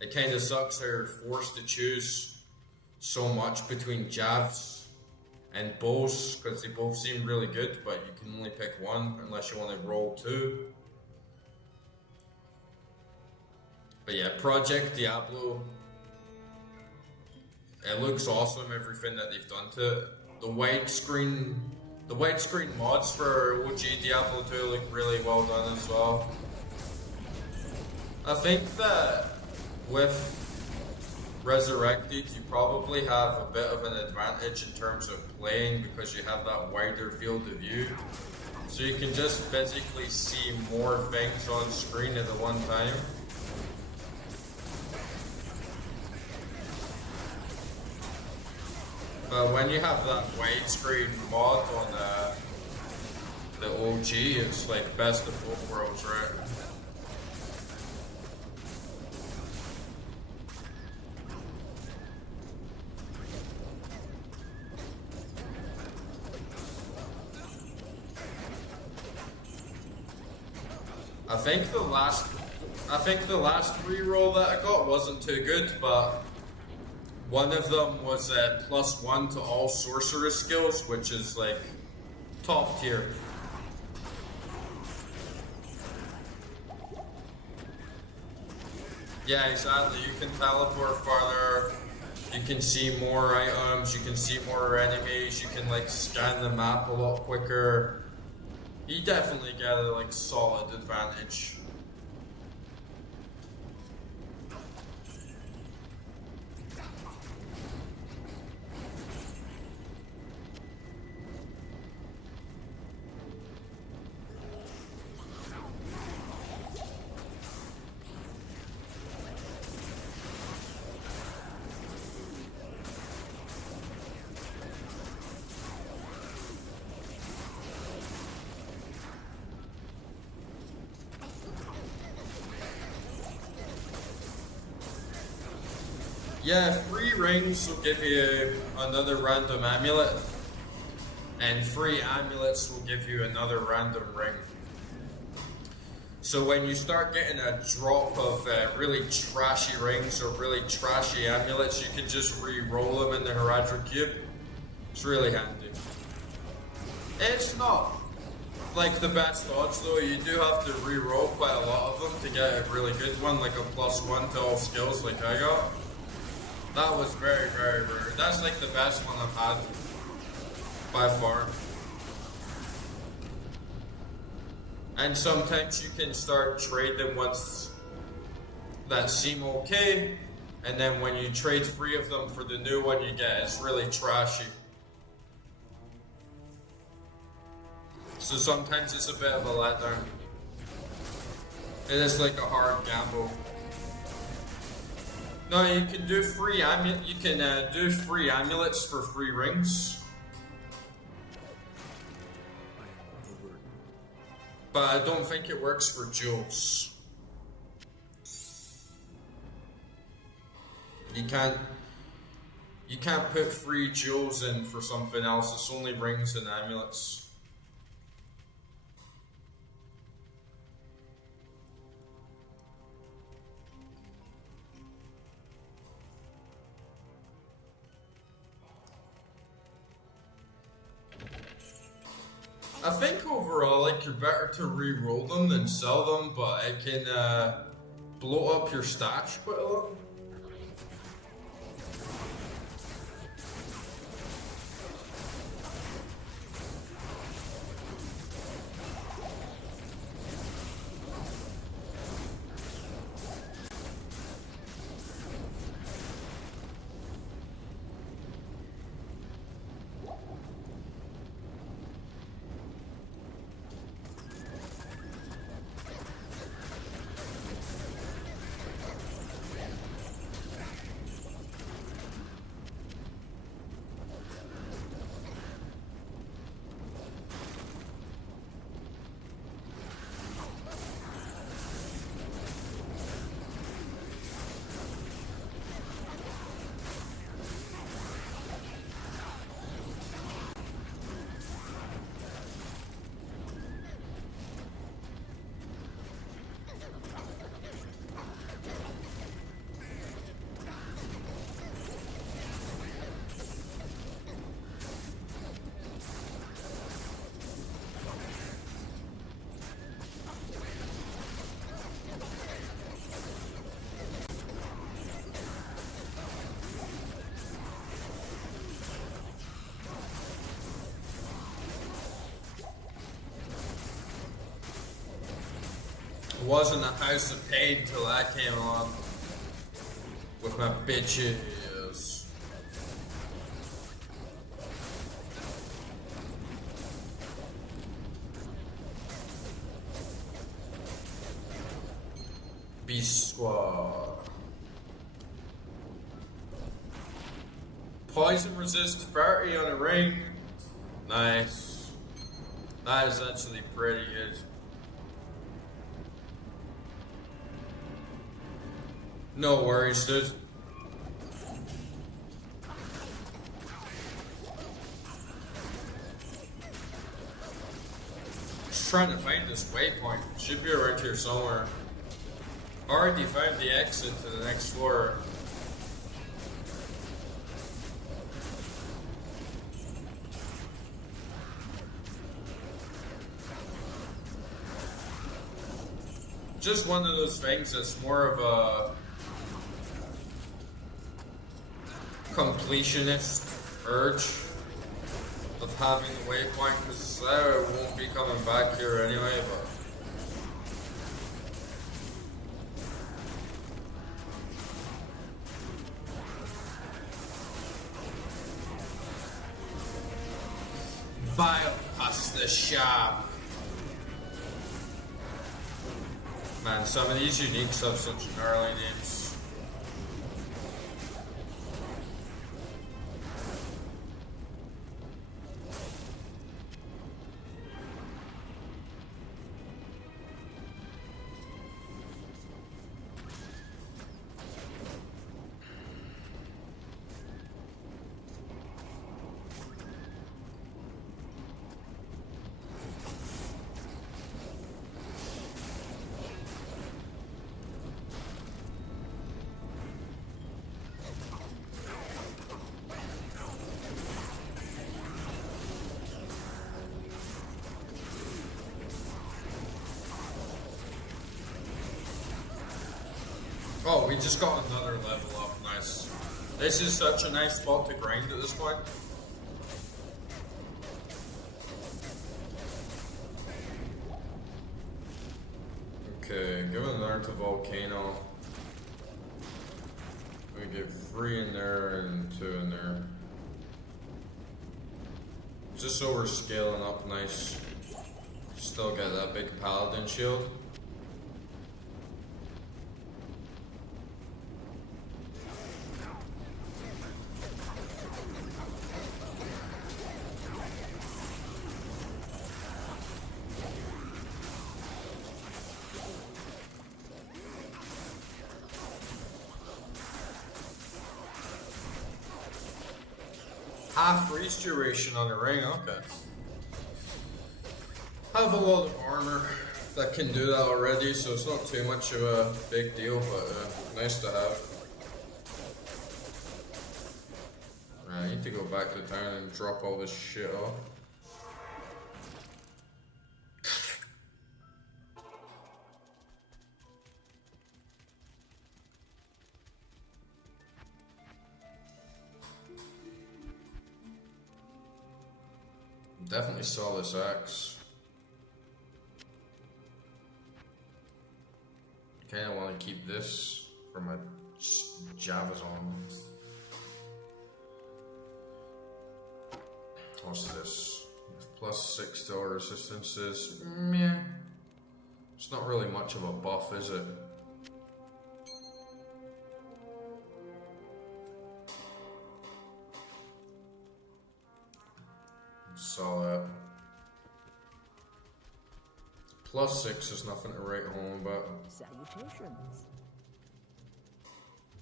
it kind of sucks how you're forced to choose so much between javs and bows, because they both seem really good, but you can only pick one unless you want to roll 2. But yeah, Project Diablo, it looks awesome, everything that they've done to it. The widescreen mods for OG Diablo 2 look really well done as well. I think that with Resurrected, you probably have a bit of an advantage in terms of playing because you have that wider field of view. So you can just physically see more things on screen at the one time. But when you have that widescreen mod on the OG, it's like best of both worlds, right? I think the last reroll that I got wasn't too good, but one of them was a +1 to all sorcerer skills, which is like top tier. Yeah, exactly. You can teleport farther. You can see more items. You can see more enemies. You can like scan the map a lot quicker. You definitely get a like solid advantage. Yeah, 3 rings will give you another random amulet, and 3 amulets will give you another random ring. So when you start getting a drop of really trashy rings or really trashy amulets, you can just re-roll them in the Heradra Cube. It's really handy. It's not like the best odds though. You do have to re-roll quite a lot of them to get a really good one, like a +1 to all skills like I got. That was very, very rare. That's like the best one I've had by far. And sometimes you can start trading ones that seem okay, and then when you trade 3 of them for the new one you get, it's really trashy. So sometimes it's a bit of a letdown. It is like a hard gamble. No, you can do 3 do 3 amulets for 3 rings. But I don't think it works for jewels. You can't put 3 jewels in for something else. It's only rings and amulets. I think overall, like, you're better to re-roll them than sell them, but it can blow up your stash quite a lot. Wasn't a house of pain till I came along with my bitches. Beast Squad. Poison resist 30 on a ring. Nice. That is actually pretty good. No worries, dude. Just trying to find this waypoint. Should be around here somewhere. Already found the exit to the next floor. Just one of those things that's more of a completionist urge of having the waypoint, because I won't be coming back here anyway, but bypass the shop. Man, some of these uniques have such gnarly names. Oh, we just got another level up. Nice. This is such a nice spot to grind at this point. Okay, give it another to Volcano. We get 3 in there and 2 in there. Just so we're scaling up nice. Still get that big paladin shield. Half freeze duration on the ring, okay. I have a lot of armor that can do that already, so it's not too much of a big deal, but nice to have. I need to go back to town and drop all this shit off. Definitely saw this axe. Kinda wanna keep this for my Javas on. What's this? Plus 6 to our resistances. Meh. It's not really much of a buff, is it? Saw that. Plus 6 is nothing to write home about. Salutations.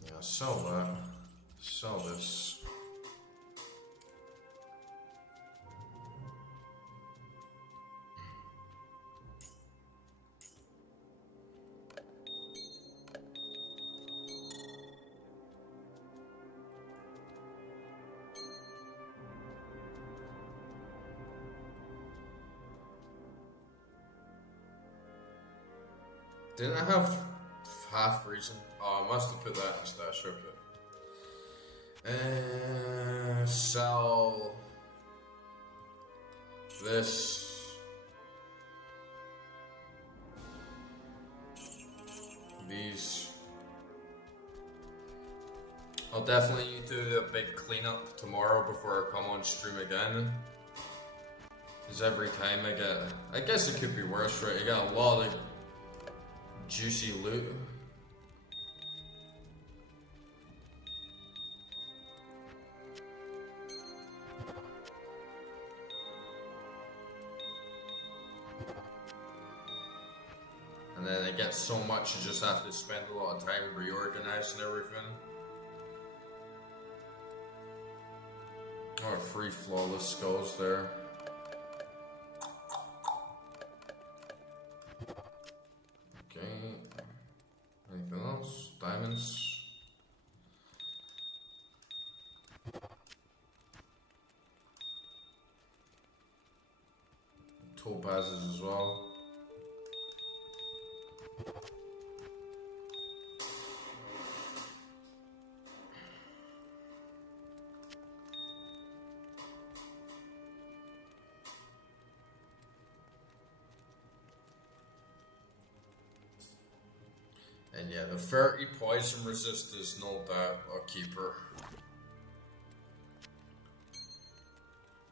Yeah, sell that. Sell this. Didn't I have half reason? Oh, I must have put that in the stash, okay. Sell this. These. I'll definitely need to do a big cleanup tomorrow before I come on stream again. Because every time I guess it could be worse, right? You got a lot of juicy loot. And then it gets so much you just have to spend a lot of time reorganizing everything. Oh, 3 flawless skulls there. Anything else? Diamonds. Topazes as well. And yeah, the 30 poison resist is no doubt a keeper.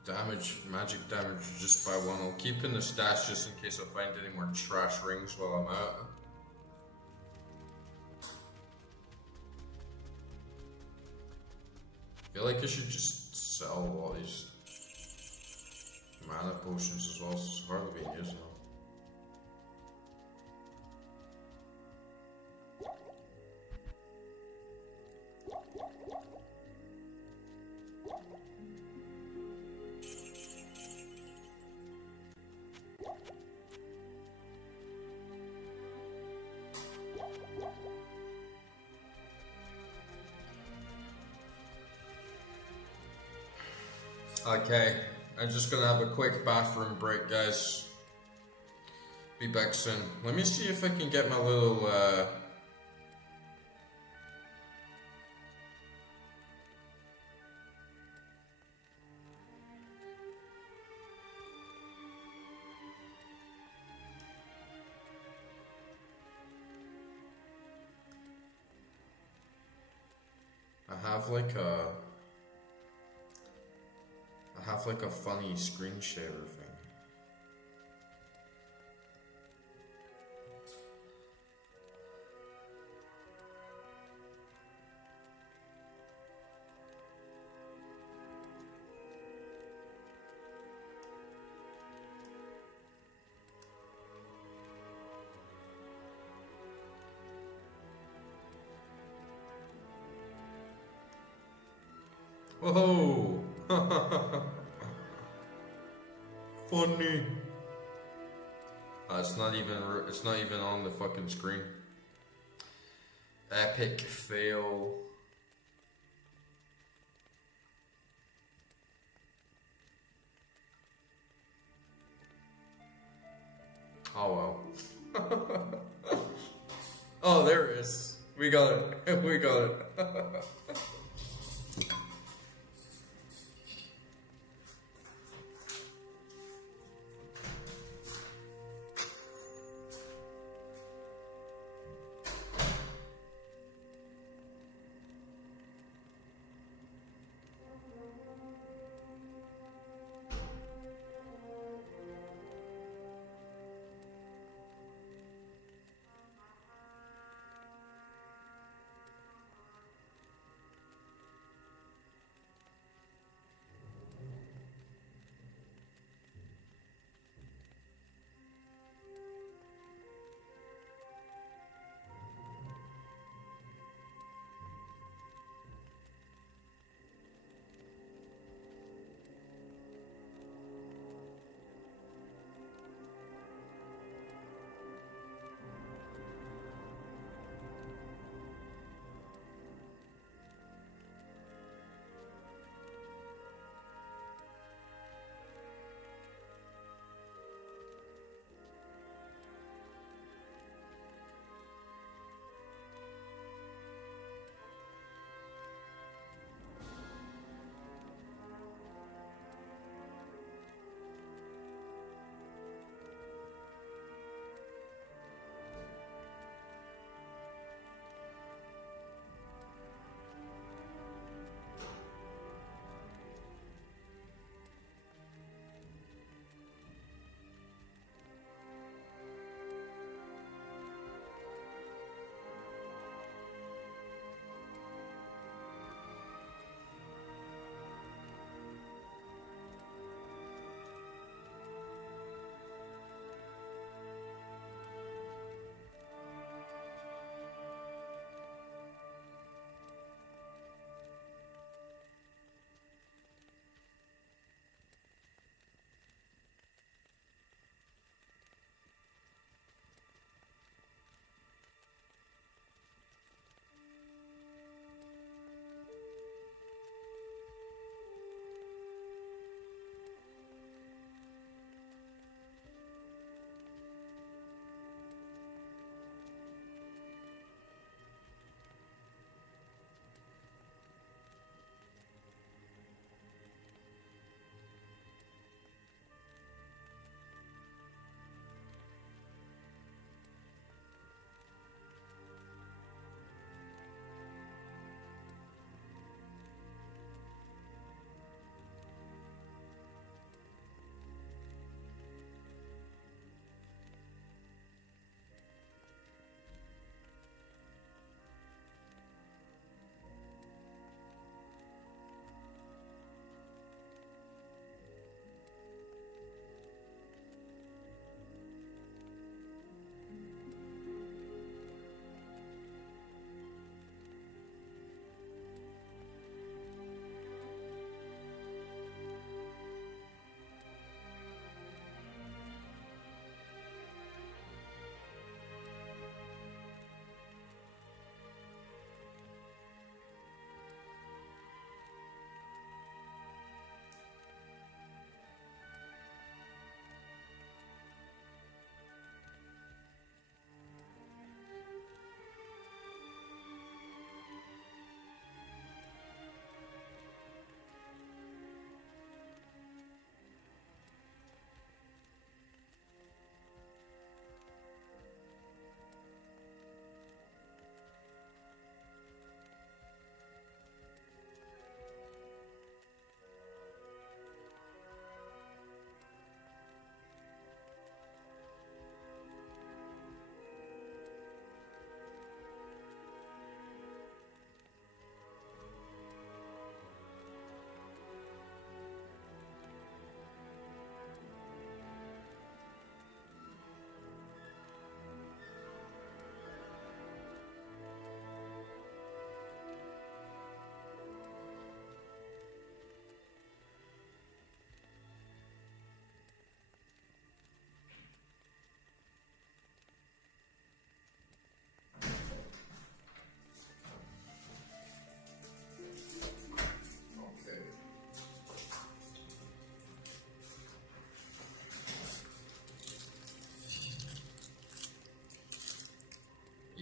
Damage, magic damage just by 1. I'll keep in the stash just in case I find any more trash rings while I'm out. I feel like I should just sell all these mana potions as well, so it's hardly being used now. Okay, I'm just gonna have a quick bathroom break, guys. Be back soon. Let me see if I can get my little have like a funny screen sharer thing. Oh, funny. It's not even on the fucking screen. Epic fail. Oh well. Oh, there it is. We got it. We got it.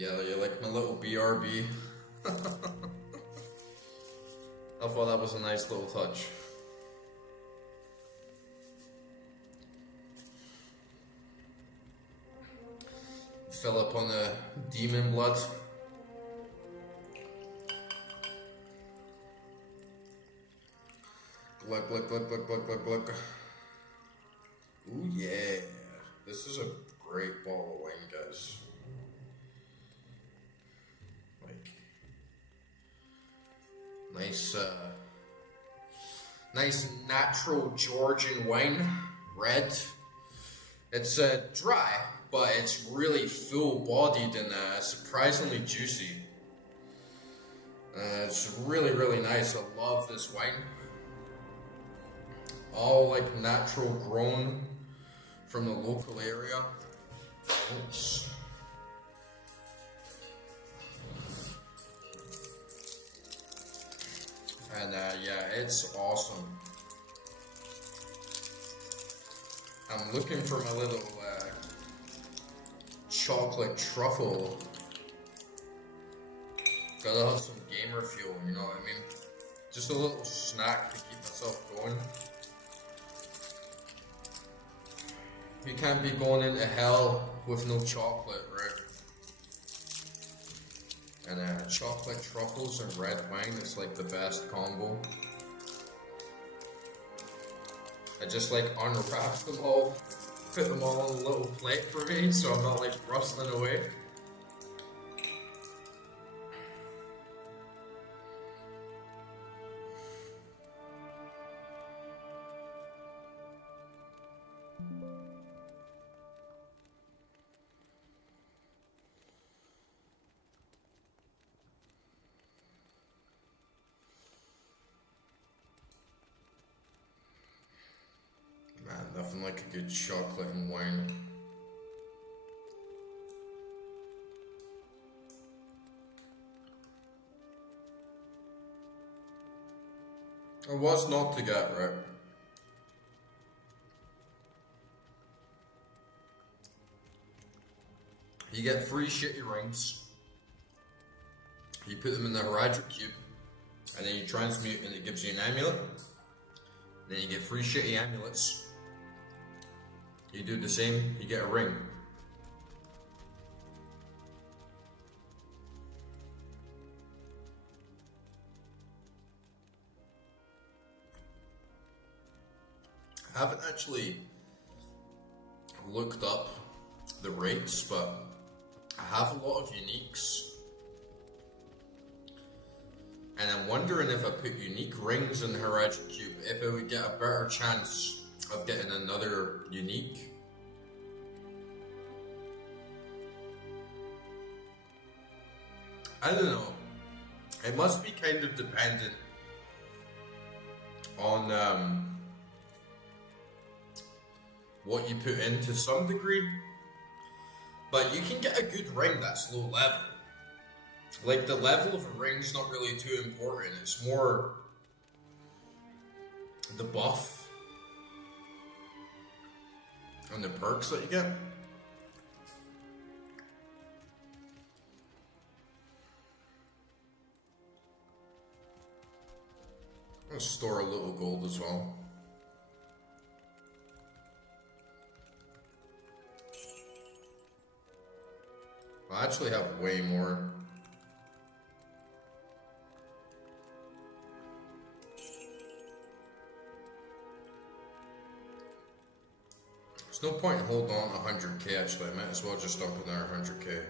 Yeah, you like my little BRB? I thought that was a nice little touch. Fill up on the demon blood. Glug, glug, glug, glug, glug, glug, glug. Ooh, yeah. This is a great bottle of wine, guys. Like, nice natural Georgian wine, red. It's dry, but it's really full-bodied and surprisingly juicy. It's really, really nice. I love this wine. All like natural grown from the local area. Oops. And yeah, it's awesome. I'm looking for my little chocolate truffle. Gotta have some gamer fuel, you know what I mean? Just a little snack to keep myself going. You can't be going into hell with no chocolate, right? And chocolate truffles and red wine is like the best combo. I just like unwrap them all, put them all on a little plate for me so I'm not like rustling away. Nothing like a good chocolate and wine. Or what's not to get, right? You get 3 shitty rings. You put them in the Hereditary Cube, and then you transmute and it gives you an amulet. Then you get 3 shitty amulets. You do the same, you get a ring. I haven't actually looked up the rates, but I have a lot of uniques. And I'm wondering if I put unique rings in the Hereditary Cube, if I would get a better chance of getting another unique. I don't know. It must be kind of dependent on what you put in to some degree. But you can get a good ring that's low level. Like the level of a ring's not really too important. It's more the buff and the perks that you get. I'm gonna store a little gold as well. I actually have way more. There's no point in holding on to 100k actually, I might as well just dump another 100k.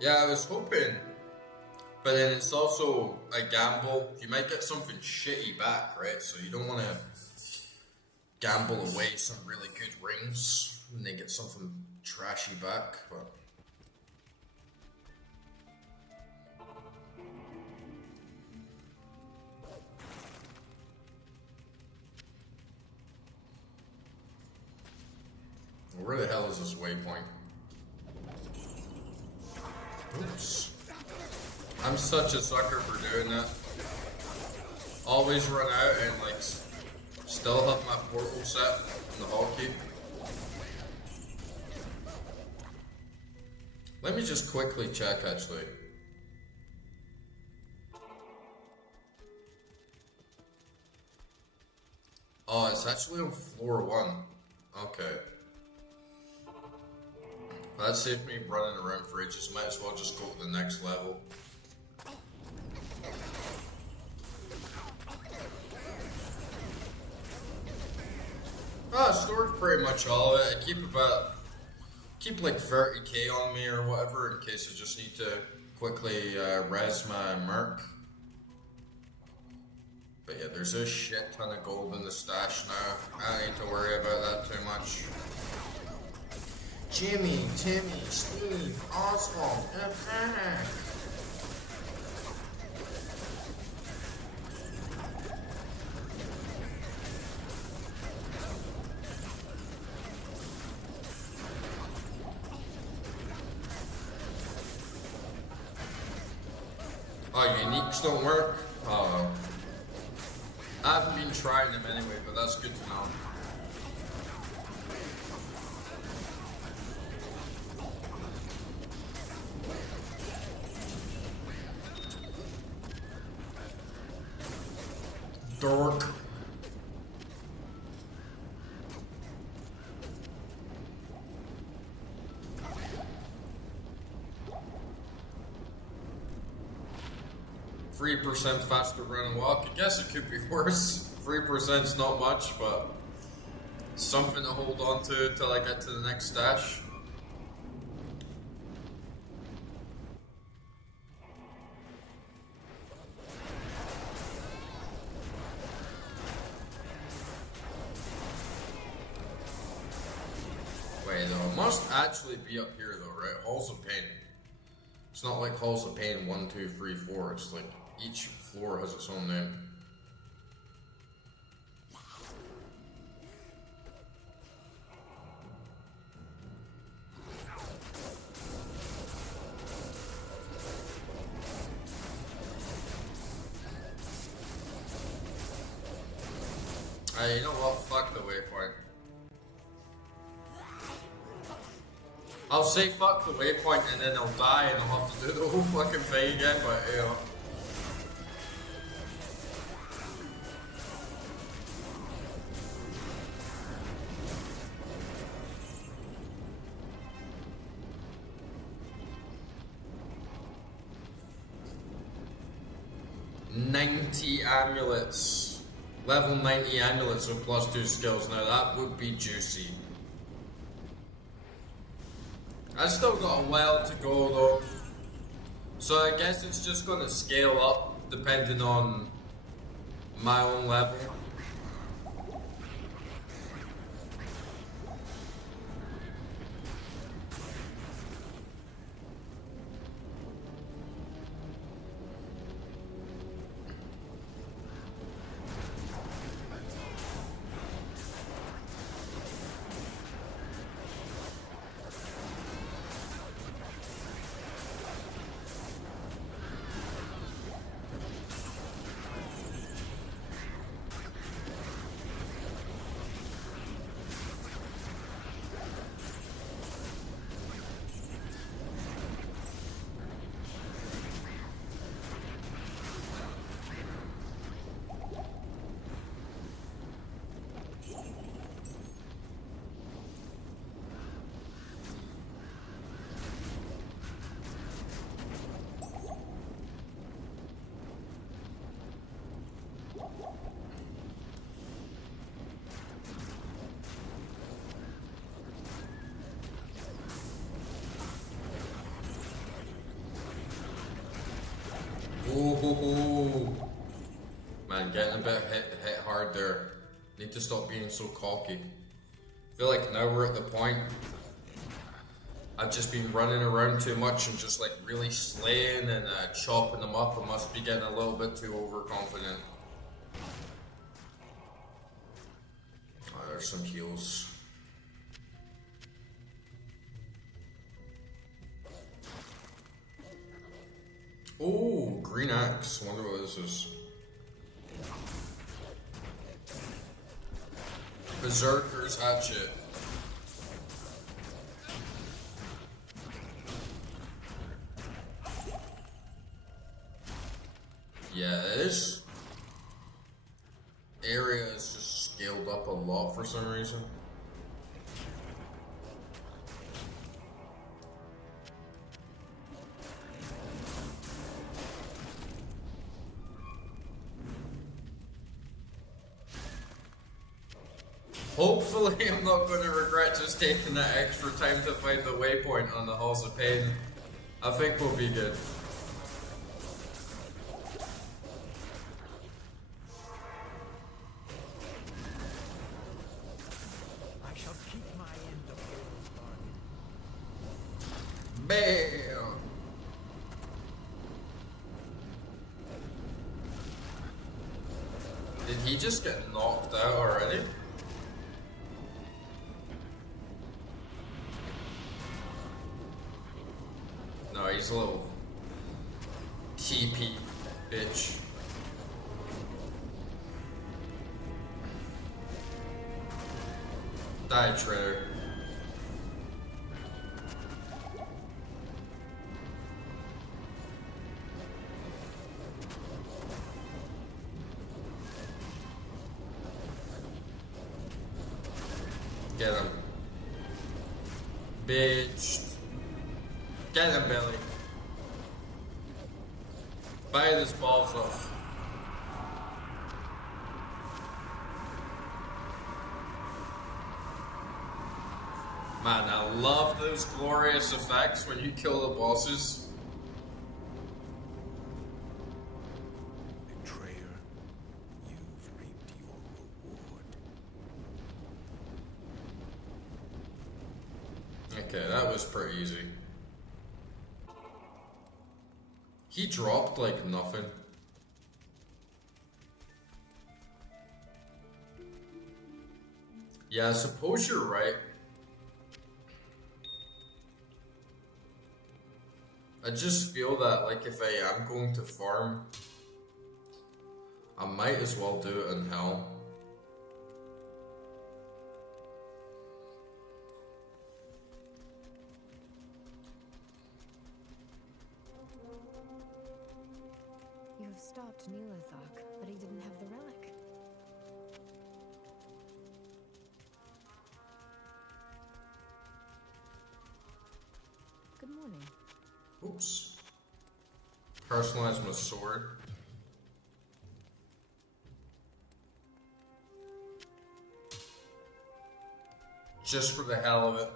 Yeah, I was hoping, but then it's also a gamble. You might get something shitty back, right? So you don't want to gamble away some really good rings and then get something trashy back, but... Where the hell is this waypoint? Oops. I'm such a sucker for doing that. Always run out and like Still have my portal set in the hall key. Let me just quickly check actually. Oh, it's actually on floor 1. Okay. That saved me running around for ages. Might as well just go to the next level. Ah, stored pretty much all of it. I keep like 30k on me or whatever in case I just need to quickly res my merc. But yeah, there's a shit ton of gold in the stash now. I don't need to worry about that too much. Jimmy, Timmy, Steve, Oswald, attack! Oh, uniques don't work? Oh. I haven't been trying them anyway, but that's good to know. Dork. %, faster run and walk. I guess it could be worse. 3%'s not much, but something to hold on to until I get to the next stash. Wait, though, it must actually be up here though, right? Halls of Pain. It's not like Halls of Pain 1, 2, 3, 4. It's like each floor has its own name. You know what? Fuck the waypoint. I'll say fuck the waypoint and then I'll die and I'll have to do the whole fucking thing again, but you know. $90 amulets. Level 90 amulets with +2 skills. Now that would be juicy. I still got a while to go though. So I guess it's just gonna scale up depending on my own level. Ooh, man, getting a bit hit hard there. Need to stop being so cocky. I feel like now we're at the point I've just been running around too much and just like really slaying and chopping them up. I must be getting a little bit too overconfident. Oh, there's some heals. Oh, green axe. Wonder what this is. Berserker's hatchet. Yeah, this area is just scaled up a lot for some reason. Hopefully I'm not going to regret just taking that extra time to find the waypoint on the Halls of Pain. I think we'll be good. I shall keep my end of the Bam! Did he just get knocked out already? No, he's a little TP bitch. Die, traitor. Get him. Bitch. Get him, Billy. Bite his balls off. Man, I love those glorious effects when you kill the bosses. Betrayer, you've reaped your reward. Okay, that was pretty easy. He dropped like nothing. Yeah, I suppose you're right. I just feel that, like, if I am going to farm, I might as well do it in hell. You have stopped Neelathok, but he didn't have the relic. Good morning. Oops. Personalize my sword. Just for the hell of it.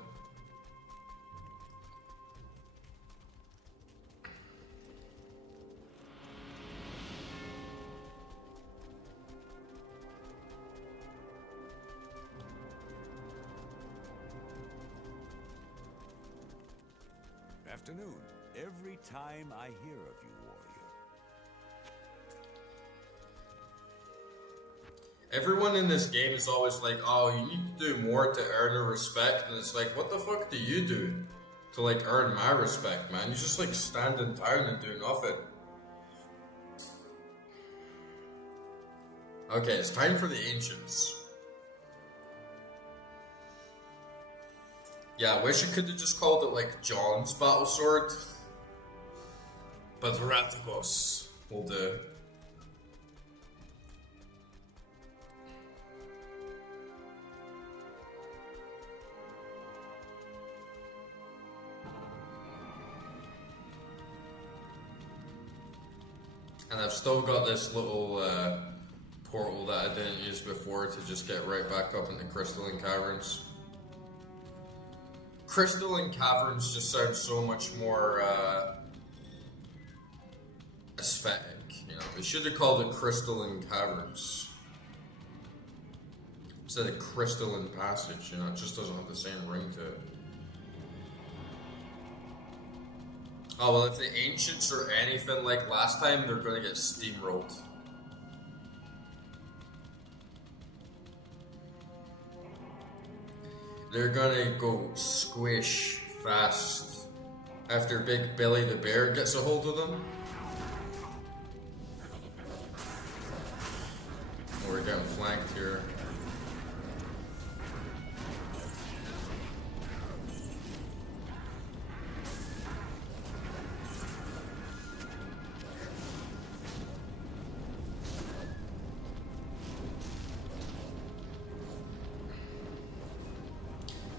Afternoon. Every time I hear of you, warrior. Everyone in this game is always like, oh, you need to do more to earn her respect. And it's like, what the fuck do you do to, like, earn my respect, man? You just, like, stand in town and do nothing. Okay, it's time for the Ancients. Yeah, I wish I could have just called it, like, John's battle sword. But Ratigos will do. And I've still got this little portal that I didn't use before to just get right back up into Crystalline Caverns. Crystalline Caverns just sounds so much more aesthetic, you know. They should have called it Crystalline Caverns instead of Crystalline Passage, you know. It just doesn't have the same ring to it. Oh, well, if the Ancients are anything like last time, they're gonna get steamrolled. They're gonna go squish fast after Big Billy the Bear gets a hold of them. We're getting flanked here.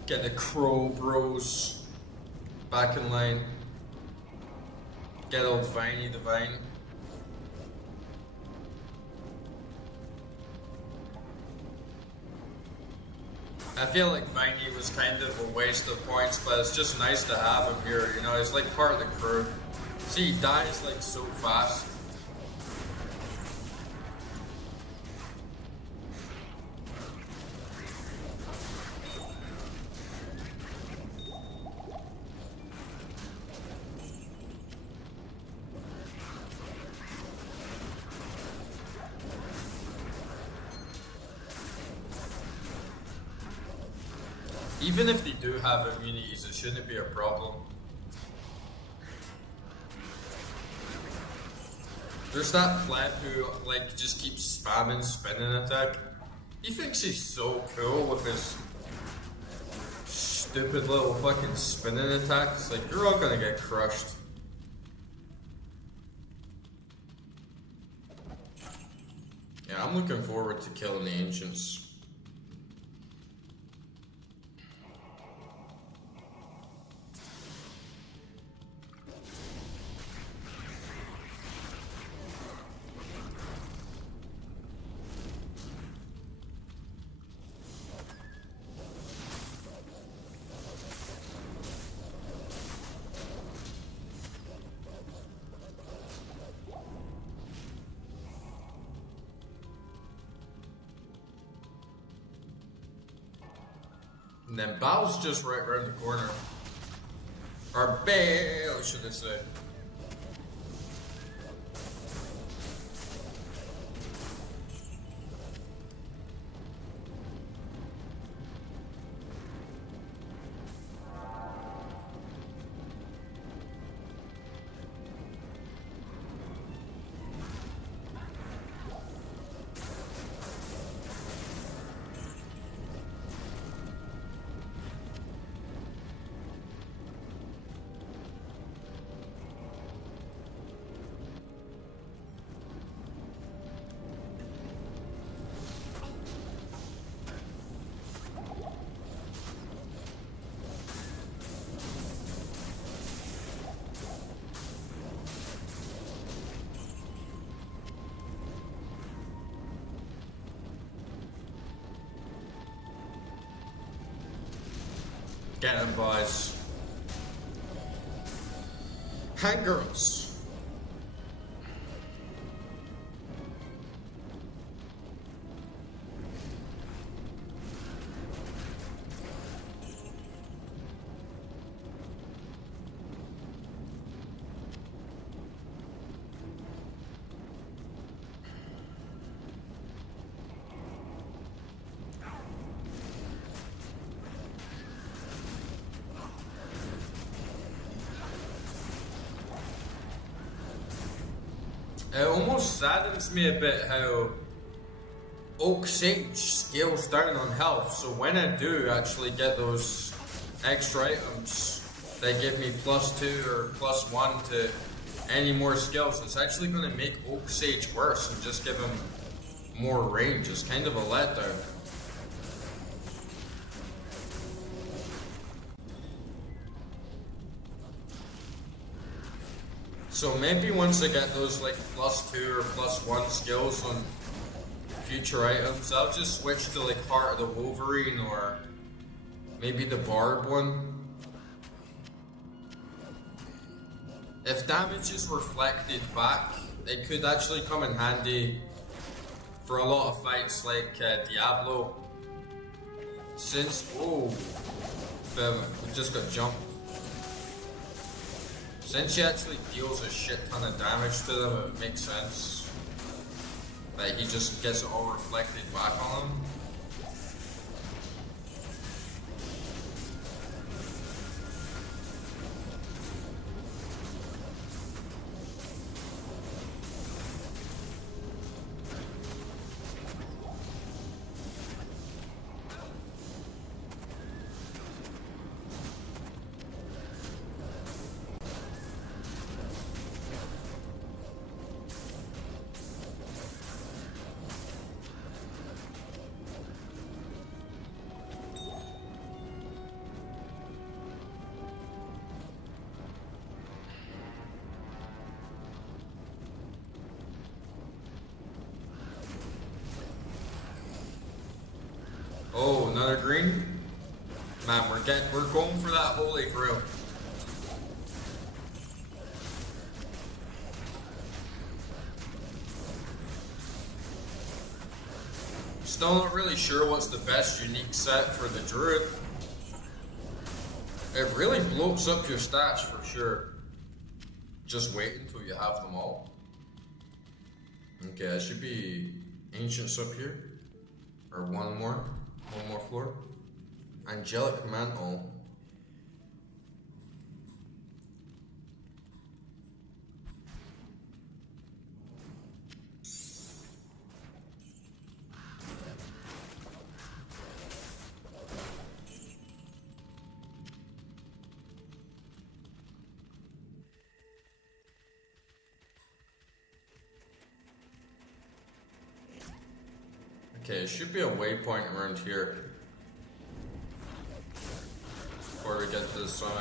Get the Crow Bros back in line. Get old Viney the Vine. I feel like Viney was kind of a waste of points, but it's just nice to have him here, you know, he's like part of the crew. See, he dies like so fast. Even if they do have immunities, it shouldn't be a problem. There's that pleb who like just keeps spamming spinning attack. He thinks he's so cool with his stupid little fucking spinning attacks. Like, you're all gonna get crushed. Yeah, I'm looking forward to killing the ancients. And then Baal's just right around the corner. Or Baal, should I say. Get them, boys. And girls. It almost saddens me a bit how Oak Sage scales down on health, so when I do actually get those extra items that give me +2 or +1 to any more skills, it's actually going to make Oak Sage worse and just give him more range. It's kind of a letdown. So maybe once I get those like +2 or +1 skills on future items, I'll just switch to like Heart of the Wolverine or maybe the Barb one. If damage is reflected back, it could actually come in handy for a lot of fights like Diablo. Since, we just got jumped. Since he actually deals a shit ton of damage to them, it makes sense that he just gets it all reflected back on him. another green. Man, we're going for that holy grail. Still not really sure what's the best unique set for the Druid. It really bloats up your stats for sure. Just wait until you have them all. Okay, it should be Ancients up here. Or one more floor. Angelic Mantle. Okay, it should be a waypoint around here before we get to the summit.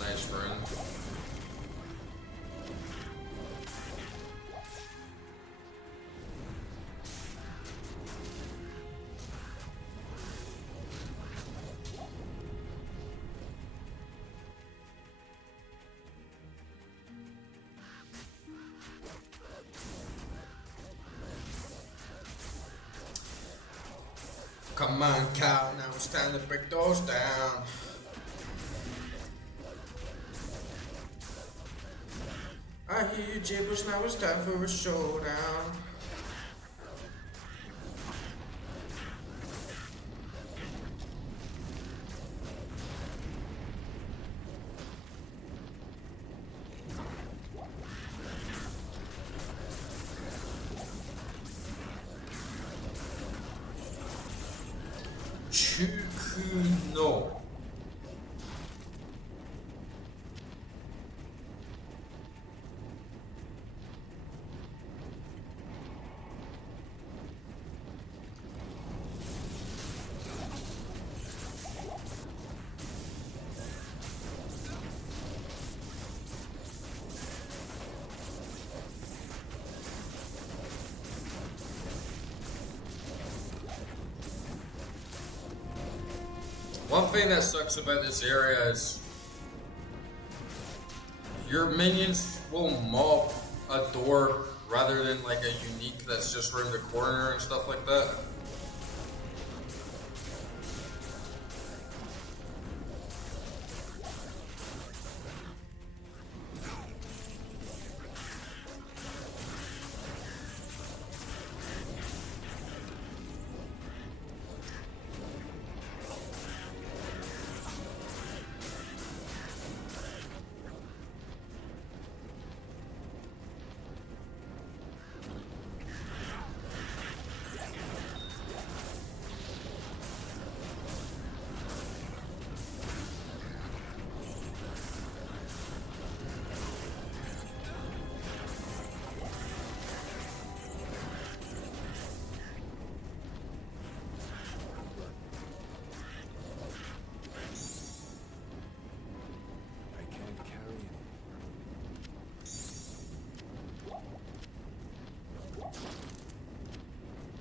Nice run. Come on, cow, now it's time to break those down. I hear you gibbers, now it's time for a showdown. Chukuno. One thing that sucks about this area is your minions will mob a door rather than like a unique that's just around the corner and stuff like that.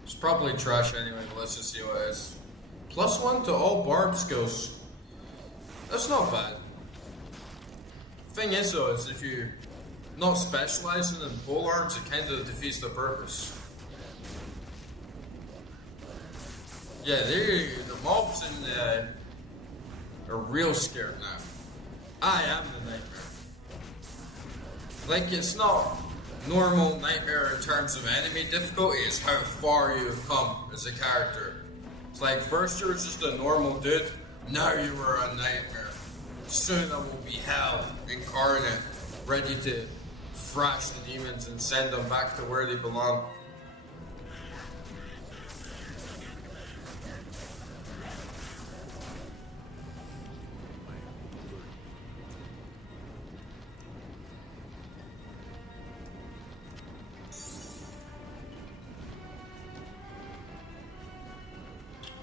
It's probably trash anyway, but let's just see what it is. +1 to all barb skills. That's not bad. Thing is though, is if you're not specializing in pole arms, it kind of defeats the purpose. Yeah, the mobs in the are real scared now. I am the nightmare. Like, it's not normal nightmare in terms of enemy difficulty is how far you have come as a character. It's like first you're just a normal dude, now you are a nightmare. Soon I will be hell incarnate, ready to thrash the demons and send them back to where they belong.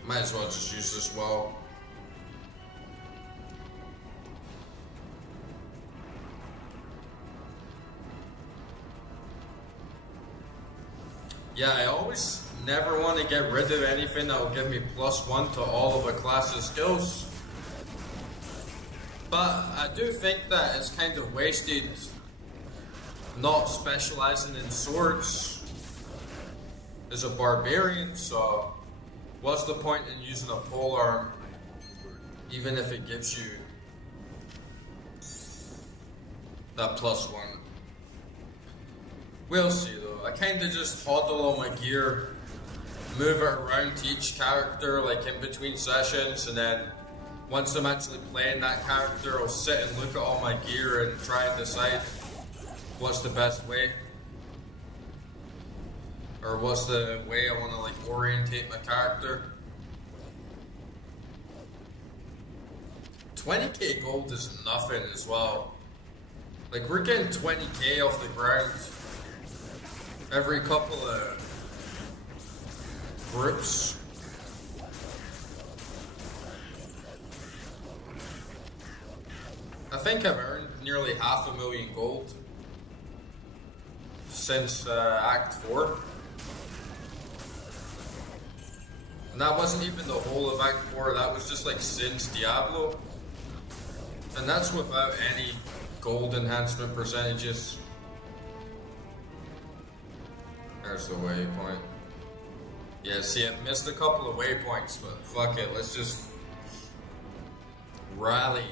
Might as well just use this well. Yeah, I always never want to get rid of anything that will give me +1 to all of a class's skills. But I do think that it's kind of wasted not specializing in swords as a barbarian, so what's the point in using a polearm, even if it gives you that +1? We'll see though. I kind of just hodl all my gear, move it around to each character like in between sessions, and then once I'm actually playing that character, I'll sit and look at all my gear and try and decide what's the best way. Or what's the way I want to like orientate my character. 20k gold is nothing as well. Like we're getting 20k off the ground every couple of groups. I think I've earned nearly 500,000 gold since Act 4. And that wasn't even the whole of Act 4, that was just like since Diablo. And that's without any gold enhancement percentages. There's the waypoint. Yeah, see, I've missed a couple of waypoints, but fuck it, let's just rally.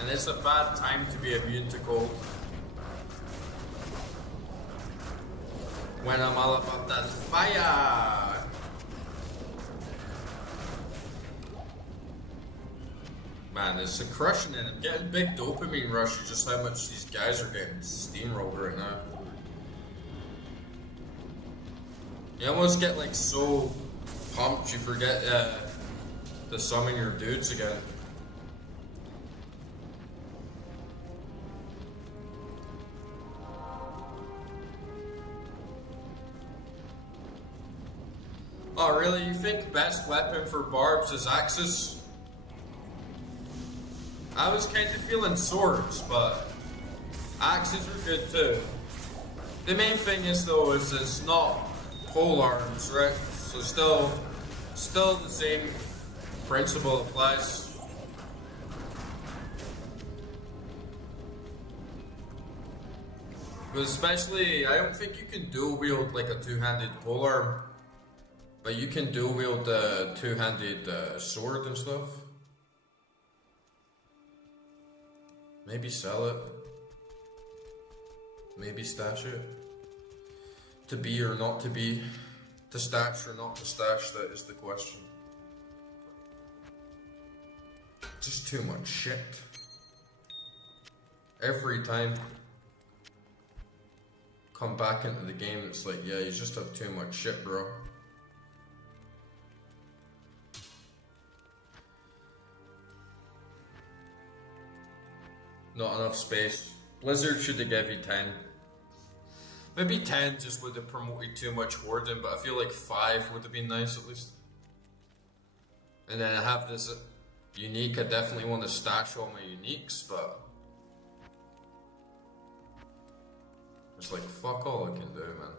And it's a bad time to be immune to cold. When I'm all about that fire. Man, it's a crushing it. I'm getting big dopamine rush of just how much these guys are getting steamrolled right now. You almost get like so pumped you forget to summon your dudes again. Oh really, you think best weapon for barbs is axes? I was kind of feeling swords, but axes are good too. The main thing is though is it's not pole arms, right? So still the same principle applies. But especially, I don't think you can dual wield like a two-handed polearm. But you can dual wield the two-handed sword and stuff. Maybe sell it. Maybe stash it. To be or not to be. To stash or not to stash, that is the question. Just too much shit. Every time come back into the game, it's like, yeah, you just have too much shit, bro. Not enough space. Blizzard should have gave you 10. Maybe 10 just would have promoted too much hoarding, but I feel like 5 would have been nice at least. And then I have this unique, I definitely want to stash all my uniques, but it's like fuck all I can do, man.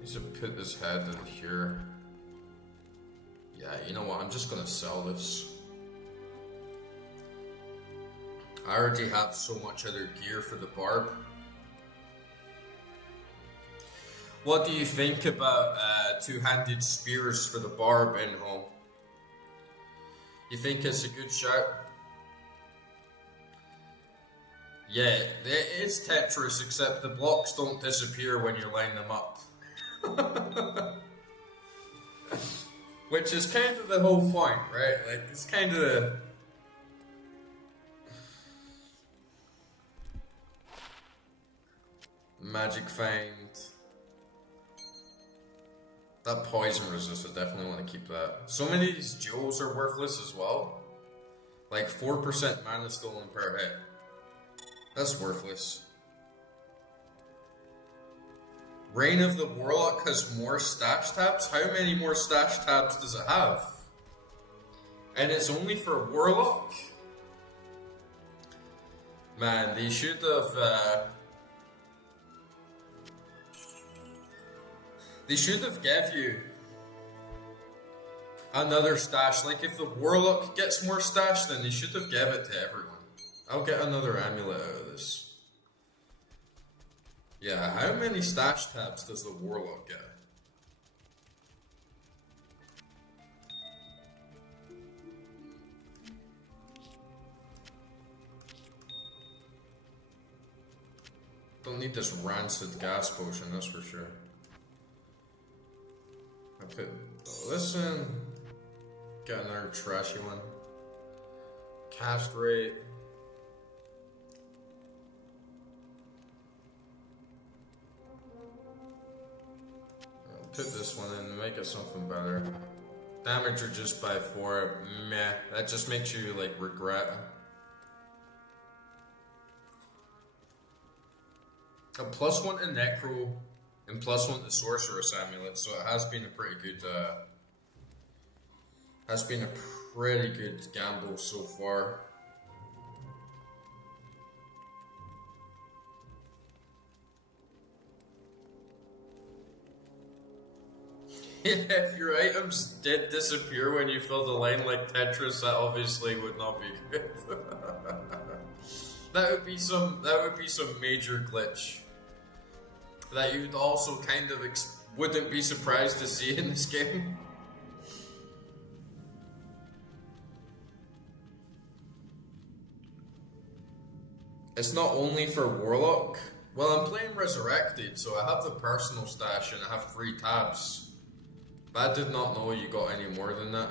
I need to put this head in here. Yeah, you know what, I'm just gonna sell this. I already have so much other gear for the barb. What do you think about two-handed spears for the barb in home? You think it's a good shout? Yeah, it's Tetris, except the blocks don't disappear when you line them up. Which is kind of the whole point, right? Like, it's kind of the... Magic Find. That poison resist, I definitely want to keep that. So many of these jewels are worthless as well. Like 4% mana stolen per hit. That's worthless. Reign of the Warlock has more stash tabs? How many more stash tabs does it have? And it's only for Warlock? Man, they should have... They should have gave you another stash. Like, if the Warlock gets more stash, then they should have gave it to everyone. I'll get another amulet out of this. Yeah, how many stash tabs does the Warlock get? Don't need this rancid gas potion, that's for sure. I put this in. Got another trashy one. Cast rate. I'll put this one in, make it something better. Damage reduced by 4. Meh. That just makes you like regret. A +1 to Necro and +1 to Sorceress Amulet, so it has been a pretty good gamble so far. Yeah, if your items did disappear when you filled the line like Tetris, that obviously would not be good. That would be some major glitch that you'd also kind of wouldn't be surprised to see in this game. It's not only for Warlock. Well, I'm playing Resurrected, so I have the personal stash and I have 3 tabs. But I did not know you got any more than that.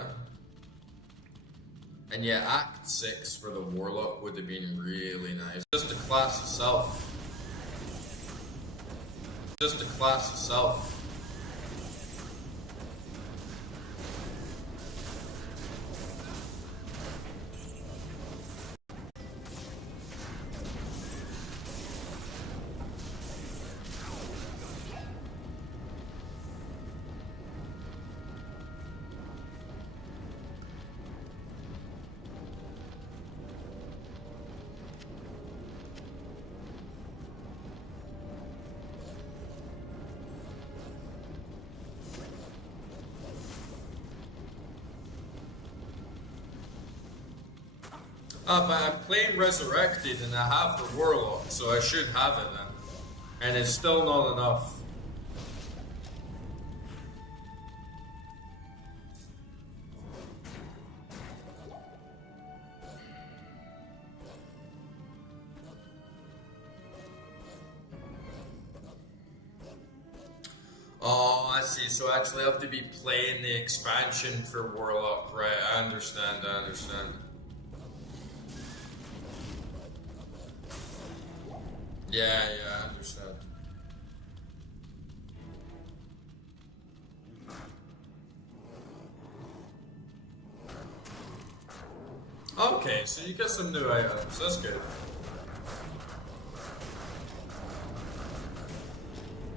And yeah, Act 6 for the Warlock would have been really nice. Just the class itself. Just the class itself. But I'm playing Resurrected and I have the Warlock, so I should have it then. And it's still not enough. Oh, I see. So I actually have to be playing the expansion for Warlock, right? I understand. Yeah, I understand. Okay, so you get some new items. That's good.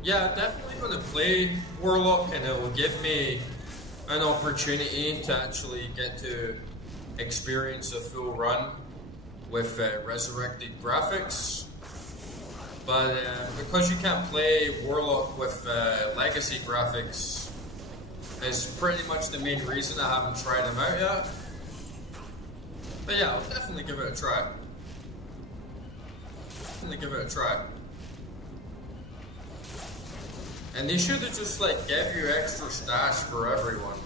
Yeah, definitely going to play Warlock, and it will give me an opportunity to actually get to experience a full run with resurrected graphics. But because you can't play Warlock with legacy graphics, is pretty much the main reason I haven't tried them out yet. But yeah, I'll definitely give it a try. definitely give it a try. And they should have just like gave you extra stash for everyone.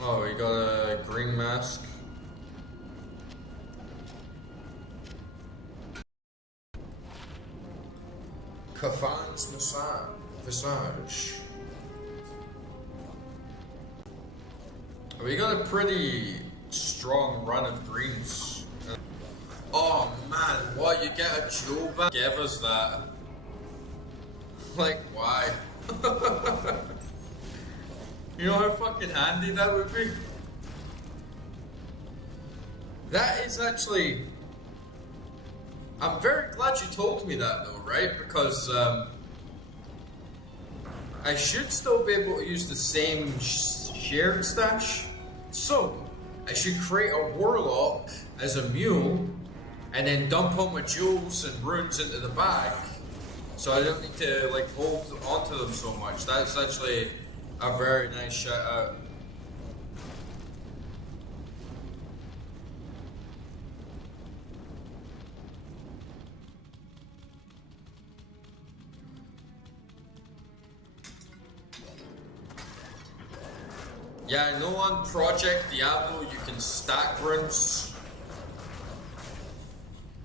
Oh, we got a green mask. Kafan's visage. We got a pretty strong run of greens. Oh man, what? You get a jewel back? Give us that. Like, why? You know how fucking handy that would be? That is actually... I'm very glad you told me that though, right? Because I should still be able to use the same shared stash. So, I should create a warlock as a mule and then dump all my jewels and runes into the bag. So I don't need to like hold onto them so much. That's actually a very nice shout out. Yeah, I know on Project Diablo you can stack runes.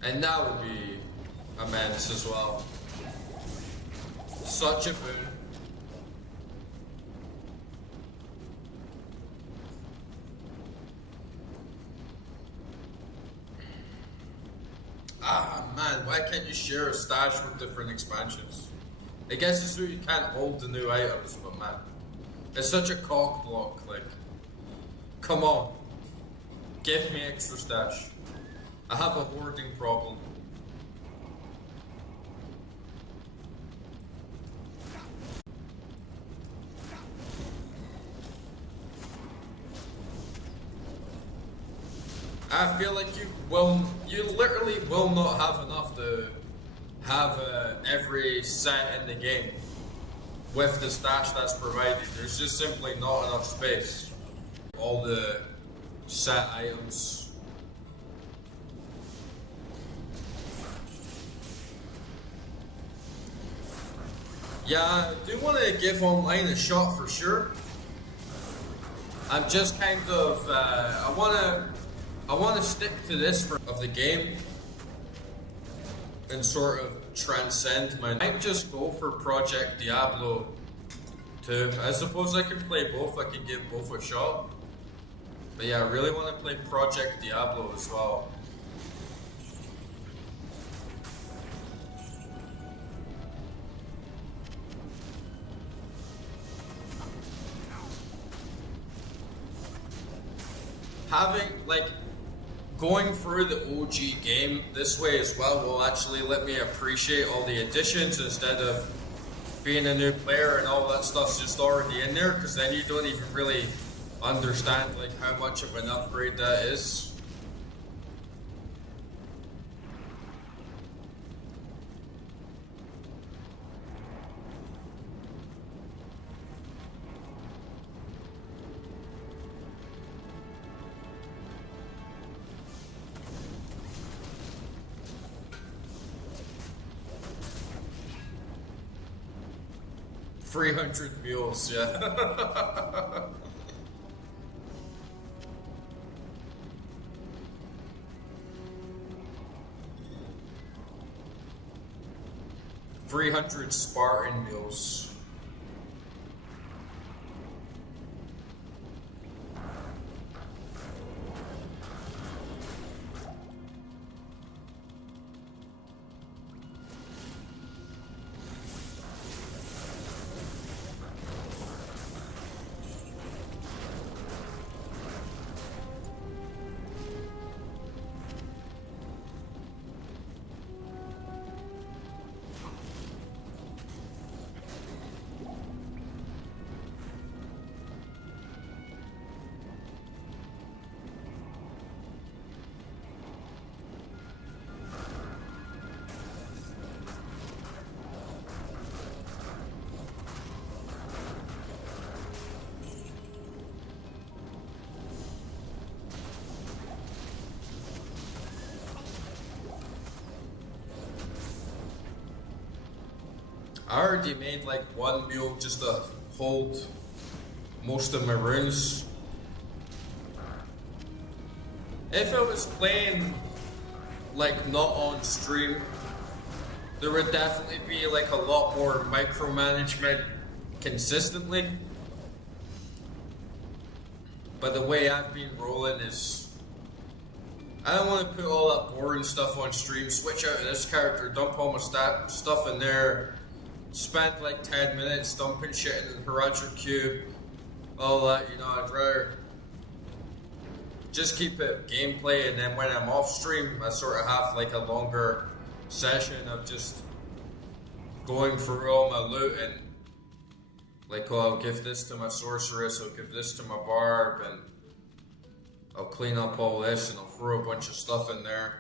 And that would be immense as well. Such a boon. Ah man, why can't you share a stash with different expansions? I guess it's so you can't hold the new items, but man. It's such a cock block, like, come on, give me extra stash. I have a hoarding problem. I feel like you literally will not have enough to have every set in the game. With the stash that's provided, there's just simply not enough space. All the set items. Yeah, I do want to give online a shot for sure. I'm just kind of I want to stick to this of the game and sort of transcend my... I might just go for Project Diablo 2. I suppose I can play both, I can give both a shot. But yeah, I really want to play Project Diablo as well. Having, like, going through the OG game this way as well will actually let me appreciate all the additions instead of being a new player and all that stuff's just already in there, because then you don't even really understand like how much of an upgrade that is. $300 mules, yeah. 300 Spartan mules. I already made like one meal just to hold most of my runes. If I was playing like not on stream, there would definitely be like a lot more micromanagement consistently. But the way I've been rolling is I don't want to put all that boring stuff on stream, switch out of this character, dump all my stuff in there, spend like 10 minutes dumping shit in the Horizon Cube, all that, you know. I'd rather just keep it gameplay, and then when I'm off stream, I sort of have like a longer session of just going through all my loot and like, oh, I'll give this to my sorceress, I'll give this to my barb, and I'll clean up all this, and I'll throw a bunch of stuff in there.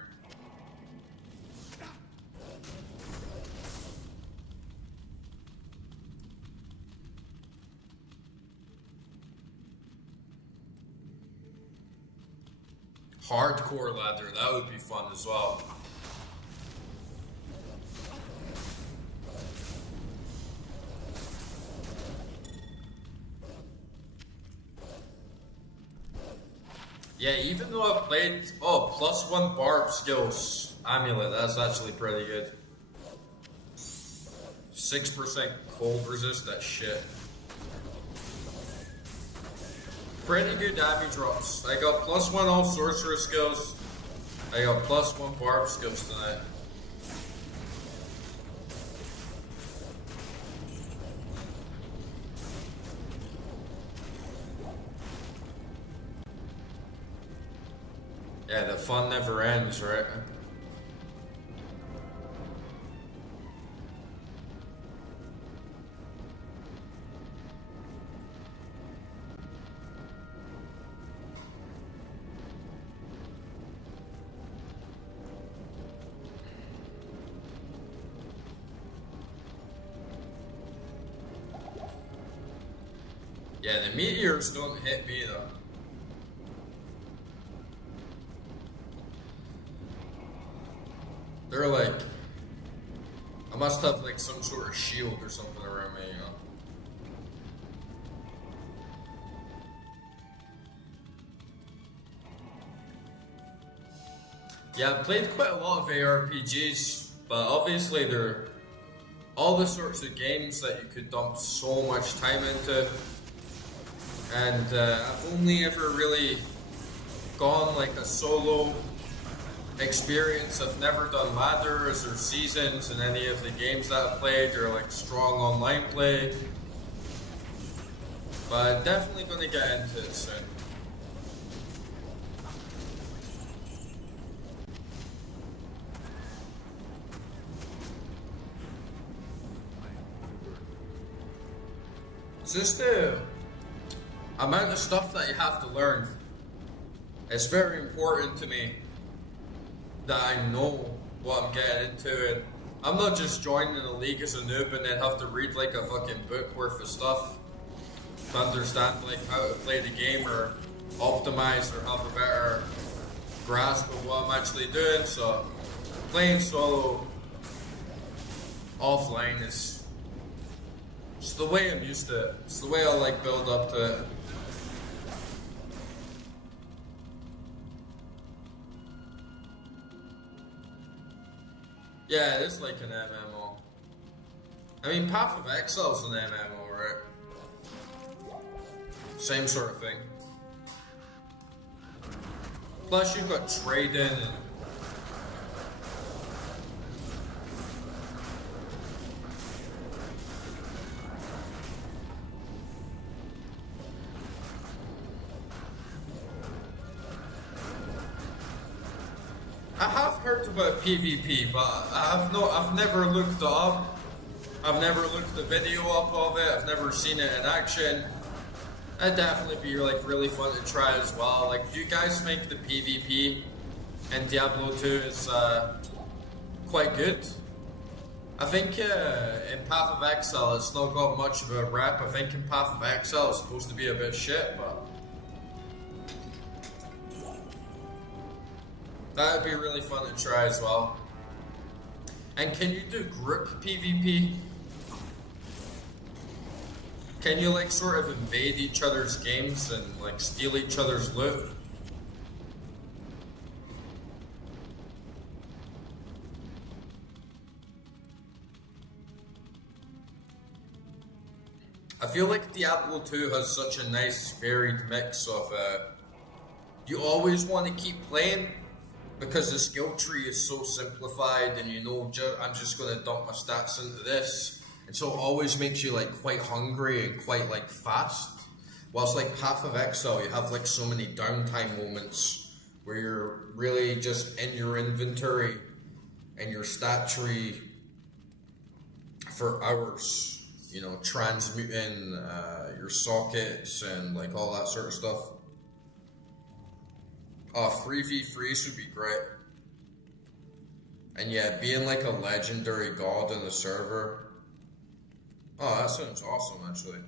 Hardcore ladder, that would be fun as well. Yeah, even though I've played, +1 barb skills amulet, that's actually pretty good. 6% cold resist, that shit. Pretty good damage drops. I got +1 all sorcerer skills. I got +1 barb skills tonight. Yeah, the fun never ends, right? Yeah, the meteors don't hit me though. They're like, I must have like some sort of shield or something around me, you know. Yeah, I've played quite a lot of ARPGs, but obviously they're all the sorts of games that you could dump so much time into. And I've only ever really gone like a solo experience. I've never done ladders or seasons in any of the games that I've played, or like strong online play. But definitely gonna get into it soon. It's just the amount of stuff that you have to learn. It's very important to me that I know what I'm getting into, and I'm not just joining a league as a noob and then have to read like a fucking book worth of stuff to understand like how to play the game or optimize or have a better grasp of what I'm actually doing. So playing solo offline is just the way I'm used to it. It's the way I like build up to it. Yeah, it's like an MMO. I mean, Path of Exile's an MMO, right? Same sort of thing. Plus, you've got trading and I have heard about PvP, but I've never looked it up. I've never looked the video up of it. I've never seen it in action. That'd definitely be like really fun to try as well. Like, do you guys think the PvP in Diablo 2 is quite good? I think in Path of Exile it's not got much of a rep. I think in Path of Exile it's supposed to be a bit shit, but that would be really fun to try as well. And can you do group PvP? Can you like sort of invade each other's games and like steal each other's loot? I feel like Diablo 2 has such a nice varied mix of you always want to keep playing because the skill tree is so simplified and you know I'm just going to dump my stats into this, and so it always makes you like quite hungry and quite like fast. Whilst like Path of Exile, you have like so many downtime moments where you're really just in your inventory and your stat tree for hours. You know, transmuting your sockets and like all that sort of stuff. Oh, 3v3s would be great. And yeah, being like a legendary god in the server. Oh, that sounds awesome actually.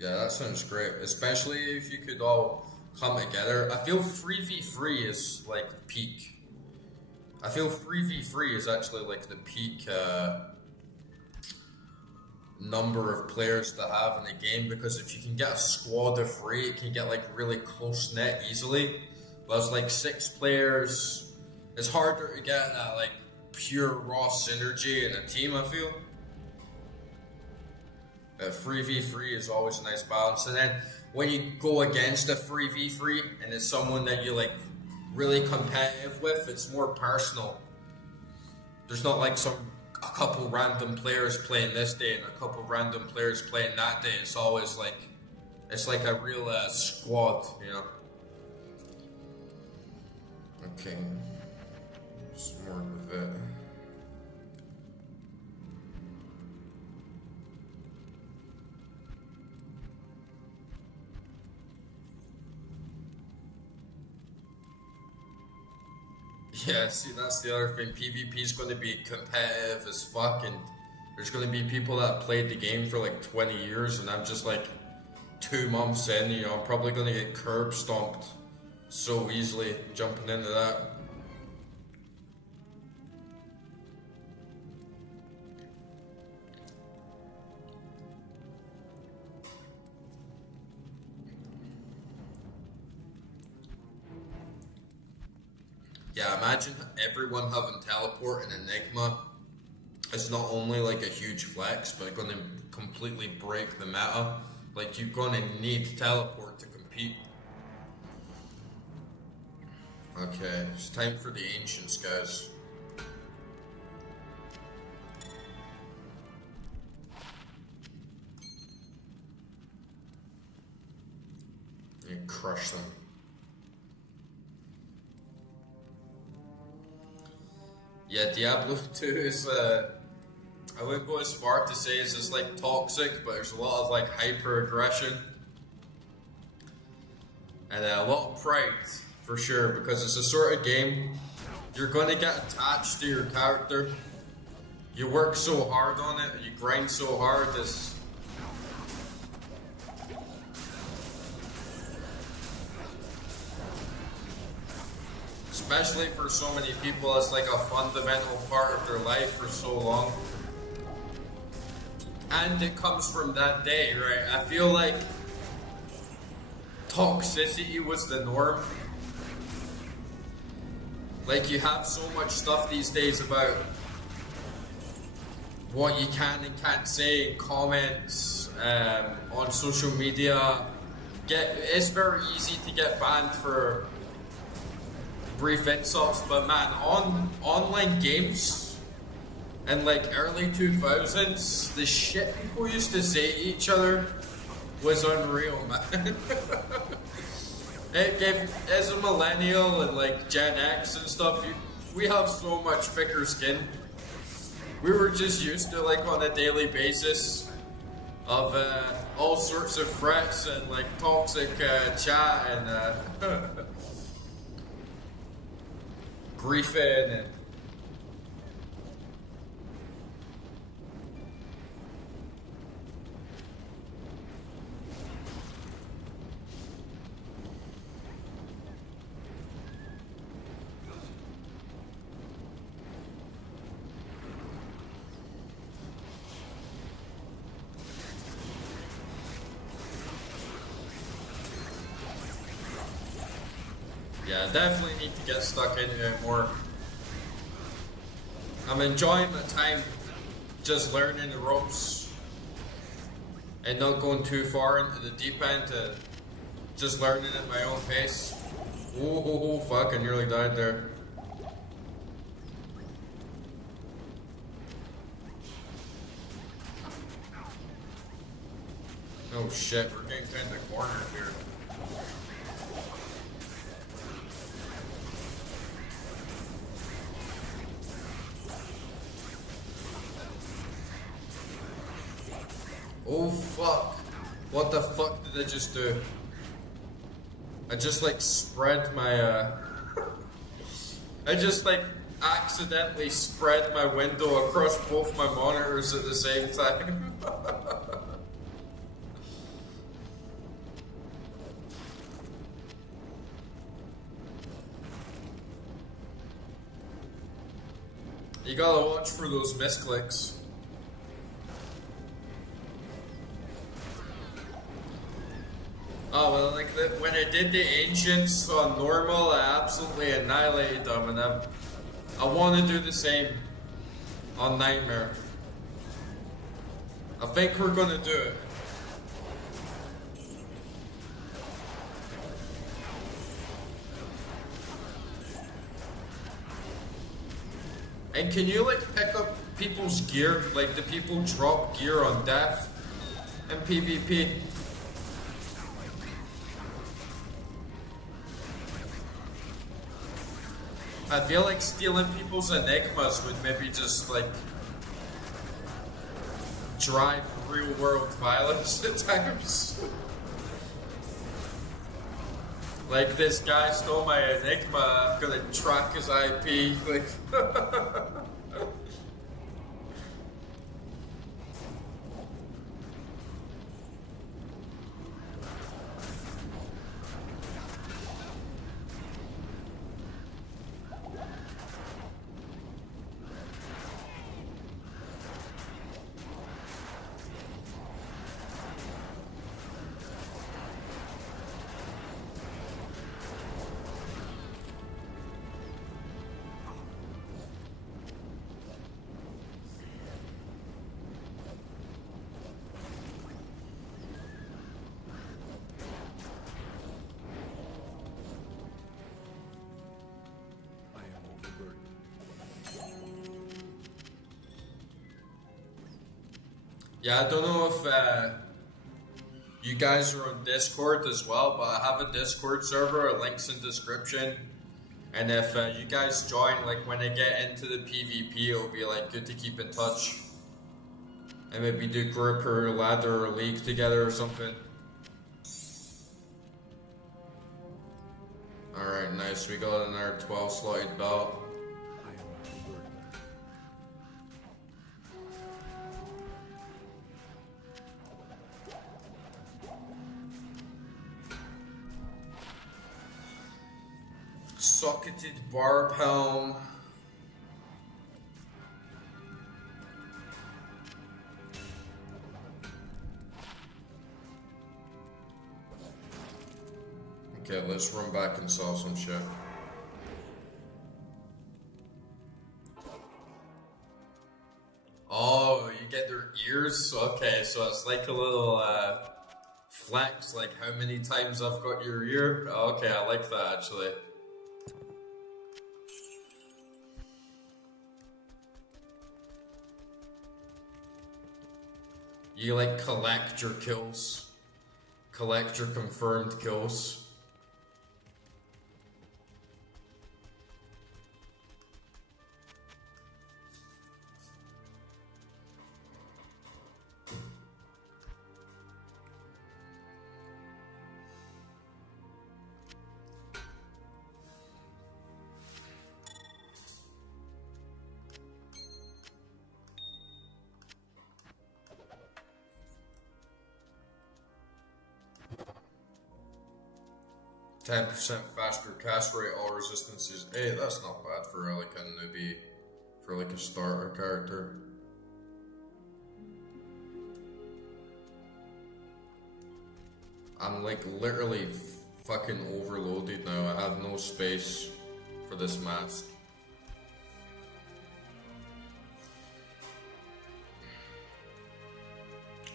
Yeah, that sounds great. Especially if you could all come together. I feel 3v3 is like peak. I feel 3v3 is actually like the peak number of players to have in a game, because if you can get a squad of 3, it can get like really close knit easily. Whereas like 6 players, it's harder to get that like pure raw synergy in a team, I feel. 3v3 is always a nice balance, and then when you go against a 3v3 and it's someone that you like really competitive with, it's more personal. There's not like a couple random players playing this day and a couple random players playing that day. It's always like, it's like a real squad, you know. Okay, some more of it. Yeah, see, that's the other thing. PvP is going to be competitive as fuck, and there's going to be people that played the game for like 20 years, and I'm just like 2 months in, you know, I'm probably going to get curb stomped so easily jumping into that. Yeah, imagine everyone having teleport in Enigma. It's not only like a huge flex, but it's going to completely break the meta. Like, you're going to need teleport to compete. Okay, it's time for the Ancients, guys. And crush them. Yeah, Diablo 2 is, I wouldn't go as far to say it's just like toxic, but there's a lot of like hyper aggression. And a lot of pride, for sure, because it's a sort of game, you're gonna get attached to your character. You work so hard on it, you grind so hard, it's... Especially for so many people, it's like a fundamental part of their life for so long. And it comes from that day, right? I feel like toxicity was the norm. Like, you have so much stuff these days about what you can and can't say, comments, on social media. It's very easy to get banned for brief insults, but man, online games in like early 2000s, the shit people used to say to each other was unreal, man. As a millennial and like Gen X and stuff, we have so much thicker skin. We were just used to, like, on a daily basis of all sorts of threats and like toxic chat and griefing and Yeah, definitely need to get stuck into it more. I'm enjoying the time just learning the ropes and not going too far into the deep end, to just learning at my own pace. Oh, fuck, I nearly died there. Oh shit, we're getting kind of cornered here. Oh fuck. What the fuck did I just do? I just like spread my I just like accidentally spread my window across both my monitors at the same time. You gotta watch for those misclicks. Oh, well, like, when I did the Ancients on normal, I absolutely annihilated them, and I want to do the same on Nightmare. I think we're gonna do it. And can you, like, pick up people's gear? Like, do people drop gear on death in PvP? I feel like stealing people's enigmas would maybe just, like, drive real world violence at times. Like, this guy stole my enigma, I'm gonna track his IP, like... Yeah, I don't know if you guys are on Discord as well, but I have a Discord server, a link's in description. And if you guys join, like when I get into the PvP, it'll be like good to keep in touch. And maybe do group or ladder or league together or something. Alright, nice. We got another 12 slotted belt. Socketed barb helm. Okay, let's run back and sell some shit. Oh, you get their ears? Okay, so it's like a little flex, like how many times I've got your ear. Okay, I like that actually. You like collect your kills. Collect your confirmed kills. %, faster cast rate, all resistances. Hey, that's not bad for like a newbie, for like a starter character. I'm like literally fucking overloaded now. I have no space for this mask.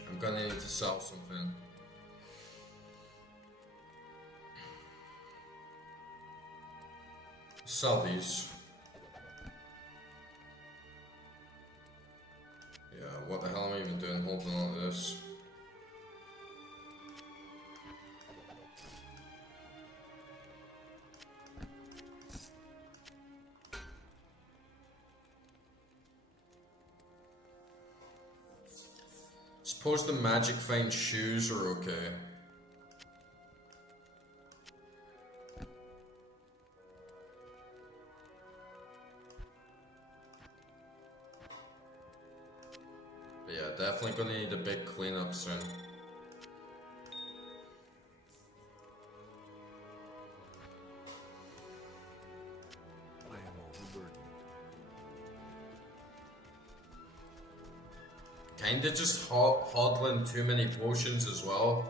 I'm gonna need to sell something. Sell these. Yeah, what the hell am I even doing holding on to this? Suppose the magic find shoes are okay. But yeah, definitely gonna need a big cleanup soon. I am overburdened. Kinda just hodling too many potions as well.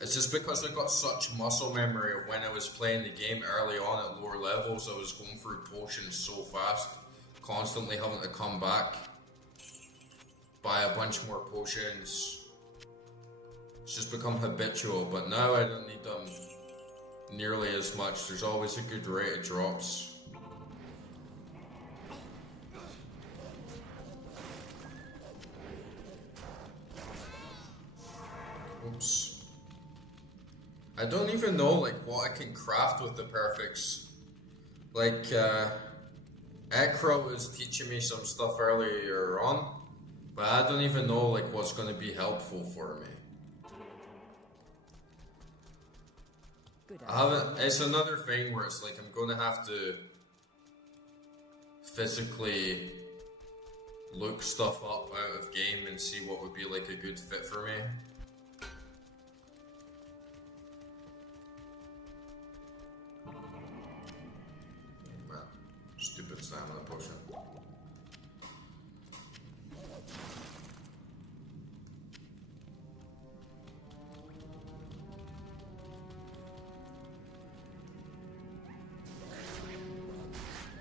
It's just because I got such muscle memory of when I was playing the game early on at lower levels. I was going through potions so fast, constantly having to come back, buy a bunch more potions. It's just become habitual, but now I don't need them nearly as much. There's always a good rate of drops. Oops. I don't even know like what I can craft with the perfects. Like Ekra was teaching me some stuff earlier on, but I don't even know like what's going to be helpful for me. I haven't. It's another thing where it's like I'm going to have to physically look stuff up out of game and see what would be like a good fit for me. Stupid stamina potion.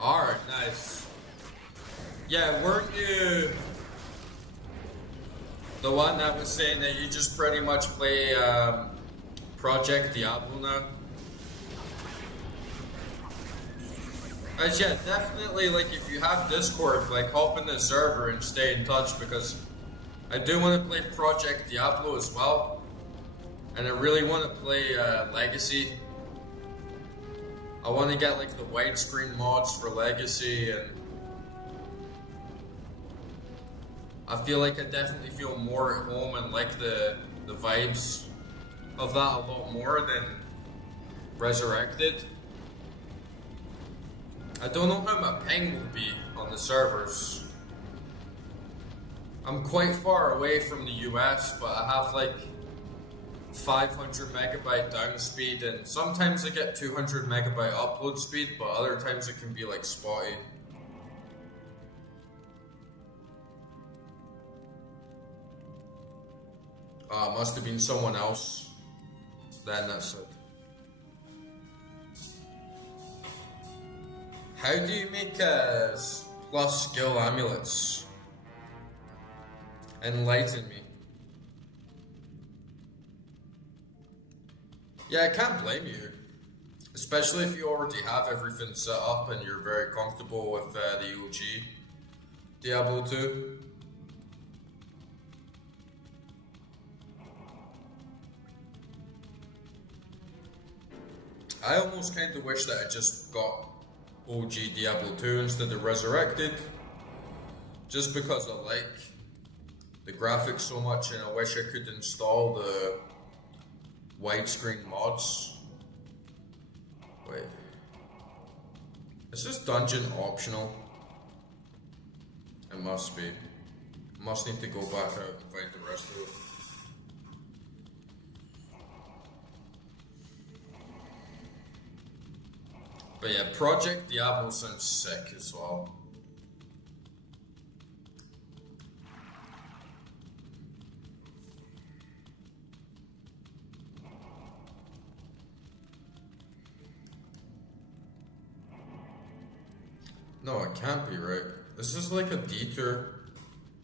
Alright, nice. Yeah, weren't you the one that was saying that you just pretty much play Project Diablo now? Yeah, definitely, like, if you have Discord, like, hop in the server and stay in touch, because I do want to play Project Diablo as well, and I really want to play Legacy. I want to get, like, the widescreen mods for Legacy, and I feel like I definitely feel more at home and like the vibes of that a lot more than Resurrected. I don't know how my ping will be on the servers. I'm quite far away from the US, but I have like 500 megabyte down speed, and sometimes I get 200 megabyte upload speed, but other times it can be like spotty. Must have been someone else then that said. How do you make plus skill amulets? Enlighten me. Yeah, I can't blame you. Especially if you already have everything set up and you're very comfortable with the OG Diablo 2. I almost kind of wish that I just got OG Diablo 2 instead of Resurrected, just because I like the graphics so much, and I wish I could install the widescreen mods. Wait, is this dungeon optional? It must be. Must need to go back out and find the rest of it. But yeah, Project Diablo sounds sick as well. No, it can't be, right? This is like a detour,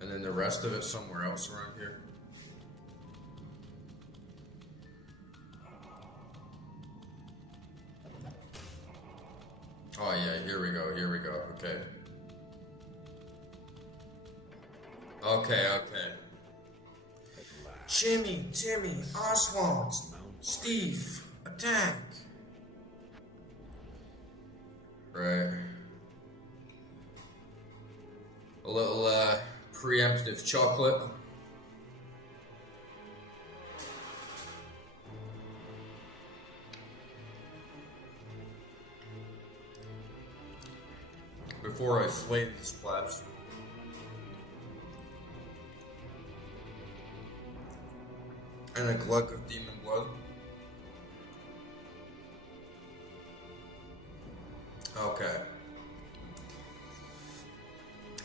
and then the rest of it somewhere else around here. Oh yeah, here we go, okay. Okay. Jimmy, Timmy, Oswald, Steve, attack! Right. A little, preemptive chocolate. Before I slay these plebs. And a glug of demon blood. Okay.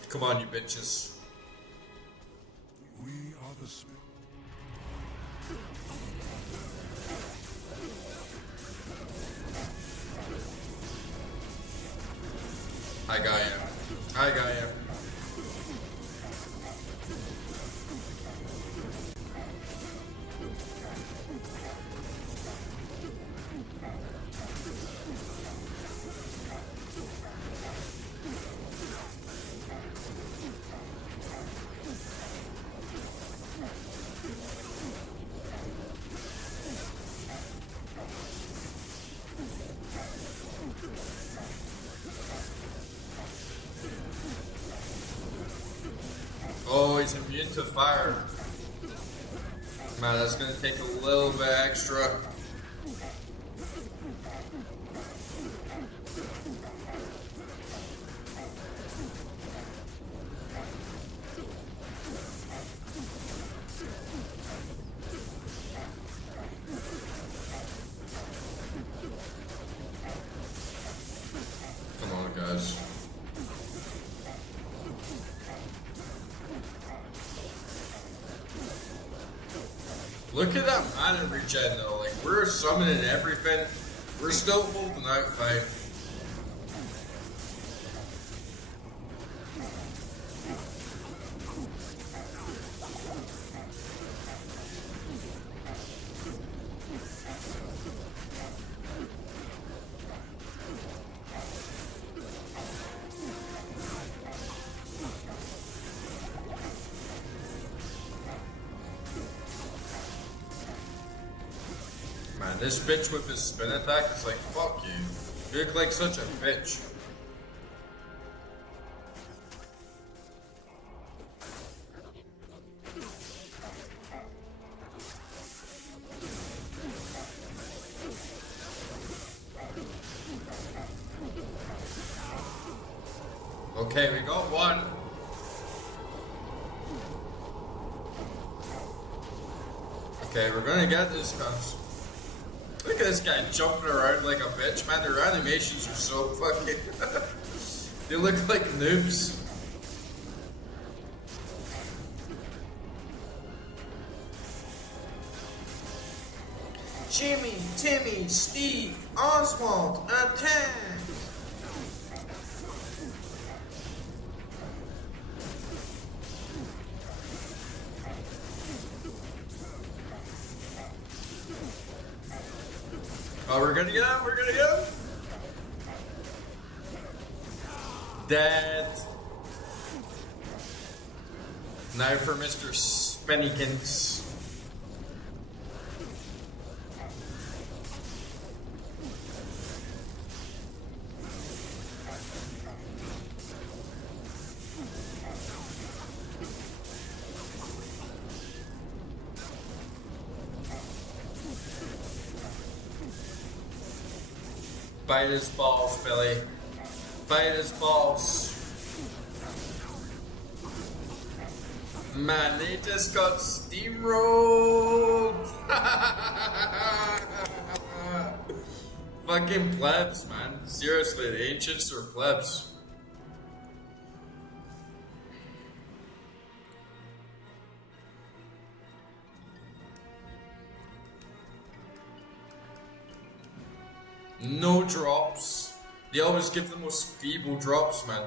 Come on, you bitches. We are the spirit. I got you. Oh, he's immune to fire. Man, that's gonna take a little bit extra. Come on, guys. Look at that mana regen though, like we're summoning everything, we're still holding out fight. Man, this bitch with his spin attack is like, fuck you. You look like such a bitch. Okay, we got one. Okay, we're gonna get this, cunts. Look at this guy jumping around like a bitch, man. Their animations are so fucking... They look like noobs. Jimmy, Timmy, Steve, Oswald, attack! Oh, we're gonna get him, Dead. Now for Mr. Spennykins. Bite his balls, Billy. Bite his balls. Man, they just got steamrolled. Fucking plebs, man. Seriously, the ancients are plebs. No drops. They always give the most feeble drops, man.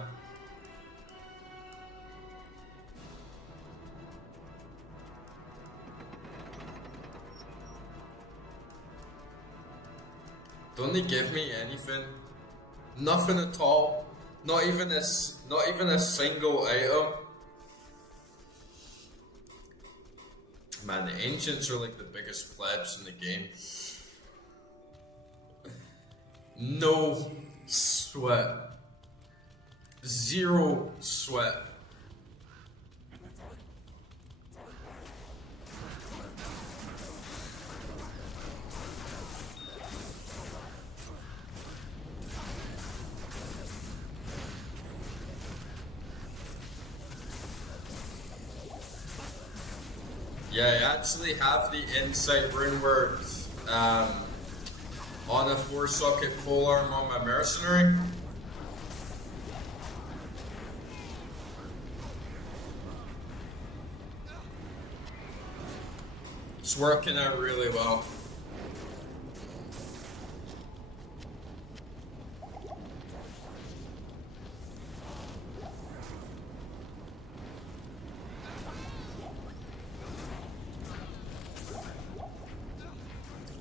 Don't they give me anything? Nothing at all. Not even a single item. Man, the ancients are like the biggest plebs in the game. No sweat. Zero sweat. Yeah, I actually have the insight rune word on a 4-socket polearm on my mercenary. It's working out really well.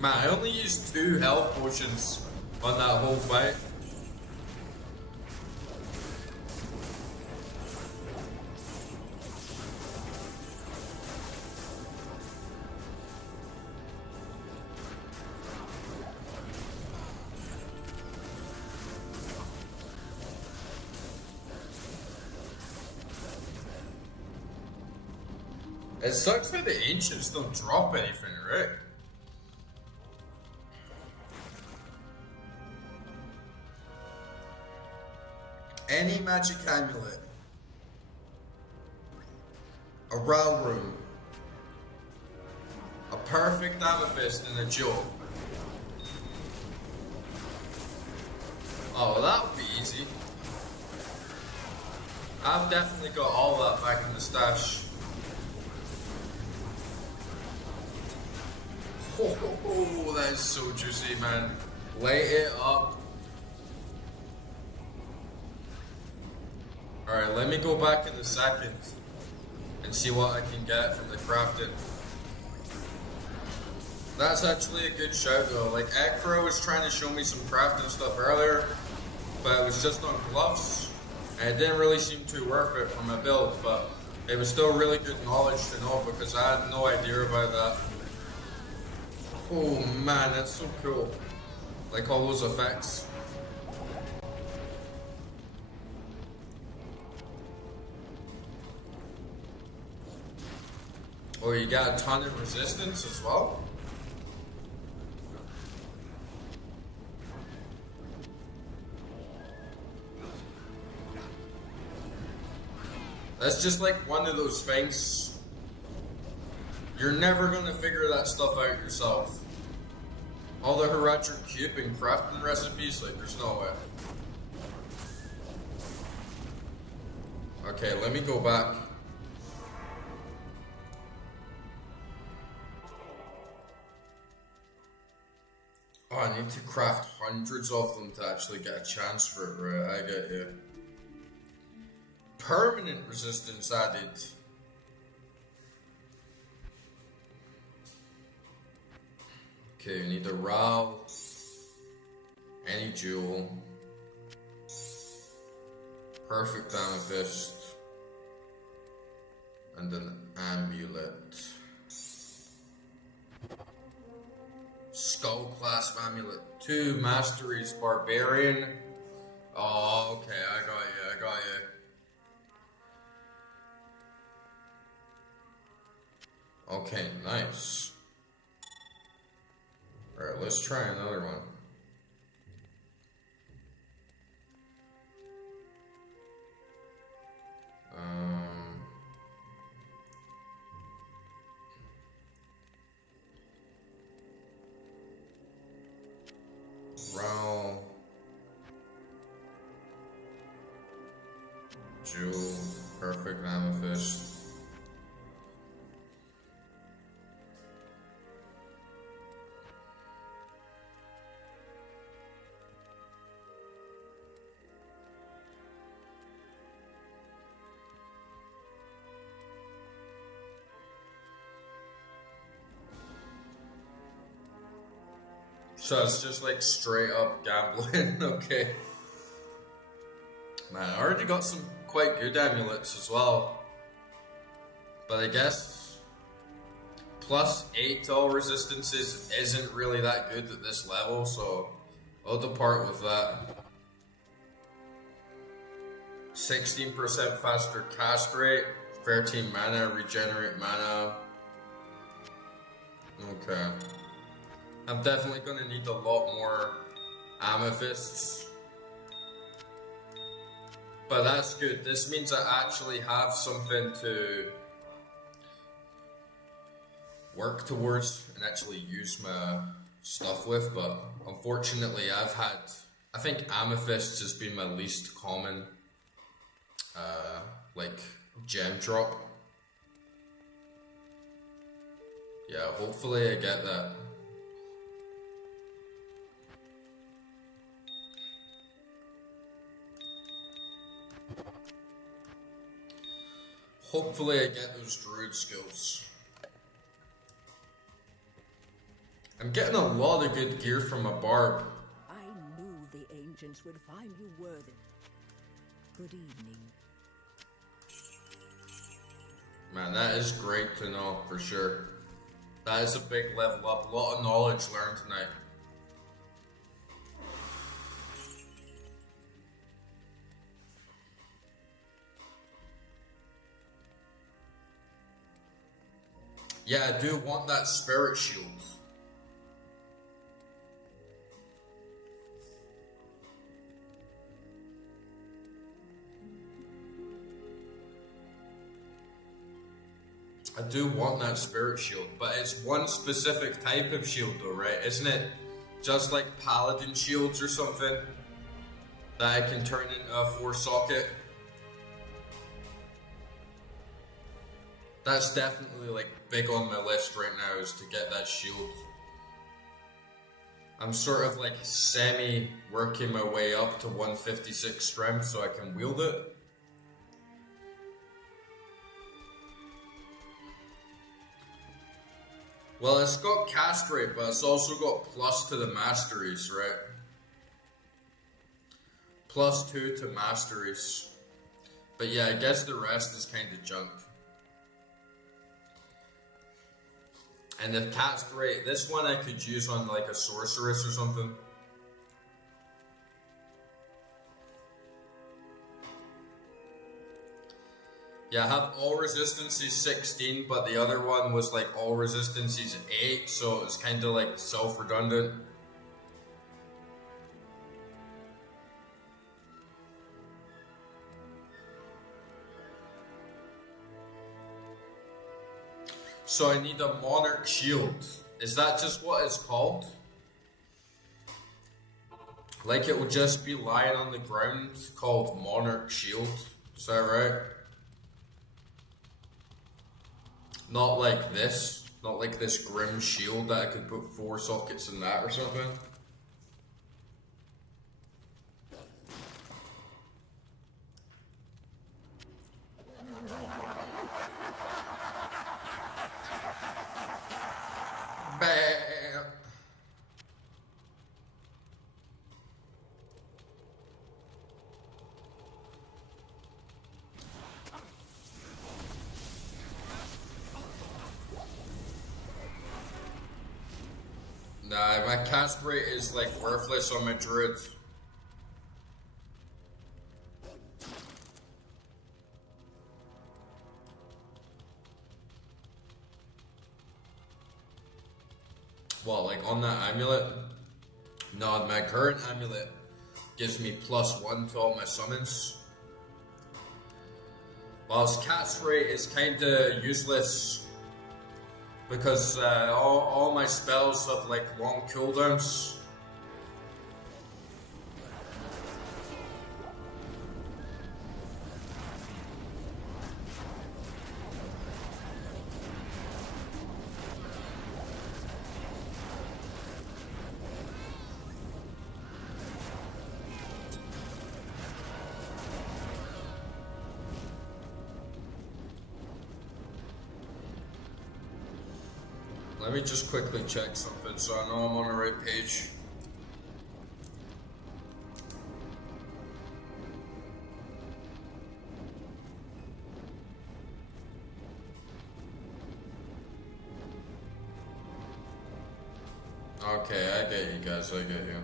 Man, I only used 2 health potions on that whole fight. It sucks that the ancients don't drop anything, right? Any magic amulet, a realm room, a perfect amethyst, and a jewel. Oh, that would be easy. I've definitely got all that back in the stash. Oh, that is so juicy, man. Light it up. Alright, let me go back in a second and see what I can get from the crafting. That's actually a good shout though. Like, Ekro was trying to show me some crafting stuff earlier, but it was just on gloves, and it didn't really seem too worth it for my build, but it was still really good knowledge to know because I had no idea about that. Oh man, that's so cool. Like all those effects. Oh, you got a ton of resistance as well? That's just like one of those things. You're never gonna figure that stuff out yourself. All the Hereditary Cube and crafting recipes, like there's no way. Okay, let me go back. Oh, I need to craft hundreds of them to actually get a chance for it, right? I get you. Permanent resistance added. Okay, you need a Ral, any jewel, perfect amethyst, and an amulet. Skull clasp amulet. 2 masteries, barbarian. Oh, okay, I got you. Okay, nice. Alright, let's try another one. Round. Jewel. Perfect amethyst. So it's just like straight up gambling. Okay. Man, I already got some quite good amulets as well. But I guess +8 to all resistances isn't really that good at this level, so I'll depart with that. 16% faster cast rate, 13 mana, regenerate mana. Okay. I'm definitely going to need a lot more amethysts. But that's good. This means I actually have something to work towards and actually use my stuff with. But unfortunately, I think amethysts has been my least common like gem drop. Yeah, hopefully I get that. Hopefully I get those druid skills. I'm getting a lot of good gear from a barb. I knew the ancients would find you worthy. Good evening. Man, that is great to know for sure. That is a big level up. A lot of knowledge learned tonight. Yeah, I do want that spirit shield. I do want that spirit shield, but it's one specific type of shield though, right? Isn't it just like paladin shields or something that I can turn into a 4-socket? That's definitely like big on my list right now, is to get that shield. I'm sort of like semi working my way up to 156 strength so I can wield it. Well, it's got cast rate, but it's also got plus to the masteries, right? +2 to masteries. But yeah, I guess the rest is kind of junk. And the cast rate, this one I could use on like a sorceress or something. Yeah, I have all resistances 16, but the other one was like all resistances 8, so it's kind of like self-redundant. So I need a monarch shield. Is that just what it's called? Like it will just be lying on the ground called monarch shield. Is that right? Not like this. Not like this grim shield that I could put 4 sockets in that or something. Bam. Nah, my cast rate is like worthless on my druid. Well, like on that amulet? No, my current amulet gives me +1 to all my summons. Whilst cast rate is kinda useless because all my spells have like long cooldowns. Let me just quickly check something so I know I'm on the right page. Okay, I get you guys, I get you.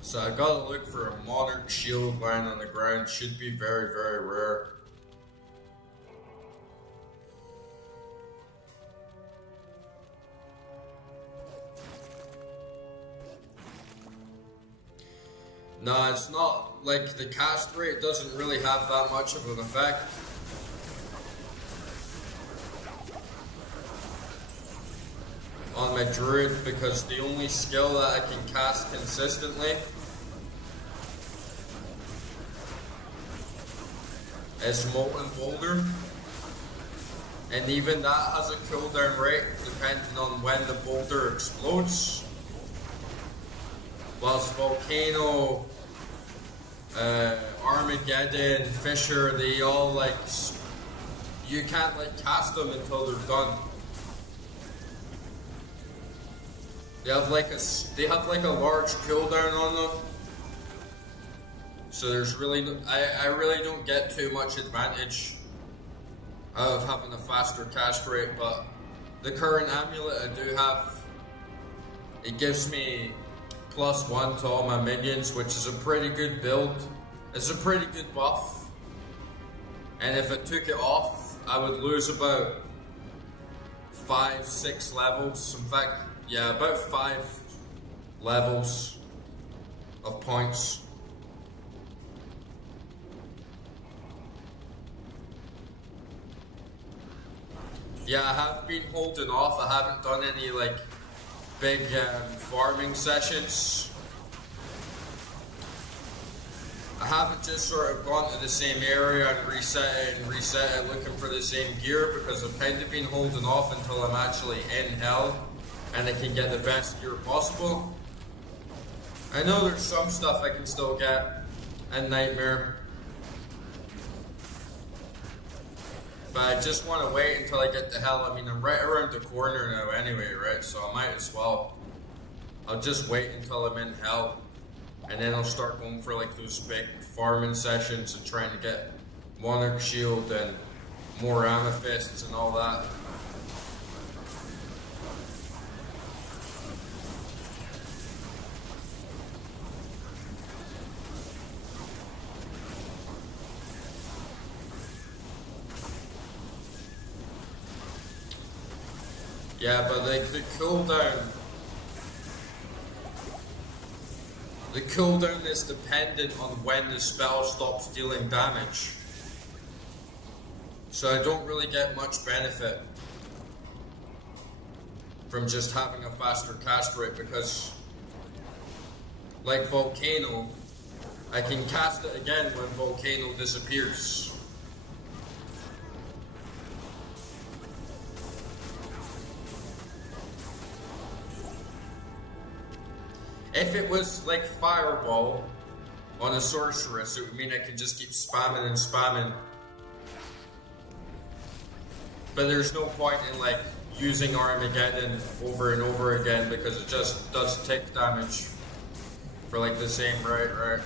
So I gotta look for a Monarch shield lying on the ground. Should be very, very rare. No, it's not like the cast rate doesn't really have that much of an effect. On my Druid, because the only skill that I can cast consistently is Molten Boulder. And even that has a cooldown rate depending on when the boulder explodes. Whilst Volcano, Armageddon, Fisher, they all like, you can't like cast them until they're done. They have like a large cooldown on them. So there's really, I really don't get too much advantage out of having a faster cast rate, but the current amulet I do have, it gives me +1 to all my minions, which is a pretty good build. It's a pretty good buff. And if I took it off, I would lose about 5-6 levels. In fact, yeah, about 5 levels of points. Yeah, I have been holding off. I haven't done any like big farming sessions. I haven't just sort of gone to the same area and reset it looking for the same gear, because I've kind of been holding off until I'm actually in hell and I can get the best gear possible. I know there's some stuff I can still get in Nightmare, but I just want to wait until I get to hell. I mean, I'm right around the corner now anyway, right? So I might as well. I'll just wait until I'm in hell, and then I'll start going for like those big farming sessions and trying to get Monarch Shield and more Amethysts and all that. Yeah, but like the cooldown is dependent on when the spell stops dealing damage. So I don't really get much benefit from just having a faster cast rate, because like Volcano, I can cast it again when Volcano disappears. If it was like Fireball on a Sorceress, it would mean I could just keep spamming and spamming. But there's no point in like using Armageddon over and over again, because it just does tick damage for like the same right.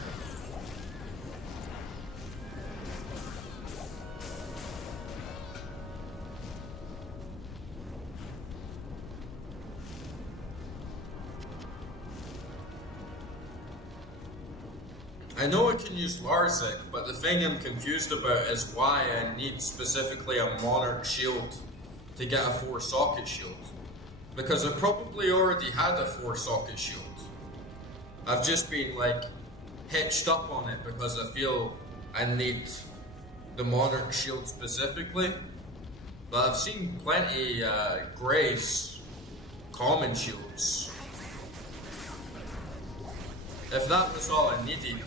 I know I can use Larzik, but the thing I'm confused about is why I need specifically a Monarch shield to get a 4-socket shield. Because I probably already had a 4-socket shield. I've just been like hitched up on it because I feel I need the Monarch shield specifically. But I've seen plenty Grace common shields. If that was all I needed,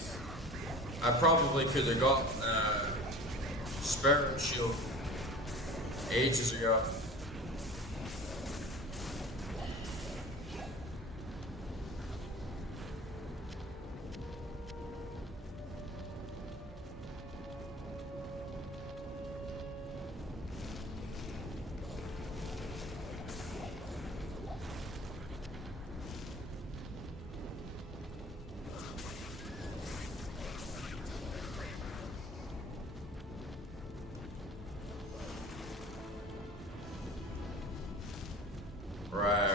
I probably could have got Spirit Shield. Ages ago. Right.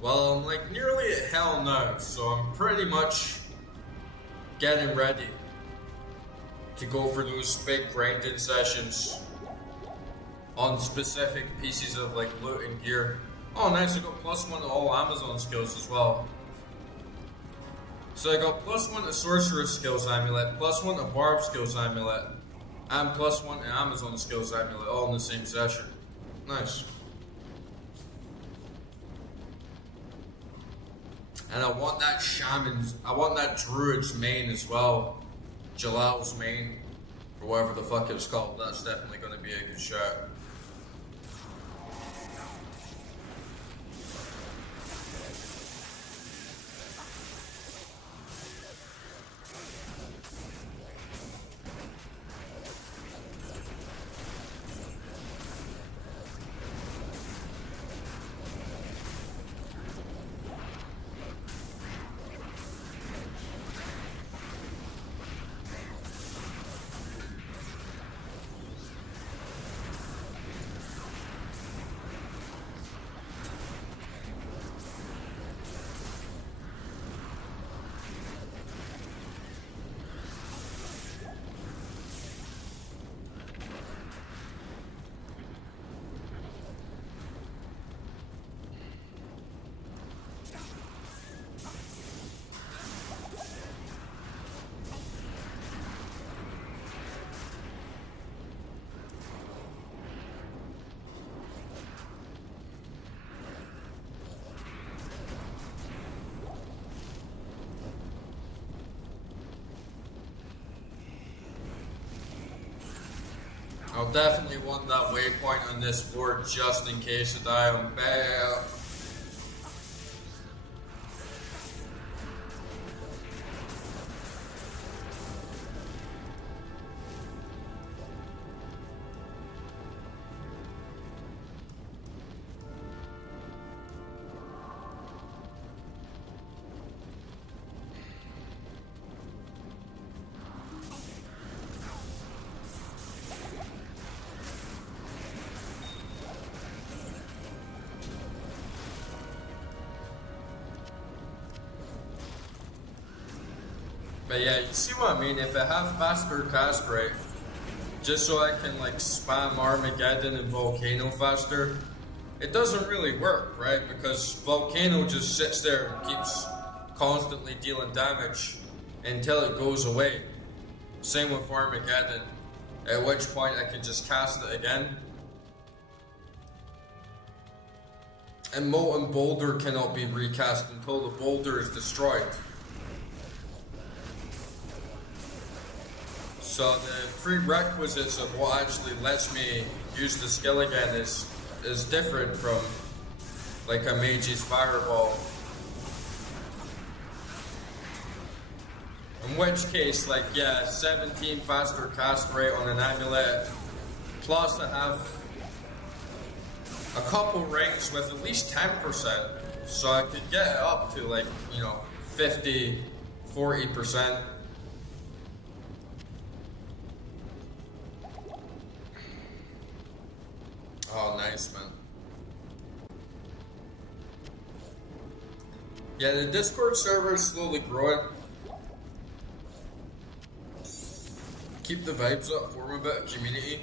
Well, I'm like nearly at hell now, so I'm pretty much getting ready to go for those big grinding sessions on specific pieces of like loot and gear. Oh nice, I got +1 to all Amazon skills as well. So I got +1 to Sorcerer Skills Amulet, +1 to Barb Skills Amulet, and +1 to Amazon Skills Amulet all in the same session. Nice. And I want that Druid's main as well. Jalal's main, or whatever the fuck it's called. That's definitely going to be a good shot. I'll definitely want that waypoint on this board just in case I die on Baal. But yeah, you see what I mean? If I have faster cast rate, just so I can like spam Armageddon and Volcano faster, it doesn't really work, right? Because Volcano just sits there and keeps constantly dealing damage until it goes away. Same with Armageddon, at which point I can just cast it again. And Molten Boulder cannot be recast until the boulder is destroyed. So the prerequisites of what actually lets me use the skill again is different from like a Mage's Fireball. In which case, like, yeah, 17 faster cast rate on an amulet, plus I have a couple rings with at least 10%, so I could get it up to like, 50, 40%. Oh, nice, man. Yeah, the Discord server is slowly growing. keep the vibes up, form a bit of community.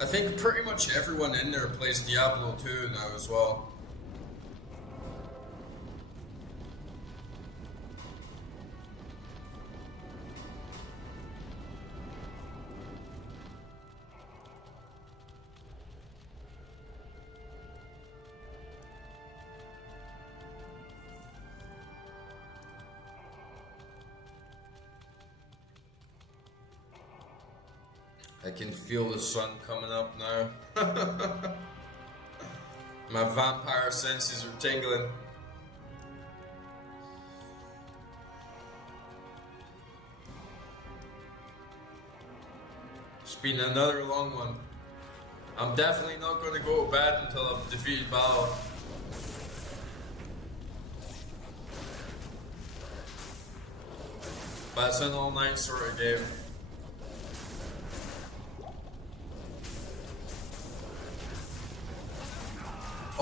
I think pretty much everyone in there plays Diablo 2 now as well. I can feel the sun coming up now. My vampire senses are tingling. It's been another long one. I'm definitely not going to go to bed until I've defeated Baal. But it's an all-night sort of game.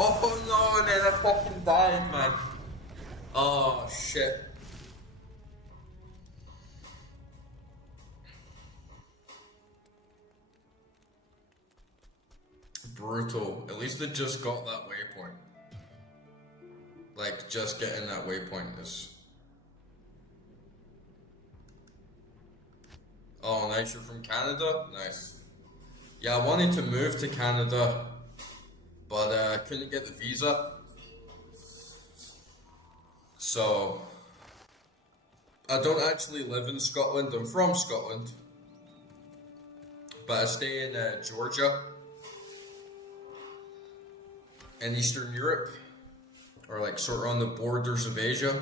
Oh no, and then I fucking died, man. Oh shit. Brutal. At least it just got that waypoint. Like, just getting that waypoint is... Oh, nice, you're from Canada? Nice. Yeah, I wanted to move to Canada, but I couldn't get the visa. So, I don't actually live in Scotland. I'm from Scotland, but I stay in Georgia, in Eastern Europe, or like sort of on the borders of Asia.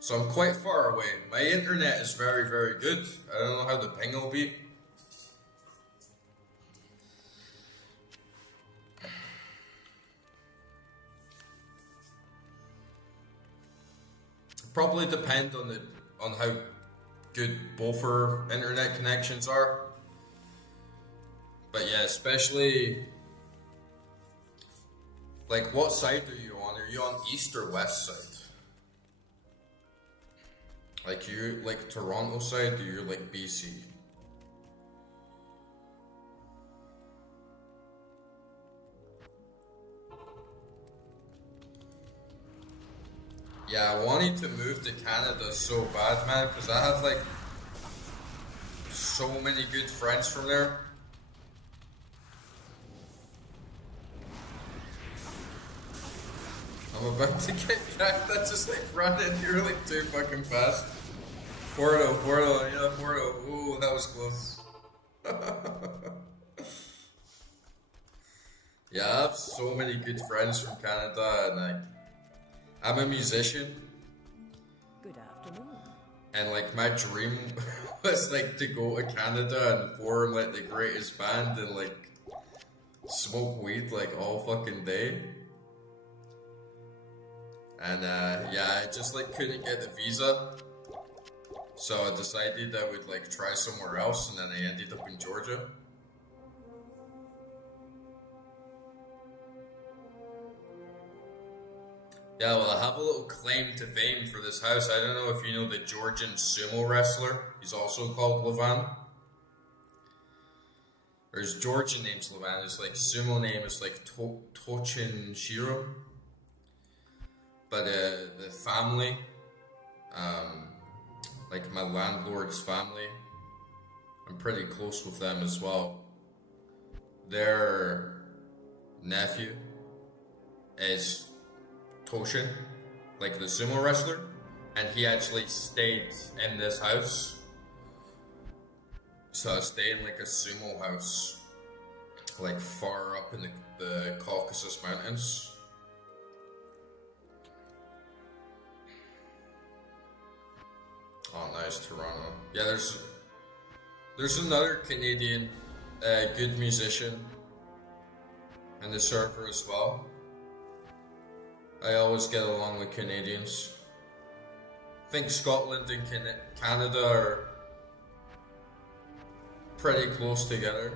So I'm quite far away. My internet is very, very good. I don't know how the ping will be. Probably depend on how good both our internet connections are. But yeah, especially like, what side are you on? Are you on east or west side? Like, you like Toronto side, or you're like BC? Yeah, I wanted to move to Canada so bad, man, because I have like so many good friends from there. I'm about to get cracked. That just like ran in here like too fucking fast. Porto, yeah, Porto. Ooh, that was close. Yeah, I have so many good friends from Canada, and like, I'm a musician. Good afternoon. And like, my dream was like to go to Canada and form like the greatest band and like smoke weed like all fucking day. And yeah, I just like couldn't get the visa. So I decided I would like try somewhere else, and then I ended up in Georgia. Yeah, well, I have a little claim to fame for this house. I don't know if you know the Georgian sumo wrestler. He's also called Levan. Or his Georgian name's Levan. His like sumo name is like Tochin Shiro. But the family, like my landlord's family, I'm pretty close with them as well. Their nephew is Toshin, like the sumo wrestler, and he actually stayed in this house. So I stay in like a sumo house, like far up in the Caucasus Mountains. Oh, nice, Toronto. Yeah, there's another Canadian good musician in the server as well. I always get along with Canadians. I think Scotland and Canada are pretty close together.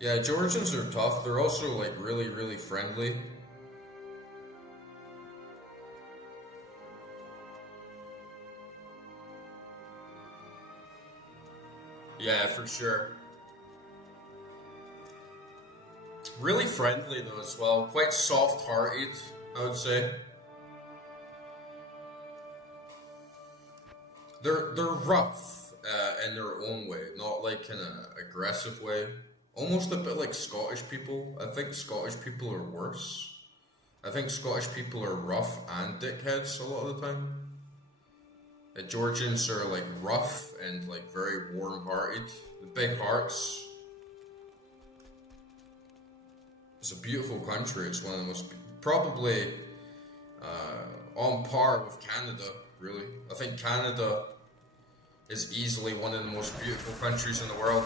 Yeah, Georgians are tough. They're also like really, really friendly. Yeah, for sure. Really friendly though as well. Quite soft-hearted, I would say. They're rough in their own way, not like in an aggressive way. Almost a bit like Scottish people. I think Scottish people are worse. I think Scottish people are rough and dickheads a lot of the time. Georgians are like rough and like very warm-hearted. The big hearts. It's a beautiful country. It's one of the most, probably on par with Canada, really. I think Canada is easily one of the most beautiful countries in the world.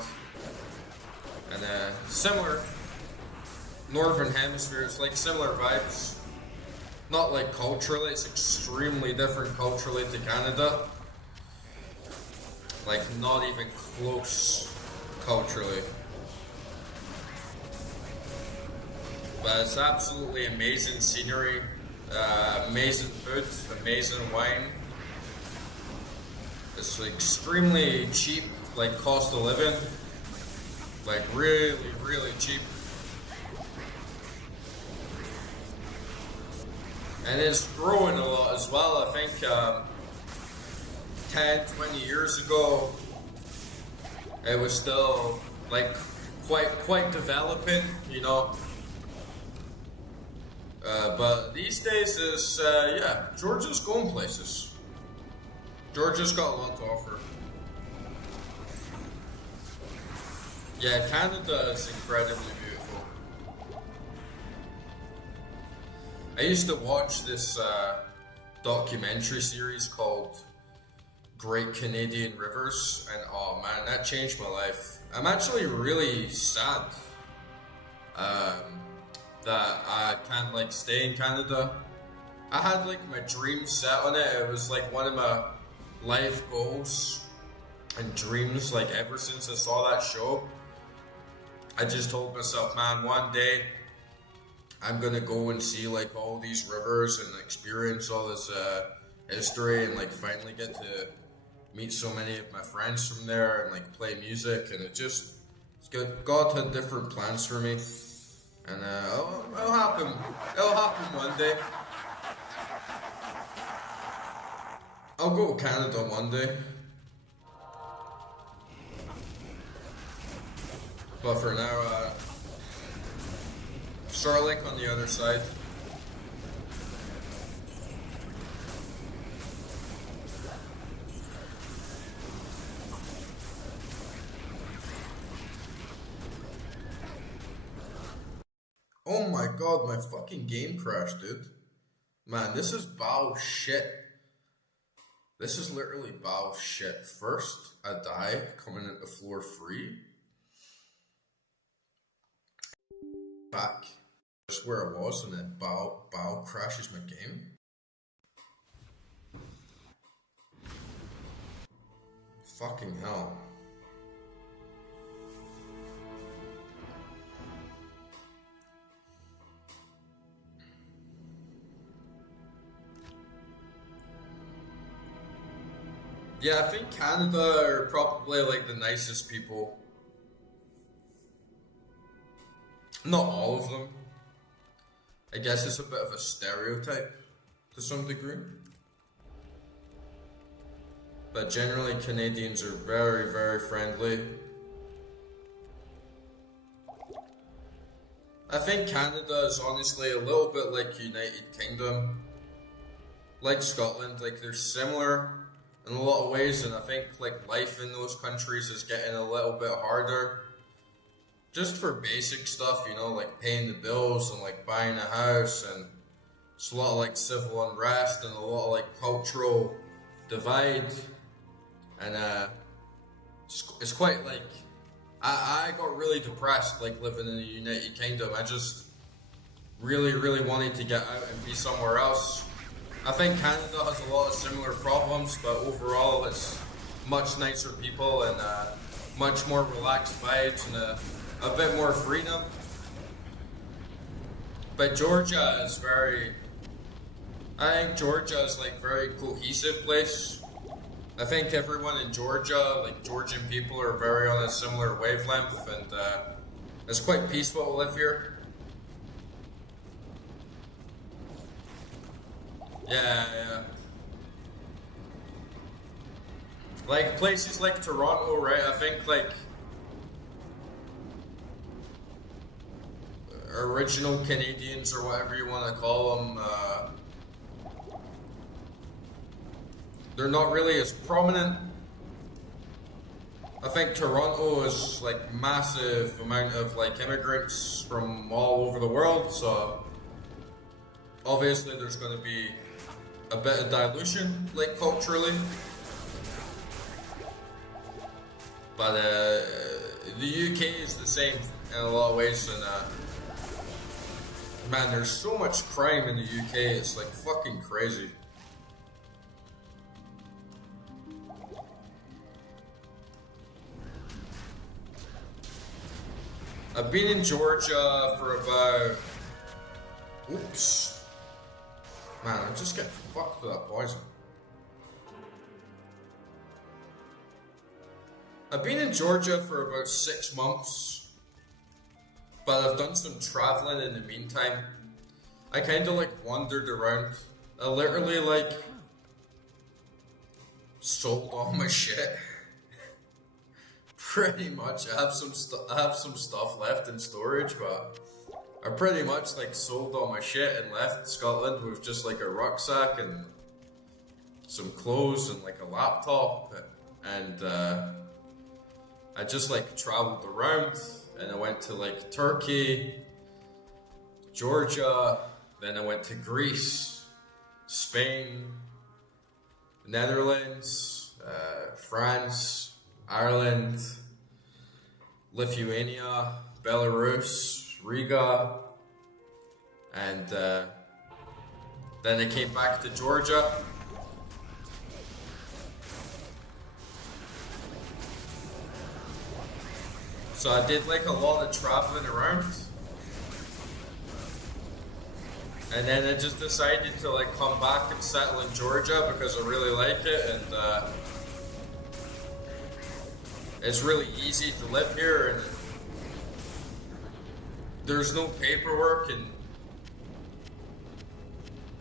And similar, Northern Hemisphere, it's like similar vibes. Not like culturally, it's extremely different culturally to Canada. Like not even close culturally. But it's absolutely amazing scenery, amazing food, amazing wine. It's extremely cheap, like cost of living. Like really, really cheap. And it's growing a lot as well. I think 10, 20 years ago, it was still like quite developing, you know. But these days is, yeah, Georgia's going places. Georgia's got a lot to offer. Yeah, Canada is incredibly beautiful. I used to watch this documentary series called Great Canadian Rivers, and oh man, that changed my life. I'm actually really sad that I can't like stay in Canada. I had like my dreams set on it. It was like one of my life goals and dreams like ever since I saw that show. I just told myself, man, one day I'm gonna go and see like all these rivers and experience all this history and like finally get to meet so many of my friends from there and like play music, and it's good. God had different plans for me. And it'll happen. It'll happen one day. I'll go to Canada one day. But for now, Starlink on the other side. Oh my god, my fucking game crashed, dude. Man, this is Baal shit. This is literally Baal shit. First, I die coming at the floor free. Back. Just where I was, and then Baal crashes my game. Fucking hell. Yeah, I think Canada are probably like the nicest people. Not all of them. I guess it's a bit of a stereotype to some degree. But generally Canadians are very, very friendly. I think Canada is honestly a little bit like United Kingdom. Like Scotland, like they're similar in a lot of ways, and I think like life in those countries is getting a little bit harder. Just for basic stuff, you know, like paying the bills and like buying a house, and it's a lot of like civil unrest and a lot of like cultural divide. And it's quite like, I got really depressed like living in the United Kingdom. I just really, really wanted to get out and be somewhere else. I think Canada has a lot of similar problems, but overall it's much nicer people and much more relaxed vibes and a bit more freedom. But Georgia is I think Georgia is like very cohesive place. I think everyone in Georgia, like Georgian people, are very on a similar wavelength, and it's quite peaceful to live here. Yeah. Like places like Toronto, right? I think like original Canadians or whatever you want to call them, they're not really as prominent. I think Toronto is like massive amount of like immigrants from all over the world, so obviously there's going to be a bit of dilution, like culturally. But the UK is the same in a lot of ways, and man, there's so much crime in the UK, it's like fucking crazy. I've been in Georgia for about... Oops. Man, I'm just getting fucked with that poison. I've been in Georgia for about 6 months, but I've done some traveling in the meantime. I kind of like wandered around. I literally like sold all my shit. Pretty much. I have some stuff left in storage, but I pretty much like sold all my shit and left Scotland with just like a rucksack and some clothes and like a laptop, and I just like traveled around, and I went to like Turkey, Georgia, then I went to Greece, Spain, Netherlands, France, Ireland, Lithuania, Belarus, Riga, and then I came back to Georgia. So I did like a lot of traveling around, and then I just decided to like come back and settle in Georgia because I really like it, and it's really easy to live here, and there's no paperwork, and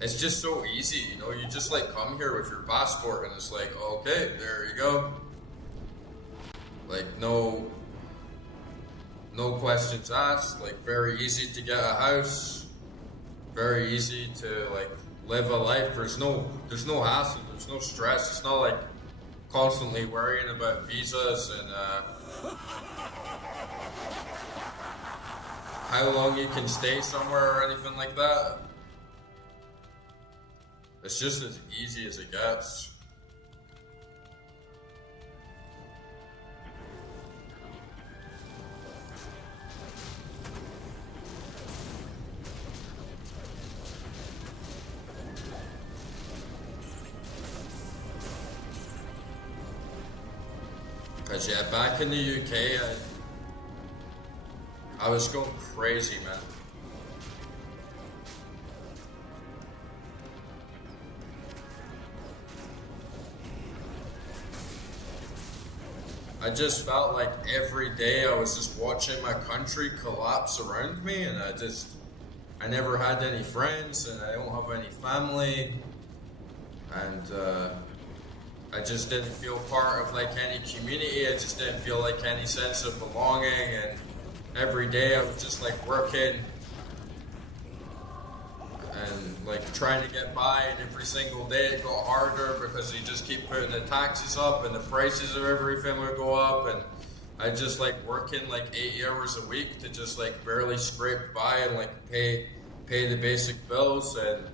it's just so easy, you know. You just like come here with your passport, and it's like, okay, there you go. Like no questions asked, like very easy to get a house, very easy to like live a life. There's no hassle, there's no stress. It's not like constantly worrying about visas and how long you can stay somewhere or anything like that. It's just as easy as it gets. Cause yeah, back in the UK, I was going crazy, man. I just felt like every day I was just watching my country collapse around me, and I never had any friends, and I don't have any family, and I just didn't feel part of like any community. I just didn't feel like any sense of belonging, and every day I was just like working and like trying to get by, and every single day it got harder because you just keep putting the taxes up and the prices of everything would go up, and I just like working like 8 hours a week to just like barely scrape by and like pay the basic bills. And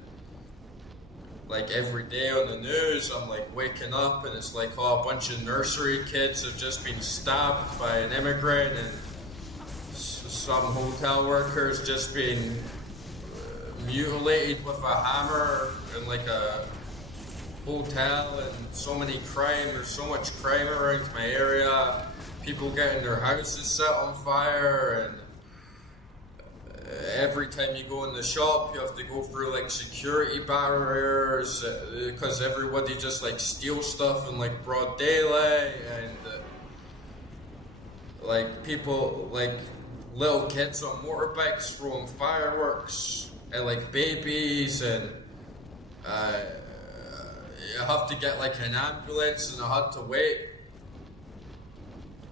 like every day on the news, I'm like waking up and it's like, oh, a bunch of nursery kids have just been stabbed by an immigrant, and some hotel workers just being mutilated with a hammer in like a hotel, and so many crime. There's so much crime around my area. People getting their houses set on fire, and every time you go in the shop, you have to go through like security barriers because everybody just like steals stuff in like broad daylight, and like people, like little kids on motorbikes throwing fireworks at like babies, and you have to get like an ambulance, and I had to wait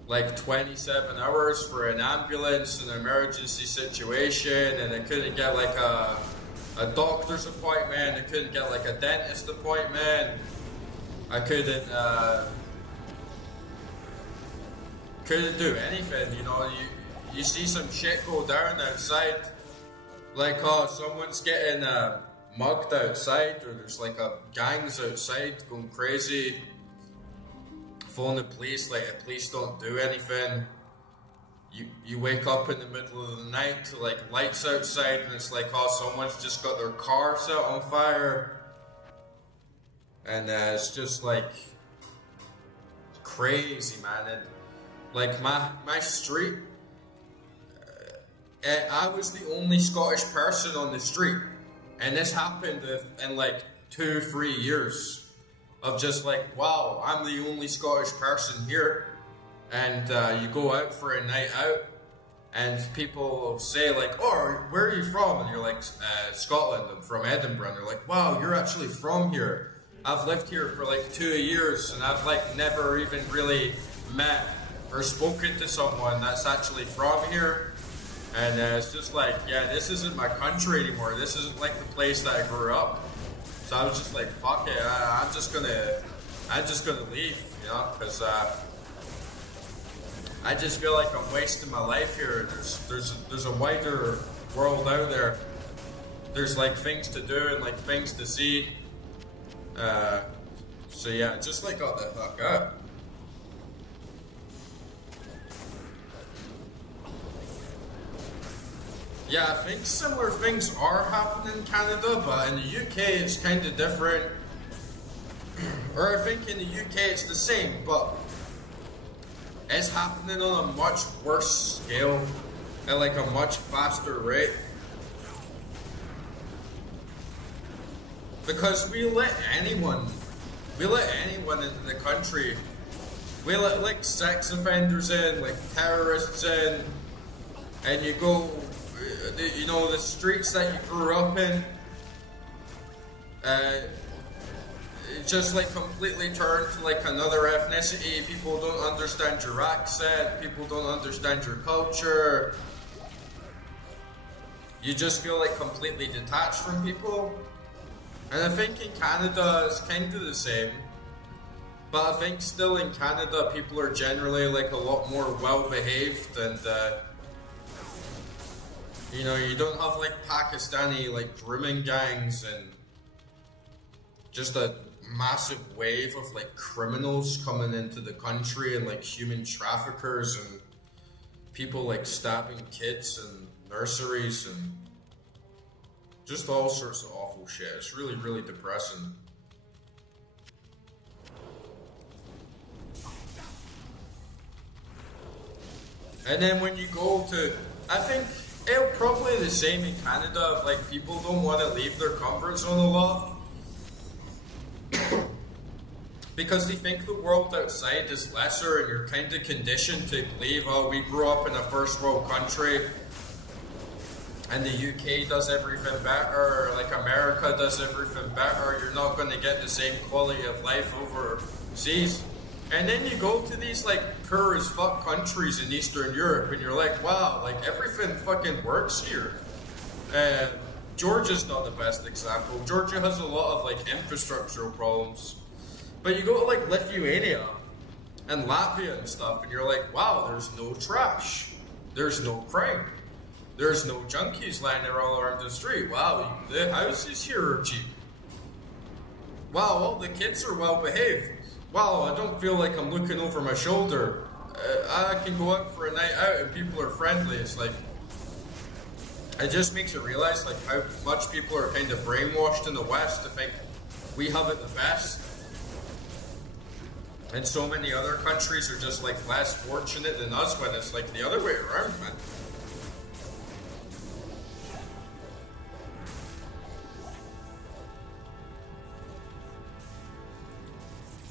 like 27 hours for an ambulance in an emergency situation, and I couldn't get like a doctor's appointment, I couldn't get like a dentist appointment, I couldn't do anything, you know. You see some shit go down outside, like someone's getting mugged outside, or there's like gangs outside going crazy, phone the police, like the police don't do anything. You wake up in the middle of the night to like lights outside, and it's like someone's just got their car set on fire, and it's just like crazy, man. And like my street, I was the only Scottish person on the street, and this happened in like 2-3 years of just like, wow, I'm the only Scottish person here. And you go out for a night out, and people say like, oh, where are you from? And you're like, Scotland, I'm from Edinburgh. And they're like, wow, you're actually from here. I've lived here for like 2 years, and I've like never even really met or spoken to someone that's actually from here. And it's just like, yeah, this isn't my country anymore. This isn't like the place that I grew up. So I was just like, fuck it, I'm just gonna leave, you know, because I just feel like I'm wasting my life here. There's a wider world out there. There's like things to do and like things to see. So yeah, just like got the fuck out. Yeah, I think similar things are happening in Canada, but in the UK it's kind of different. Or I think in the UK it's the same, but it's happening on a much worse scale at like a much faster rate. Because we let anyone into the country. We let like sex offenders in, like terrorists in, and you go, you know, the streets that you grew up in, just like completely turned to like another ethnicity. People don't understand your accent, people don't understand your culture. You just feel like completely detached from people. And I think in Canada it's kind of the same. But I think still in Canada people are generally like a lot more well behaved, and you know, you don't have like Pakistani like grooming gangs and just a massive wave of like criminals coming into the country, and like human traffickers and people like stabbing kids in nurseries and just all sorts of awful shit. It's really, really depressing. And then when you go to, I think it's probably the same in Canada, of like people don't want to leave their comfort zone a lot. Because they think the world outside is lesser, and you're kind of conditioned to believe, oh, we grew up in a first world country and the UK does everything better, or like America does everything better. You're not going to get the same quality of life overseas. And then you go to these like poor as fuck countries in Eastern Europe, and you're like, wow, like everything fucking works here. Georgia's not the best example. Georgia has a lot of like infrastructural problems. But you go to like Lithuania and Latvia and stuff, and you're like, wow, there's no trash. There's no crime. There's no junkies lying all around the street. Wow, the houses here are cheap. Wow, all the kids are well behaved. Wow, I don't feel like I'm looking over my shoulder. I can go out for a night out and people are friendly. It's like, it just makes you realize like how much people are kind of brainwashed in the West to think we have it the best. And so many other countries are just like less fortunate than us, when it's like the other way around, man.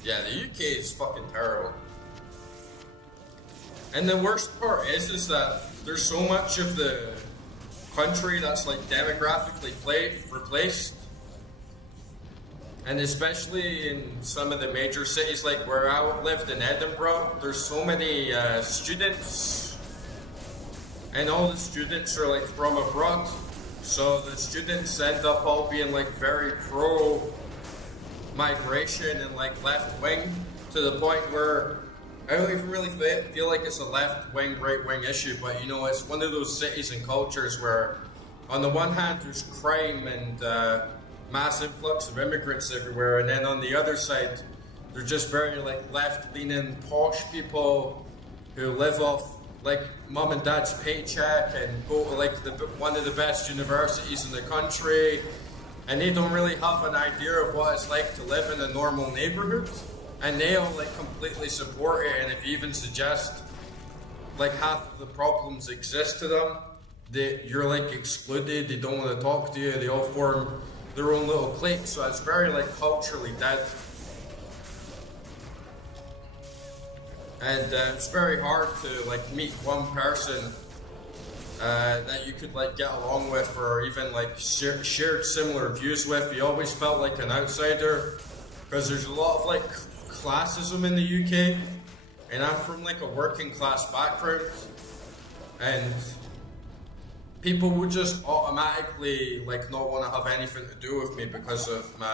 Yeah, the UK is fucking terrible. And the worst part is that there's so much of the country that's like demographically replaced. And especially in some of the major cities, like where I lived in Edinburgh, there's so many students. And all the students are like from abroad. So the students end up all being like very pro migration and like left wing, to the point where I don't even really feel like it's a left wing, right wing issue, but you know, it's one of those cities and cultures where on the one hand there's crime and mass influx of immigrants everywhere, and then on the other side they're just very like left leaning posh people who live off like mum and dad's paycheck and go to like one of the best universities in the country, and they don't really have an idea of what it's like to live in a normal neighborhood, and they'll like completely support it. And if you even suggest like half of the problems exist to them, you're like excluded, they don't want to talk to you, they all form their own little clique. So it's very like culturally dead. And it's very hard to like meet one person that you could like get along with, or even like shared similar views with. You always felt like an outsider, because there's a lot of like classism in the UK, and I'm from like a working class background, and people would just automatically like not want to have anything to do with me because of my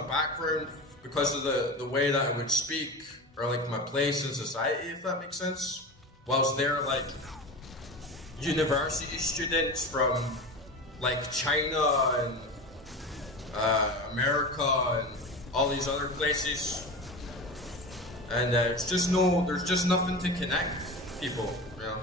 background, because of the way that I would speak, or like my place in society, if that makes sense. Whilst they're like university students from like China and America and all these other places, and there's just nothing to connect people, you know.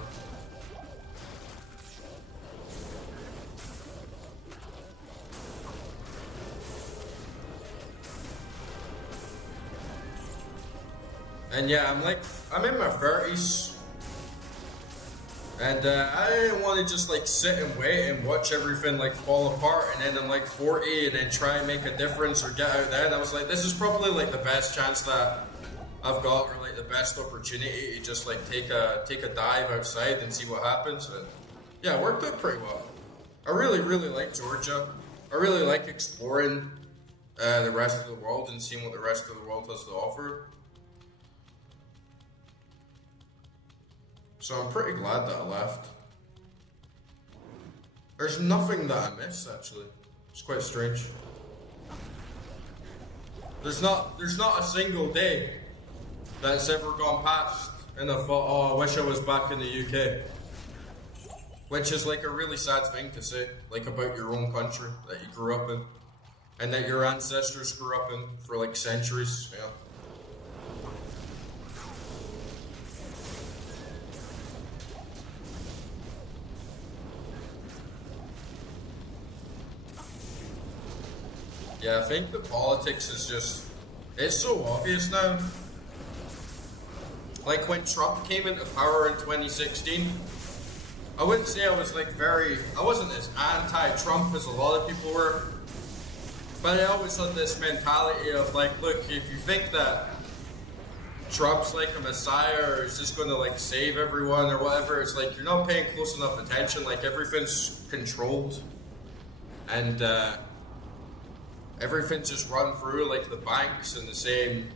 And yeah, I'm in my 30s, and I didn't want to just like sit and wait and watch everything like fall apart, and then I'm like 40 and then try and make a difference or get out there. And I was like, this is probably like the best chance that I've got, or like the best opportunity to just like take a dive outside and see what happens. And yeah, it worked out pretty well. I really like Georgia. I really like exploring the rest of the world and seeing what the rest of the world has to offer. So I'm pretty glad that I left. There's nothing that I miss, actually. It's quite strange. There's not a single day that's ever gone past and I thought, oh, I wish I was back in the UK. Which is like a really sad thing to say, like about your own country that you grew up in, and that your ancestors grew up in for like centuries, you know. Yeah, I think the politics is just, it's so obvious now. Like when Trump came into power in 2016, I wouldn't say I was like I wasn't as anti-Trump as a lot of people were. But I always had this mentality of like, look, if you think that Trump's like a messiah or is just going to like save everyone or whatever, it's like you're not paying close enough attention. Like everything's controlled. And, everything's just run through like the banks and the same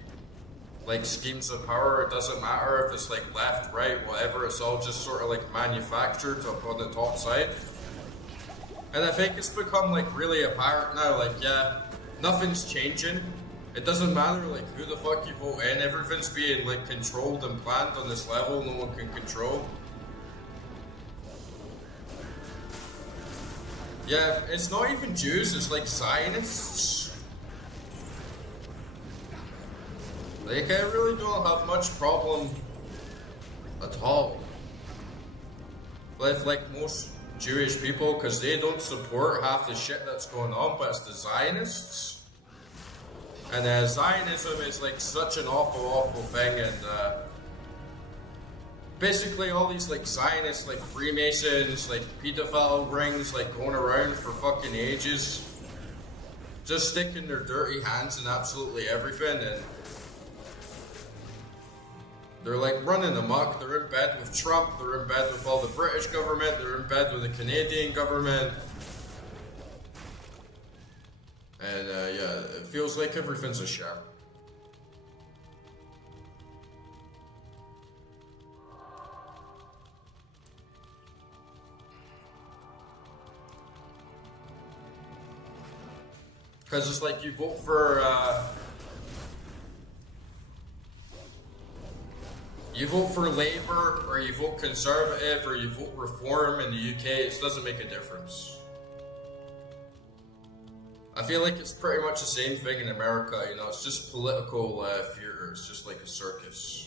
like schemes of power. It doesn't matter if it's like left, right, whatever. It's all just sort of like manufactured up on the top side. And I think it's become like really apparent now. Like, yeah, nothing's changing. It doesn't matter like who the fuck you vote in. Everything's being like controlled and planned on this level no one can control. Yeah, it's not even Jews, it's like Zionists. Like, I really don't have much problem at all with like most Jewish people, because they don't support half the shit that's going on, but it's the Zionists. And Zionism is like such an awful thing, and basically all these like Zionists, like Freemasons, like pedophile rings, like going around for fucking ages, just sticking their dirty hands in absolutely everything, and they're like running amok. They're in bed with Trump, they're in bed with all the British government, they're in bed with the Canadian government. And yeah, it feels like everything's a sham. Because it's like you vote for Labour, or you vote Conservative, or you vote Reform in the UK. It doesn't make a difference. I feel like it's pretty much the same thing in America. You know, it's just political theater. It's just like a circus.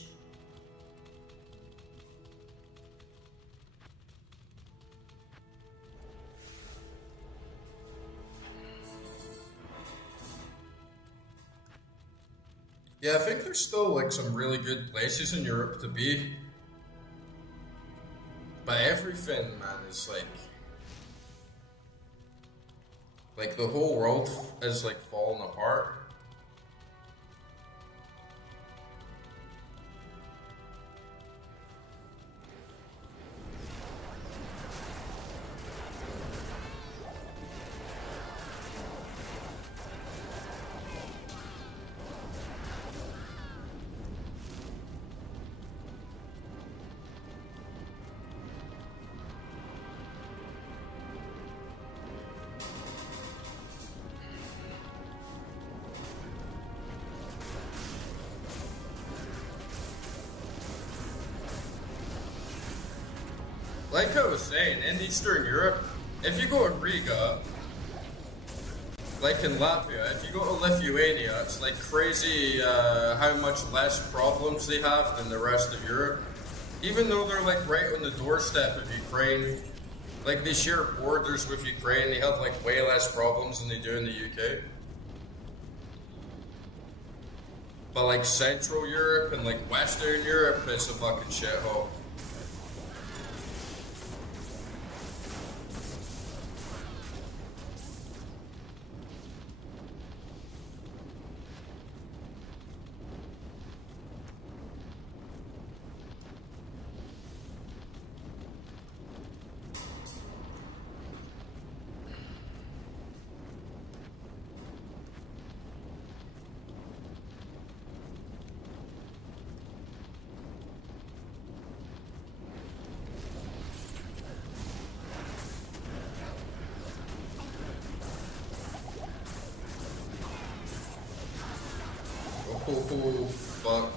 Yeah, I think there's still like some really good places in Europe to be. But everything, man, is like the whole world is like falling apart. Like I was saying, in Eastern Europe, if you go to Riga, like in Latvia, if you go to Lithuania, it's like crazy how much less problems they have than the rest of Europe. Even though they're like right on the doorstep of Ukraine, like they share borders with Ukraine, they have like way less problems than they do in the UK. But like Central Europe and like Western Europe, it's a fucking shithole. Oh, fuck.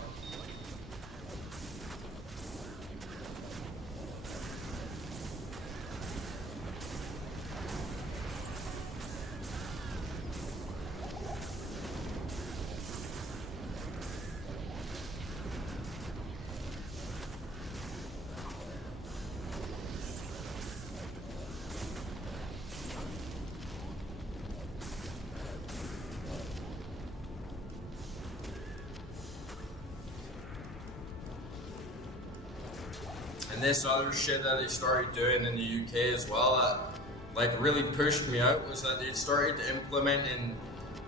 And this other shit that they started doing in the UK as well that like really pushed me out was that they started implementing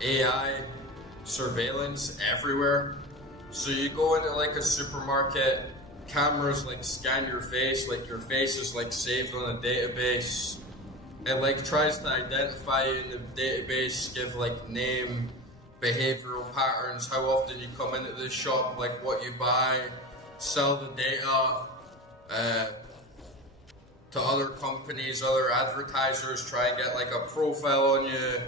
AI surveillance everywhere. So you go into like a supermarket, cameras like scan your face, like your face is like saved on a database. It like tries to identify you in the database, give like name, behavioral patterns, how often you come into the shop, like what you buy, sell the data to other companies, other advertisers, try and get like a profile on you.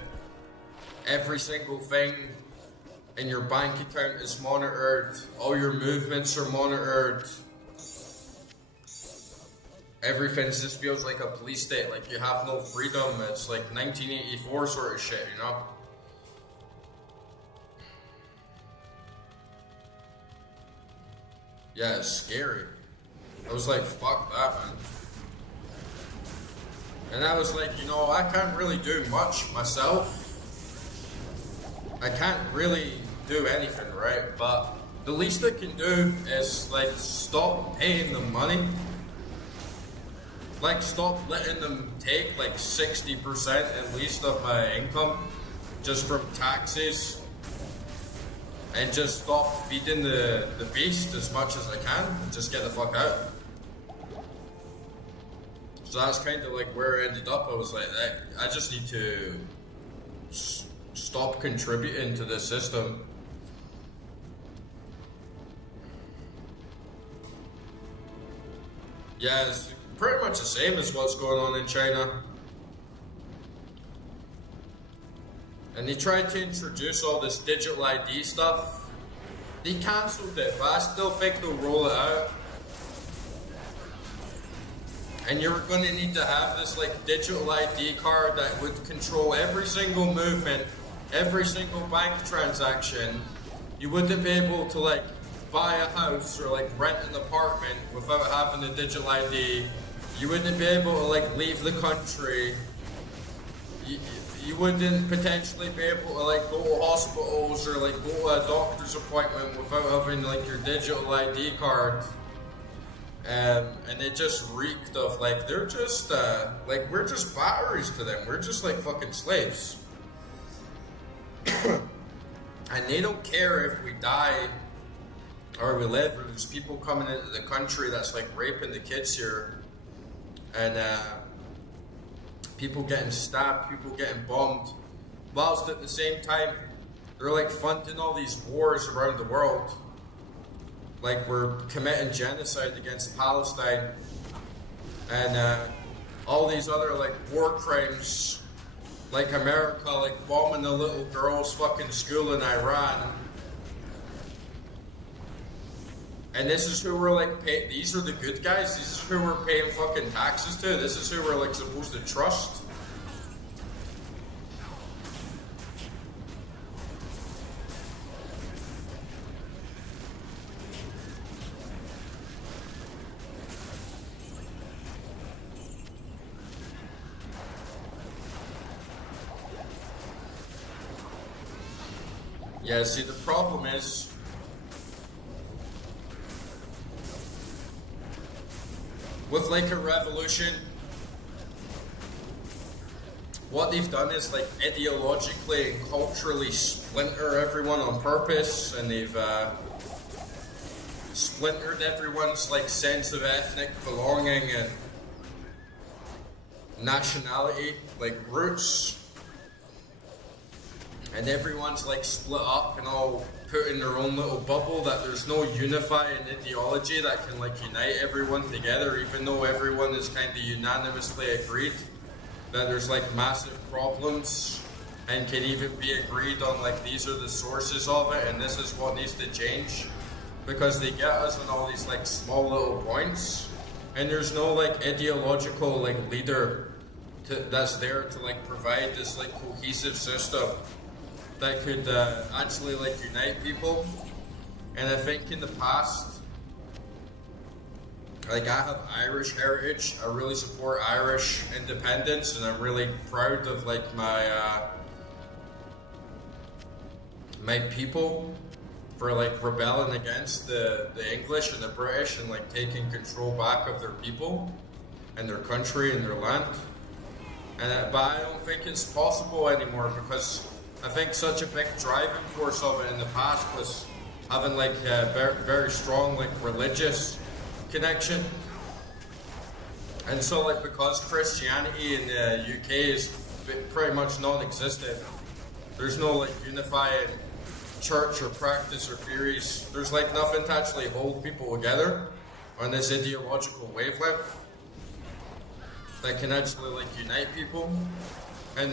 Every single thing in your bank account is monitored, all your movements are monitored. Everything just feels like a police state, like you have no freedom. It's like 1984 sort of shit, you know? Yeah, it's scary. I was like, fuck that, man. And I was like, you know, I can't really do much myself. I can't really do anything, right? But the least I can do is like stop paying them money. Like stop letting them take like 60% at least of my income. just from taxes, and just stop feeding the beast as much as I can, and just get the fuck out. So that's kind of like where I ended up. I was like, I just need to stop contributing to this system. Yeah, it's pretty much the same as what's going on in China. And they tried to introduce all this digital ID stuff. They cancelled it, but I still think they'll roll it out. And you're going to need to have this like digital ID card that would control every single movement, every single bank transaction. You wouldn't be able to like buy a house or like rent an apartment without having a digital ID. You wouldn't be able to like leave the country. You wouldn't potentially be able to like go to hospitals or like go to a doctor's appointment without having like your digital ID card. And it just reeked of like they're just like we're just batteries to them. We're just like fucking slaves. And they don't care if we die or we live, or there's people coming into the country that's like raping the kids here, and people getting stabbed, people getting bombed, whilst at the same time they're like funding all these wars around the world. Like we're committing genocide against Palestine and all these other like war crimes, like America like bombing the little girl's fucking school in Iran. And this is who we're like paying. These are the good guys. This is who we're paying fucking taxes to. This is who we're like supposed to trust. Yeah, see, the problem is with like a revolution, what they've done is like ideologically and culturally splinter everyone on purpose, and they've splintered everyone's like sense of ethnic belonging and nationality, like roots. And everyone's like split up and all put in their own little bubble, that there's no unifying ideology that can like unite everyone together, even though everyone is kind of unanimously agreed that there's like massive problems and can even be agreed on like these are the sources of it and this is what needs to change, because they get us on all these like small little points, and there's no like ideological like leader that's there to like provide this like cohesive system that could actually like unite people. And I think in the past, like I have Irish heritage, I really support Irish independence, and I'm really proud of like my people for like rebelling against the English and the British and like taking control back of their people and their country and their land. And but I don't think it's possible anymore, because I think such a big driving force of it in the past was having like a very, very strong like religious connection. And so like because Christianity in the UK is pretty much non-existent, there's no like unifying church or practice or theories. There's like nothing to actually hold people together on this ideological wavelength that can actually like unite people. And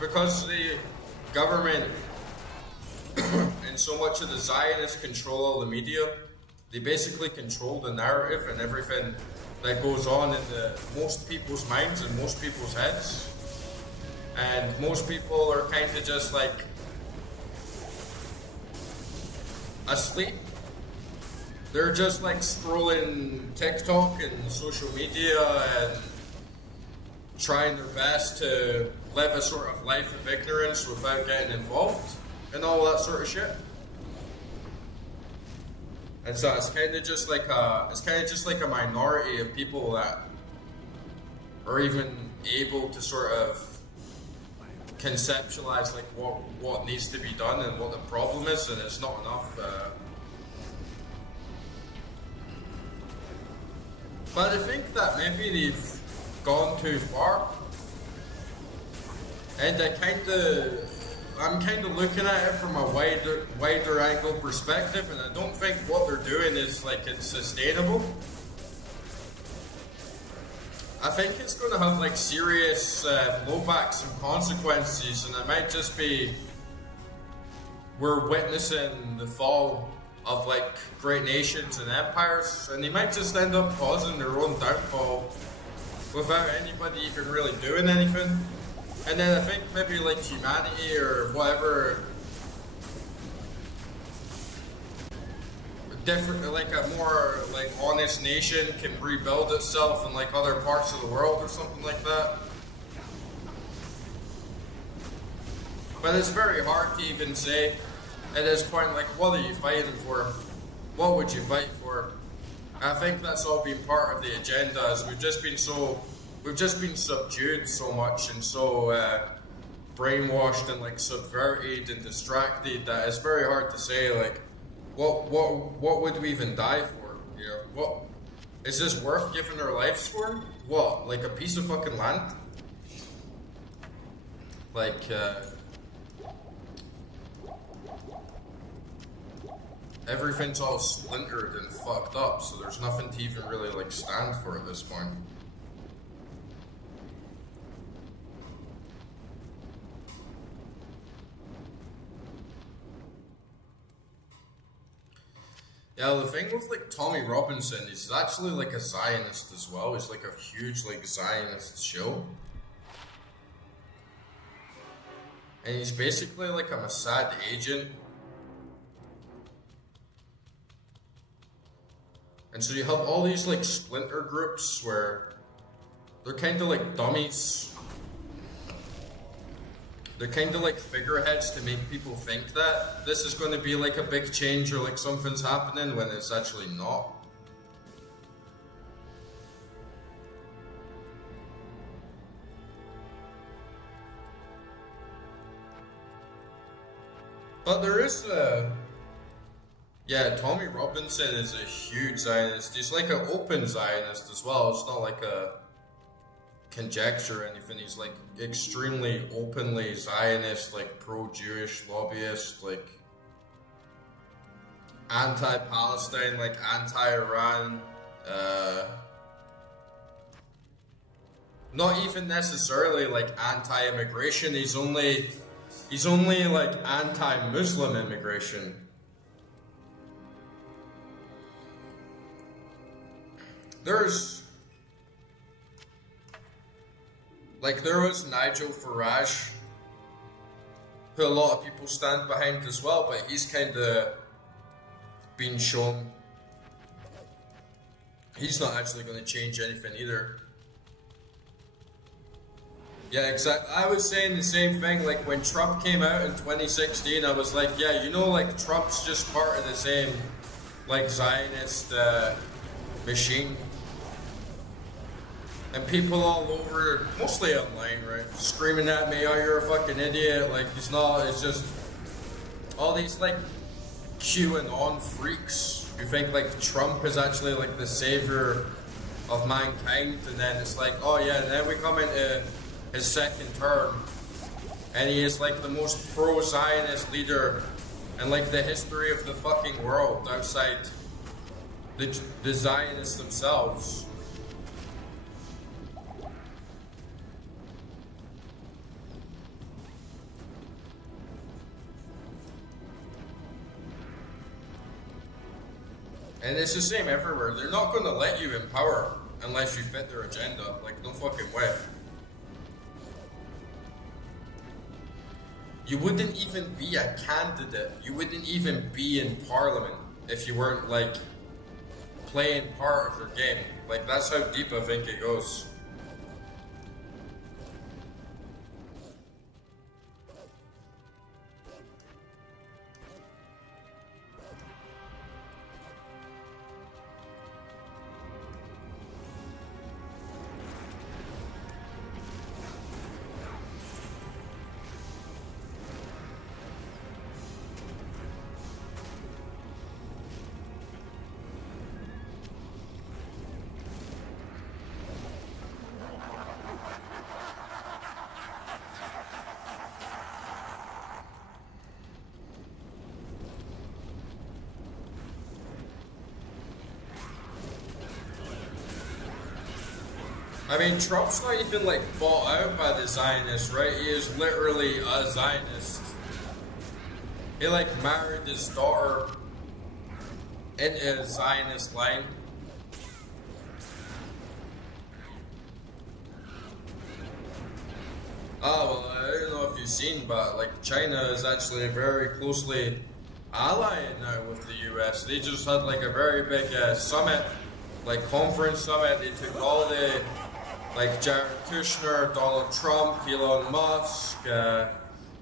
because the government and so much of the Zionists control all the media, they basically control the narrative and everything that goes on in most people's minds and most people's heads. And most people are kind of just like asleep. They're just like scrolling TikTok and social media and trying their best to live a sort of life of ignorance without getting involved and all that sort of shit. And so it's kind of just like a minority of people that are even able to sort of conceptualize like what needs to be done and what the problem is, and it's not enough. But I think that maybe they've gone too far, and I'm kind of looking at it from a wider angle perspective, and I don't think what they're doing is like it's sustainable. I think it's going to have like serious blowbacks and consequences, and it might just be we're witnessing the fall of like great nations and empires, and they might just end up causing their own downfall without anybody even really doing anything. And then I think maybe like humanity or whatever, different, like a more like honest nation can rebuild itself in like other parts of the world or something like that. But it's very hard to even say at this point, like, what are you fighting for? What would you fight for? I think that's all been part of the agenda, as we've just been subdued so much and so brainwashed and like subverted and distracted that it's very hard to say like what would we even die for? You know, what is this worth giving our lives for? What, like a piece of fucking land? Like everything's all splintered and fucked up, so there's nothing to even really like stand for at this point. Yeah, the thing with like Tommy Robinson is he's actually like a Zionist as well. He's like a huge like Zionist show. And he's basically like a Mossad agent. And so you have all these like splinter groups where they're kind of like dummies. They're kind of like figureheads to make people think that this is going to be like a big change or like something's happening when it's actually not. But there is yeah, Tommy Robinson is a huge Zionist. He's like an open Zionist as well. It's not like a conjecture or anything. He's like extremely openly Zionist, like pro-Jewish lobbyist, like anti-Palestine, like anti-Iran. Not even necessarily like anti-immigration. He's only like anti-Muslim immigration. There was Nigel Farage, who a lot of people stand behind as well, but he's kind of been shown he's not actually going to change anything either. Yeah, exactly. I was saying the same thing, like when Trump came out in 2016, I was like, yeah, you know, like Trump's just part of the same, like, Zionist machine. And people all over, mostly online, right, screaming at me, oh, you're a fucking idiot, like, he's not, it's just all these, like, QAnon freaks who think, like, Trump is actually, like, the savior of mankind, and then it's like, oh, yeah, and then we come into his second term, and he is, like, the most pro-Zionist leader in, like, the history of the fucking world, outside the Zionists themselves. And it's the same everywhere. They're not going to let you in power unless you fit their agenda. Like, no fucking way. You wouldn't even be a candidate. You wouldn't even be in parliament if you weren't, like, playing part of their game. Like, that's how deep I think it goes. I mean, Trump's not even like bought out by the Zionists, right? He is literally a Zionist. He like married his daughter into a Zionist line. Oh, well, I don't know if you've seen, but like China is actually very closely allied now with the US. They just had like a very big summit, like conference summit. They took all the, like Jared Kushner, Donald Trump, Elon Musk,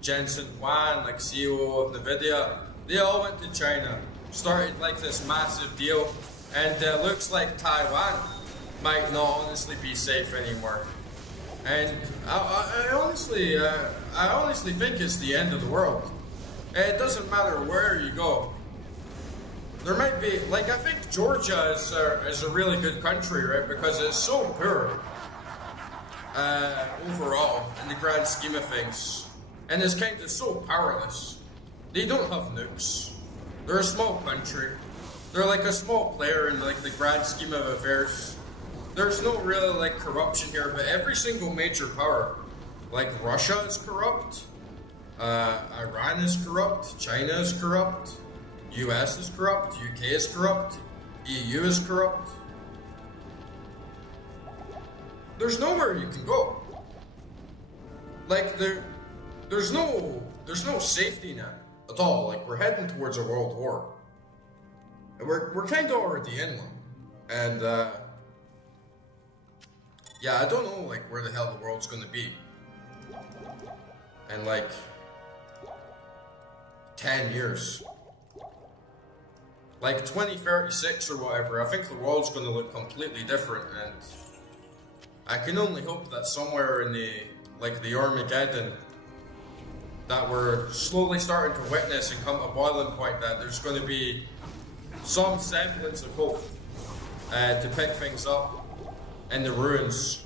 Jensen Huang, like CEO of Nvidia. They all went to China, started like this massive deal, and looks like Taiwan might not honestly be safe anymore. And I honestly think it's the end of the world. It doesn't matter where you go. There might be, like, I think Georgia is a really good country, right? Because it's so poor overall in the grand scheme of things, and it's kind of so powerless. They don't have nukes. They're a small country. They're like a small player in like the grand scheme of affairs. There's no really like corruption here, but every single major power, like Russia is corrupt, Iran is corrupt, China is corrupt, US is corrupt, UK is corrupt, EU is corrupt. There's nowhere you can go. Like there's no safety net at all. Like we're heading towards a world war. And we're kind of already in one. And yeah, I don't know like where the hell the world's gonna be. And like 10 years. Like 2036 or whatever, I think the world's gonna look completely different, and I can only hope that somewhere in the Armageddon that we're slowly starting to witness and come to a boiling point, that there's going to be some semblance of hope to pick things up in the ruins.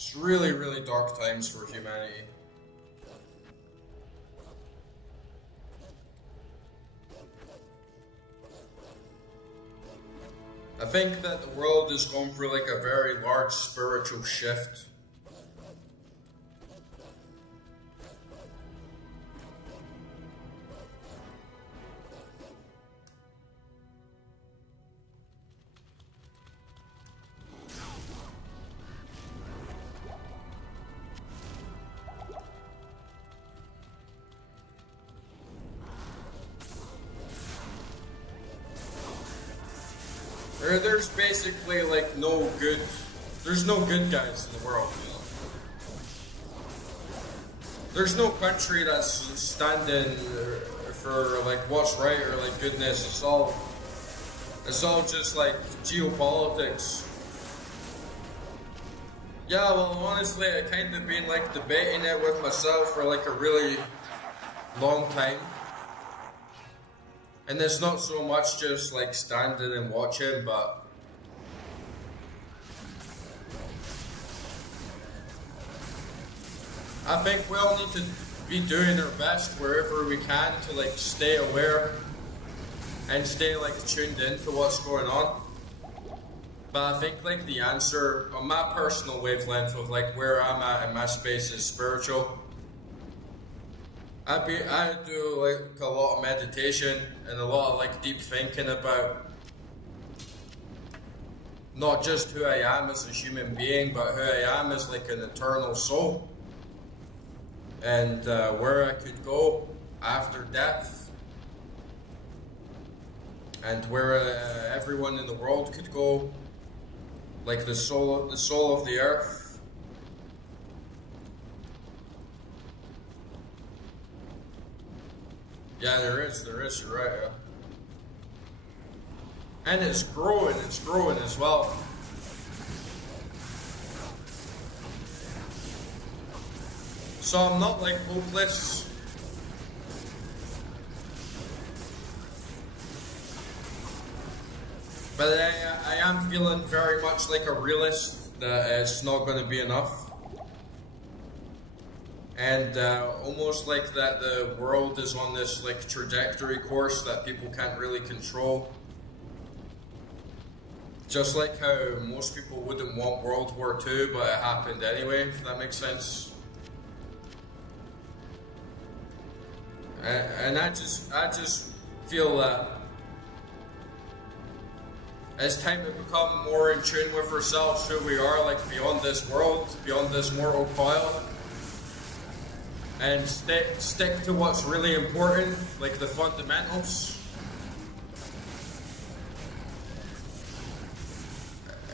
It's really, really dark times for humanity. I think that the world is going through like a very large spiritual shift. There's basically like there's no good guys in the world, you know? There's no country that's standing for like what's right or like goodness. It's all just like geopolitics. Yeah, well honestly I kind of been like debating it with myself for like a really long time. And it's not so much just like standing and watching, but I think we all need to be doing our best wherever we can to like stay aware and stay like tuned in to what's going on. But I think like the answer on my personal wavelength of like where I'm at in my space is spiritual. I do like a lot of meditation and a lot of like deep thinking about not just who I am as a human being, but who I am as like an eternal soul, and where I could go after death, and where everyone in the world could go, like the soul of the earth. Yeah, there is, you're right, yeah. And it's growing as well. So I'm not like hopeless. But I am feeling very much like a realist that it's not going to be enough. And almost like that the world is on this like trajectory course that people can't really control. Just like how most people wouldn't want World War II, but it happened anyway, if that makes sense. And I just feel that it's time to become more in tune with ourselves, who we are, like beyond this world, beyond this mortal coil. And stick to what's really important, like the fundamentals.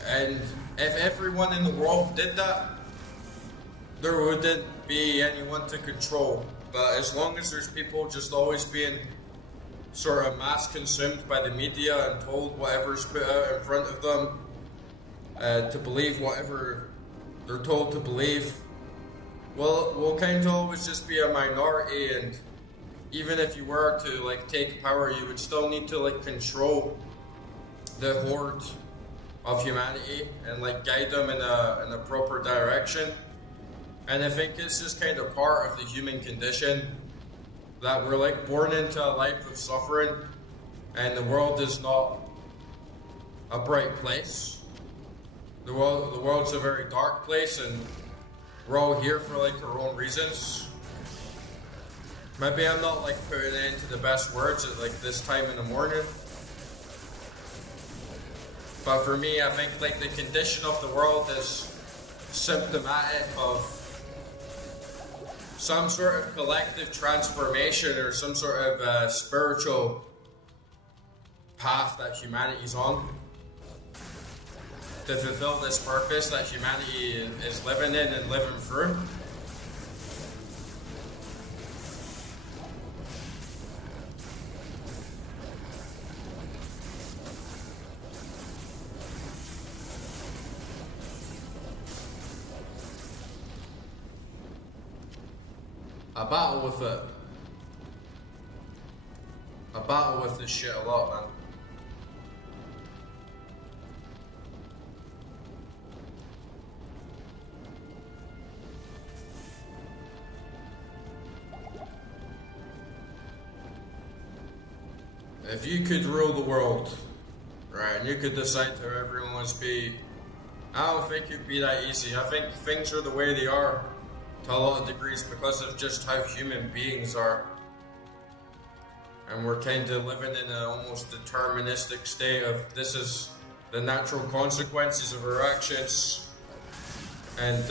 And if everyone in the world did that, there wouldn't be anyone to control. But as long as there's people just always being sort of mass consumed by the media and told whatever's put out in front of them, to believe whatever they're told to believe, well, we'll kind of always just be a minority. And even if you were to like take power, you would still need to like control the horde of humanity and like guide them in a proper direction. And I think it's just kind of part of the human condition that we're like born into a life of suffering, and the world is not a bright place. The world's a very dark place, and we're all here for like our own reasons. Maybe I'm not like putting it into the best words at like this time in the morning. But for me, I think like the condition of the world is symptomatic of some sort of collective transformation or some sort of spiritual path that humanity's on to fulfill this purpose that humanity is living in and living through. I battle with it. I battle with this shit a lot, man. If you could rule the world, right, and you could decide how everyone wants to be, I don't think it'd be that easy. I think things are the way they are to a lot of degrees because of just how human beings are. And we're kind of living in an almost deterministic state of this is the natural consequences of our actions. And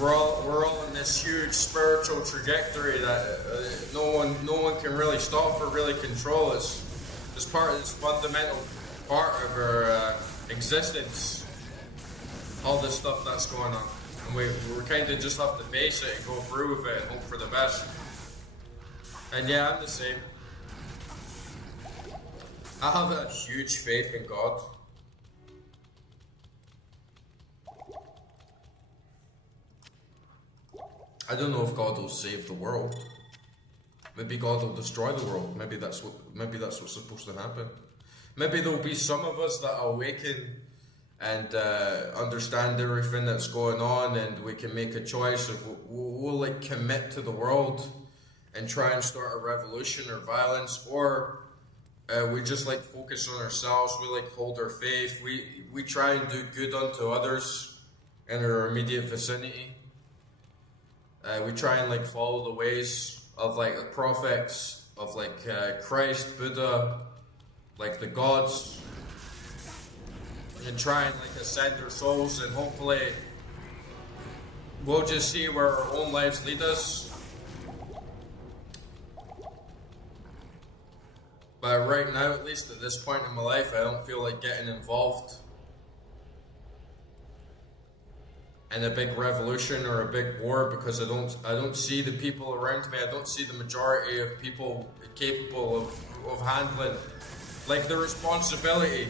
we're all in this huge spiritual trajectory that no one can really stop or really control. It's part of this fundamental part of our existence. All this stuff that's going on, and we kind of just have to face it and go through with it and hope for the best. And yeah, I'm the same. I have a huge faith in God. I don't know if God will save the world. Maybe God will destroy the world. Maybe that's what's supposed to happen. Maybe there'll be some of us that awaken and understand everything that's going on, and we can make a choice of we'll like commit to the world and try and start a revolution or violence, or we just like focus on ourselves. We like hold our faith. We try and do good unto others in our immediate vicinity. We try and like follow the ways of like the prophets, of like Christ, Buddha, like the gods. And try and like ascend our souls, and hopefully we'll just see where our own lives lead us. But right now, at least at this point in my life, I don't feel like getting involved. and a big revolution or a big war, because I don't see the people around me. I don't see the majority of people capable of handling like the responsibility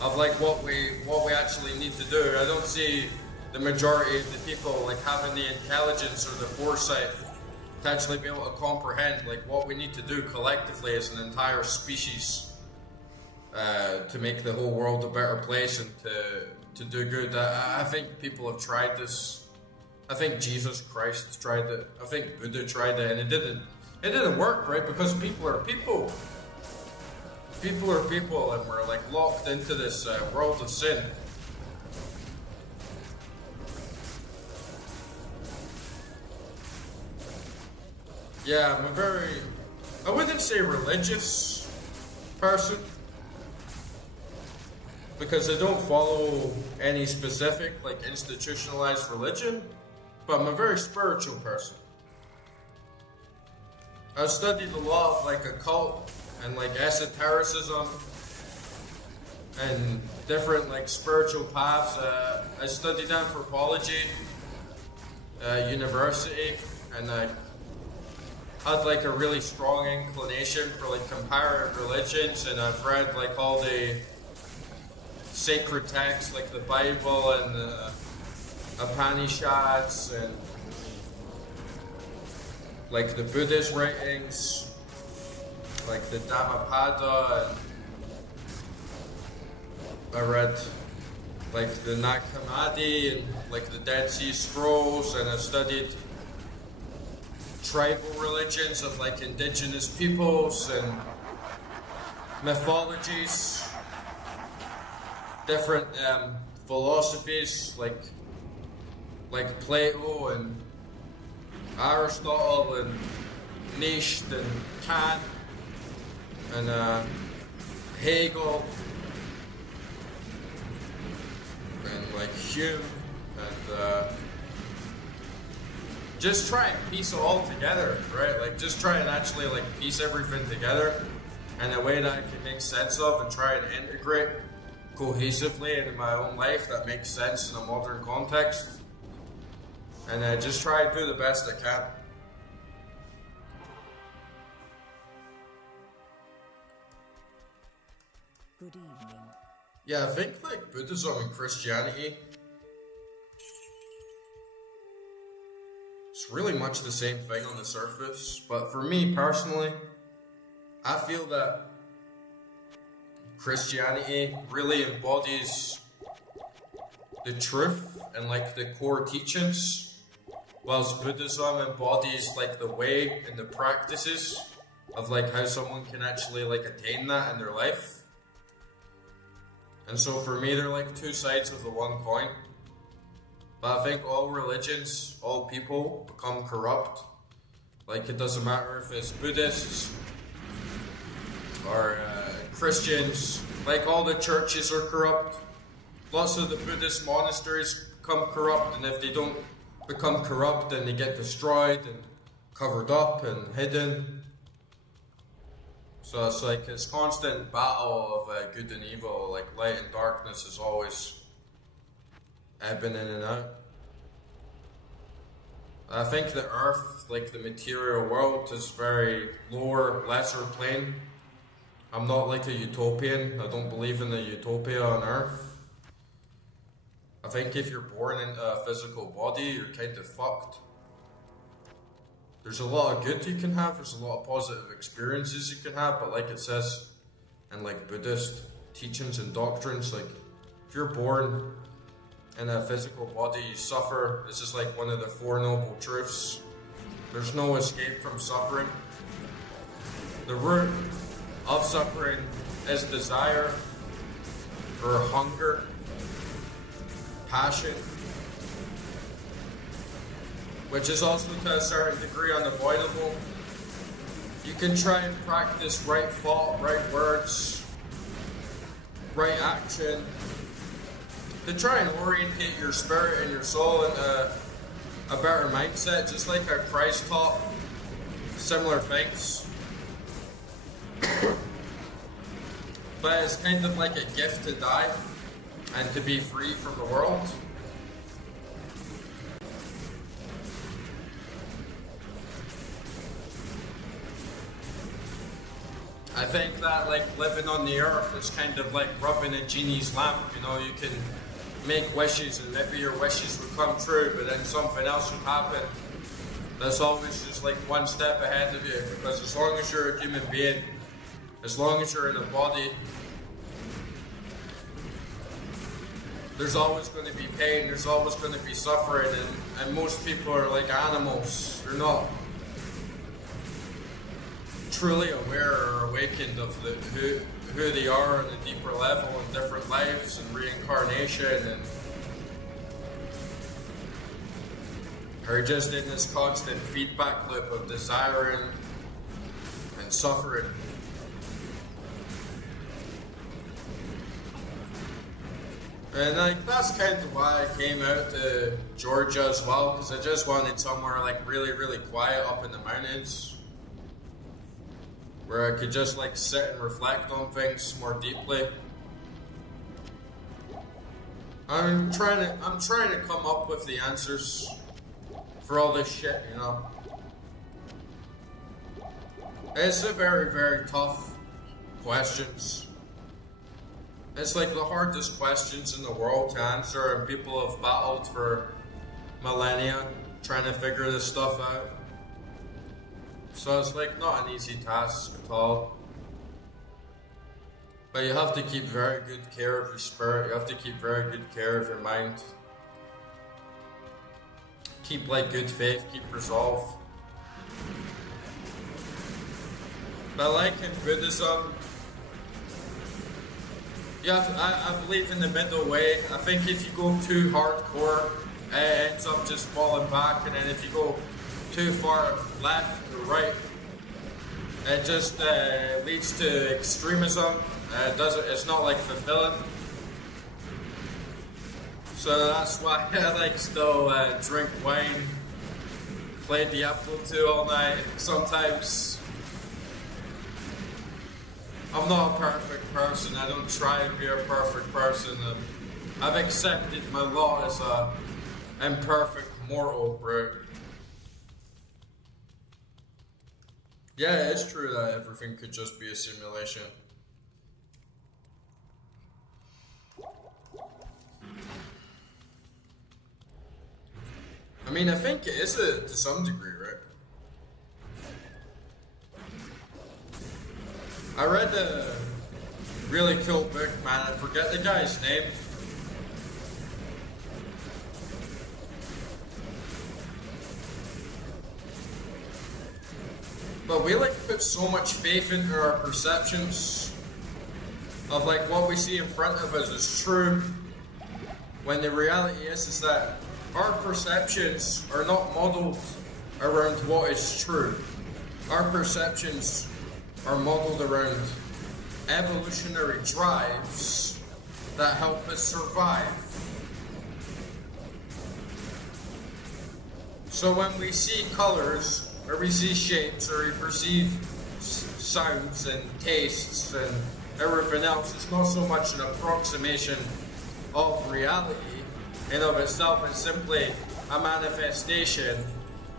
of like what we actually need to do. I don't see the majority of the people like having the intelligence or the foresight to actually be able to comprehend like what we need to do collectively as an entire species to make the whole world a better place and to do good. I think people have tried this. I think Jesus Christ tried it. I think Buddha tried it, and it didn't work, right? Because people are people. People are people, and we're like locked into this world of sin. Yeah, I'm a very, I wouldn't say religious person, because I don't follow any specific like institutionalized religion, but I'm a very spiritual person. I've studied a lot of like occult and like esotericism and different like spiritual paths. I studied anthropology university, and I had like a really strong inclination for like comparative religions, and I've read like all the sacred texts like the Bible and the Upanishads and like the Buddhist writings, like the Dhammapada, and I read like the Nag Hammadi and like the Dead Sea Scrolls, and I studied tribal religions of like indigenous peoples and mythologies, different philosophies like Plato and Aristotle and Nietzsche and Kant and Hegel and like Hume, and just try and piece it all together, right? Like just try and actually like piece everything together in a way that I can make sense of and try and integrate cohesively into my own life that makes sense in a modern context, and just try and do the best I can. Good evening. Yeah, I think like Buddhism and Christianity, it's really much the same thing on the surface, but for me personally, I feel that Christianity really embodies the truth and like the core teachings, whilst Buddhism embodies like the way and the practices of like how someone can actually like attain that in their life. And so for me, they're like two sides of the one coin. But I think all religions, all people become corrupt. Like it doesn't matter if it's Buddhists or Christians, like all the churches are corrupt. Lots of the Buddhist monasteries become corrupt, and if they don't become corrupt, then they get destroyed and covered up and hidden. So it's like this constant battle of good and evil, like light and darkness is always ebbing in and out. I think the earth, like the material world, is very lower, lesser plane. I'm not like a utopian. I don't believe in a utopia on earth. I think if you're born into a physical body, you're kind of fucked. There's a lot of good you can have, there's a lot of positive experiences you can have, but like it says in like Buddhist teachings and doctrines, like if you're born in a physical body, you suffer. It's just like one of the Four Noble Truths. There's no escape from suffering. The root of suffering is desire or hunger, passion, which is also to a certain degree unavoidable. You can try and practice right thought, right words, right action, to try and orientate your spirit and your soul into a better mindset, just like how Christ taught similar things. But it's kind of like a gift to die and to be free from the world. I think that like living on the earth is kind of like rubbing a genie's lamp. You know, you can make wishes and maybe your wishes would come true, but then something else would happen. That's always just like one step ahead of you, because as long as you're a human being, as long as you're in a body, there's always going to be pain, there's always going to be suffering, and most people are like animals. They're not truly aware or awakened of who they are on a deeper level in different lives and reincarnation, and are just in this constant feedback loop of desiring and suffering. And like that's kind of why I came out to Georgia as well, because I just wanted somewhere like really, really quiet up in the mountains, where I could just like sit and reflect on things more deeply. I'm trying to come up with the answers for all this shit, you know. It's a very, very tough questions. It's like the hardest questions in the world to answer, and people have battled for millennia trying to figure this stuff out. So it's like not an easy task at all. But you have to keep very good care of your spirit. You have to keep very good care of your mind. Keep like good faith, keep resolve. But like in Buddhism, I believe in the middle way. I think if you go too hardcore, it ends up just falling back, and then if you go too far left or right, it just leads to extremism. It's not like fulfilling. So that's why I like still drink wine, play Diablo 2 all night. Sometimes I'm not a perfect person. I don't try and be a perfect person. I've accepted my lot as a imperfect mortal, bro. Yeah, it's true that everything could just be a simulation. I mean, I think it is to some degree, right? I read a really cool book, man. I forget the guy's name. But we like put so much faith into our perceptions of like what we see in front of us is true, when the reality is that our perceptions are not modeled around what is true. Our perceptions are modeled around evolutionary drives that help us survive. So when we see colors, or we see shapes, or we perceive sounds and tastes and everything else, it's not so much an approximation of reality in of itself, it's simply a manifestation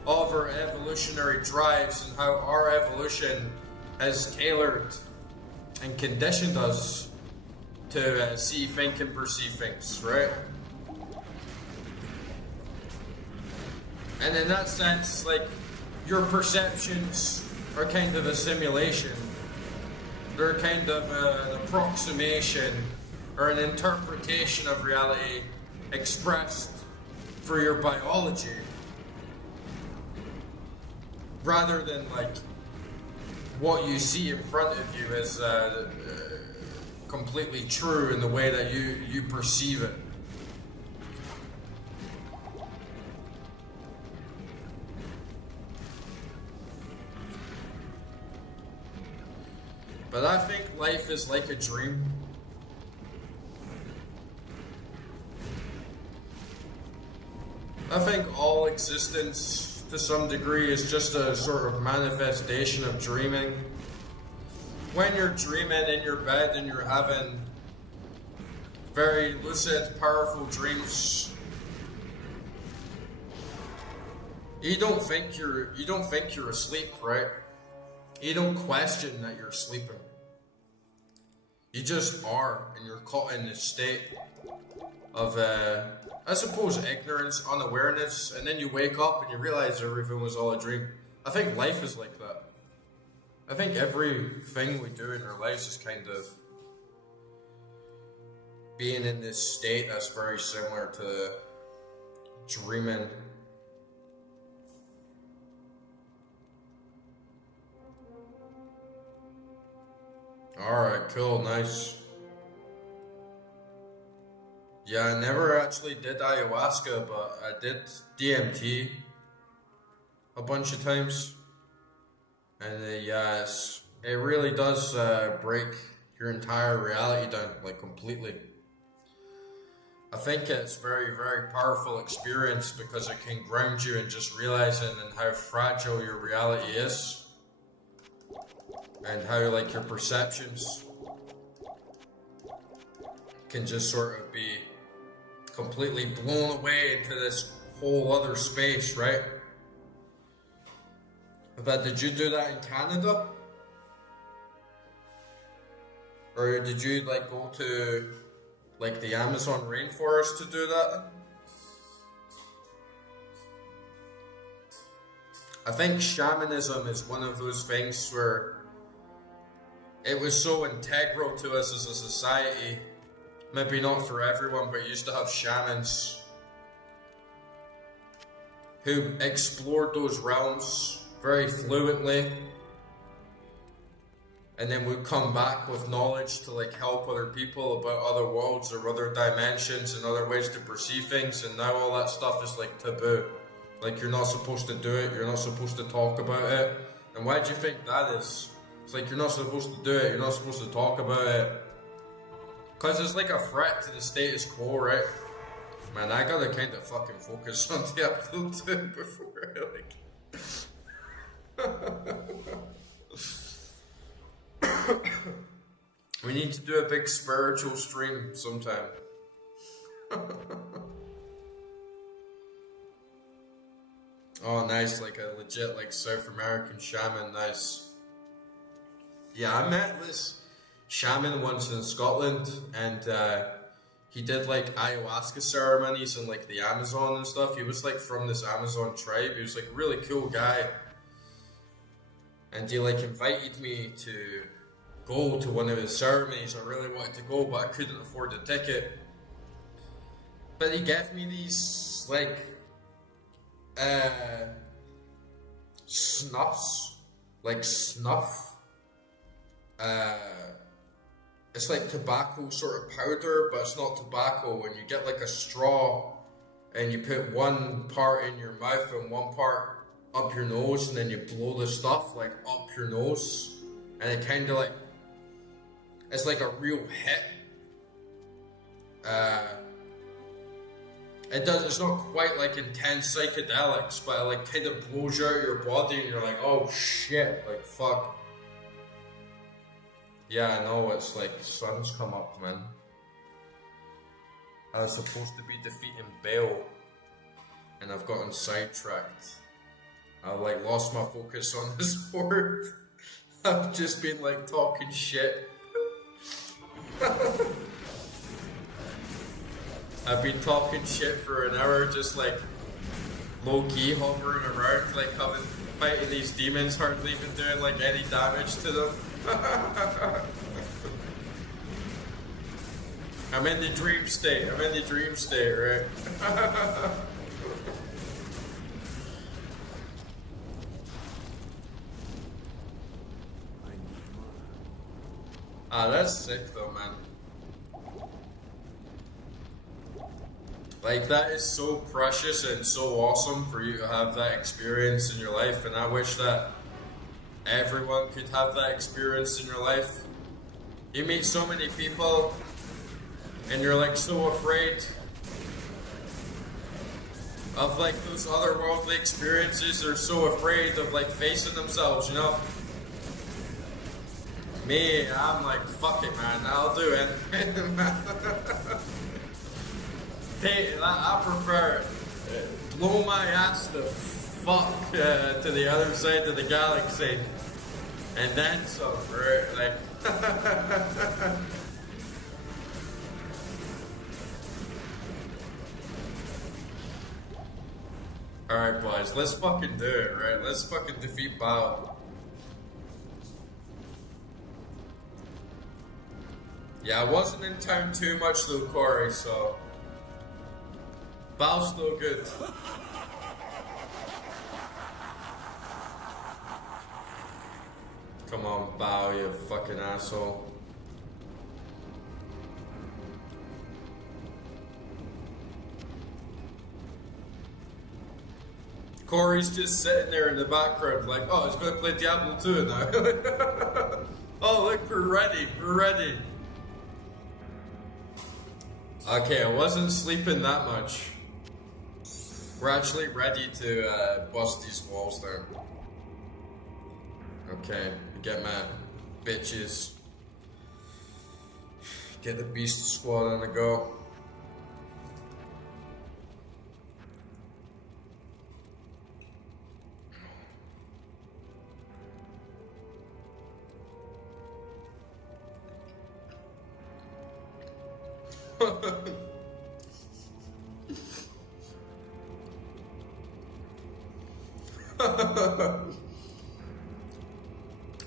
of our evolutionary drives and how our evolution has tailored and conditioned us to see, think, and perceive things, right? And in that sense, like, your perceptions are kind of a simulation. They're kind of an approximation or an interpretation of reality expressed for your biology, rather than like what you see in front of you as completely true in the way that you perceive it. But I think life is like a dream. I think all existence, to some degree, is just a sort of manifestation of dreaming. When you're dreaming in your bed and you're having very lucid, powerful dreams, you don't think you're asleep, right? You don't question that you're sleeping. You just are, and you're caught in this state of, I suppose, ignorance, unawareness, and then you wake up and you realize everything was all a dream. I think life is like that. I think everything we do in our lives is kind of being in this state that's very similar to dreaming. Alright, cool, nice. Yeah, I never actually did ayahuasca, but I did DMT a bunch of times. And yes, it really does break your entire reality down, like completely. I think it's very, very powerful experience because it can ground you in just realizing and how fragile your reality is. And how like your perceptions can just sort of be completely blown away into this whole other space, right? But did you do that in Canada? Or did you like go to like the Amazon rainforest to do that? I think shamanism is one of those things where it was so integral to us as a society. Maybe not for everyone, but you used to have shamans who explored those realms very fluently, and then would come back with knowledge to like help other people about other worlds or other dimensions and other ways to perceive things. And now all that stuff is like taboo. Like you're not supposed to do it, you're not supposed to talk about it. And why do you think that is? It's like you're not supposed to do it, you're not supposed to talk about it. Cause it's like a threat to the status quo, right? Man, I gotta kind of fucking focus on Diablo 2 before I like... We need to do a big spiritual stream sometime. Oh, nice, like a legit like South American shaman, nice. Yeah, I met this shaman once in Scotland, and he did like ayahuasca ceremonies in like the Amazon and stuff. He was like from this Amazon tribe. He was like a really cool guy. And he like invited me to go to one of his ceremonies. I really wanted to go, but I couldn't afford the ticket. But he gave me these like snuffs, like snuff. It's like tobacco sort of powder, but it's not tobacco. And you get like a straw, and you put one part in your mouth and one part up your nose, and then you blow the stuff like up your nose, and it kind of like, it's like a real hit. It's not quite like intense psychedelics, but it like kind of blows you out of your body, and you're like, oh shit, like fuck. Yeah, I know, it's like the sun's come up, man. I was supposed to be defeating Baal, and I've gotten sidetracked. I like lost my focus on this horde. I've just been like talking shit. I've been talking shit for an hour, just like low-key hovering around, like fighting these demons, hardly even doing like any damage to them. I'm in the dream state, right? Ah, that's sick though, man. Like, that is so precious and so awesome for you to have that experience in your life, and I wish that everyone could have that experience in your life. You meet so many people, and you're like so afraid of like those otherworldly experiences. They're so afraid of like facing themselves, you know? Me, I'm like, fuck it, man, I'll do it. I prefer blow my ass the fuck to the other side of the galaxy, and then some, right? Like, Alright, boys, let's fucking do it, right? Let's fucking defeat Baal. Yeah, I wasn't in town too much though, Corey, so... Baal's still good. Come on, Baal, you fucking asshole. Corey's just sitting there in the background like, oh, he's going to play Diablo 2 now. Oh, look, we're ready. We're ready. Okay, I wasn't sleeping that much. We're actually ready to bust these walls down. Okay, get my bitches. Get the beast squad on the go.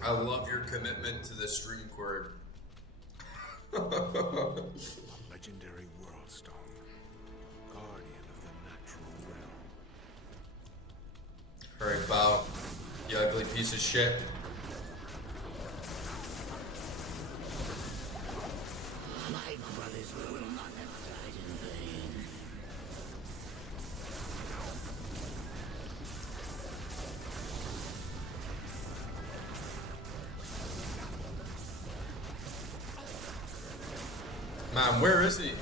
I love your commitment to the stream, Corey. Legendary world stone, guardian of the natural realm. Alright, Baal, you ugly piece of shit. My brothers will not have died in vain. Man, where is he?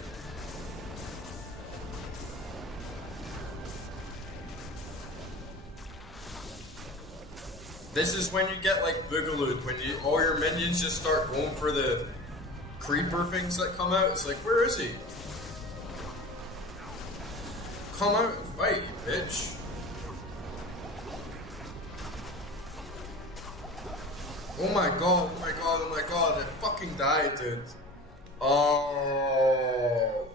This is when you get like Boogalooed, when all your minions just start going for the creeper things that come out. It's like, where is he? Come out and fight, you bitch. Oh my god, oh my god, oh my god, I fucking died, dude. Oh.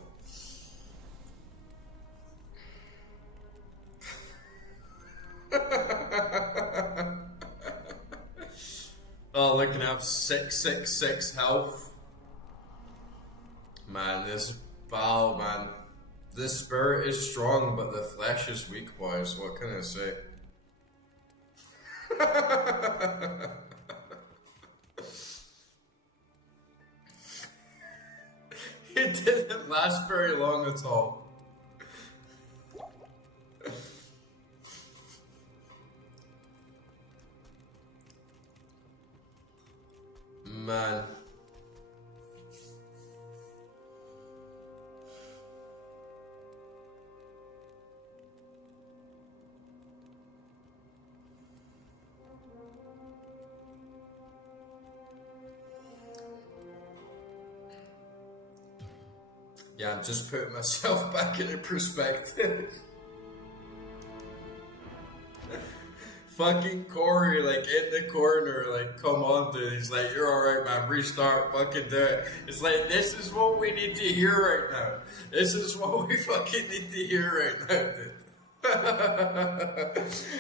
Oh, look, I have 666 health. Man, this Baal, man. The spirit is strong, but the flesh is weak, boys. What can I say? It didn't last very long at all. Man. Yeah, I'm just putting myself back into perspective. Fucking Corey, like, in the corner, like, come on, dude. He's like, you're alright, man, restart, fucking do it. It's like, this is what we need to hear right now. This is what we fucking need to hear right now, dude.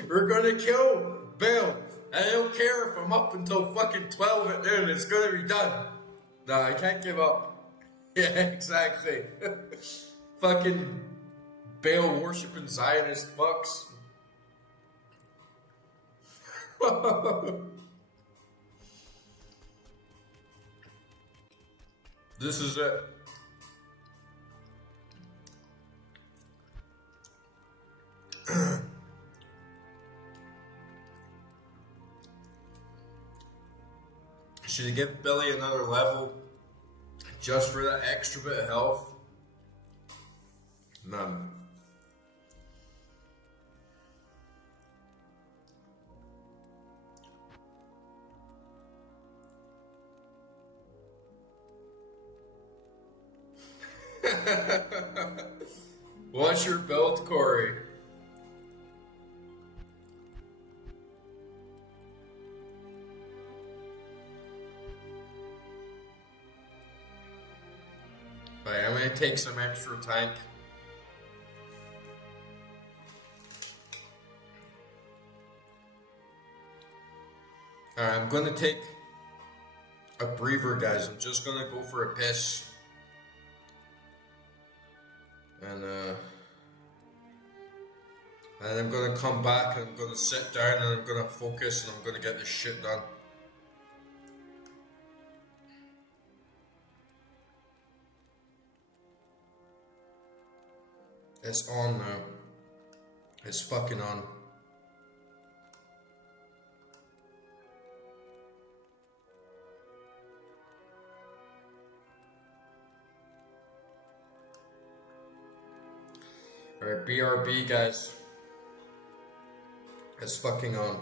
We're gonna kill Baal. I don't care if I'm up until fucking 12 at noon, it's gonna be done. No, I can't give up. Yeah, exactly. Fucking Baal worshipping Zionist fucks. This is it. Should I give Billy another level just for that extra bit of health? None. What's your build, Corey? Right, I'm gonna take some extra tank. Alright, I'm gonna take a breather, guys. I'm just gonna go for a piss. And I'm gonna come back and I'm gonna sit down and I'm gonna focus and I'm gonna get this shit done. It's on now. It's fucking on. Alright, BRB, guys. It's fucking on.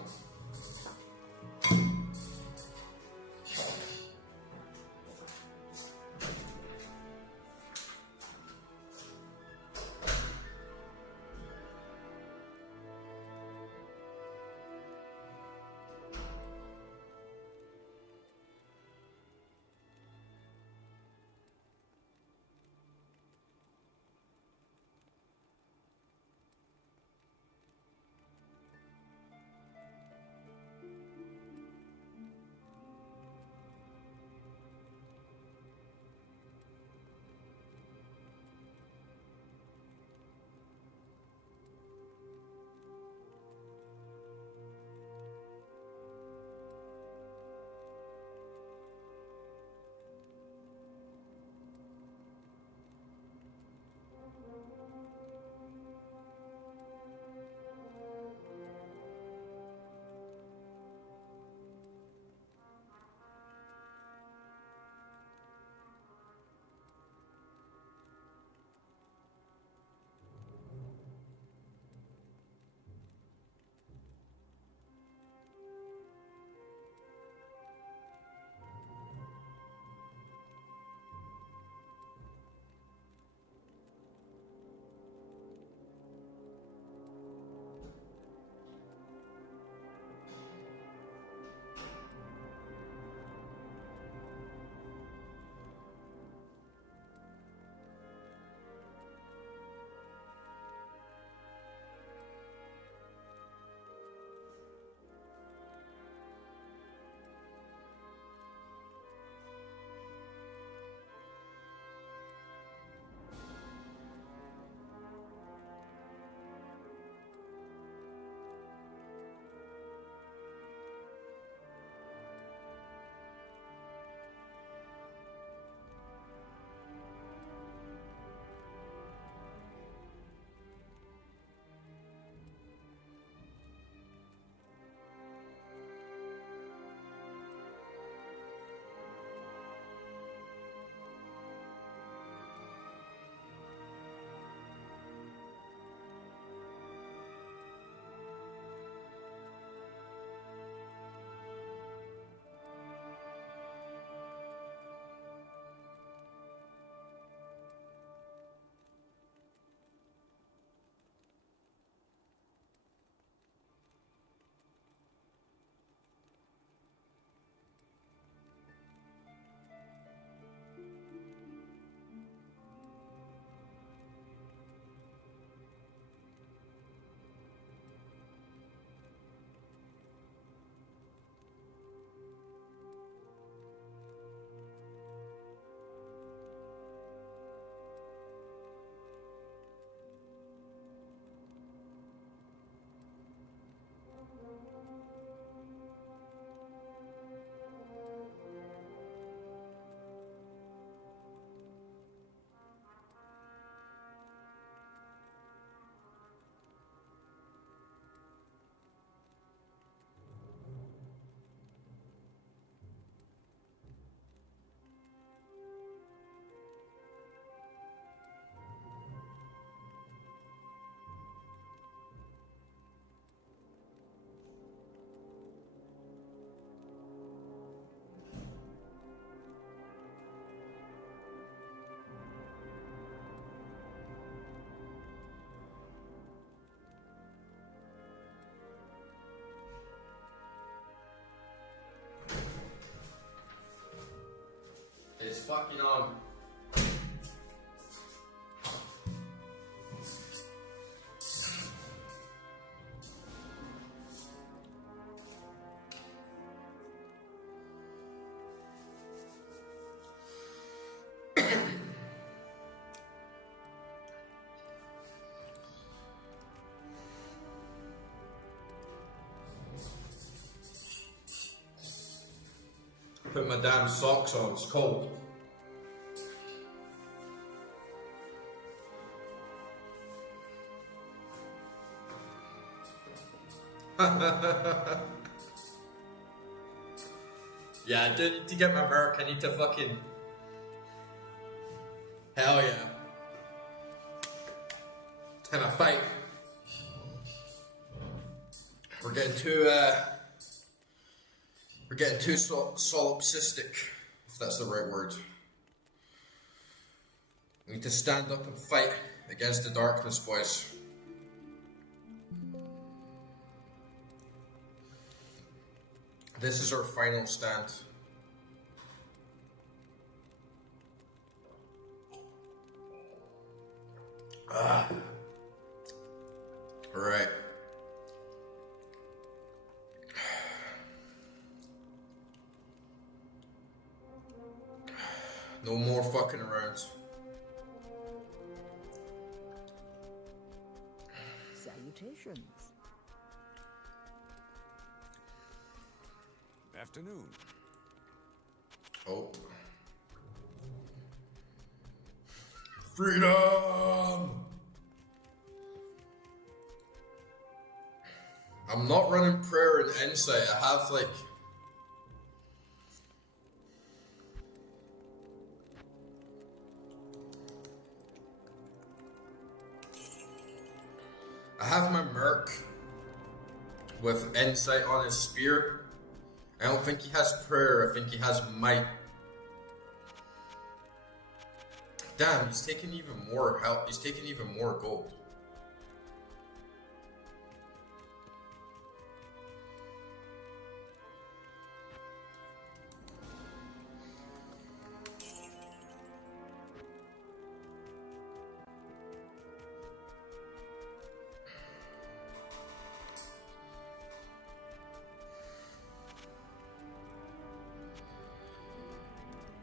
It's fucking on. Put my damn socks on, it's cold. Yeah, I do need to get my merc. I need to fucking... Hell yeah. Time to fight. We're getting too solipsistic, if that's the right word. We need to stand up and fight against the darkness, boys. This is our final stand. Alright. No more fucking around. Salutations. Afternoon. Oh. Freedom! I'm not running prayer and insight. I have like... I have my merc with insight on his spear. I don't think he has prayer, I think he has might. Damn, he's taking even more help. He's taking even more gold.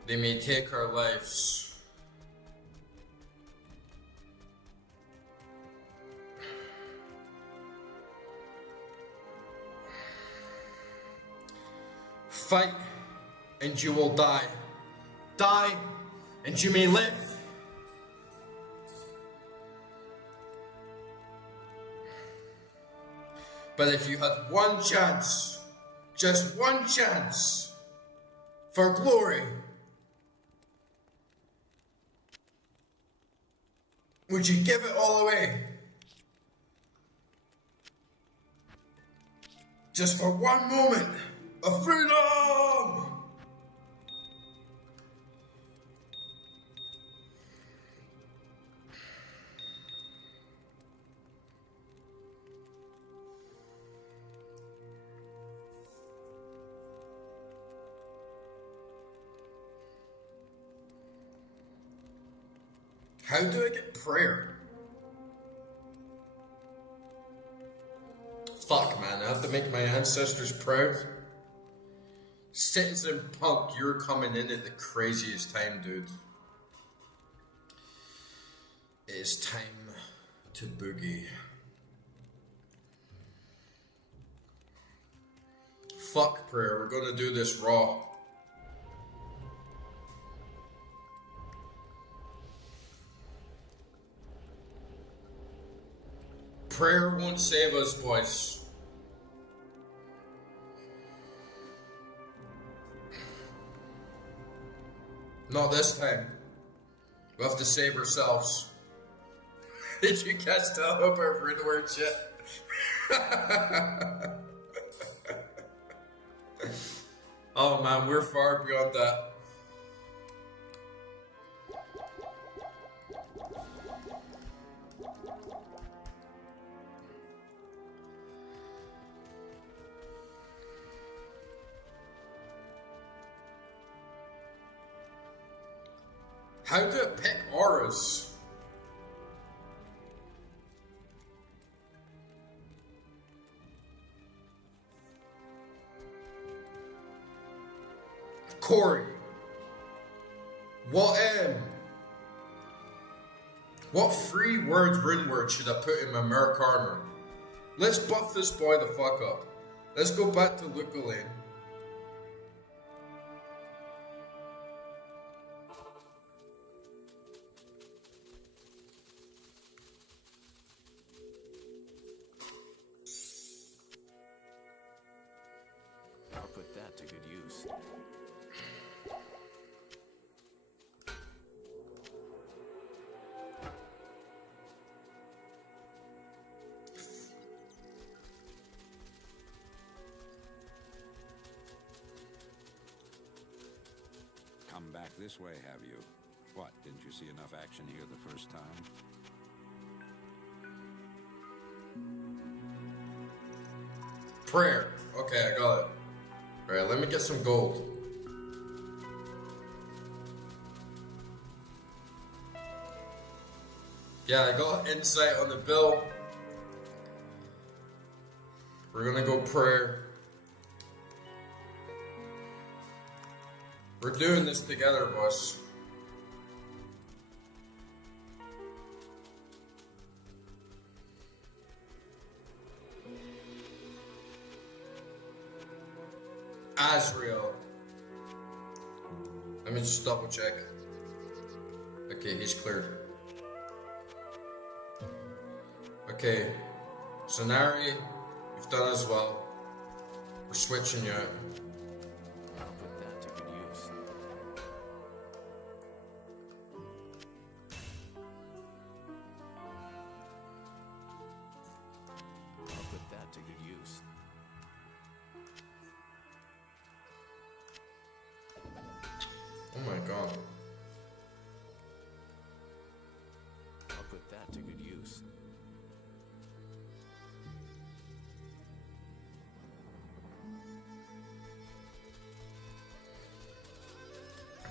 They may take our lives. Fight and you will die. Die and you may live. But if you had one chance, just one chance for glory, would you give it all away? Just for one moment of freedom! How do I get prayer? Fuck, man, I have to make my ancestors proud. Citizen Punk, you're coming in at the craziest time, dude. It is time to boogie. Fuck prayer, we're gonna do this raw. Prayer won't save us, boys. Not this time. We have to save ourselves. Did you catch that up our rune words yet? Oh man, we're far beyond that. How do I pick auras? Corey, what free rune word should I put in my merc armor? Let's buff this boy the fuck up. Let's go back to Luca Lane. that to good use. Come back this way, have you? What, didn't you see enough action here the first time? Prayer. Okay, I got it. Alright, let me get some gold. Yeah, I got insight on the bill. We're gonna go prayer. We're doing this together, boss. Azrael. Let me just double check. Okay, he's cleared. Okay, Sonari, you've done as well. We're switching you out. I'll put that to good use. I'll put that to good use. Oh my god. I'll put that to good use.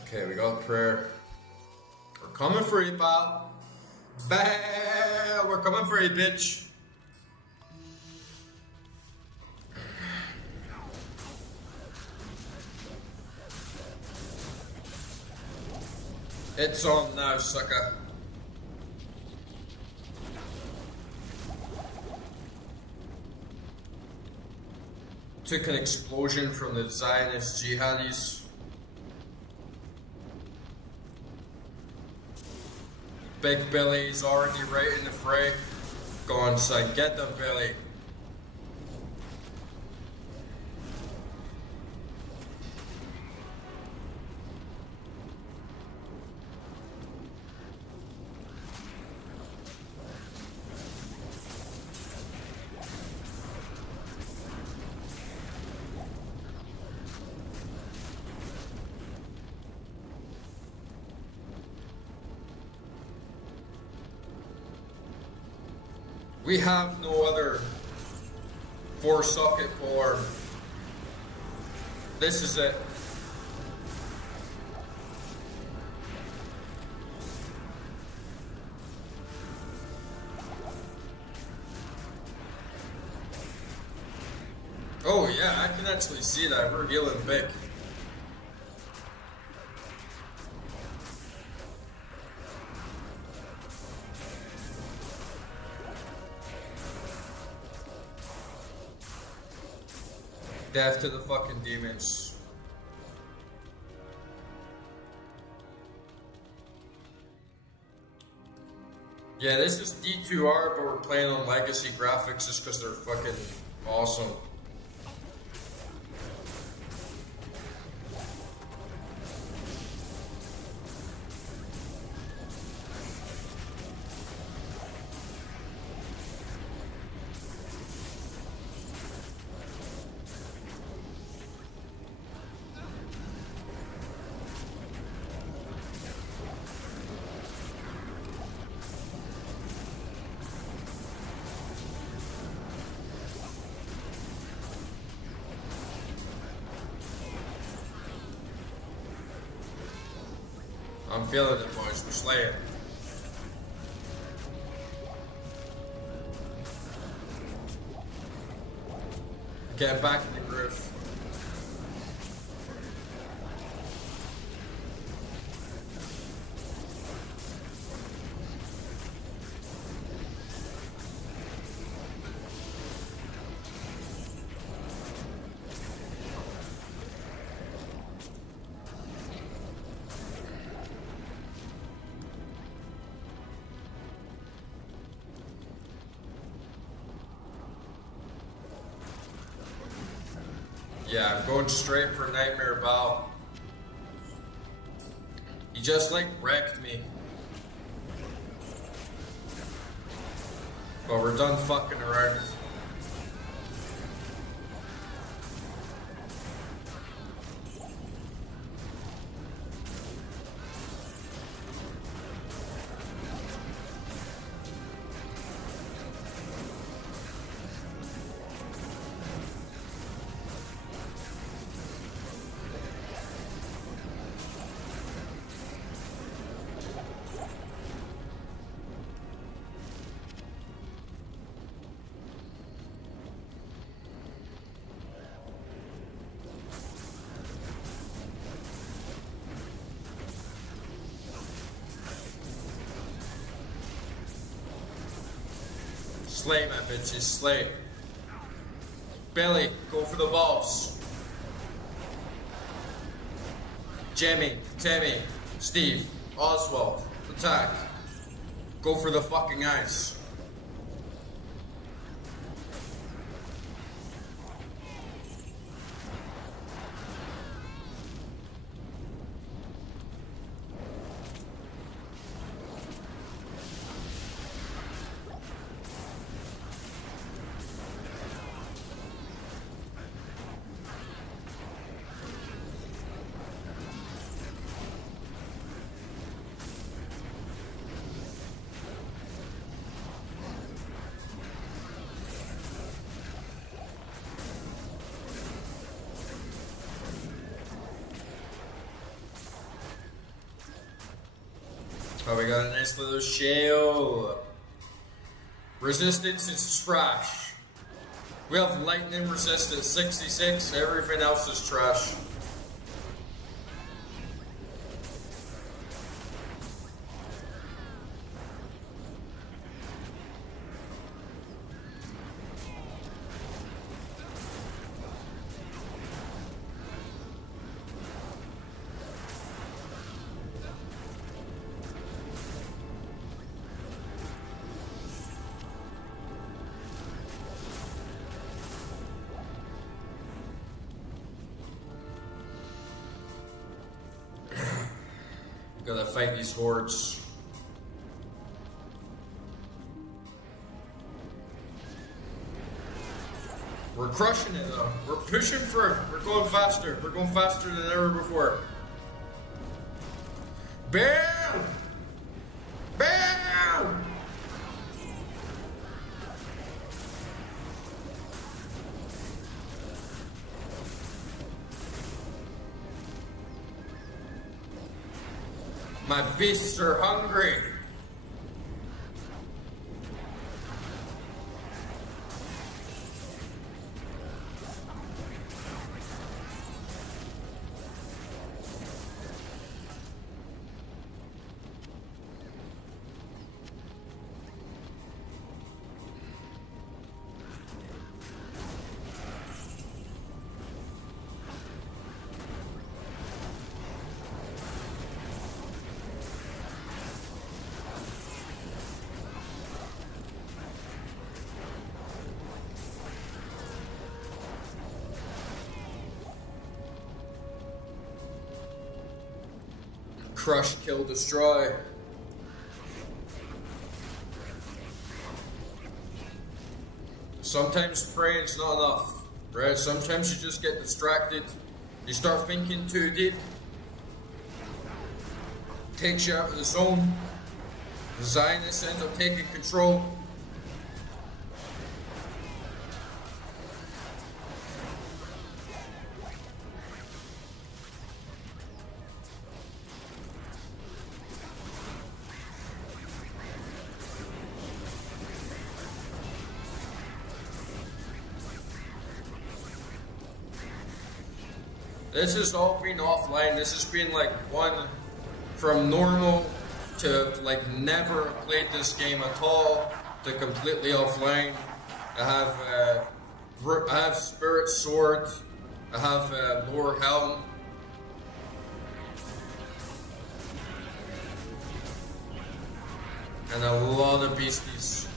Okay, we got prayer. We're coming for you, pal. Bah, we're coming for you, bitch. It's on now, sucker. Took an explosion from the Zionist jihadis. Big Billy's already right in the fray. Go on, son, get them, Billy. We have no other 4-socket puller. This is it. Oh yeah, I can actually see that. We're healing big. Death to the fucking demons. Yeah, this is D2R, but we're playing on legacy graphics just because they're fucking awesome. I'm feeling it, boys. We're slaying. Get back in the groove. Yeah, I'm going straight for Nightmare Baal. He just like wrecked me. But we're done fucking around. Slay, my bitches, slay. Billy, go for the balls. Jamie, Tammy, Steve, Oswald, attack. Go for the fucking eyes. Oh, we got a nice little shell. Resistance is trash. We have lightning resistance 66, everything else is trash. Gotta fight these hordes. We're crushing it though. We're pushing for it. We're going faster. We're going faster than ever before. Bam! Bam! My beasts are hungry. Crush, kill, destroy. Sometimes praying's not enough, right? Sometimes you just get distracted. You start thinking too deep. Takes you out of the zone. The Zionists end up taking control. This has all been offline. This has been like one from normal to like never played this game at all to completely offline. I have Spirit Sword. I have Lore Helm. And a lot of beasties.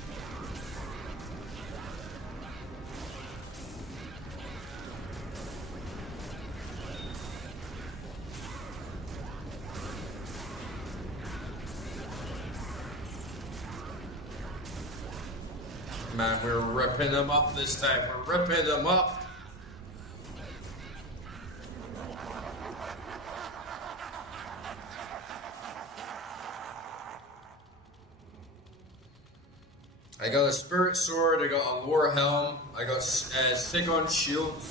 man. We're ripping them up this time. We're ripping them up. I got a spirit sword, I got a lore helm, I got Sigon shield.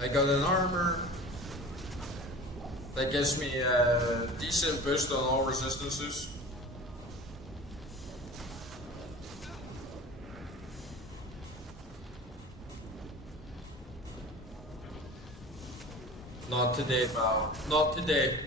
I got an armor that gives me a decent boost on all resistances. Not today, Baal. Not today.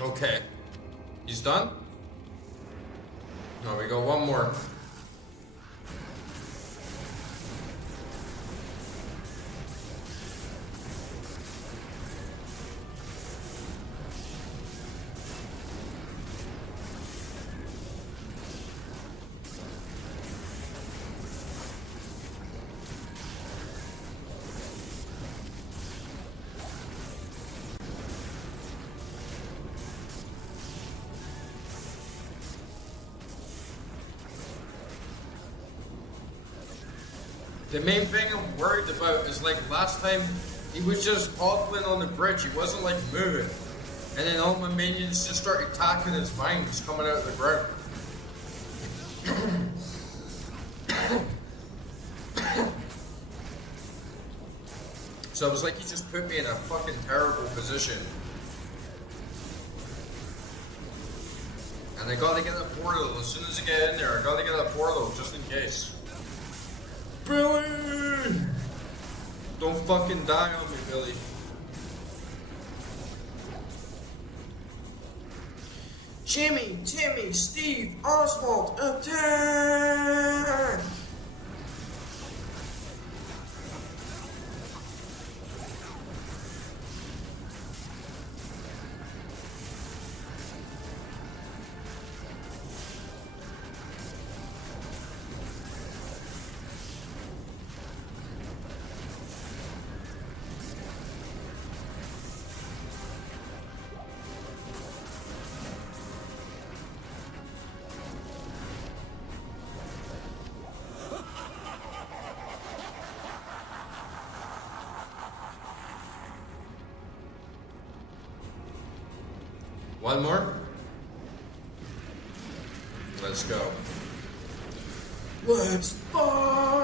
Okay. He's done? No, we got one more. The main thing I'm worried about is like last time he was just hobbling on the bridge, he wasn't like moving. And then all my minions just started attacking his vines coming out of the ground. So I was like, he just put me in a fucking terrible position. And I gotta get a portal. As soon as I get in there, I gotta get a portal just in case. Billy! Don't fucking die on me, Billy. Jimmy, Timmy, Steve, Oswald, attack! One more? Let's go. Let's fight!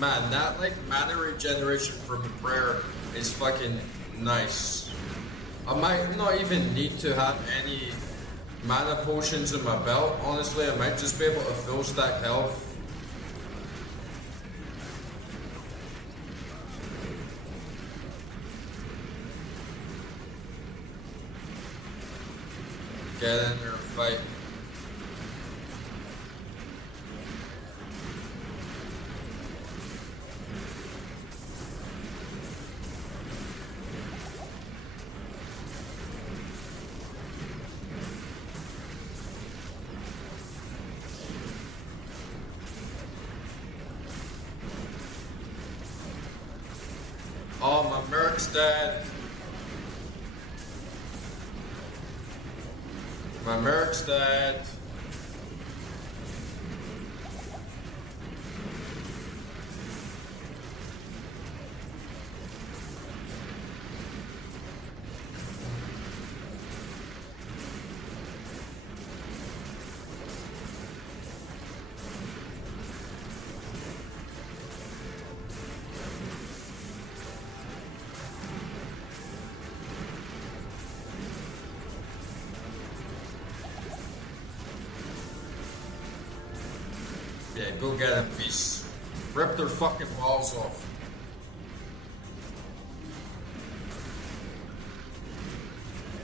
Man, that like mana regeneration from a prayer is fucking nice. I might not even need to have any mana potions in my belt. Honestly, I might just be able to full stack health. Get in there and fight. Oh, my merc's dead. My merc's dead. Yeah, go get him, beast. Rip their fucking walls off.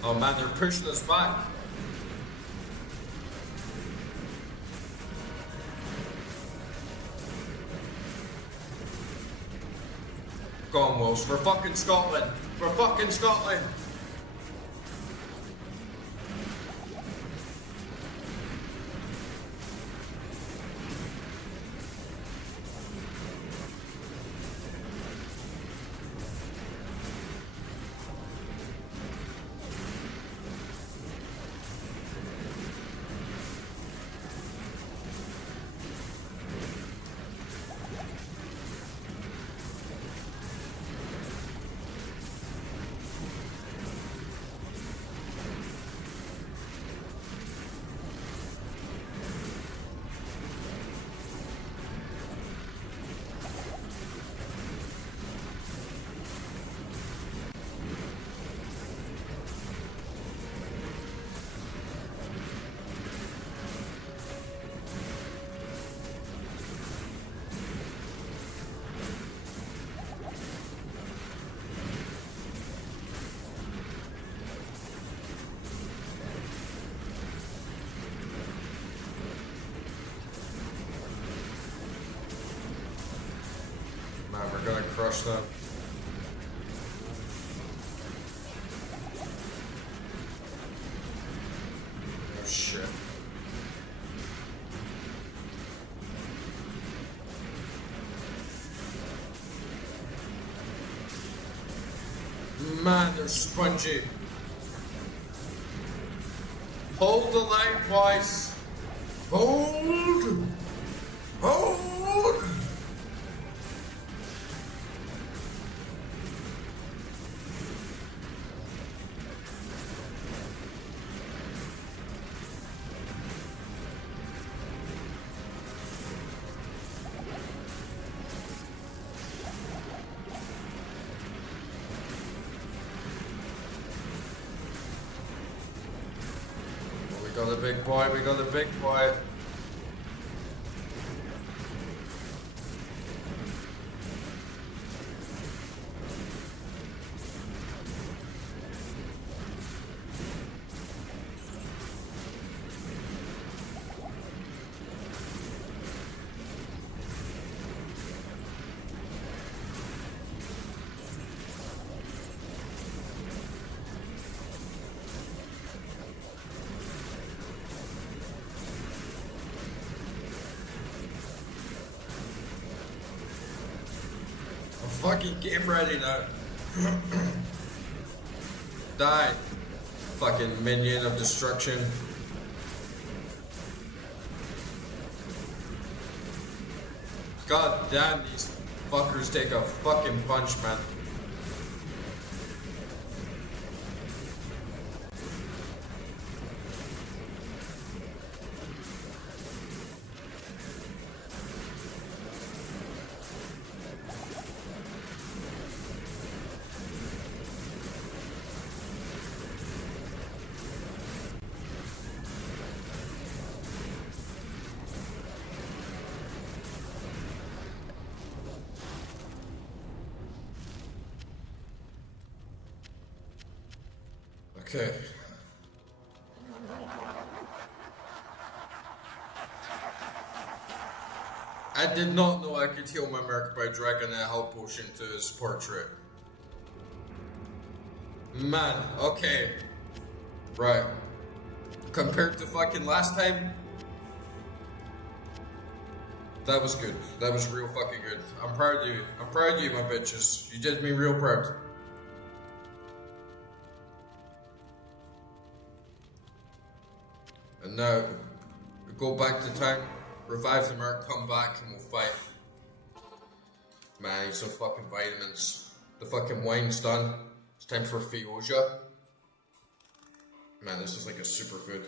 Oh man, they're pushing us back. Go on, Wolves. For fucking Scotland. For fucking Scotland. Man, we're gonna crush them. Oh shit. Man, they're spongy. Hold the line, boys. Hold. Hold. We got the big boy, we got the big boy. Fucking game ready now. Die. Fucking minion of destruction. God damn, these fuckers take a fucking punch, man. Okay. I did not know I could heal my merc by dragging a health potion to his portrait. Man, okay. Right. Compared to fucking last time, that was good. That was real fucking good. I'm proud of you. I'm proud of you, my bitches. You did me real proud. And now, we go back to town, revive the merc, come back, and we'll fight. Man, I need some fucking vitamins. The fucking wine's done. It's time for Fioja. Man, this is like a superfood.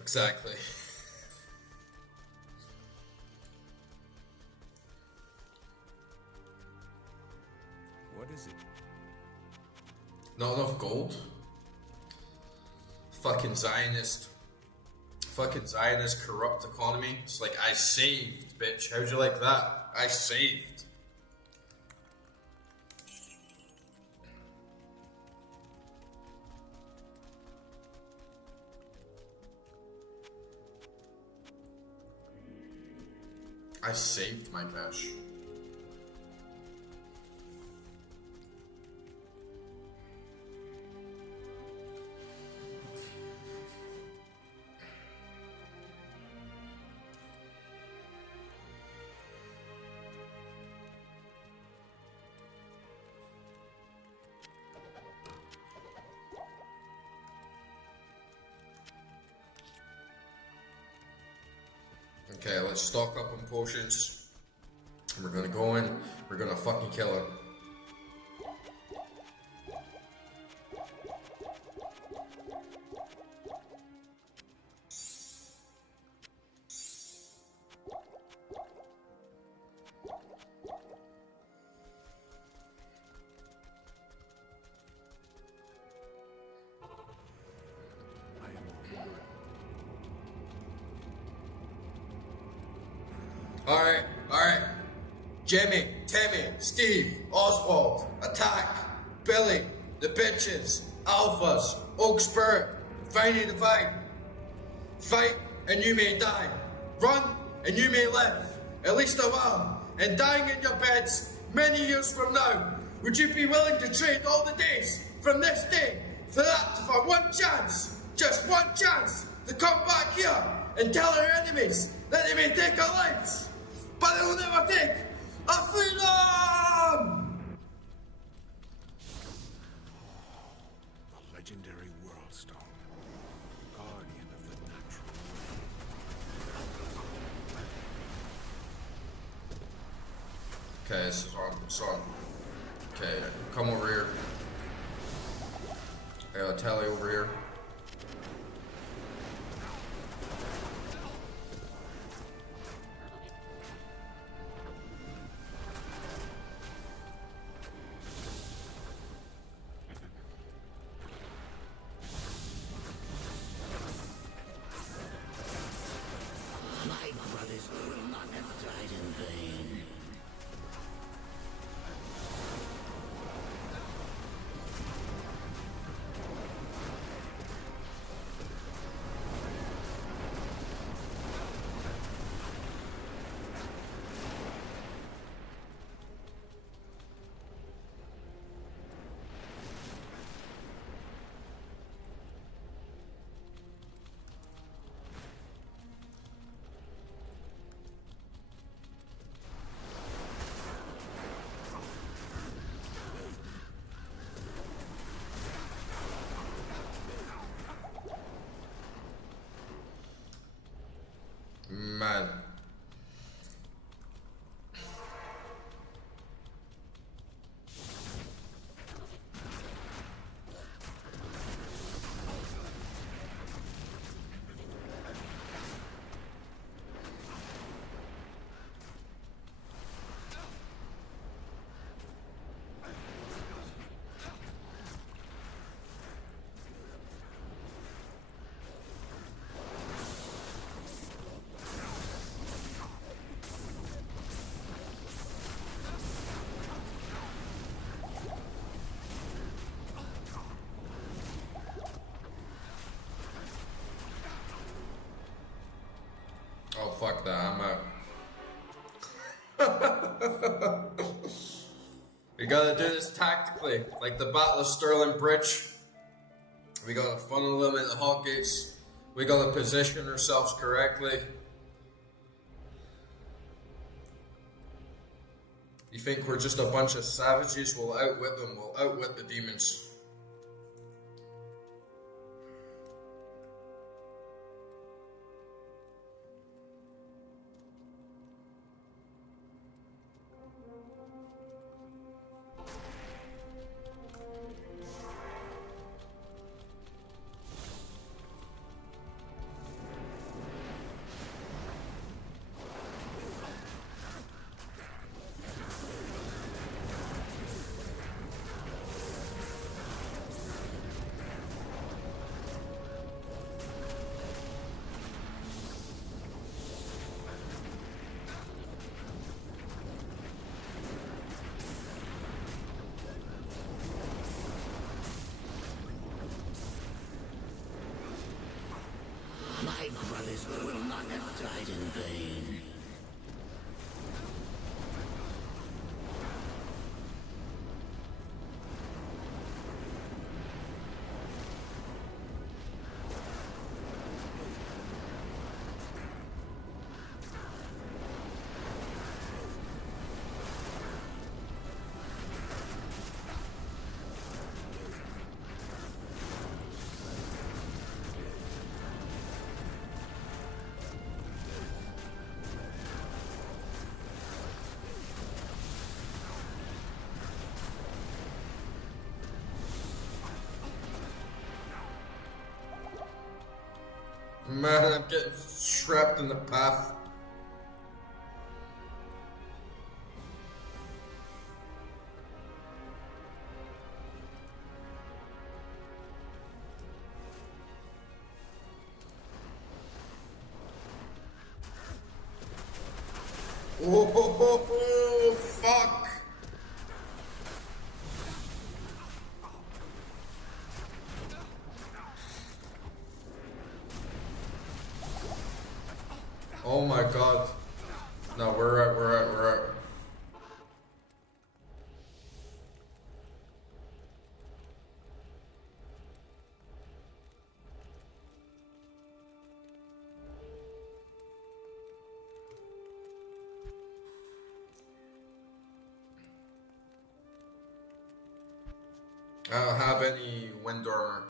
Exactly. What is it? Not enough gold? Fucking Zionist. Fucking Zionist corrupt economy. It's like, I saved, bitch. How'd you like that? I saved. I saved my cash. Okay, let's stock up on potions. And we're gonna go in, we're gonna fucking kill him. Alright. Jimmy, Timmy, Steve, Oswald, Attack, Billy, the bitches, Alphas, Oak Spirit, Viney Divine. Fight and you may die. Run and you may live. At least a while. And dying in your beds many years from now. Would you be willing to trade all the days from this day for that, for one chance, just one chance, to come back here and tell our enemies that they may take our lives, but they will never take our freedom! The legendary World Stone, guardian of the natural world. Okay, this is on. It's on. Okay, come over here. I got a tally over here. My brothers will not have died in vain. fuck that, I'm out. We gotta do this tactically, like the Battle of Stirling Bridge. We gotta funnel them into hot gates. We gotta position ourselves correctly. You think we're just a bunch of savages? We'll outwit them, we'll outwit the demons. My brothers will not have died in vain. Man, I'm getting trapped in the path. Oh, fuck. Oh my god. No, we're out. I don't have any wind armor.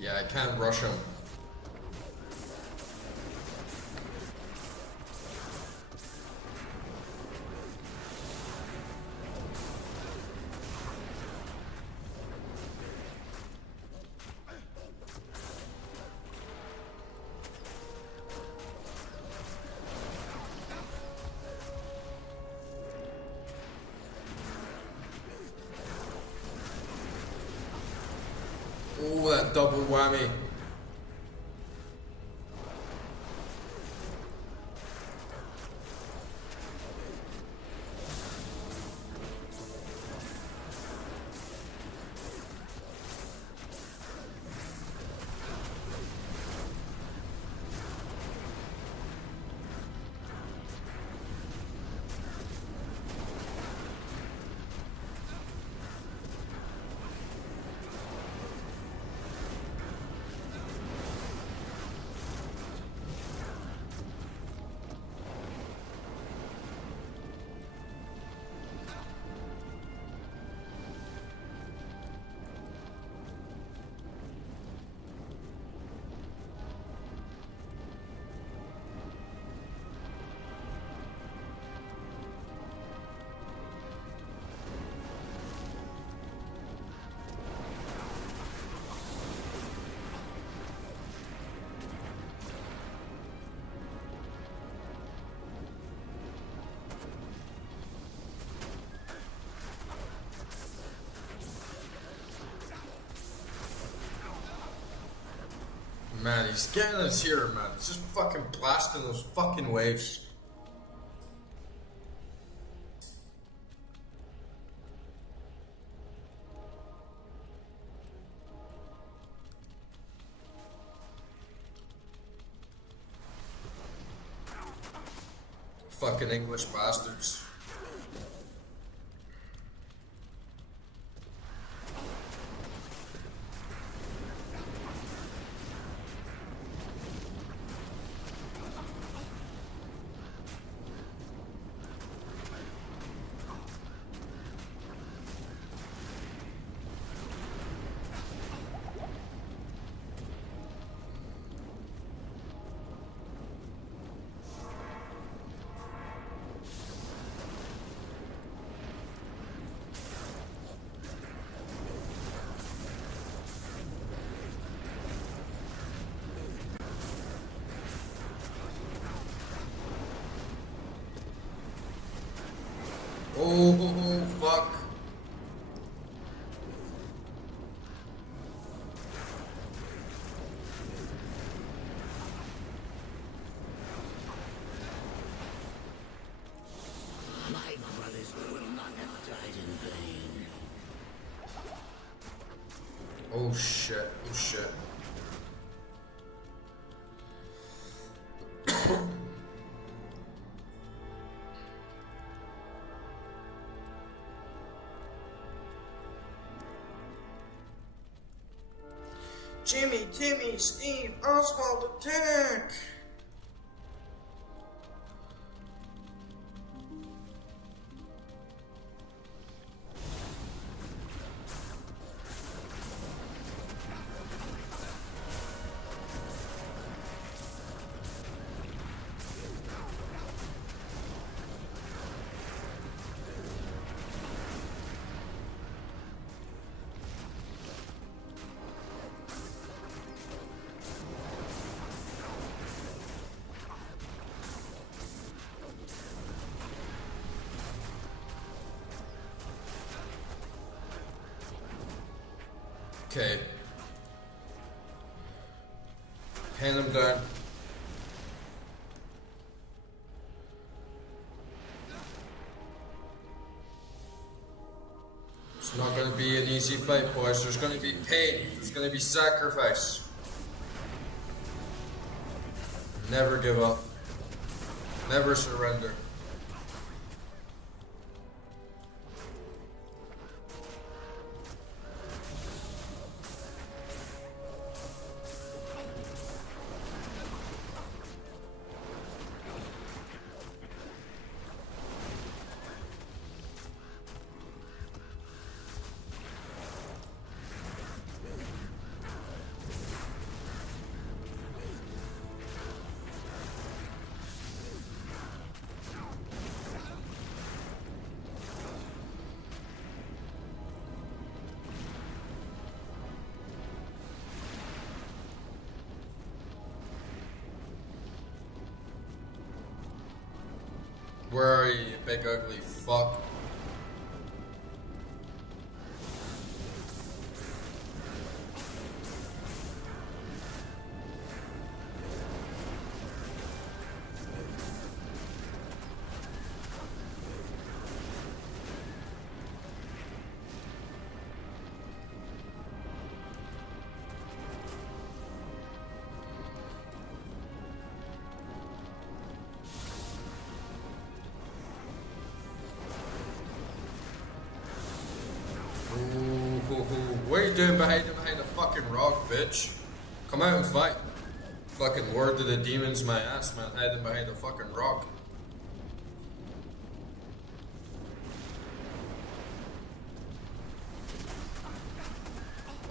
Yeah, I can't rush him. Oh, that double whammy. Man, he's getting us here, man. He's just fucking blasting those fucking waves. Fucking English bastards. Oh, fuck. My brothers will not have died in vain. Oh shit, oh shit. Jimmy, Timmy, Steve, Oswald, attack! Okay. Hand him down. It's not going to be an easy fight, boys. There's going to be pain. There's going to be sacrifice. Never give up. Never surrender. Where are you, you big ugly fuck? What are you doing behind the fucking rock, bitch? Come out and fight. Fucking word to the demons, my ass, man. Hiding behind the fucking rock.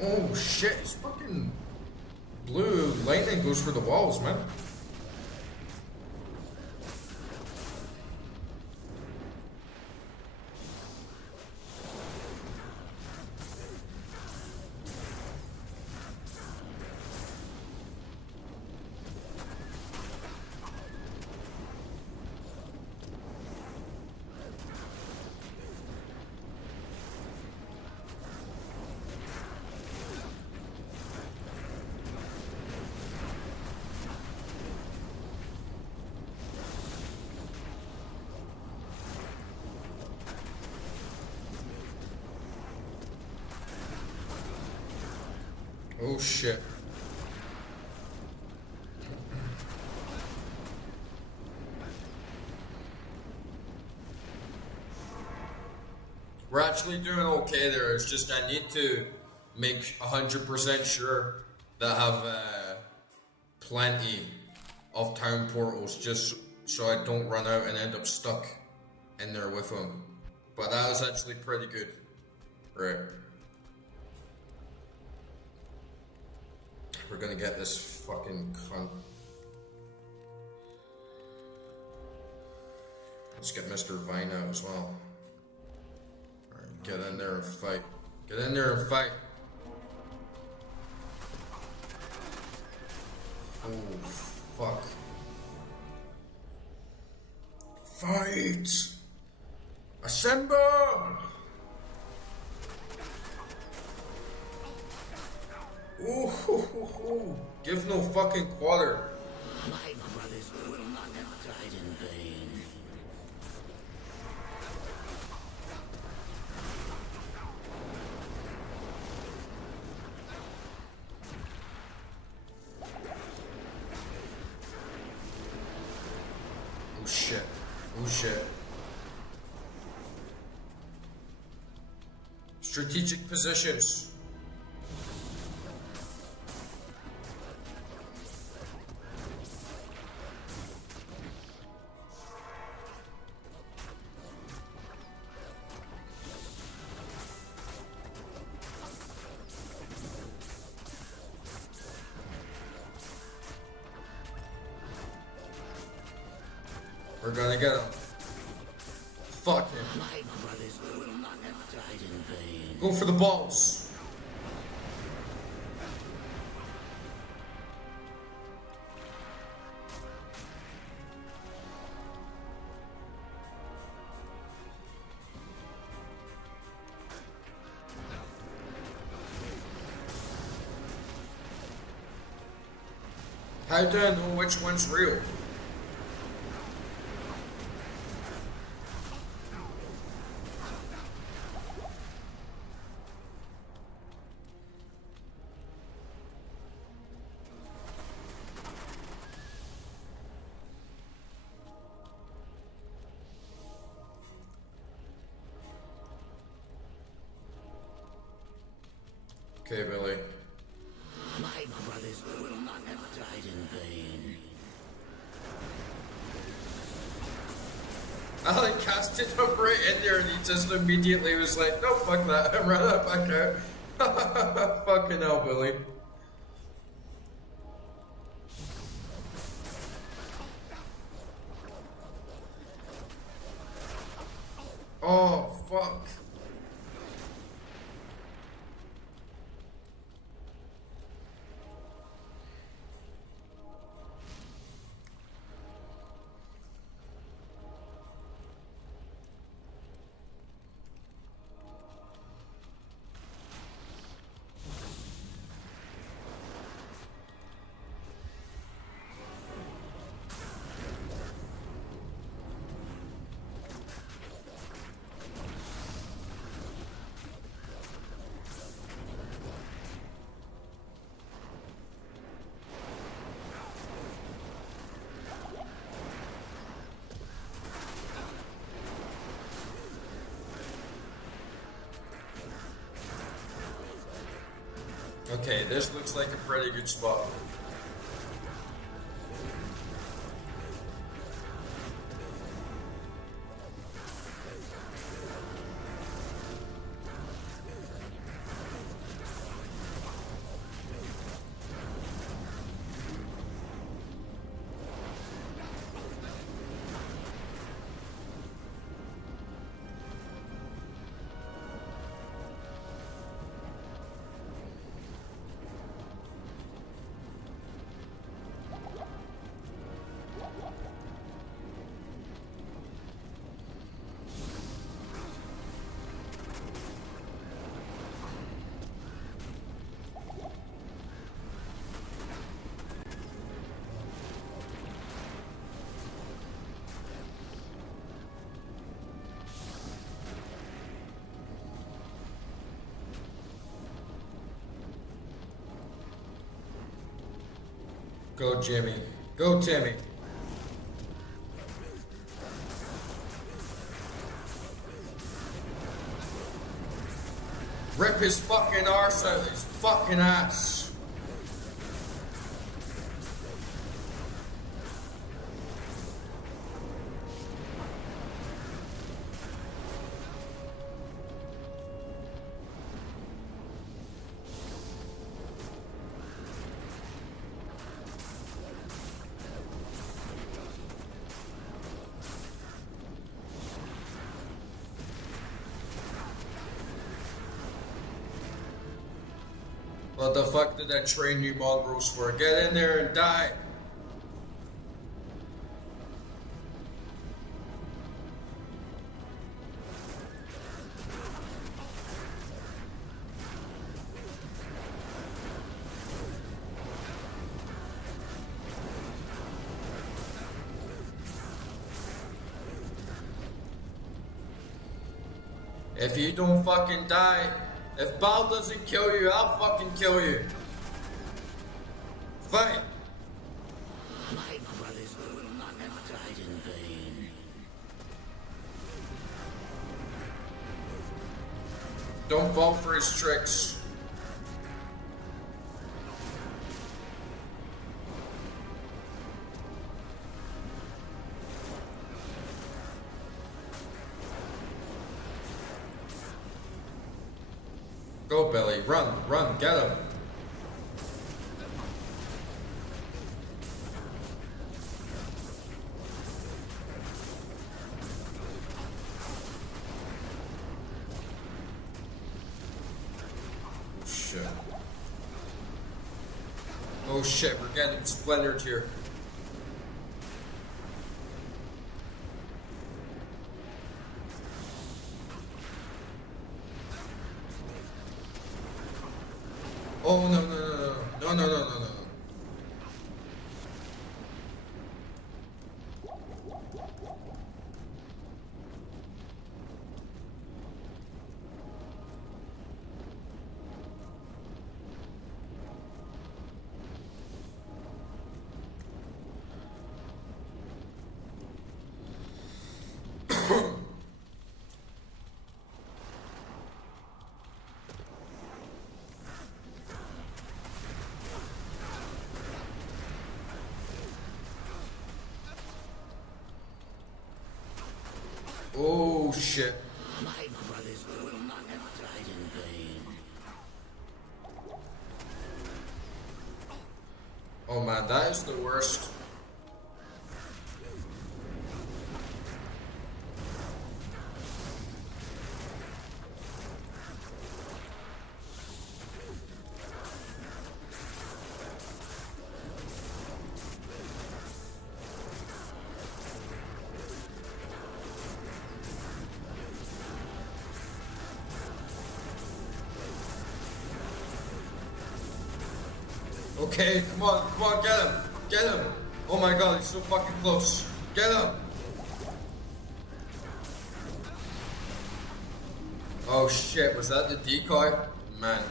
Oh shit, it's fucking blue lightning goes for the walls, man. Oh shit. We're actually doing okay there. It's just I need to make 100% sure that I have plenty of town portals just so I don't run out and end up stuck in there with them. But that was actually pretty good. Right. We're gonna get this fucking cunt. Let's get Mr. Vine out as well. Alright, get in there and fight. Get in there and fight. Oh, fuck. Fight! Assemble! Ooh, give no fucking quarter. My brothers will not have died in vain. Oh shit. Oh shit. Strategic positions. We're gonna get him. Fuck him. My brothers will not have died in vain. Go for the balls. How do I know which one's real? Okay, Billy. My brothers will not have died in vain. I like casted him right in there and he just immediately was like, no, fuck that, and ran it back out. Fucking hell, Billy. Oh, fuck. Okay, this looks like a pretty good spot. Go, Jimmy. Go, Timmy. Rip his fucking arse out of his fucking ass. What the fuck did I train you mongrels for? Get in there and die! If you don't fucking die, if Baal doesn't kill you, I'll fucking kill you. Fight! My brothers will not have died in vain. Don't fall for his tricks. Go, Billy. Run, run, get him. Shit. Oh shit, we're getting splintered here. Oh no no no no no no no no no. Oh shit. My brothers will not have died in vain. Oh man, that is the worst. Okay, come on, get him! Oh my god, he's so fucking close. Get him! Oh shit, was that the decoy? Man.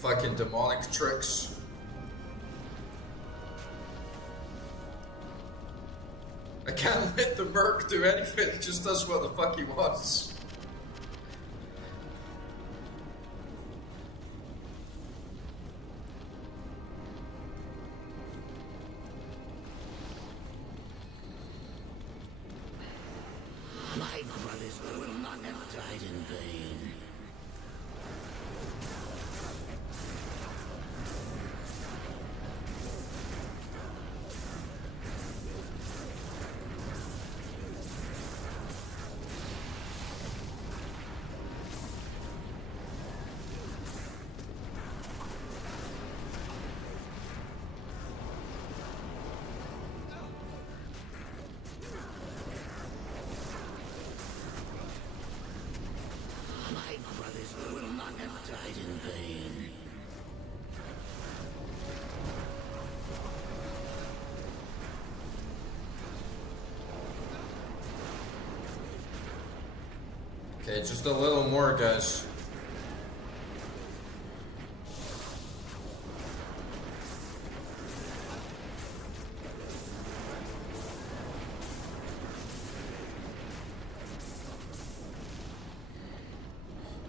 Fucking demonic tricks. I can't let the merc do anything, it just does what the fuck he wants. brothers will not have died in vain. My brothers will not have died in vain. Okay, just a little more, guys.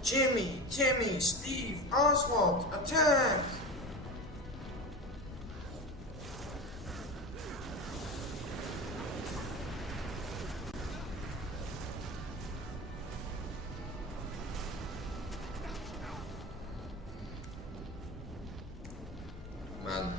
Jimmy, Timmy, Steve, Oswald, attack! Man.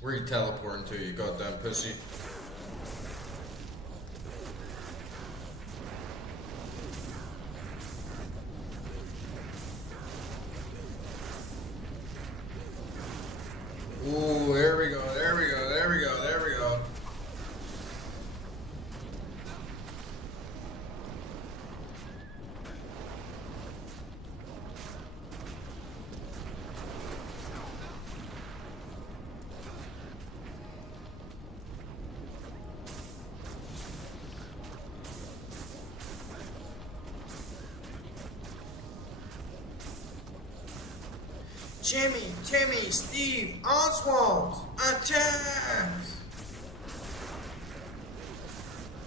Where you teleporting to, you goddamn pussy? Ooh, there we go, there we go, there we go, there we go. Jimmy, Timmy, Steve, Oswald, attack!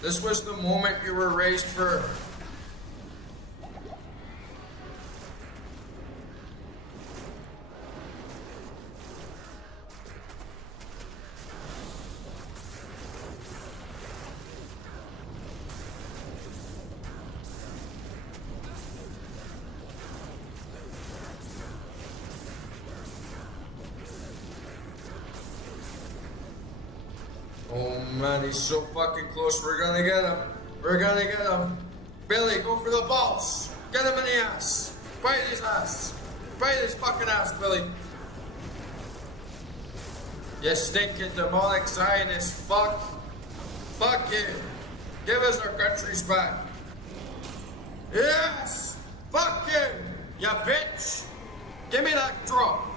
This was the moment you were raised for. Oh man, he's so fucking close. We're gonna get him. We're gonna get him. Billy, go for the balls. Get him in the ass. Bite his ass. Bite his fucking ass, Billy. You stinking demonic Zionist fuck. Fuck you. Give us our countries back. Yes! Fuck you, you bitch. Give me that drop.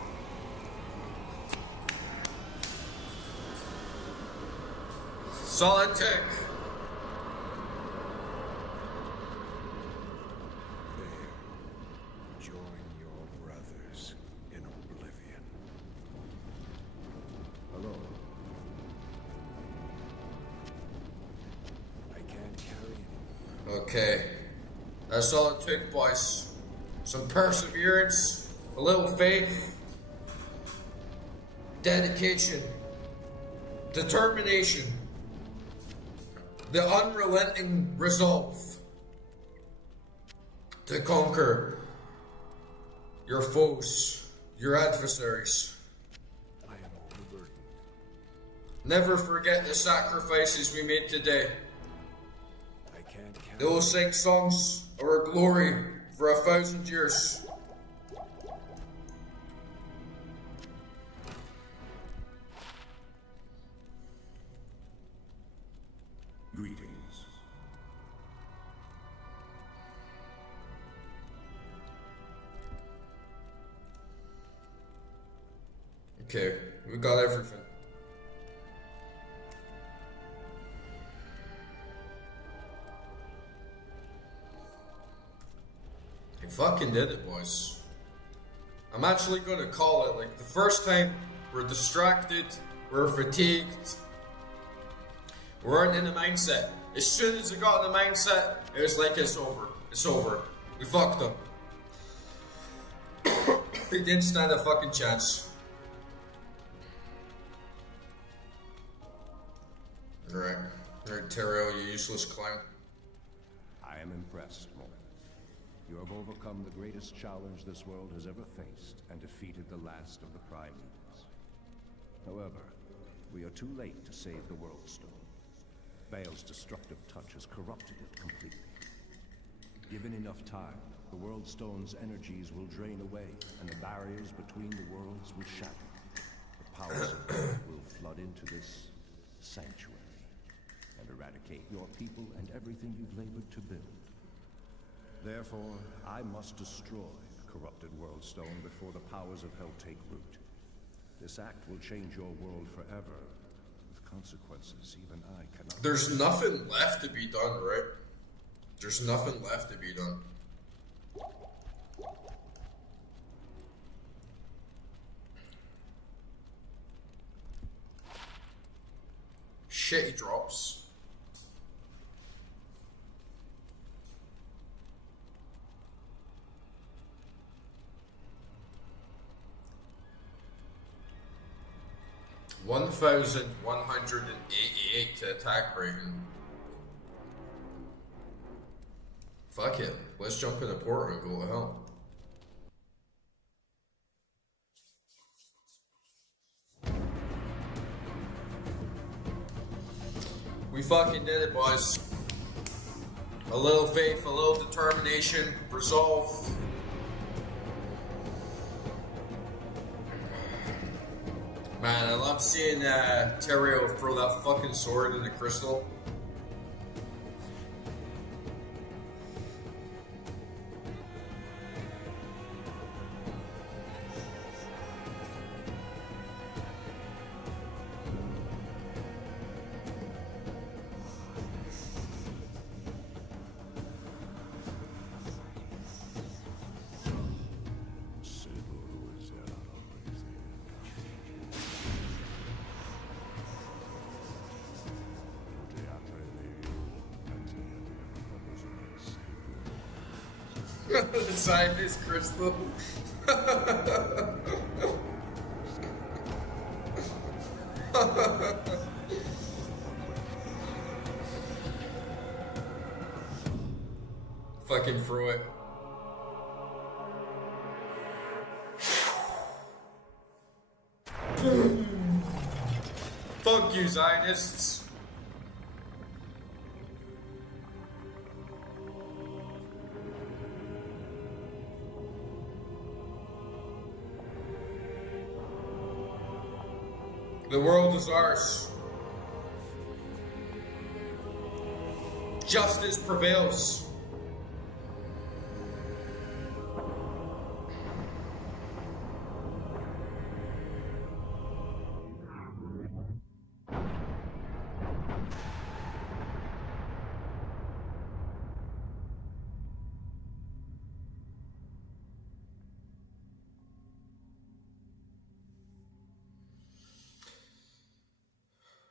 Solid tick. There. Join your brothers in oblivion. Hello. I can't carry anymore. Okay. That's all it took, boys. Some perseverance, a little faith, dedication, determination, the unrelenting resolve to conquer your foes, your adversaries. I am overburdened. Never forget the sacrifices we made today. I can't carry. They will sing songs of our glory for 1,000 years. Okay, we got everything. We fucking did it, boys. I'm actually gonna call it, like, the first time we're distracted, we're fatigued, we weren't in the mindset. As soon as we got in the mindset, it was like, it's over. It's over. We fucked up. We didn't stand a fucking chance. Alright. Alright, Terrell, you useless clown. I am impressed, Morgan. You have overcome the greatest challenge this world has ever faced and defeated the last of the Prime Leaders. However, we are too late to save the World Stone. Baal's destructive touch has corrupted it completely. Given enough time, the World Stone's energies will drain away, and the barriers between the worlds will shatter. The powers of God will flood into this sanctuary and eradicate your people and everything you've labored to build. Therefore, I must destroy the corrupted World Stone before the powers of hell take root. This act will change your world forever, with consequences even I cannot... There's nothing left to be done, right? There's nothing left to be done. Shitty drops. $1,188 to attack rating. Fuck it. Let's jump in the portal and go to hell. We fucking did it, boys. A little faith, a little determination, resolve. Man, I love seeing Terrio throw that fucking sword in the crystal. Inside this crystal. Fucking throw it. Fuck you, Zionists. The world is ours. Justice prevails.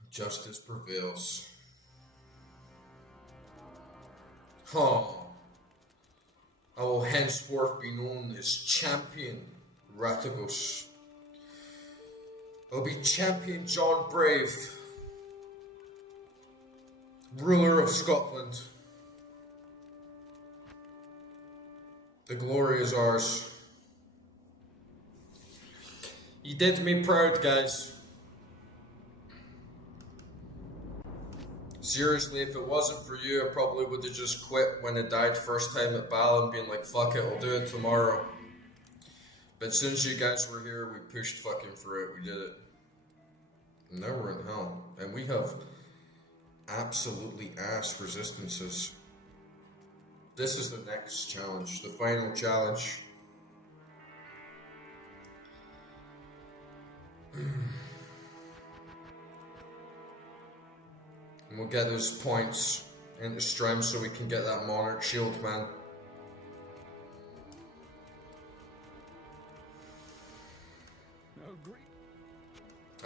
Justice prevails. Huh. I will henceforth be known as Champion Ratibus. I'll be Champion John Brave, ruler of Scotland. The glory is ours. You did me proud, guys. Seriously, if it wasn't for you, I probably would have just quit when I died first time at Baal and been like, fuck it, I'll do it tomorrow. But since you guys were here, we pushed fucking through it, we did it. And now we're in hell. And we have absolutely ass resistances. This is the next challenge, the final challenge. And we'll get those points into strength so we can get that Monarch shield, man.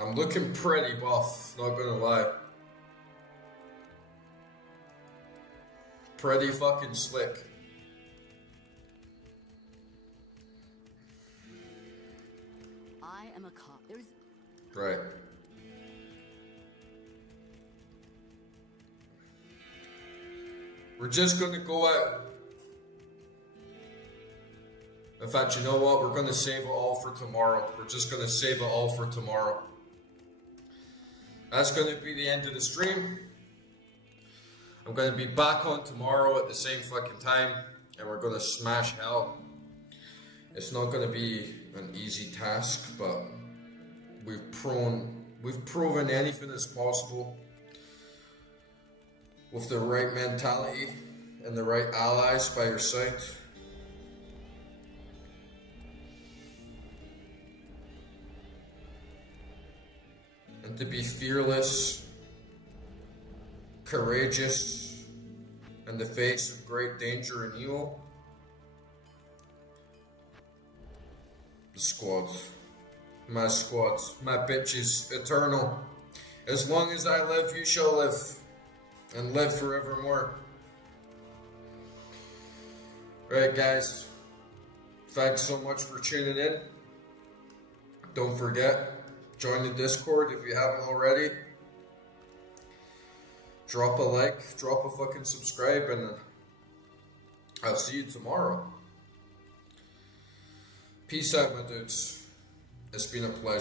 I'm looking pretty buff, not gonna lie. Pretty fucking slick. I am a cop. There's Right. We're just gonna go out. In fact, you know what? We're gonna save it all for tomorrow. We're just gonna save it all for tomorrow. That's gonna be the end of the stream. I'm gonna be back on tomorrow at the same fucking time, and we're gonna smash hell. It's not gonna be an easy task, but we've proven anything is possible with the right mentality and the right allies by your side. And to be fearless, courageous in the face of great danger and evil. The squad, my bitches, eternal. As long as I live, you shall live, and live forevermore. Right, guys, thanks so much for tuning in. Don't forget, join the Discord if you haven't already. Drop a like, drop a fucking subscribe, and I'll see you tomorrow. Peace out, my dudes. It's been a pleasure.